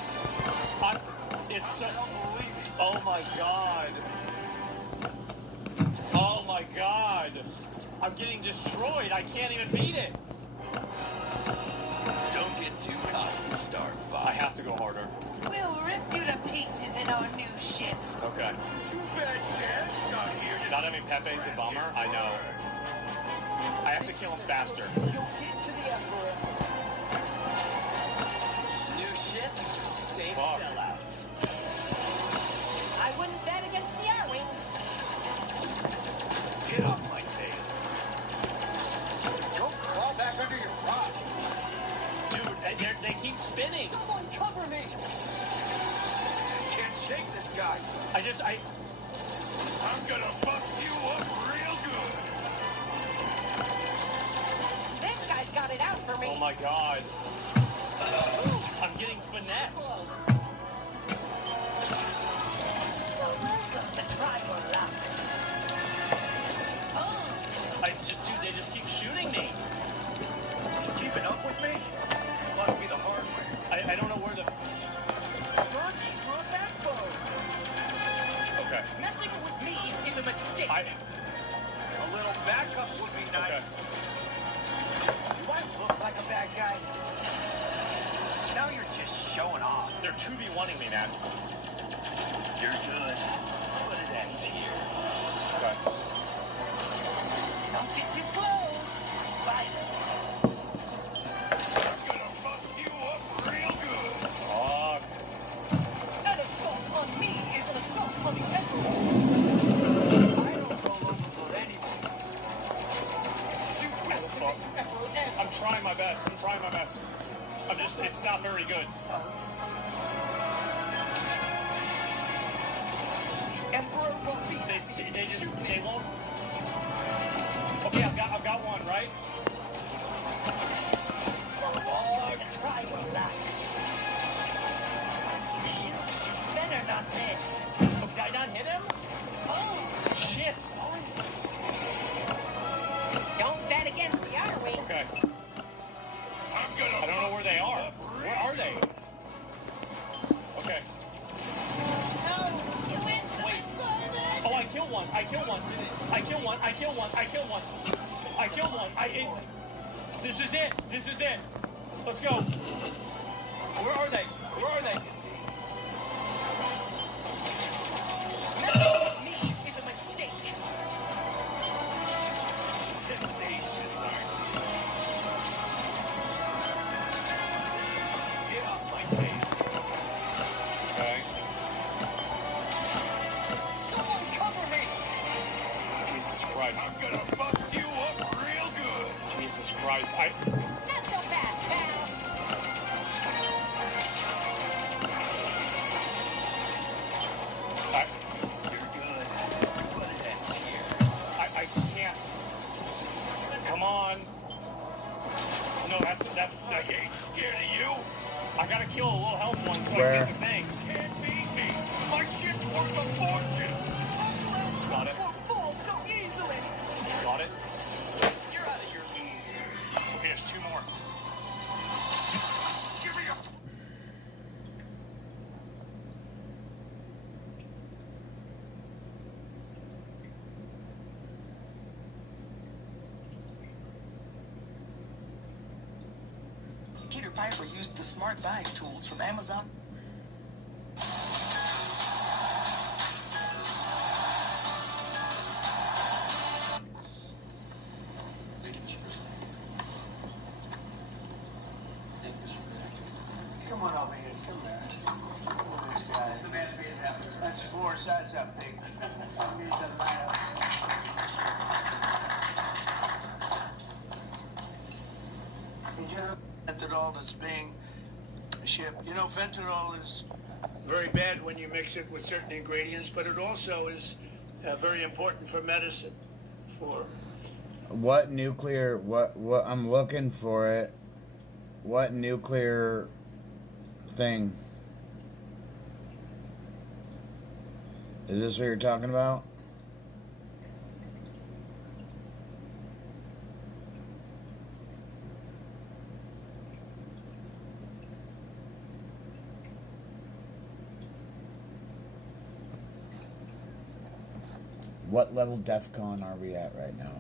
It's so... Oh my god. Oh my god. I'm getting destroyed. I can't even beat it. Don't get too cocky, Starfire. I have to go harder. We'll rip you to pieces in our new ships. Okay. Too bad Dad's not here. Not having Pepe's a bummer, I know. I have to kill him faster. You'll get to the Emperor. New ships, same Fuck. sellouts. I wouldn't bet against the R-Wings. Get off my tail. Don't crawl back under your rock. Dude, they keep spinning. Someone cover me. Can't shake this guy. I'm gonna bust you up real good. This guy's got it out for me. Oh my god. I'm getting finesse. Welcome to try your luck. They just keep shooting me. He's keeping up with me? Must be the hard way. I don't know where the... Froggy threw a backbone. Okay. Messing with me is a mistake. A little backup would be nice. Do I look like a bad guy? Now you're just showing off. They're 2v1ing me, man. You're good. But it ends here. Okay. Don't get too close. Bye. I'm gonna bust you up real good. Fuck. An assault on me is an assault on the Emperor. I don't go overboard anyway. You estimate Emperor and I'm trying my best. It's not very good. Emperor won't be. They won't. Okay, I've got one, right? Try your luck. Shoot, you better not miss. Did I not hit him? Oh, Shit. Don't bet against the R-Wing. Okay. I don't know where they are. Where are they? Okay. No, you answered. Wait. Oh, I killed one. This is it. Let's go. Where are they? messing with me is a mistake. Tenacious, aren't you? Get off my tail. Okay. Someone cover me. Jesus Christ. I'm gonna bust you up real good. Jesus Christ. Not so fast, pal. I gotta kill a low health one so Where? I get the thing. Can't beat me. My ship's worth a fortune. Got it. Fall so easily. Got it. You're out of your league. Okay, there's 2 more. Give me up. Peter Piper used the smart bag tools from Amazon. Come on over here. Come here. Look at this guy. That's the man being happy. That's 4 sides up, pig. Needs a laugh. Fentanyl that's being shipped. You know, fentanyl is very bad when you mix it with certain ingredients, but it also is very important for medicine. For What nuclear, what I'm looking for it. What nuclear thing? Is this what you're talking about? What level DEFCON are we at right now?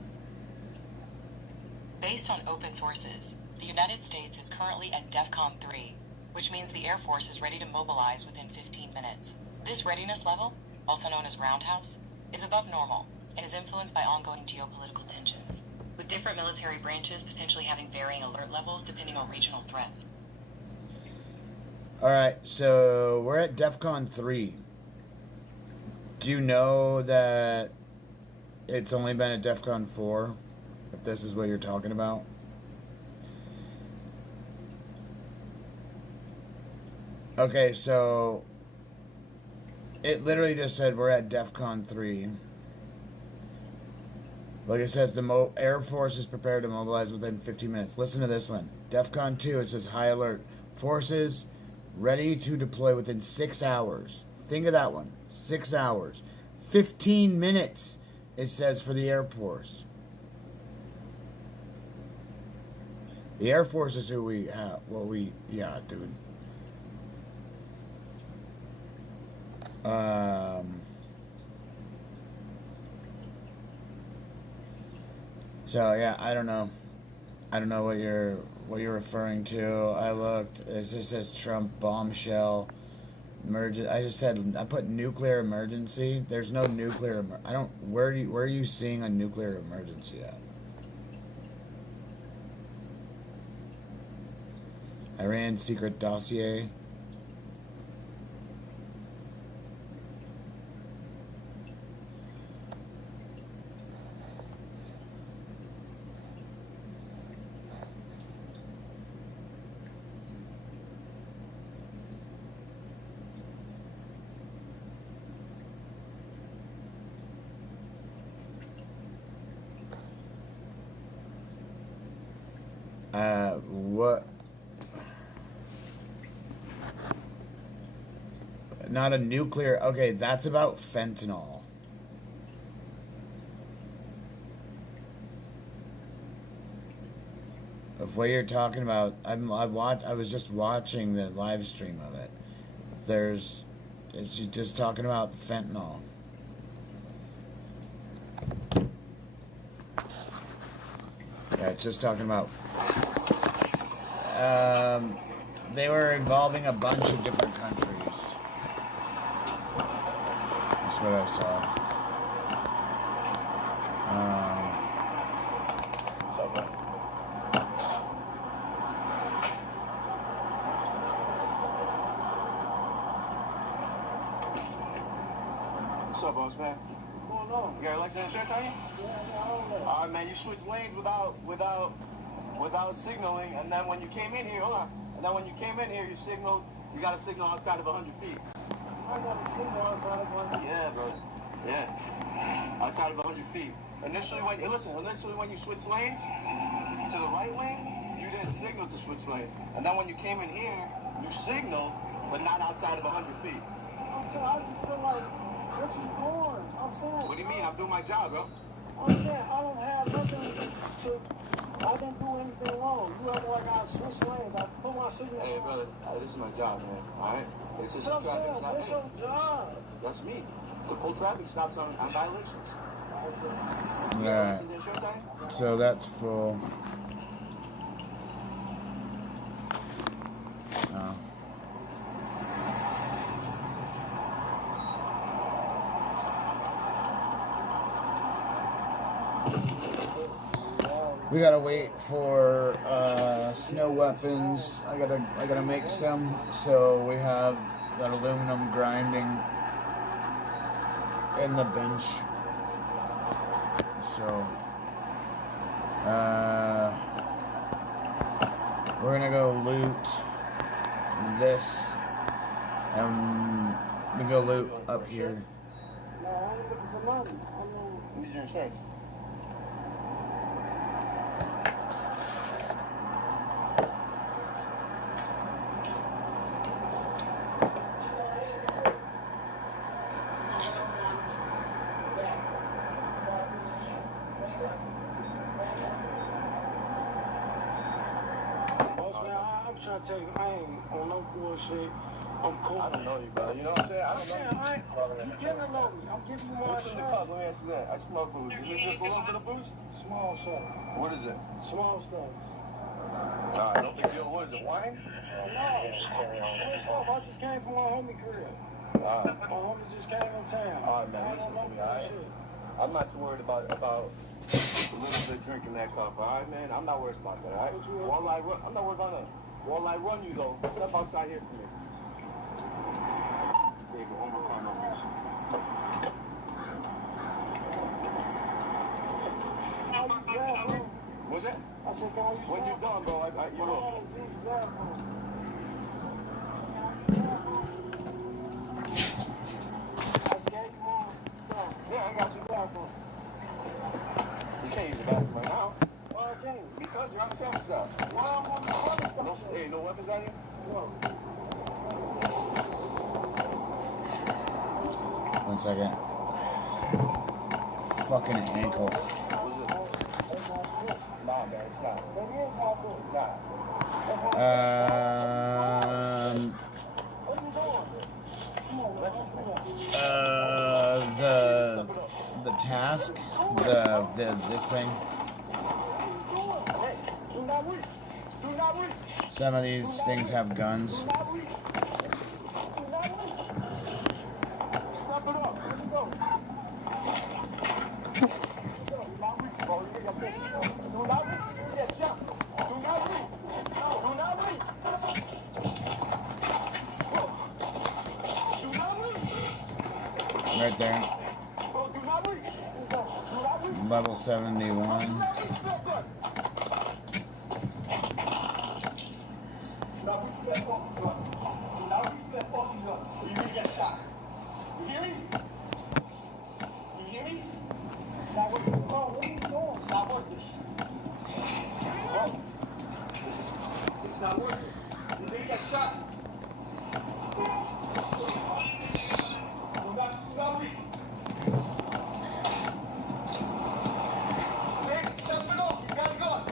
Based on open sources, the United States is currently at DEFCON 3, which means the Air Force is ready to mobilize within 15 minutes. This readiness level, also known as roundhouse, is above normal and is influenced by ongoing geopolitical tensions, with different military branches potentially having varying alert levels depending on regional threats. Alright, so we're at DEFCON 3. Do you know that it's only been at DEFCON 4? If this is what you're talking about? Okay, so it literally just said we're at DEFCON 3. Like it says, the Air Force is prepared to mobilize within 15 minutes. Listen to this one. DEFCON 2, it says high alert. Forces ready to deploy within 6 hours. Think of that one. 6 hours. 15 minutes, it says, for the Air Force. The Air Force is who we have. Well, yeah, dude. So yeah, I don't know. I don't know what you're referring to. I looked. It just says Trump bombshell. I put nuclear emergency. There's no nuclear. Where are you seeing a nuclear emergency at? Iran secret dossier. What? Not a nuclear. Okay, that's about fentanyl. Of what you're talking about, I was just watching the live stream of it. It's just talking about fentanyl. Yeah, it's just talking about. They were involving a bunch of different countries. That's what I saw. What's up, boss man? What's going on? You got your license and insurance on you? Yeah. All right, man. You switched lanes without signaling, and then when you came in here, hold on. And then when you came in here, you signaled. You got a signal outside of 100 feet. I got a signal outside of 100 feet. Yeah, bro. Yeah. Outside of 100 feet. Initially, when you switched lanes to the right lane, you didn't signal to switch lanes. And then when you came in here, You signal, but not outside of 100 feet. I'm saying, I just feel like, what you doing? I'm saying. What do you mean? I'm doing my job, bro. I'm saying, I don't have nothing to, I didn't do anything wrong. You act like I switched lanes. I put my signal. Hey, brother, this is my job, man. All right? It's just What I'm traffic saying, stop. what's your job? That's me. To pull traffic stops on violations. Alright. So that's full. Oh. We gotta wait for snow weapons. I gotta make some. So we have that aluminum grinding in the bench. So we're gonna go loot this, and we go loot up here. No, I ain't looking for money. I Need your insurance. I'm trying to tell you, I ain't on no bullshit. I'm cool. I don't know you, brother. You know what I'm saying? I don't know you. You getting to know me. I'm giving you my What's in the cup? Let me ask you that. I smoke booze. Is it just a little bit of booze? Small stuff. What is it? Small stuff. Nah, no big deal. What is it? Wine? No. Hey, stop. I just came from my homie crib. Alright. My homie just came in town. Alright, man. Listen to me, alright? I'm not too worried about a little bit drinking that cup, alright, man? I'm not worried about that, alright? Walleye run. I'm not worried about that. Walleye run you, though. Step outside here for me. There you go. One more time, no please. What's that? I said, can I use when you're done, bro, you will. Yeah, I got you. You can't use the bathroom right now. Why I can't? Because you're on the traffic stop. Why I'm on the traffic stop? No, hey, no weapons out here? No. 1 second. Fucking ankle. Nah, man, it's not. It's not. The task, this thing. Some of these things have guns. Right there. Level 71. It's not working. You may get shot. Do not reach. Hey, step it off. You got a gun.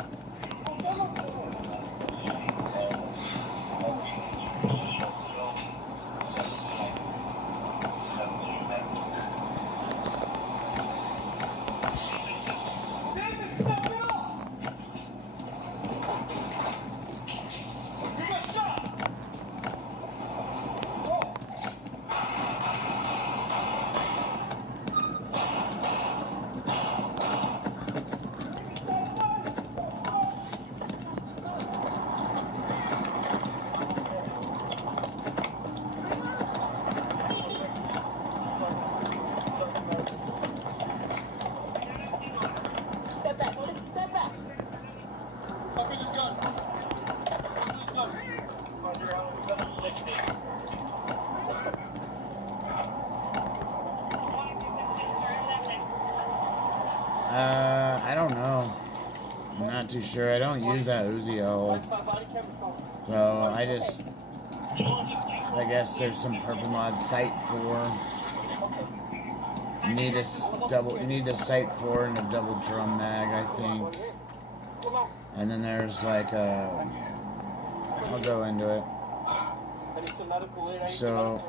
I don't know. I'm not too sure. I don't use that Uzi at all. So I guess there's some purple mod sight 4. You need a sight 4 and a double drum mag, I think. And then there's like a, I'll go into it. So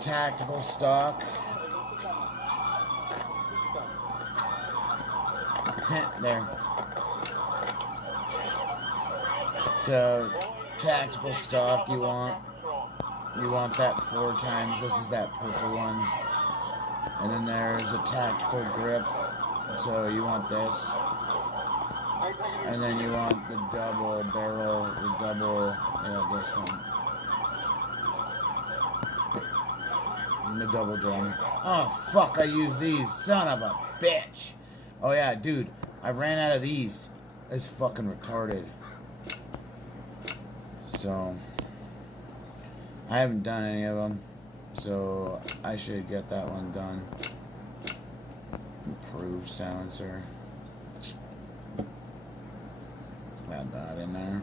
tactical stock. There. So tactical stock, you want that 4 times. This is that purple one. And then there's a tactical grip, so you want this. And then you want the double barrel, this one. And the double drum. Oh fuck, I used these, son of a bitch. Oh yeah, dude, I ran out of these. It's fucking retarded. So, I haven't done any of them, so I should get that one done. Improved silencer. Add that in there.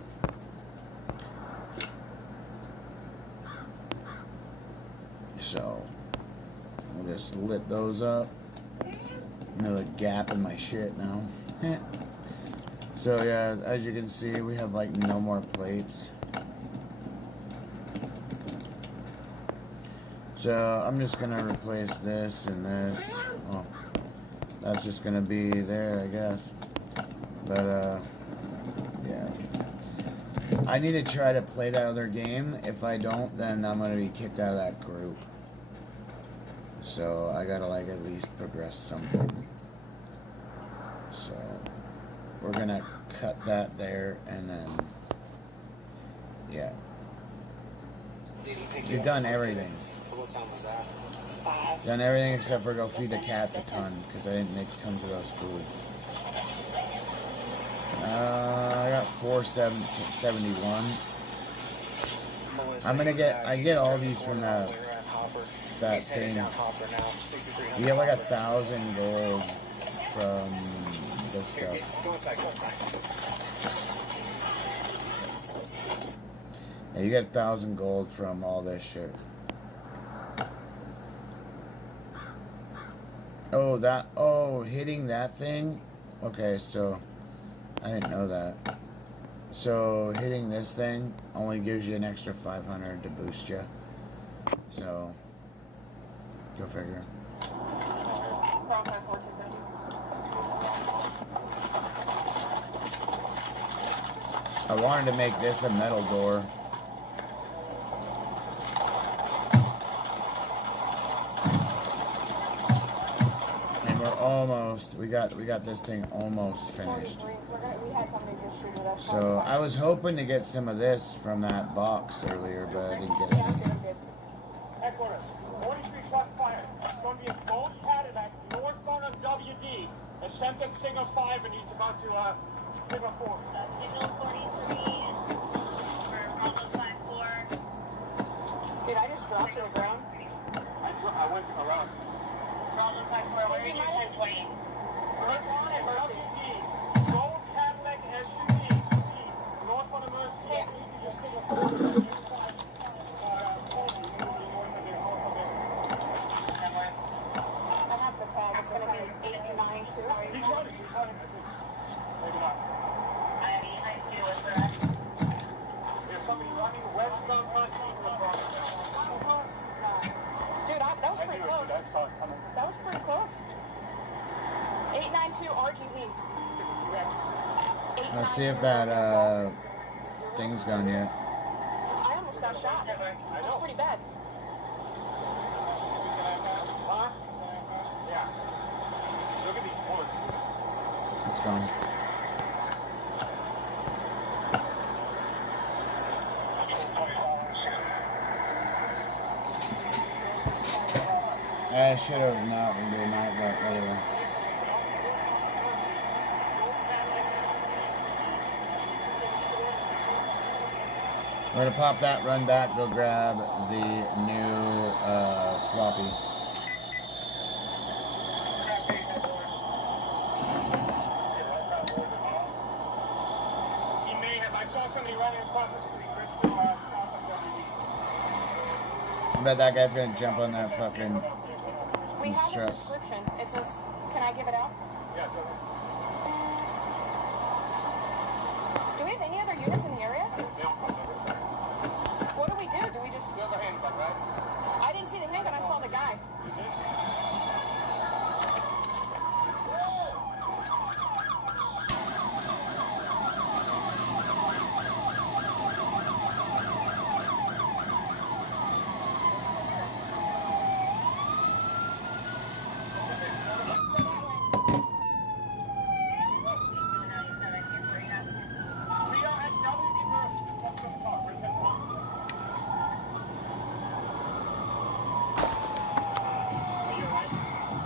So, I just lit those up. Another gap in my shit now. So yeah, as you can see, we have like no more plates. So I'm just gonna replace this and this. Oh, that's just gonna be there, I guess. But yeah. I need to try to play that other game. If I don't, then I'm gonna be kicked out of that group. So I gotta like at least progress something. So we're gonna cut that there and then yeah. You've done everything. What time was that? Done everything except for go feed the cats a ton because I didn't make tons of those foods. I got 471. I get all these from that thing. You get like 1,000 gold from this stuff. Go inside, go inside. Yeah, you get 1,000 gold from all this shit. Oh, hitting that thing? Okay, so I didn't know that. So hitting this thing only gives you an extra 500 to boost you. So go figure. I wanted to make this a metal door. And we're almost, we got this thing almost finished. So I was hoping to get some of this from that box earlier, but I didn't get any. Headquarters, 43 truck fire. It's going to be a gold Cadillac northbound on WD. Ascended signal 5 and he's about to signal 4. Signal 43 for Bravo 54. Dude, I just dropped to the ground. I went around. Bravo 54, where are you headquarters? Northbound at WD. Gold Cadillac SUV. Northbound emergency. Yeah. Just signal 4. It's going to be 892. He's running, I think. Maybe not. I do it for us. There's somebody running westbound Dude, that was pretty close. That was pretty close. 892 RGZ. Let's see if that thing's gone yet. I almost got shot. That was pretty bad. Yeah. Look at these bullets. It's gone. I should have not been doing that, but whatever. We're gonna pop that, run back, go grab the new floppy. somebody running across the street. Stop I bet that guy's gonna jump on that fucking We have a stress. description. It says, can I give it out? Yeah, go ahead. Do we have any other units in the area? What do we do? Do we just... You have a handgun, right? I didn't see the handgun. I saw the guy.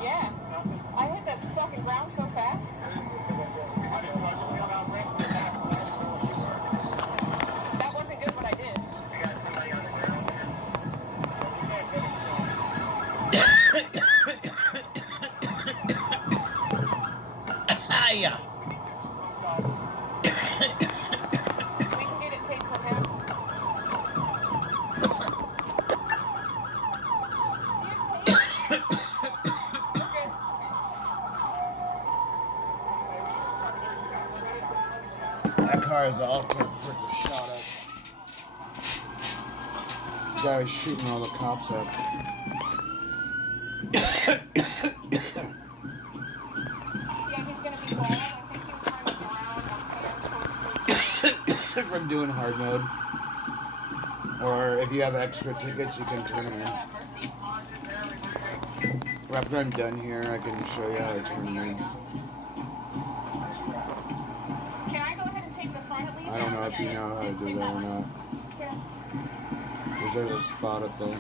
Yeah. I hit the fucking ground so fast. That wasn't good what I did. Yeah. We can get it taped from him. Do you have tape? We're good. That car is all turned freaking shot up. This guy was shooting all the cops up. Yeah, he's gonna be bald. I think he was trying to brown or tan short sleeves. From doing hard mode. Or if you have extra tickets, you can turn them in. Well, after I'm done here, I can show you how to turn them in. Can I go ahead and tape the front at least? I don't know if you know how to do that or not. Yeah. Because there's a spot up there.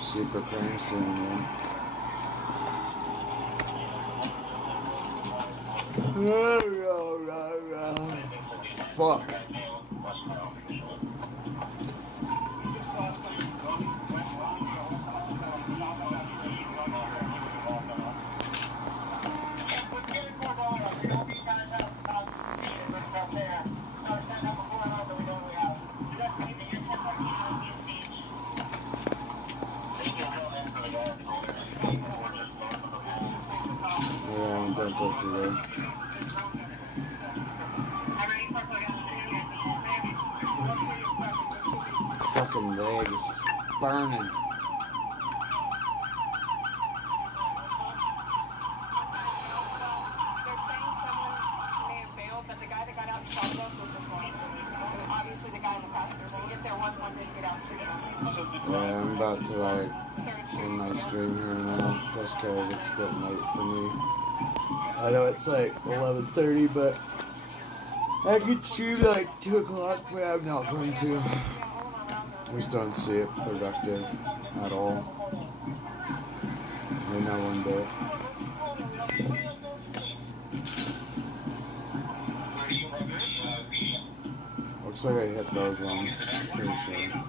Super crazy, man. Fuck. Yeah, don't go through there. Fucking leg is just burning. They're saying someone may have bailed, but the guy that got out and shot at us was this one. Obviously, the guy in the passenger seat, if there was one, didn't get out and shoot at us. Yeah, I'm about to like end my stream here in a minute, just because it's getting late for me. I know it's like 11:30, but I could stream like 2 o'clock, but I'm not going to. I just don't see it productive at all. Maybe not one bit. Looks like I hit those ones, pretty sure.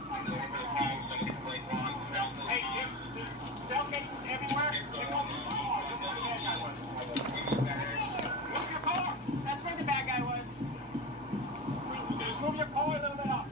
That's where the bad guy was. Just move your car a little bit up.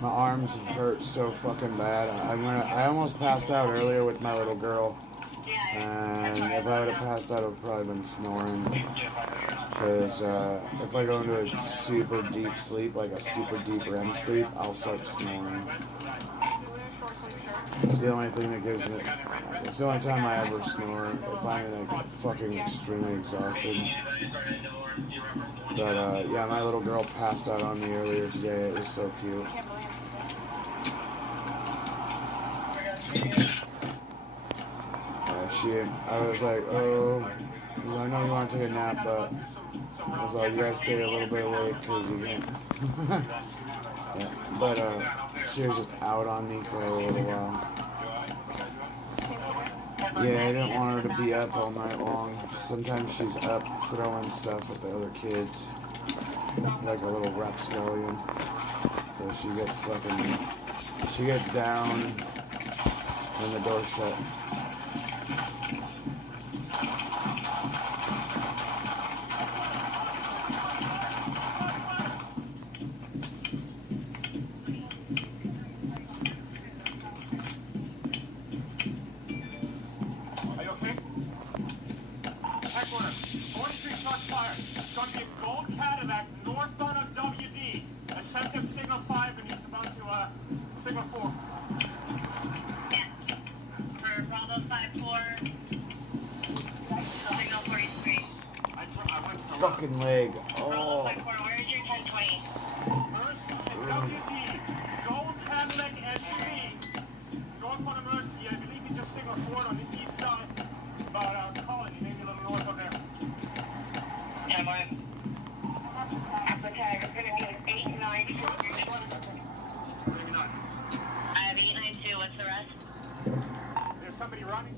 My arms hurt so fucking bad. I almost passed out earlier with my little girl. And if I would have passed out, I would have probably been snoring. Because if I go into a super deep sleep, like a super deep REM sleep, I'll start snoring. It's the only thing that gives me. It's the only time I ever snore. I find it like fucking extremely exhausted. But yeah, my little girl passed out on me earlier today. It was so cute. I was like, oh, I know you want to take a nap, but I was like, you gotta stay a little bit awake because you can't. Yeah. But she was just out on me for a little while. Yeah, I didn't want her to be up all night long. Sometimes she's up throwing stuff at the other kids, like a little rapscallion. So she gets down when the door's shut. Fucking leg. Oh. Gold Cadillac SUV. Northbound emergency. I believe you just signaled for it on the east side. About Colony, maybe a little north of there. Yeah, man. Okay, we're gonna need an 892. Maybe not. I have 892. What's the rest? There's somebody running.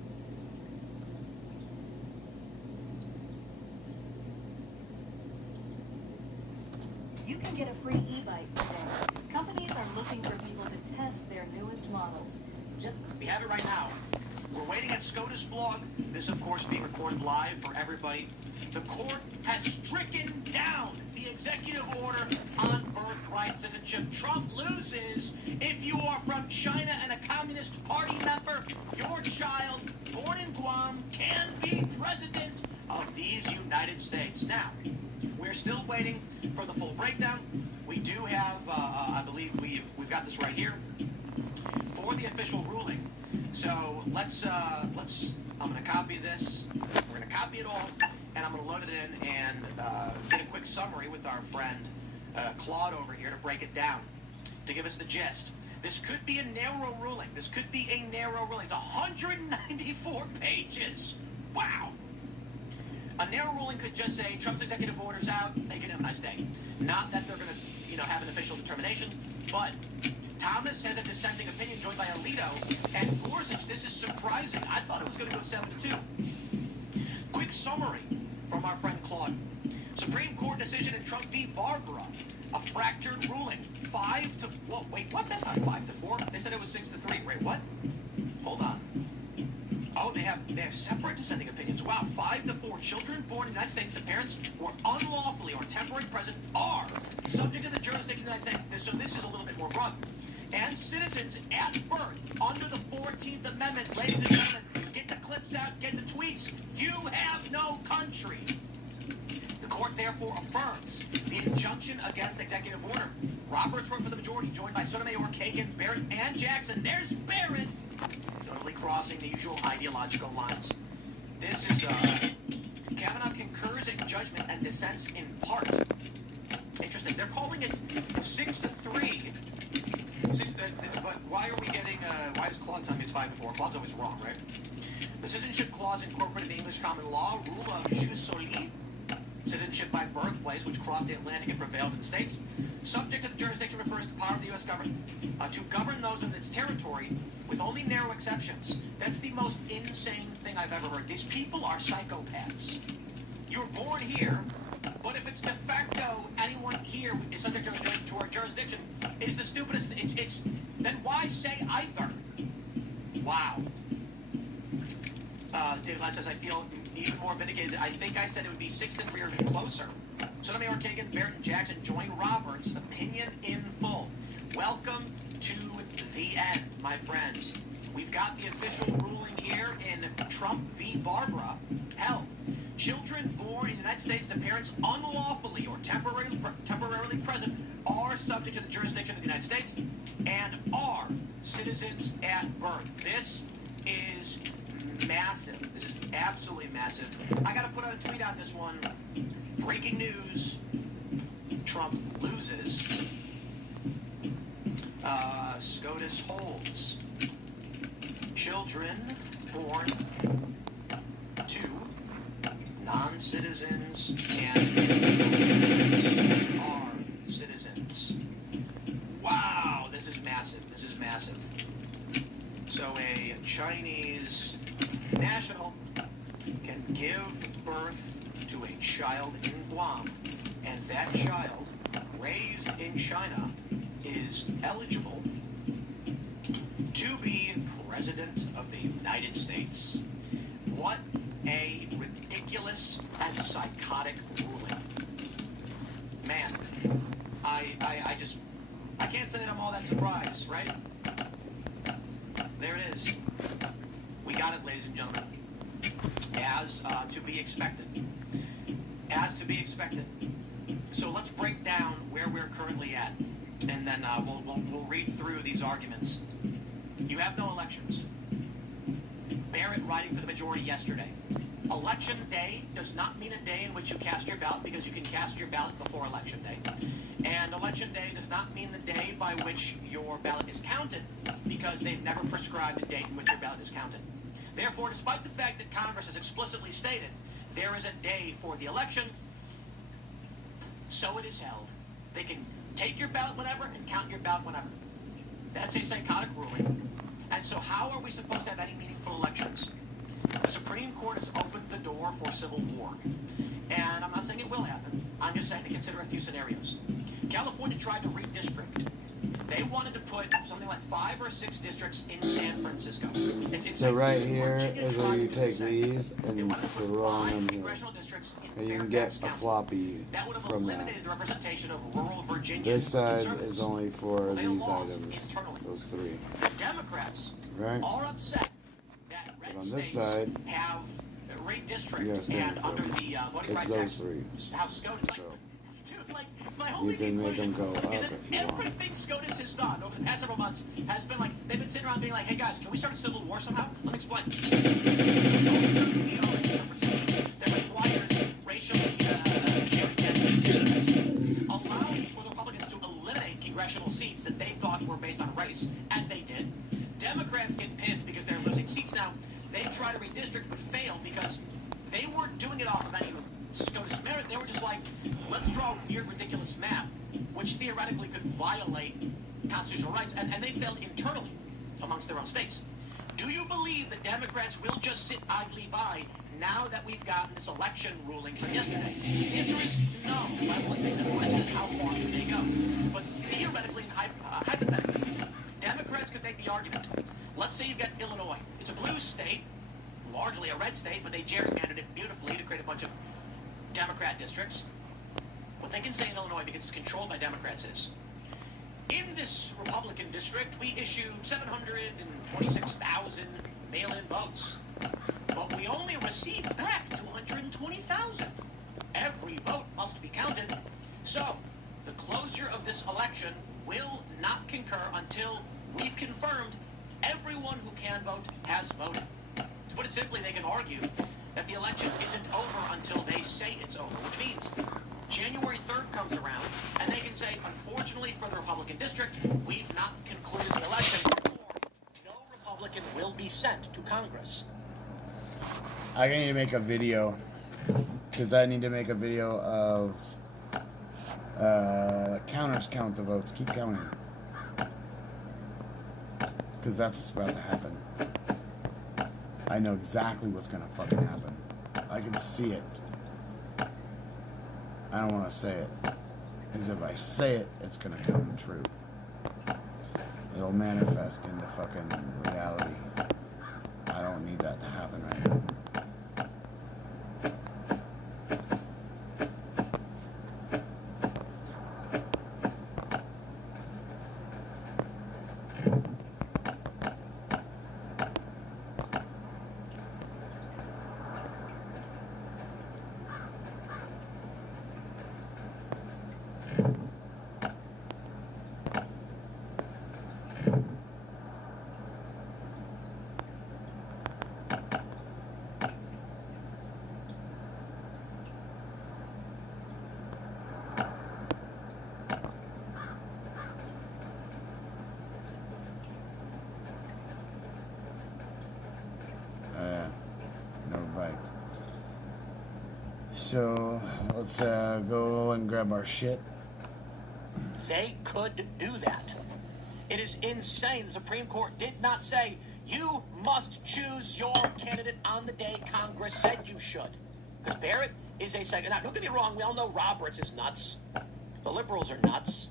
You can get a free e-bike today. Companies are looking for people to test their newest models. We have it right now. We're waiting at SCOTUS blog. This, of course, being recorded live for everybody. The court has stricken down the executive order on birthright citizenship. Trump loses if you are from China and a Communist Party member. Your child, born in Guam, can be president of these United States. Now, we're still waiting for the full breakdown. We do have, I believe we've got this right here for the official ruling. So let's I'm going to copy this. We're going to copy it all, and I'm going to load it in and get a quick summary with our friend Claude over here to break it down, to give us the gist. This could be a narrow ruling. It's 194 pages. Wow. A narrow ruling could just say Trump's executive order's out. They can have a nice day. Not that they're going to, have an official determination, but Thomas has a dissenting opinion joined by Alito and Gorsuch. This is surprising. I thought it was going to go 7-2. Quick summary from our friend Claude. Supreme Court decision in Trump v. Barbara. A fractured ruling. 5 to... Whoa, wait, what? That's not 5 to 4. They said it was 6 to 3. Wait, what? Hold on. Oh, they have separate dissenting opinions. Wow, 5 to 4 children born in the United States to parents who are unlawfully or temporarily present are subject to the jurisdiction of the United States. So this is a little bit more broad. And citizens at birth under the 14th Amendment, ladies and gentlemen, get the clips out, get the tweets. You have no country. The court therefore affirms the injunction against executive order. Roberts wrote for the majority, joined by Sotomayor, Kagan, Barrett, and Jackson. There's Barrett. Totally crossing the usual ideological lines. This is, Kavanaugh concurs in judgment and dissents in part. Interesting. They're calling it 6 to 3. But why are we getting, why is Claude telling me it's 5 to 4? Claude's always wrong, right? The citizenship clause incorporated in English common law, rule of jus soli, citizenship by birthplace, which crossed the Atlantic and prevailed in the States. Subject to the jurisdiction refers to the power of the U.S. government to govern those in its territory with only narrow exceptions. That's the most insane thing I've ever heard. These people are psychopaths. You're born here, but if it's de facto anyone here is subject to our jurisdiction, is the stupidest. Then why say either? Wow. David Ladd says, I feel even more vindicated. I think I said it would be 6 to 3 or closer. Sotomayor, Kagan, Barrett, and Jackson join Roberts. Opinion in full. Welcome to the end, my friends. We've got the official ruling here in Trump v. Barbara. Hell, children born in the United States to parents unlawfully or temporarily present are subject to the jurisdiction of the United States and are citizens non-citizens at birth. This is massive. This is absolutely massive. I got to put out a tweet on this one. Breaking news. Trump loses. SCOTUS holds. Children born to non-citizens and are citizens. Wow, this is massive. This is massive. So a Chinese national can give birth to a child in Guam, and that child, raised in China, is eligible to be President of the United States. What a ridiculous and psychotic ruling. Man, I can't say that I'm all that surprised, right? There it is. We got it, ladies and gentlemen. As to be expected. As to be expected. So let's break down where we're currently at, and then we'll read through these arguments. You have no elections. Barrett writing for the majority yesterday. Election day does not mean a day in which you cast your ballot, because you can cast your ballot before election day. And election day does not mean the day by which your ballot is counted, because they've never prescribed a date in which your ballot is counted. Therefore, despite the fact that Congress has explicitly stated there is a day for the election, so it is held. They can take your ballot whenever and count your ballot whenever. That's a psychotic ruling. And so how are we supposed to have any meaningful elections? The Supreme Court has opened the door for civil war. And I'm not saying it will happen. I'm just saying to consider a few scenarios. California tried to redistrict. They wanted to put something like 5 or 6 districts in San Francisco. So right here is where you take these and throw them in here. And you can get a floppy from that. The representation of rural Virginia. This side is only for these items. Those 3. The Democrats right? are upset that red But on this states side, have redistrict, and under the Voting Rights Act, how SCOTUS, you can make them go up is that if you want. everything SCOTUS has done over the past several months has been like, they've been sitting around being like, hey guys, can we start a civil war somehow? Let me explain. That requires racially gerrymandered, allowing for the Republicans to eliminate congressional seats that they thought were based on race, and they did. Democrats get pissed because they're losing seats now. They try to redistrict but fail because they weren't doing it off of any SCOTUS merit. They were just like, let's draw a weird, ridiculous map, which theoretically could violate constitutional rights, and they failed internally amongst their own states. Do you believe the Democrats will just sit idly by now that we've gotten this election ruling from yesterday? The answer is no. What the question is, how far can they go? But theoretically and hypothetically, Democrats could make the argument. Let's say you've got Illinois. It's a blue state, largely a red state, but they gerrymandered it beautifully to create a bunch of Democrat districts. What they can say in Illinois, because it's controlled by Democrats, is in this Republican district, we issued 726,000 mail-in votes, but we only received back 220,000. Every vote must be counted. So, the closure of this election will not concur until we've confirmed everyone who can vote has voted. To put it simply, they can argue that the election isn't over until they say it's over, which means January 3rd comes around, and they can say, unfortunately for the Republican district, we've not concluded the election, or no Republican will be sent to Congress. I need to make a video, because I need to make a video of counters count the votes. Keep counting. Because that's what's about to happen. I know exactly what's going to fucking happen. I can see it. I don't want to say it. Because if I say it, it's going to come true. It'll manifest into fucking reality. I don't need that to happen right now. So let's go and grab our shit. They could do that. It is insane. The Supreme Court did not say, you must choose your candidate on the day Congress said you should. Because Barrett is a second. Now, don't get me wrong. We all know Roberts is nuts. The liberals are nuts.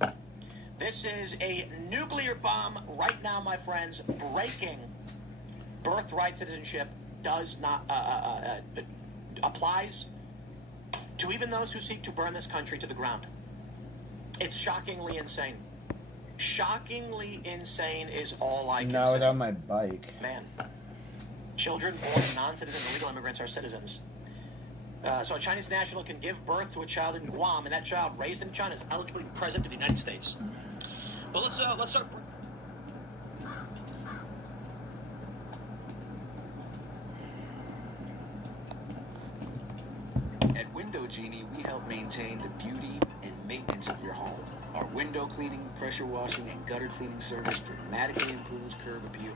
This is a nuclear bomb right now, my friends. Breaking birthright citizenship does not applies to even those who seek to burn this country to the ground. It's shockingly insane. Shockingly insane is all I can Now say. without my bike. Man, children born non-citizen illegal immigrants are citizens. So a Chinese national can give birth to a child in Guam, and that child raised in China is eligible to be president of the United States. But let's start. At Window Genie, we help maintain the beauty and maintenance of your home. Our window cleaning, pressure washing, and gutter cleaning service dramatically improves curb appeal.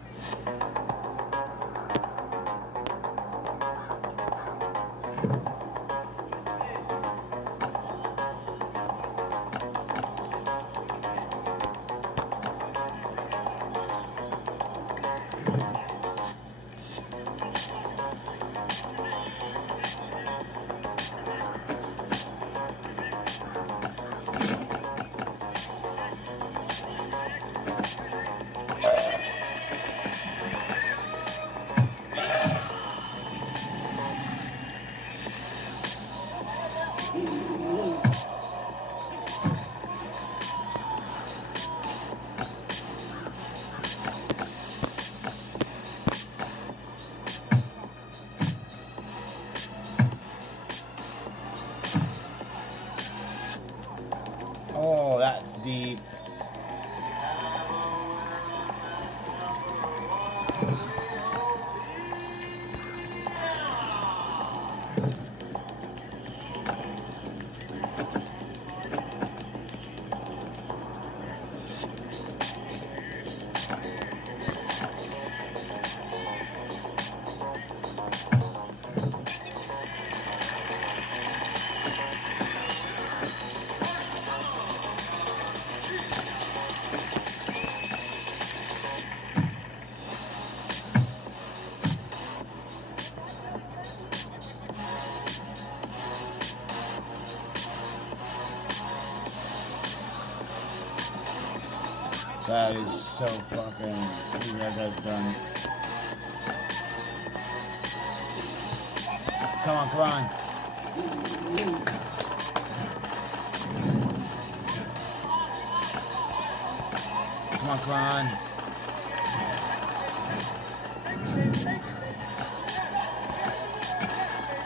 Oh, that's deep. That is so fucking... I think that guy's done. Come on, come on. Come on, come on.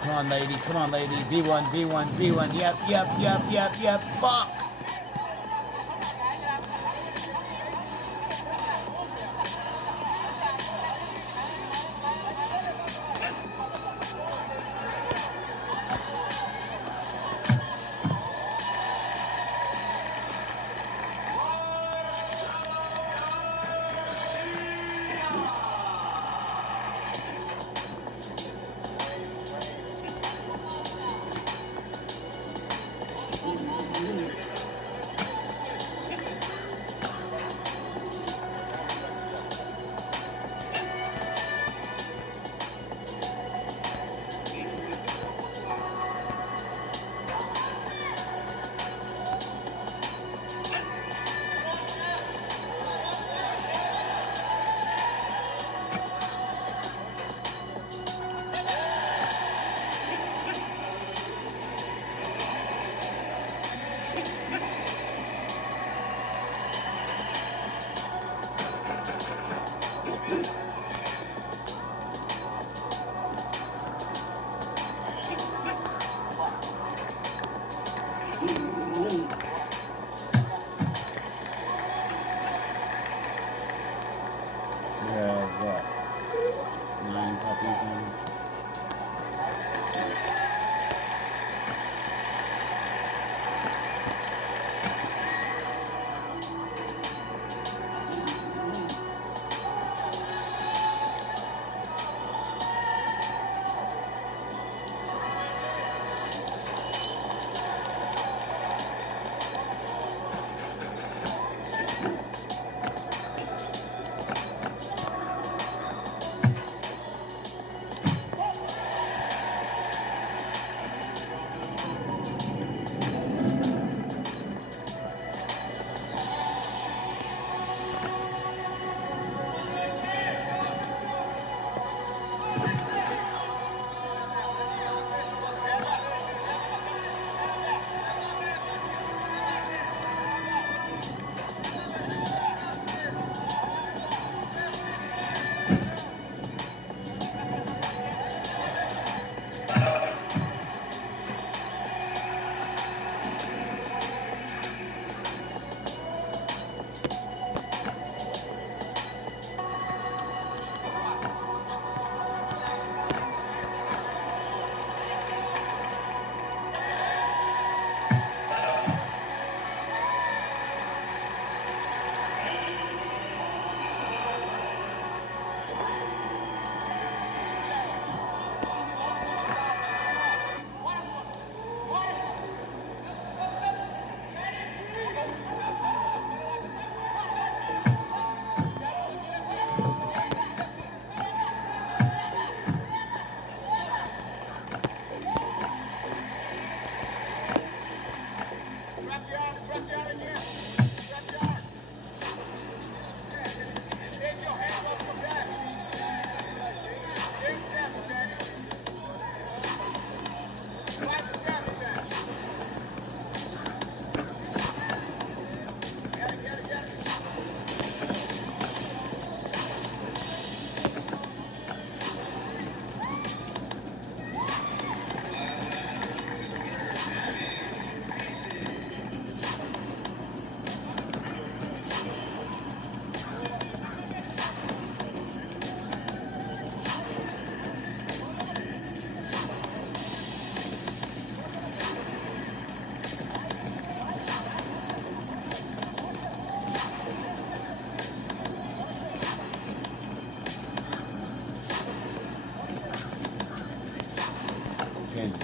Come on, lady. Come on, lady. B1, B1, B1. Yep. Fuck.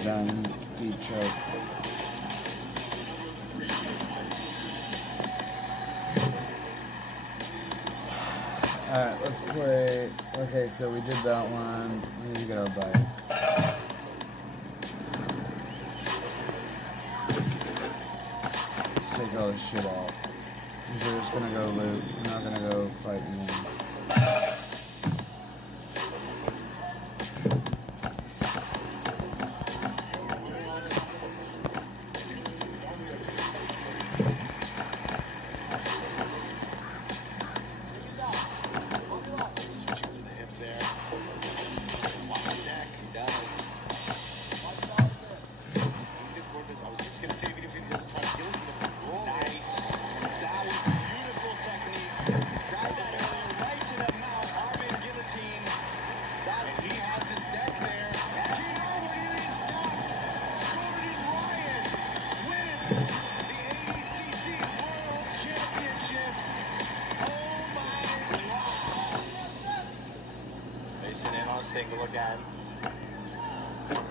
done. Deep choke. Alright, let's play. Okay, so we did that one. We need to get our bike. Let's take all this shit off. We're just gonna go loot. We're not gonna go fight anyone. Single again.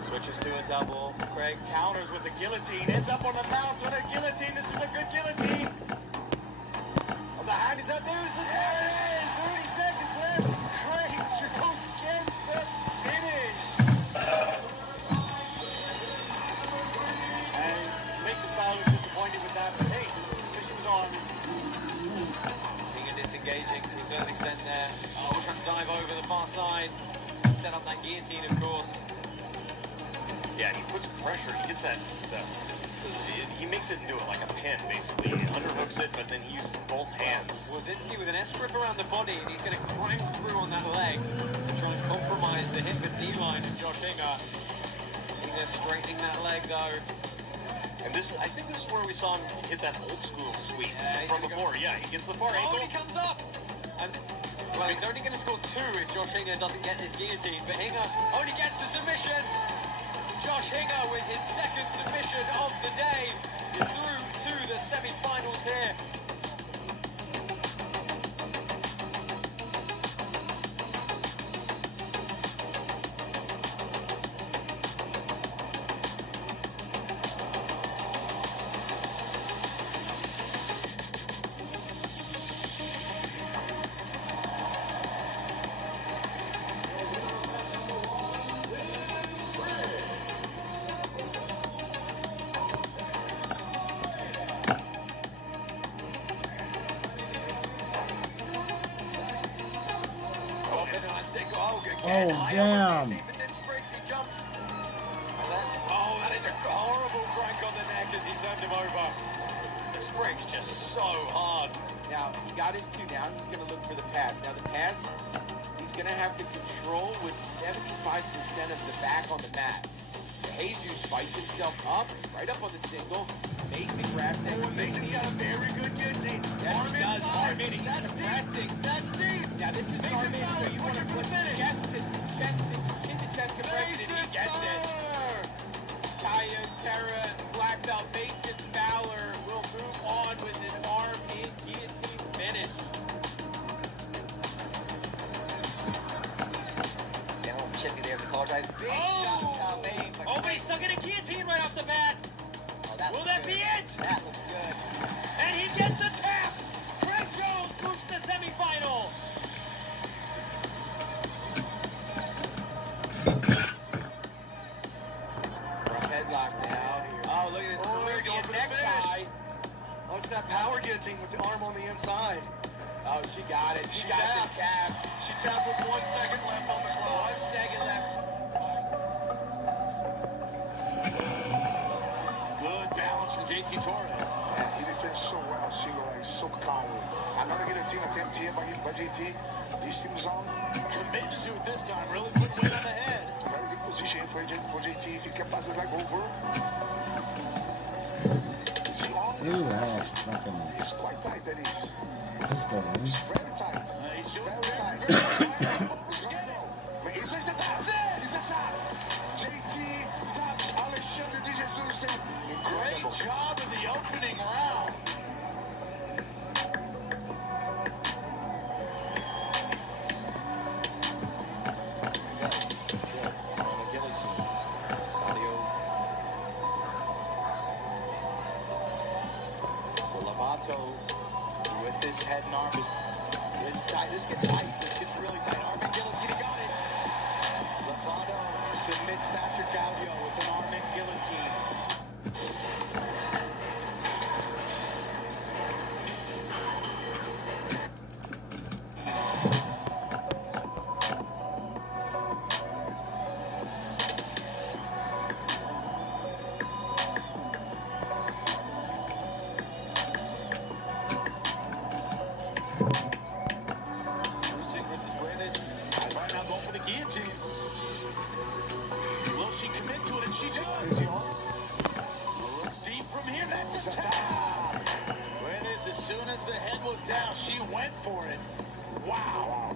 Switches to a double. Craig counters with the guillotine. Ends up on the mount with a guillotine. This is a good guillotine. Oh, the hand is up. There's the tap. There it is. 30 seconds left. Craig Jones gets the finish. And Mason Fowler disappointed with that. But hey, the submission was on. Being disengaging to a certain extent there. Oh, we're trying to dive over the far side. Set up that guillotine, of course. Yeah, he puts pressure. He gets that. He makes it into it like a pin, basically. He underhooks it, but then he uses both hands. Wozinski with an S grip around the body, and he's going to crank through on that leg to try and compromise the hip and knee line of Josh Hinger. They're straightening that leg, though. And this, I think this is where we saw him hit that old school sweep from before. Yeah, he gets the far ankle. Oh, he comes up! And well, he's only going to score 2 if Josh Hinger doesn't get this guillotine, but Hinger only gets the submission. Josh Hinger with his second submission of the day is through to the semi-finals here. Oh, damn. Oh, that is a horrible crank on the neck as he turned him over. The Spriggs just so hard. Now, he got his 2 down. He's going to look for the pass. Now, the pass, he's going to have to control with 75% of the back on the mat. Jesus fights himself up, right up on the single. Mason grabs that. Mason's got a very good guillotine. Yes, he does. Armin, He's compressing. That's deep. Now, this is Mason Armin, so you want to put chest to chest compression, and he gets it. Kaya, Terra, Black Belt, Mason Fowler will move on with an arm in guillotine finish. Down Chippy there to call drive. Big shot from Calvin. Oh, but he's stuck in a guillotine right off the bat. Will that be it? That looks good. And he gets the tap. Craig Jones moves to the semifinal. Headlock now. Oh, look at this. Caribbean necktie. Oh, it's that power guillotine with the arm on the inside. Oh, she got it. She got the tap. She tapped with 1 second left on the clock. 1 second left. Good balance from JT Torres. Yeah, he defends so well, single leg, so calmly. Another guillotine attempt here by JT. He seems on. Committed to it this time, really put weight on the head. Very good position for JT if he can pass it like over. Ooh, that's fucking. It's quite tight, that is. It's very tight. He's very tight. Isso é JT taps Alexandre de Jesus. Great job in the opening round. she commit to it? And she does. Looks deep from here. That's a tap. Look at this. As soon as the head was down, she went for it. Wow.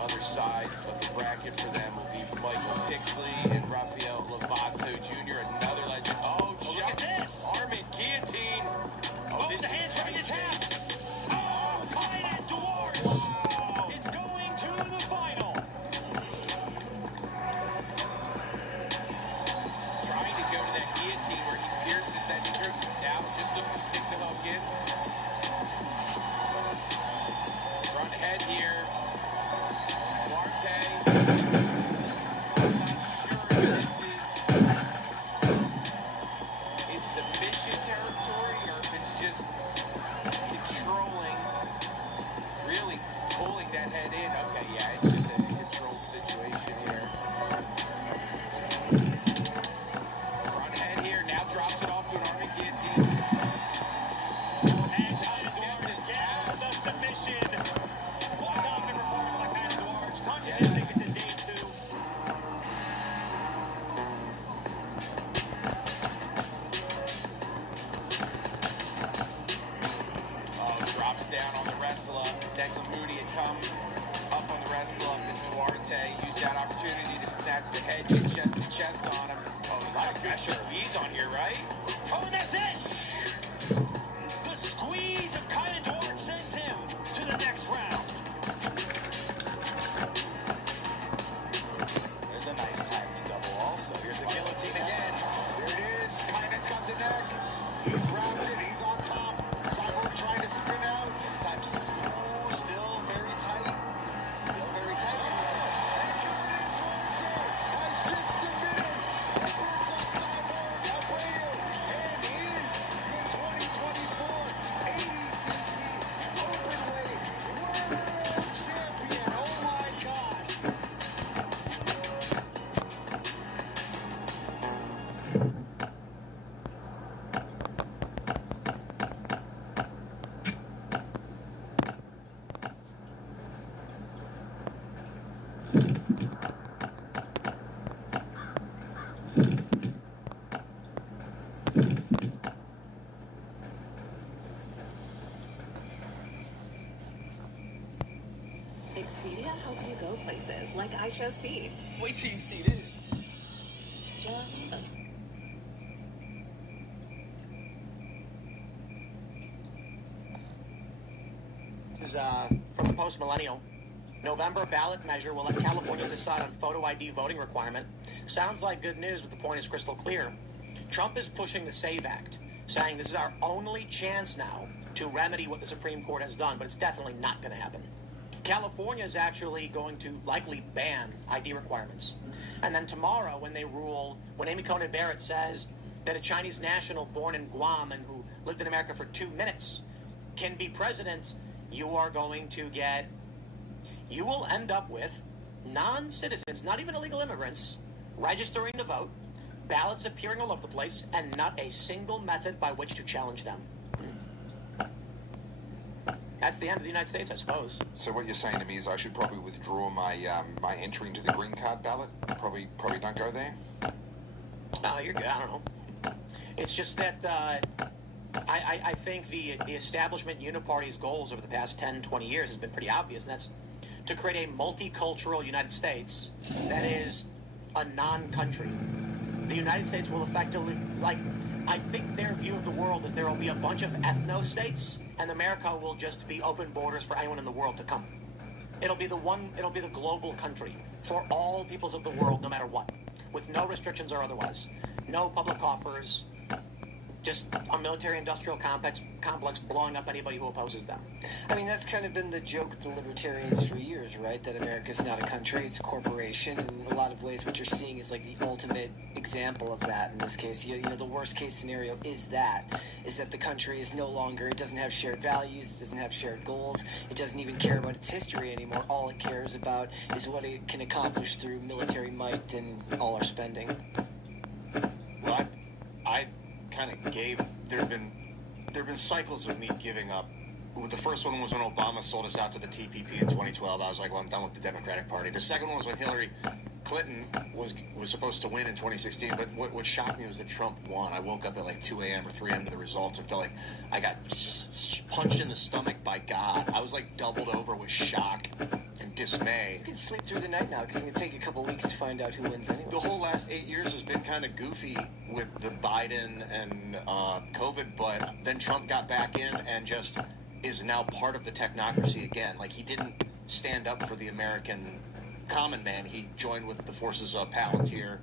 Other side of the bracket for them will be Michael Pixley and Rafael Lovato Jr., another legend. Oh, look at this! Armin guillotine. Oh, this the hands ready to tap. Oh, Kaiden Duarte is going to the final. Trying to go to that guillotine where he pierces that trigger. Now just look to stick the hook in. Front head here. Submission territory, or if it's just controlling, really pulling that head in. Okay, yeah, it's just a controlled situation here. Front head here, now drops it off to an Armin guillotine. And Kaiden Duarte gets the submission. Well, dominant performance by Kaiden Duarte. Punches his ticket to day 2. Down on the wrestler. Declan Moody had come up on the wrestler, and Duarte used that opportunity to snatch the head, get chest to chest on him. Oh, a lot of pressure. He's on here, right? Oh, and that's it! The squeeze of Kaiden Duarte sends him to the next round. There's a nice times double also. Here's the guillotine again. There it is. Kaiden's got the neck. He's wrapped it. He's on top. Cyborg trying to spin out. This time smooth, still very tight. Still very tight. And Kaiden Duarte has just submitted Alberto Cyborg Abreu and is the 2024 ADCC Openweight World Champion. Oh my gosh. Expedia helps you go places like iShowSpeed. Wait till you see this. Just a This is from the Post Millennial. November ballot measure will let California decide on photo ID voting requirement. Sounds like good news, but the point is crystal clear. Trump is pushing the SAVE Act, saying this is our only chance now to remedy what the Supreme Court has done, but it's definitely not going to happen. California is actually going to likely ban ID requirements. And then tomorrow, when they rule, when Amy Coney Barrett says that a Chinese national born in Guam and who lived in America for 2 minutes can be president, you will end up with non-citizens, not even illegal immigrants, registering to vote, ballots appearing all over the place, and not a single method by which to challenge them. That's the end of the United States, I suppose. So what you're saying to me is I should probably withdraw my my entry into the green card ballot? Probably don't go there? No, you're good. I don't know. It's just that I think the establishment Uniparty's goals over the past 10, 20 years has been pretty obvious, and that's to create a multicultural United States that is a non-country. The United States will effectively, I think their view of the world is there will be a bunch of ethno-states, and America will just be open borders for anyone in the world to come. It'll be the global country for all peoples of the world, no matter what, with no restrictions or otherwise. No public offers, just a military-industrial complex blowing up anybody who opposes them. I mean, that's kind of been the joke with the libertarians for years, right? That America's not a country, it's a corporation. In a lot of ways, what you're seeing is like the ultimate example of that in this case. You know, the worst-case scenario is that the country is no longer, it doesn't have shared values, it doesn't have shared goals, it doesn't even care about its history anymore. All it cares about is what it can accomplish through military might and all our spending. Well, I kind of gave. There have been cycles of me giving up The first one was when Obama sold us out to the TPP in 2012. I was like, well, I'm done with the Democratic Party. The second one was when Hillary Clinton was supposed to win in 2016. But what shocked me was that Trump won. I woke up at like 2 a.m. or 3 a.m. to the results and felt like I got punched in the stomach by God. I was like doubled over with shock and dismay. You can sleep through the night now because it's going to take a couple weeks to find out who wins anyway. The whole last 8 years has been kind of goofy with the Biden and COVID, but then Trump got back in and just is now part of the technocracy again. Like, he didn't stand up for the American common man. He joined with the forces of Palantir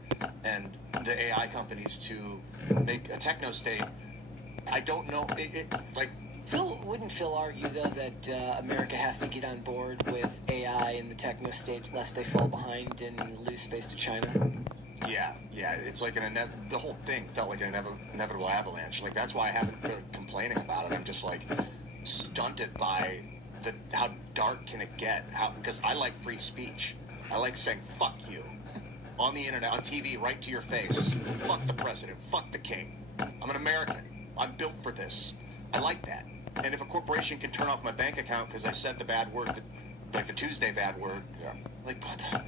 and the AI companies to make a techno state. I don't know, Wouldn't Phil argue, though, that America has to get on board with AI and the techno state lest they fall behind and lose space to China? Yeah, it's like the whole thing felt like an inevitable avalanche. Like, that's why I haven't been complaining about it. I'm just like stunted by how dark can it get? Because I like free speech. I like saying fuck you on the internet, on TV, right to your face. Fuck the president. Fuck the king. I'm an American. I'm built for this. I like that. And if a corporation can turn off my bank account because I said the bad word, like the Tuesday bad word, like what the...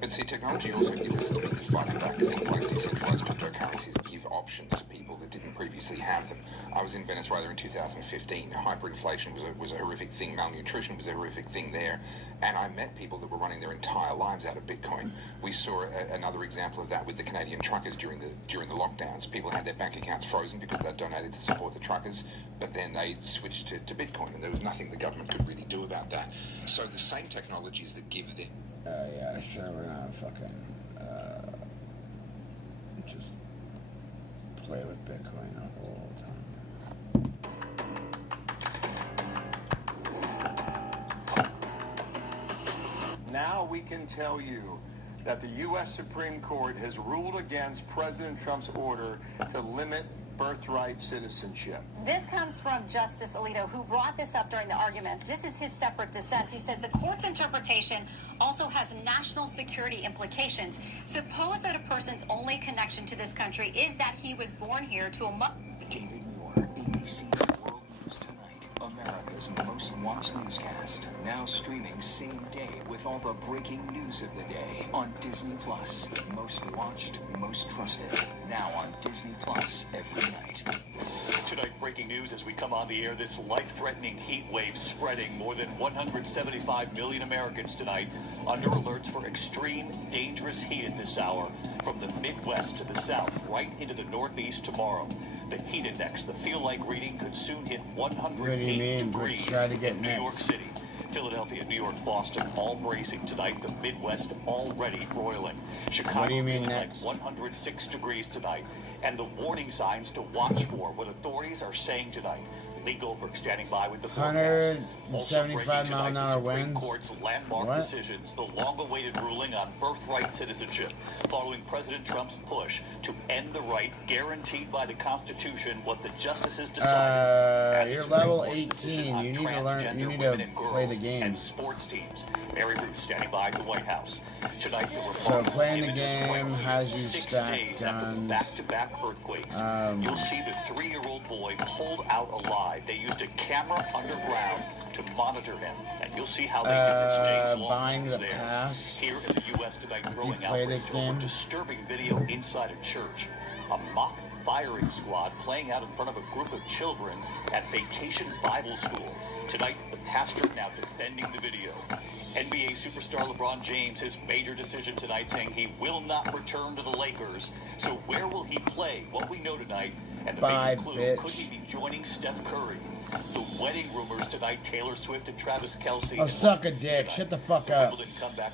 But see, technology also gives us the ability to fight back things like decentralized cryptocurrencies give options to people that didn't previously have them. I was in Venezuela in 2015. Hyperinflation was a horrific thing. Malnutrition was a horrific thing there. And I met people that were running their entire lives out of Bitcoin. We saw another example of that with the Canadian truckers during the lockdowns. People had their bank accounts frozen because they'd donated to support the truckers, but then they switched to Bitcoin, and there was nothing the government could really do about that. So the same technologies that give them... yeah, sure, we're gonna fucking just play with Bitcoin the whole time. Now we can tell you that the U.S. Supreme Court has ruled against President Trump's order to limit birthright citizenship. This comes from Justice Alito, who brought this up during the arguments. This is his separate dissent. He said the court's interpretation also has national security implications. Suppose that a person's only connection to this country is that he was born here to a David Moore, ABC's World News Tonight, America's most watched newscast, now streaming same day with all the breaking news of the day on Disney Plus. Most watched, most trusted. Now on Disney Plus every night. Tonight, breaking news as we come on the air, this life-threatening heat wave spreading. More than 175 million Americans tonight under alerts for extreme, dangerous heat at this hour. From the Midwest to the South, right into the Northeast tomorrow. The heat index, the feel-like reading, could soon hit 108 degrees in New York City. Philadelphia, New York, Boston, all bracing tonight. The Midwest already broiling. Chicago, What do you mean feeling next? like 106 degrees tonight. And the warning signs to watch for, what authorities are saying tonight. Lee Goldberg standing by with the forecast. Also breaking 175 mile an tonight, the hour Supreme winds. Court's landmark What? decisions, the long-awaited ruling on birthright citizenship, following President Trump's push to end the right guaranteed by the Constitution, what the justices decided. You're level 18. You need to learn. You need to play the game. And sports teams. Mary Ruth standing by at the White House. Tonight, the So remarkable playing the images game right here, has you 6 stack days after the guns. back-to-back earthquakes. You'll see the 3-year-old boy pulled out alive. They used a camera underground to monitor him, and you'll see how they did this. James Long buying was the there. pass. Here in the U.S. tonight, growing play outrage this over game. disturbing video inside a church. A mock firing squad playing out in front of a group of children at Vacation Bible School. Tonight, the pastor now defending the video. NBA superstar LeBron James, his major decision tonight, saying he will not return to the Lakers. So where will he play? What we know tonight, and the Bye, major clue, bitch. could he be joining Steph Curry? The wedding rumors tonight, Taylor Swift and Travis Kelce. Oh, suck a dick. Shut the fuck up. Wimbledon comeback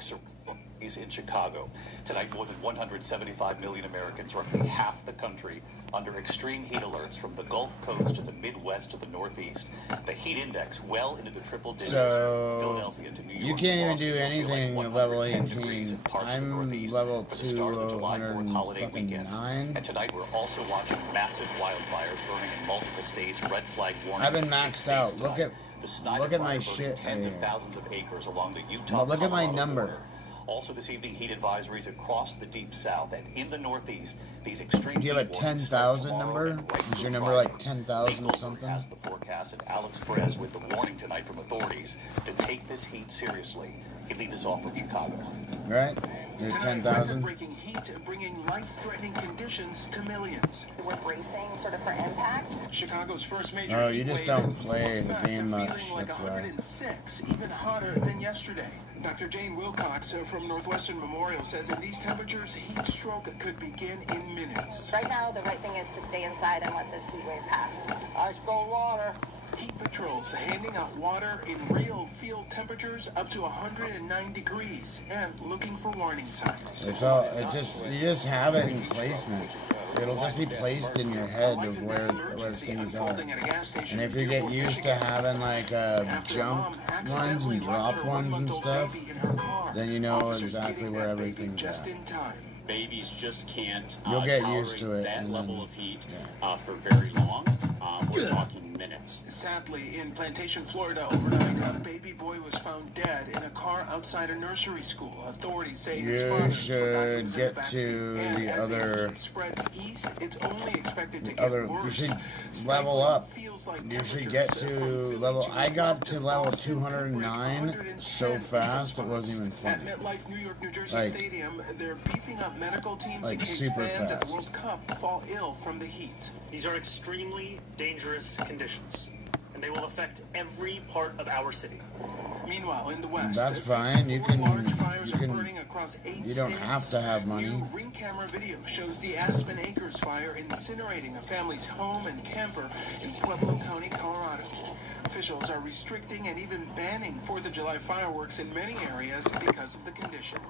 is in Chicago. Tonight, more than 175 million Americans, roughly half the country, under extreme heat alerts from the Gulf Coast to the Midwest to the Northeast. The heat index well into the triple digits. So, Philadelphia to New York. you can't even Boston do will feel like anything at level 110 degrees 18. in parts of the I'm Northeast level for the start of the July 4th holiday weekend. 209. And tonight, we're also watching massive wildfires burning in multiple states. Red flag warnings. I've been in 6 maxed out. states Look tonight. at The Snyder look at fire my burning shit tens right of here. thousands of acres along the Utah. Now look at my Colorado number. border. Also this evening, heat advisories across the deep south and in the northeast. These extreme Do you have a heat warnings start 10,000 tomorrow number? and right Is through your number Friday. like 10,000 something? Has the forecast, and Alex Perez with the warning tonight from authorities to take this heat seriously. He leads us off from Chicago. Right? You're 10,000? Record-breaking heat bringing life-threatening conditions to millions. We're bracing sort of for impact. Chicago's first major Oh, you heat just wave don't in full play the effect, game much. feeling like That's why. 106, even hotter than yesterday. Dr. Jane Wilcox from Northwestern Memorial says in these temperatures, heat stroke could begin in minutes. Right now, the right thing is to stay inside and let this heat wave pass. Ice cold water. Heat patrols handing out water in real field temperatures up to 109 degrees and looking for warning signs. It's all, you just have it in placement. It'll just be placed in your head of where things are. And if you get used to having like jump ones and drop ones and stuff, then you know exactly where everything's at. Babies just can't You'll get tolerate used to it, that and level then- of heat for very long. We're talking minutes. Sadly, in Plantation, Florida, overnight, a baby boy was found dead in a car outside a nursery school. Authorities say his You father should get to the other. spreads east. It's only expected to The get other. worse. You should level up. You should get to level. I got to level 209 so fast it wasn't even funny. At MetLife New York, New Jersey Like- Stadium, they're beefing up medical teams like in case super fans at the fast. World Cup fall ill from the heat. These are extremely dangerous conditions, and they will affect every part of our city. Meanwhile, in the West, That's fine. You can. burning across 8 You don't have to have money. New ring camera video shows the Aspen Acres fire incinerating a family's home and camper in Pueblo County, Colorado. Officials are restricting and even banning 4th of July fireworks in many areas because of the conditions.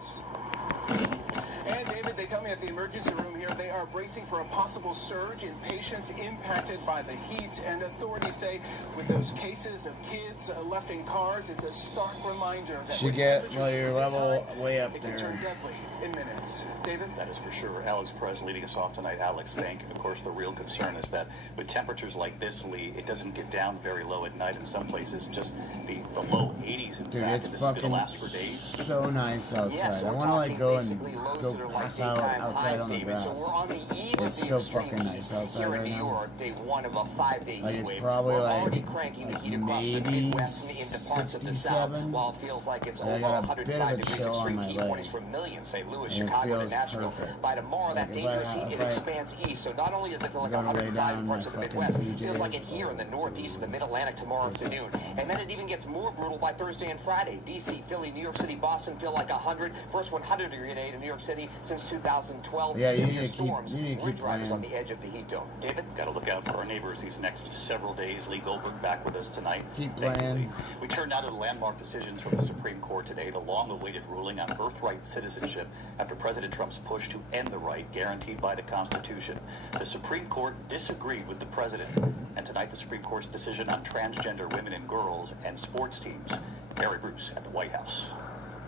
And David, they tell me at the emergency room here they are bracing for a possible surge in patients impacted by the heat. And authorities say with those cases of kids left in cars, it's a stark reminder that Should when get temperatures your this level high, way up it can turn there. deadly in minutes. David? That is for sure. Alex Perez leading us off tonight. Alex, thank you. Of course, the real concern is that with temperatures like this, Lee, it doesn't get down very low at night. In some places, just the low 80s. In Dude, fact, it's and this is going fucking to last for days. so nice outside. I want to like go and go pass out outside on the grass. So we're on the eve of It's the so extreme fucking heat. nice outside Here in right New now. York, day one of a 5-day Like heat it's wave. probably We're like already cranking the heat across the maybe Midwest and into parts of the South. 67. While it feels like it's And I over got a bit of 105 a degrees chill on extreme my heat leg. warnings for millions, St. Louis, And it Chicago, and feels Nashville. perfect. By tomorrow, that Like, if dangerous I- heat, if it I- expands east. So not only does it feel like I'm gonna lay 105 down in parts my of the fucking Midwest, it feels PJs. like it here in the Northeast and the Mid-Atlantic tomorrow afternoon. And then it even gets more brutal by Thursday and Friday. D.C., Philly, New York City, Boston feel like 100. First 100-degree day in New York City since 2012. Yeah, you Severe need to keep- storms. you need to We're keep drivers on playing. the edge of the heat dome. David? Got to look out for our neighbors these next several days. Lee Goldberg back with us tonight. Keep Thank you, playing. Lee. We turned out to the landmark decisions from the Supreme Court today, the long-awaited ruling on birthright citizenship after President Trump's push to end the right guaranteed by the Constitution. The Supreme Court disagreed with the president, and tonight the Supreme Court's decision on transgender women and girls and sports teams. Mary Bruce at the White House.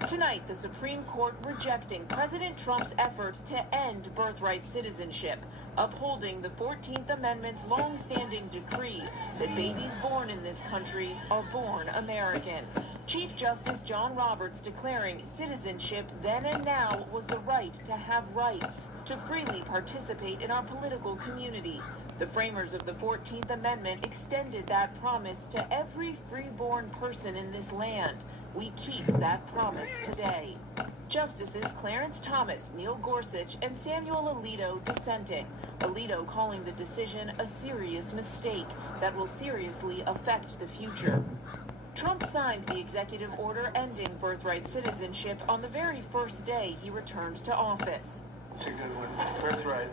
Tonight, the Supreme Court rejecting President Trump's effort to end birthright citizenship, upholding the 14th Amendment's long-standing decree that babies born in this country are born American. Chief Justice John Roberts declaring citizenship then and now was the right to have rights, to freely participate in our political community. The framers of the 14th Amendment extended that promise to every freeborn person in this land. We keep that promise today. Justices Clarence Thomas, Neil Gorsuch, and Samuel Alito dissenting. Alito calling the decision a serious mistake that will seriously affect the future. Trump signed the executive order ending birthright citizenship on the very first day he returned to office. It's a good one. Birthright.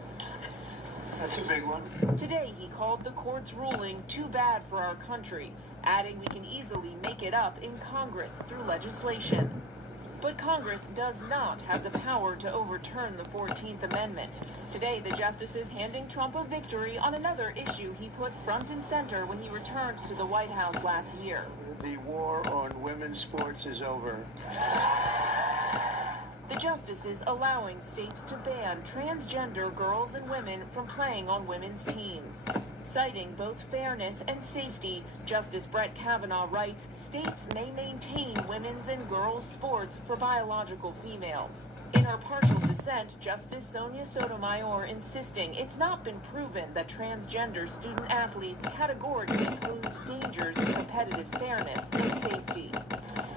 That's a big one. Today, he called the court's ruling too bad for our country, adding we can easily make it up in Congress through legislation. But Congress does not have the power to overturn the 14th Amendment. Today, the justices handing Trump a victory on another issue he put front and center when he returned to the White House last year. The war on women's sports is over. The justices allowing states to ban transgender girls and women from playing on women's teams. Citing both fairness and safety, Justice Brett Kavanaugh writes, states may maintain women's and girls' sports for biological females. In her partial dissent, Justice Sonia Sotomayor insisting it's not been proven that transgender student athletes categorically posed dangers to competitive fairness and safety.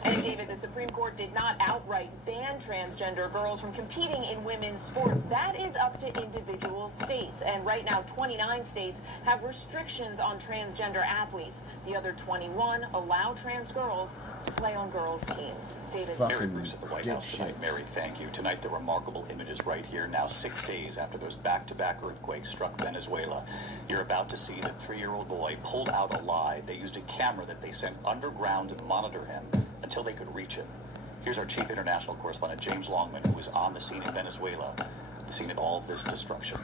And David, the Supreme Court did not outright ban transgender girls from competing in women's sports. That is up to individual states. And right now, 29 states have restrictions on transgender athletes. The other 21 allow trans girls to play on girls' teams. David. Mary Bruce at the White House tonight. Mary, thank you. Tonight, the remarkable images right here, now 6 days after those back-to-back earthquakes struck Venezuela. You're about to see the 3-year-old boy pulled out alive. They used a camera that they sent underground to monitor him until they could reach him. Here's our chief international correspondent, James Longman, who was on the scene in Venezuela, the scene of all of this destruction.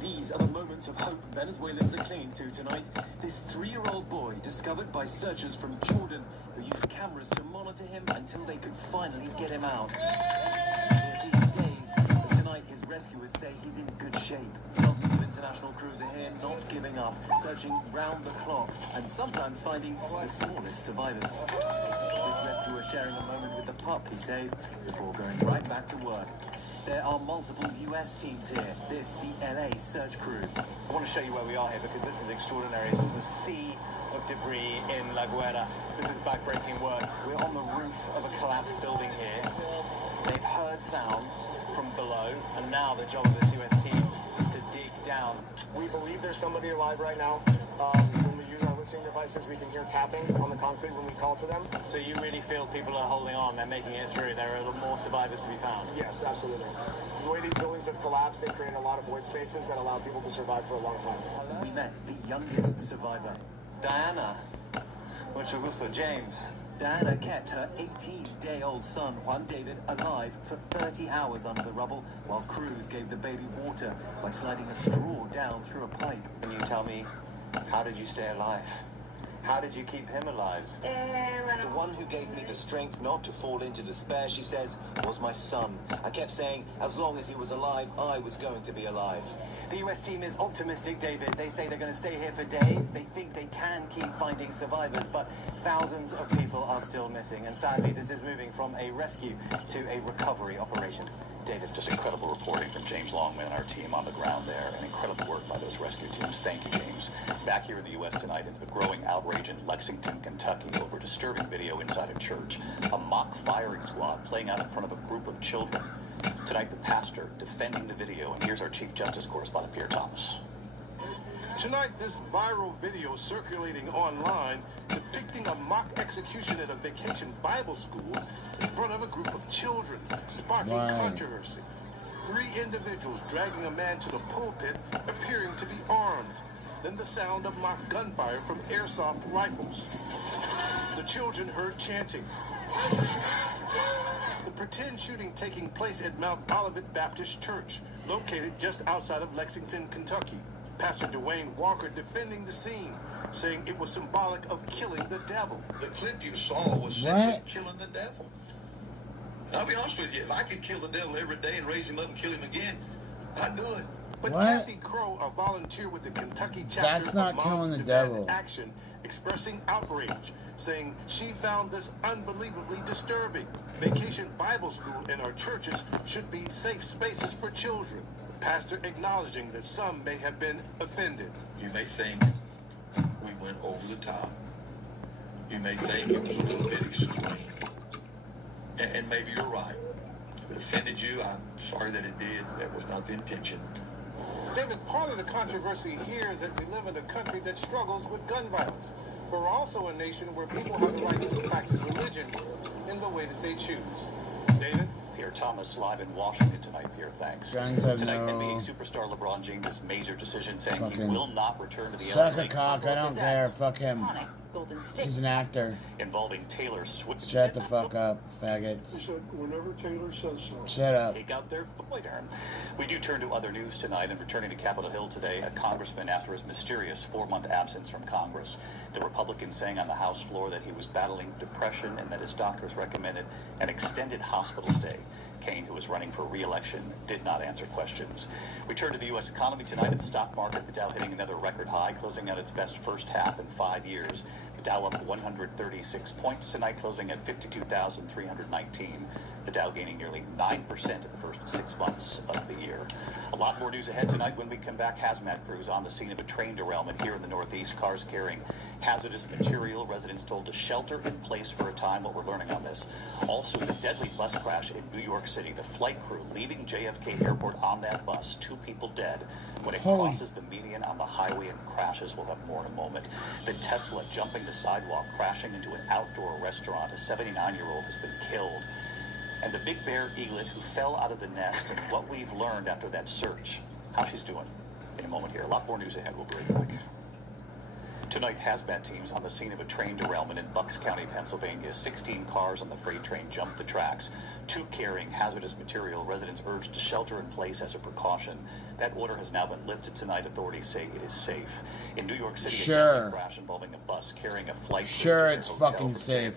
These are the moments of hope Venezuelans are clinging to tonight. This 3-year-old boy, discovered by searchers from Jordan, who used cameras to monitor him until they could finally get him out. They're being dazed, but tonight his rescuers say he's in good shape. Dozens of international crews are here, not giving up, searching round the clock, and sometimes finding the smallest survivors. This rescuer sharing a moment with the pup he saved before going right back to work. There are multiple US teams here. This, the LA search crew. I want to show you where we are here because this is extraordinary. This is the sea of debris in La Guaira. This is backbreaking work. We're on the roof of a collapsed building here. They've heard sounds from below, and now the job of this US team is to dig down. We believe there's somebody alive right now. When we use our listening devices, we can hear tapping on the concrete when we call to them. So you really feel people are holding on, they're making it through, there are more survivors to be found? Yes, absolutely. The way these buildings have collapsed, they've created a lot of void spaces that allow people to survive for a long time. We met the youngest survivor, Diana. Mucho gusto, James. Diana kept her 18-day-old son, Juan David, alive for 30 hours under the rubble, while crews gave the baby water by sliding a straw down through a pipe. Can you tell me, how did you stay alive? How did you keep him alive? The one who gave me the strength not to fall into despair, she says, was my son. I kept saying, as long as he was alive, I was going to be alive. The US team is optimistic, David. They say they're going to stay here for days. They think they can keep finding survivors, but thousands of people are still missing. And sadly, this is moving from a rescue to a recovery operation. David. Just incredible reporting from James Longman and our team on the ground there, and incredible work by those rescue teams. Thank you, James. Back here in the U.S. tonight into the growing outrage in Lexington, Kentucky over disturbing video inside a church. A mock firing squad playing out in front of a group of children. Tonight, the pastor defending the video, and here's our Chief Justice correspondent, Pierre Thomas. Tonight, this viral video circulating online depicting a mock execution at a vacation Bible school in front of a group of children, sparking controversy. 3 individuals dragging a man to the pulpit, appearing to be armed. Then the sound of mock gunfire from airsoft rifles. The children heard chanting. The pretend shooting taking place at Mount Olivet Baptist Church, located just outside of Lexington, Kentucky. Pastor Dwayne Walker defending the scene, saying it was symbolic of killing the devil. The clip you saw was simply killing the devil. I'll be honest with you, if I could kill the devil every day and raise him up and kill him again, I'd do it. But Kathy Crow, a volunteer with the Kentucky chapter That's not of killing Moms the Demand devil. Action, expressing outrage, saying she found this unbelievably disturbing. Vacation Bible School and our churches should be safe spaces for children. Pastor acknowledging that some may have been offended. You may think we went over the top. You may think it was a little bit extreme. And maybe you're right. If it offended you, I'm sorry that it did. That was not the intention. David, part of the controversy here is that we live in a country that struggles with gun violence. But we're also a nation where people have the right to practice religion in the way that they choose. David? Pierre Thomas live in Washington tonight. Pierre, thanks. Guns have Tonight, no NBA superstar LeBron James' major decision saying he fucking will not return to the suck LA a cock, I don't care. Fuck him. Golden State. He's an actor. Involving Taylor Swift. Shut the fuck up, faggots. He said, whenever Taylor says so. Shut up. Take out their term. We do turn to other news tonight, and returning to Capitol Hill today, a congressman after his mysterious 4-month absence from Congress. The Republican saying on the House floor that he was battling depression and that his doctors recommended an extended hospital stay. McCain, who is running for re-election, did not answer questions. We turn to the U.S. economy tonight. At the stock market, the Dow hitting another record high, closing out its best first half in 5 years. The Dow up 136 points tonight, closing at 52,319. The Dow gaining nearly 9% in the first 6 months of the year. A lot more news ahead tonight when we come back. Hazmat crews on the scene of a train derailment here in the Northeast. Cars carrying hazardous material. Residents told to shelter in place for a time. What we're learning on this. Also, the deadly bus crash in New York City. The flight crew leaving JFK Airport on that bus. 2 people dead when it crosses the median on the highway and crashes. We'll have more in a moment. The Tesla jumping the sidewalk, crashing into an outdoor restaurant. A 79-year-old has been killed. And the big bear eaglet who fell out of the nest, and what we've learned after that search. How she's doing in a moment here. A lot more news ahead. We'll be right back. Tonight, hazmat teams on the scene of a train derailment in Bucks County, Pennsylvania. 16 cars on the freight train jumped the tracks. 2 carrying hazardous material. Residents urged to shelter in place as a precaution. That order has now been lifted tonight. Authorities say it is safe. In New York City, a deadly crash involving a bus carrying a flight crew to it's fucking safe.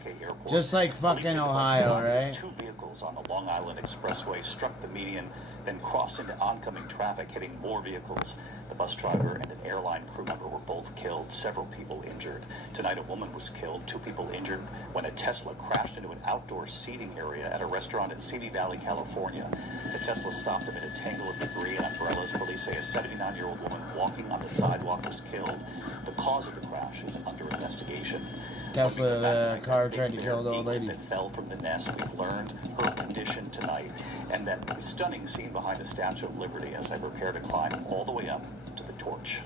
Just like fucking Ohio, right? 2 vehicles on the Long Island Expressway struck the median, then crossed into oncoming traffic, hitting more vehicles. The bus driver and an airline crew member were both killed. Several people injured. Tonight, a woman was killed. 2 people injured when a Tesla crashed into an outdoor seating area at a restaurant in Simi Valley, California. The Tesla stopped amid a tangle of debris and umbrellas. Police say a 79-year-old woman walking on the sidewalk was killed. The cause of the crash is under investigation. Tesla, the car tried to kill the old lady. That fell from the nest. We've learned her condition tonight, and that stunning scene behind the Statue of Liberty as I prepare to climb all the way up to the torch.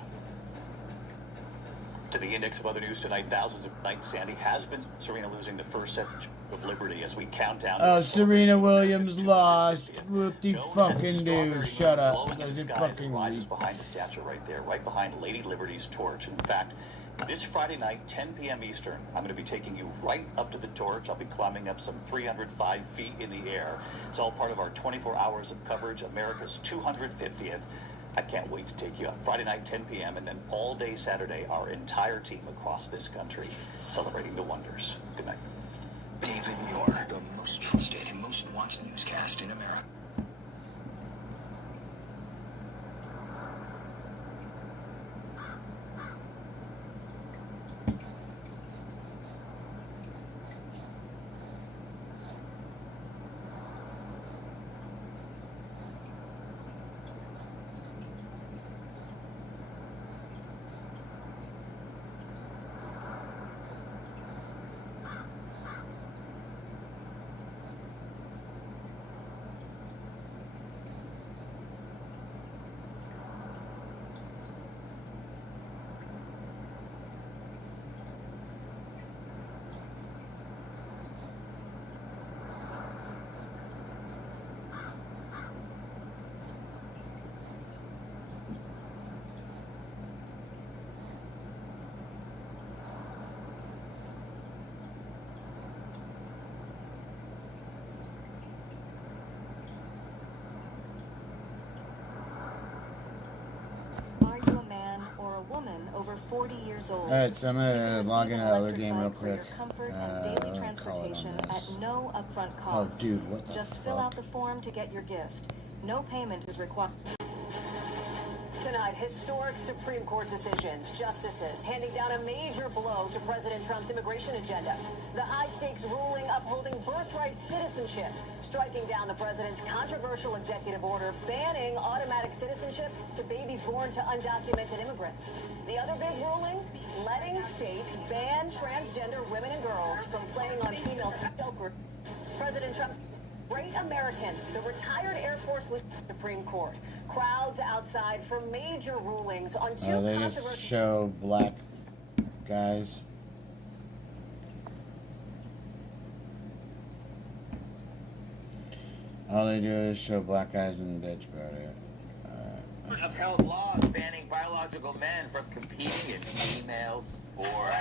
To the index of other news tonight, thousands of night. Sandy has been Serena losing the first set of Liberty as we count down. Oh, Serena Williams lost. Whoop-de-fucking do. Shut up. Does it fucking rises behind the statue right there, right behind Lady Liberty's torch. In fact, this Friday night, 10 p.m. Eastern, I'm going to be taking you right up to the torch. I'll be climbing up some 305 feet in the air. It's all part of our 24 hours of coverage, America's 250th. I can't wait to take you up. Friday night, 10 p.m., and then all day Saturday, our entire team across this country celebrating the wonders. Good night. David Muir, the most trusted, most watched newscast in America. Over 40 years old. Alright, so I'm gonna log into the other game real quick. Comfort and daily transportation at no upfront Oh, cost. dude, what the Just fuck? fill out the form to get your gift. No payment is required. Tonight, historic Supreme Court decisions. Justices handing down a major blow to President Trump's immigration agenda. The high-stakes ruling upholding birthright citizenship, striking down the president's controversial executive order banning automatic citizenship to babies born to undocumented immigrants. The other big ruling, letting states ban transgender women and girls from playing on female soccer. President Trump's Great Americans, the retired Air Force Supreme Court. Crowds outside for major rulings on 2 They just show black guys. All they do is show black guys in the ditch, bro. Upheld laws banning biological men from competing in female sports.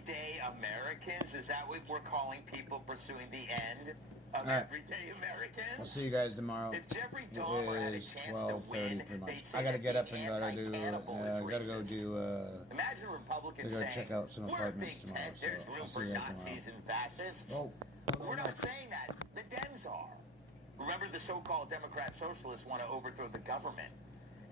everyday Americans? Is that what we're calling people pursuing the end of All right. everyday Americans? I'll see you guys tomorrow. If Jeffrey It Dahmer had a is chance to 12:30 win, pretty they'd much. say I gotta that get up being and gotta anti-cannibal is go racist. Imagine Republicans gotta saying, check out some we're a apartments big tomorrow, tent, there's so room I'll see for you guys Nazis and fascists. Oh, We're not saying that. The Dems are. Remember, the so-called Democrat socialists want to overthrow the government.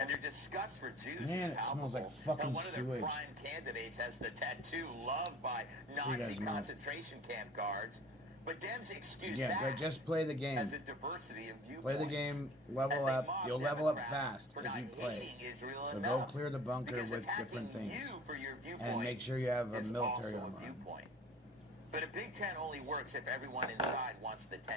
And their disgust for Jews Man, is it smells palpable. like fucking and one of their sewage. prime candidates has the tattoo loved by See you guys Nazi tomorrow. concentration camp guards. But Dems excuse Yeah, that just play the game. as a diversity of viewpoints. Play the game, level As they up. mob You'll level up Democrats fast for if not you play. hating Israel So enough. go clear the bunker Because with attacking different things. you for your viewpoint And make sure you have a is military also a armor. viewpoint. But a big tent only works if everyone inside wants the tent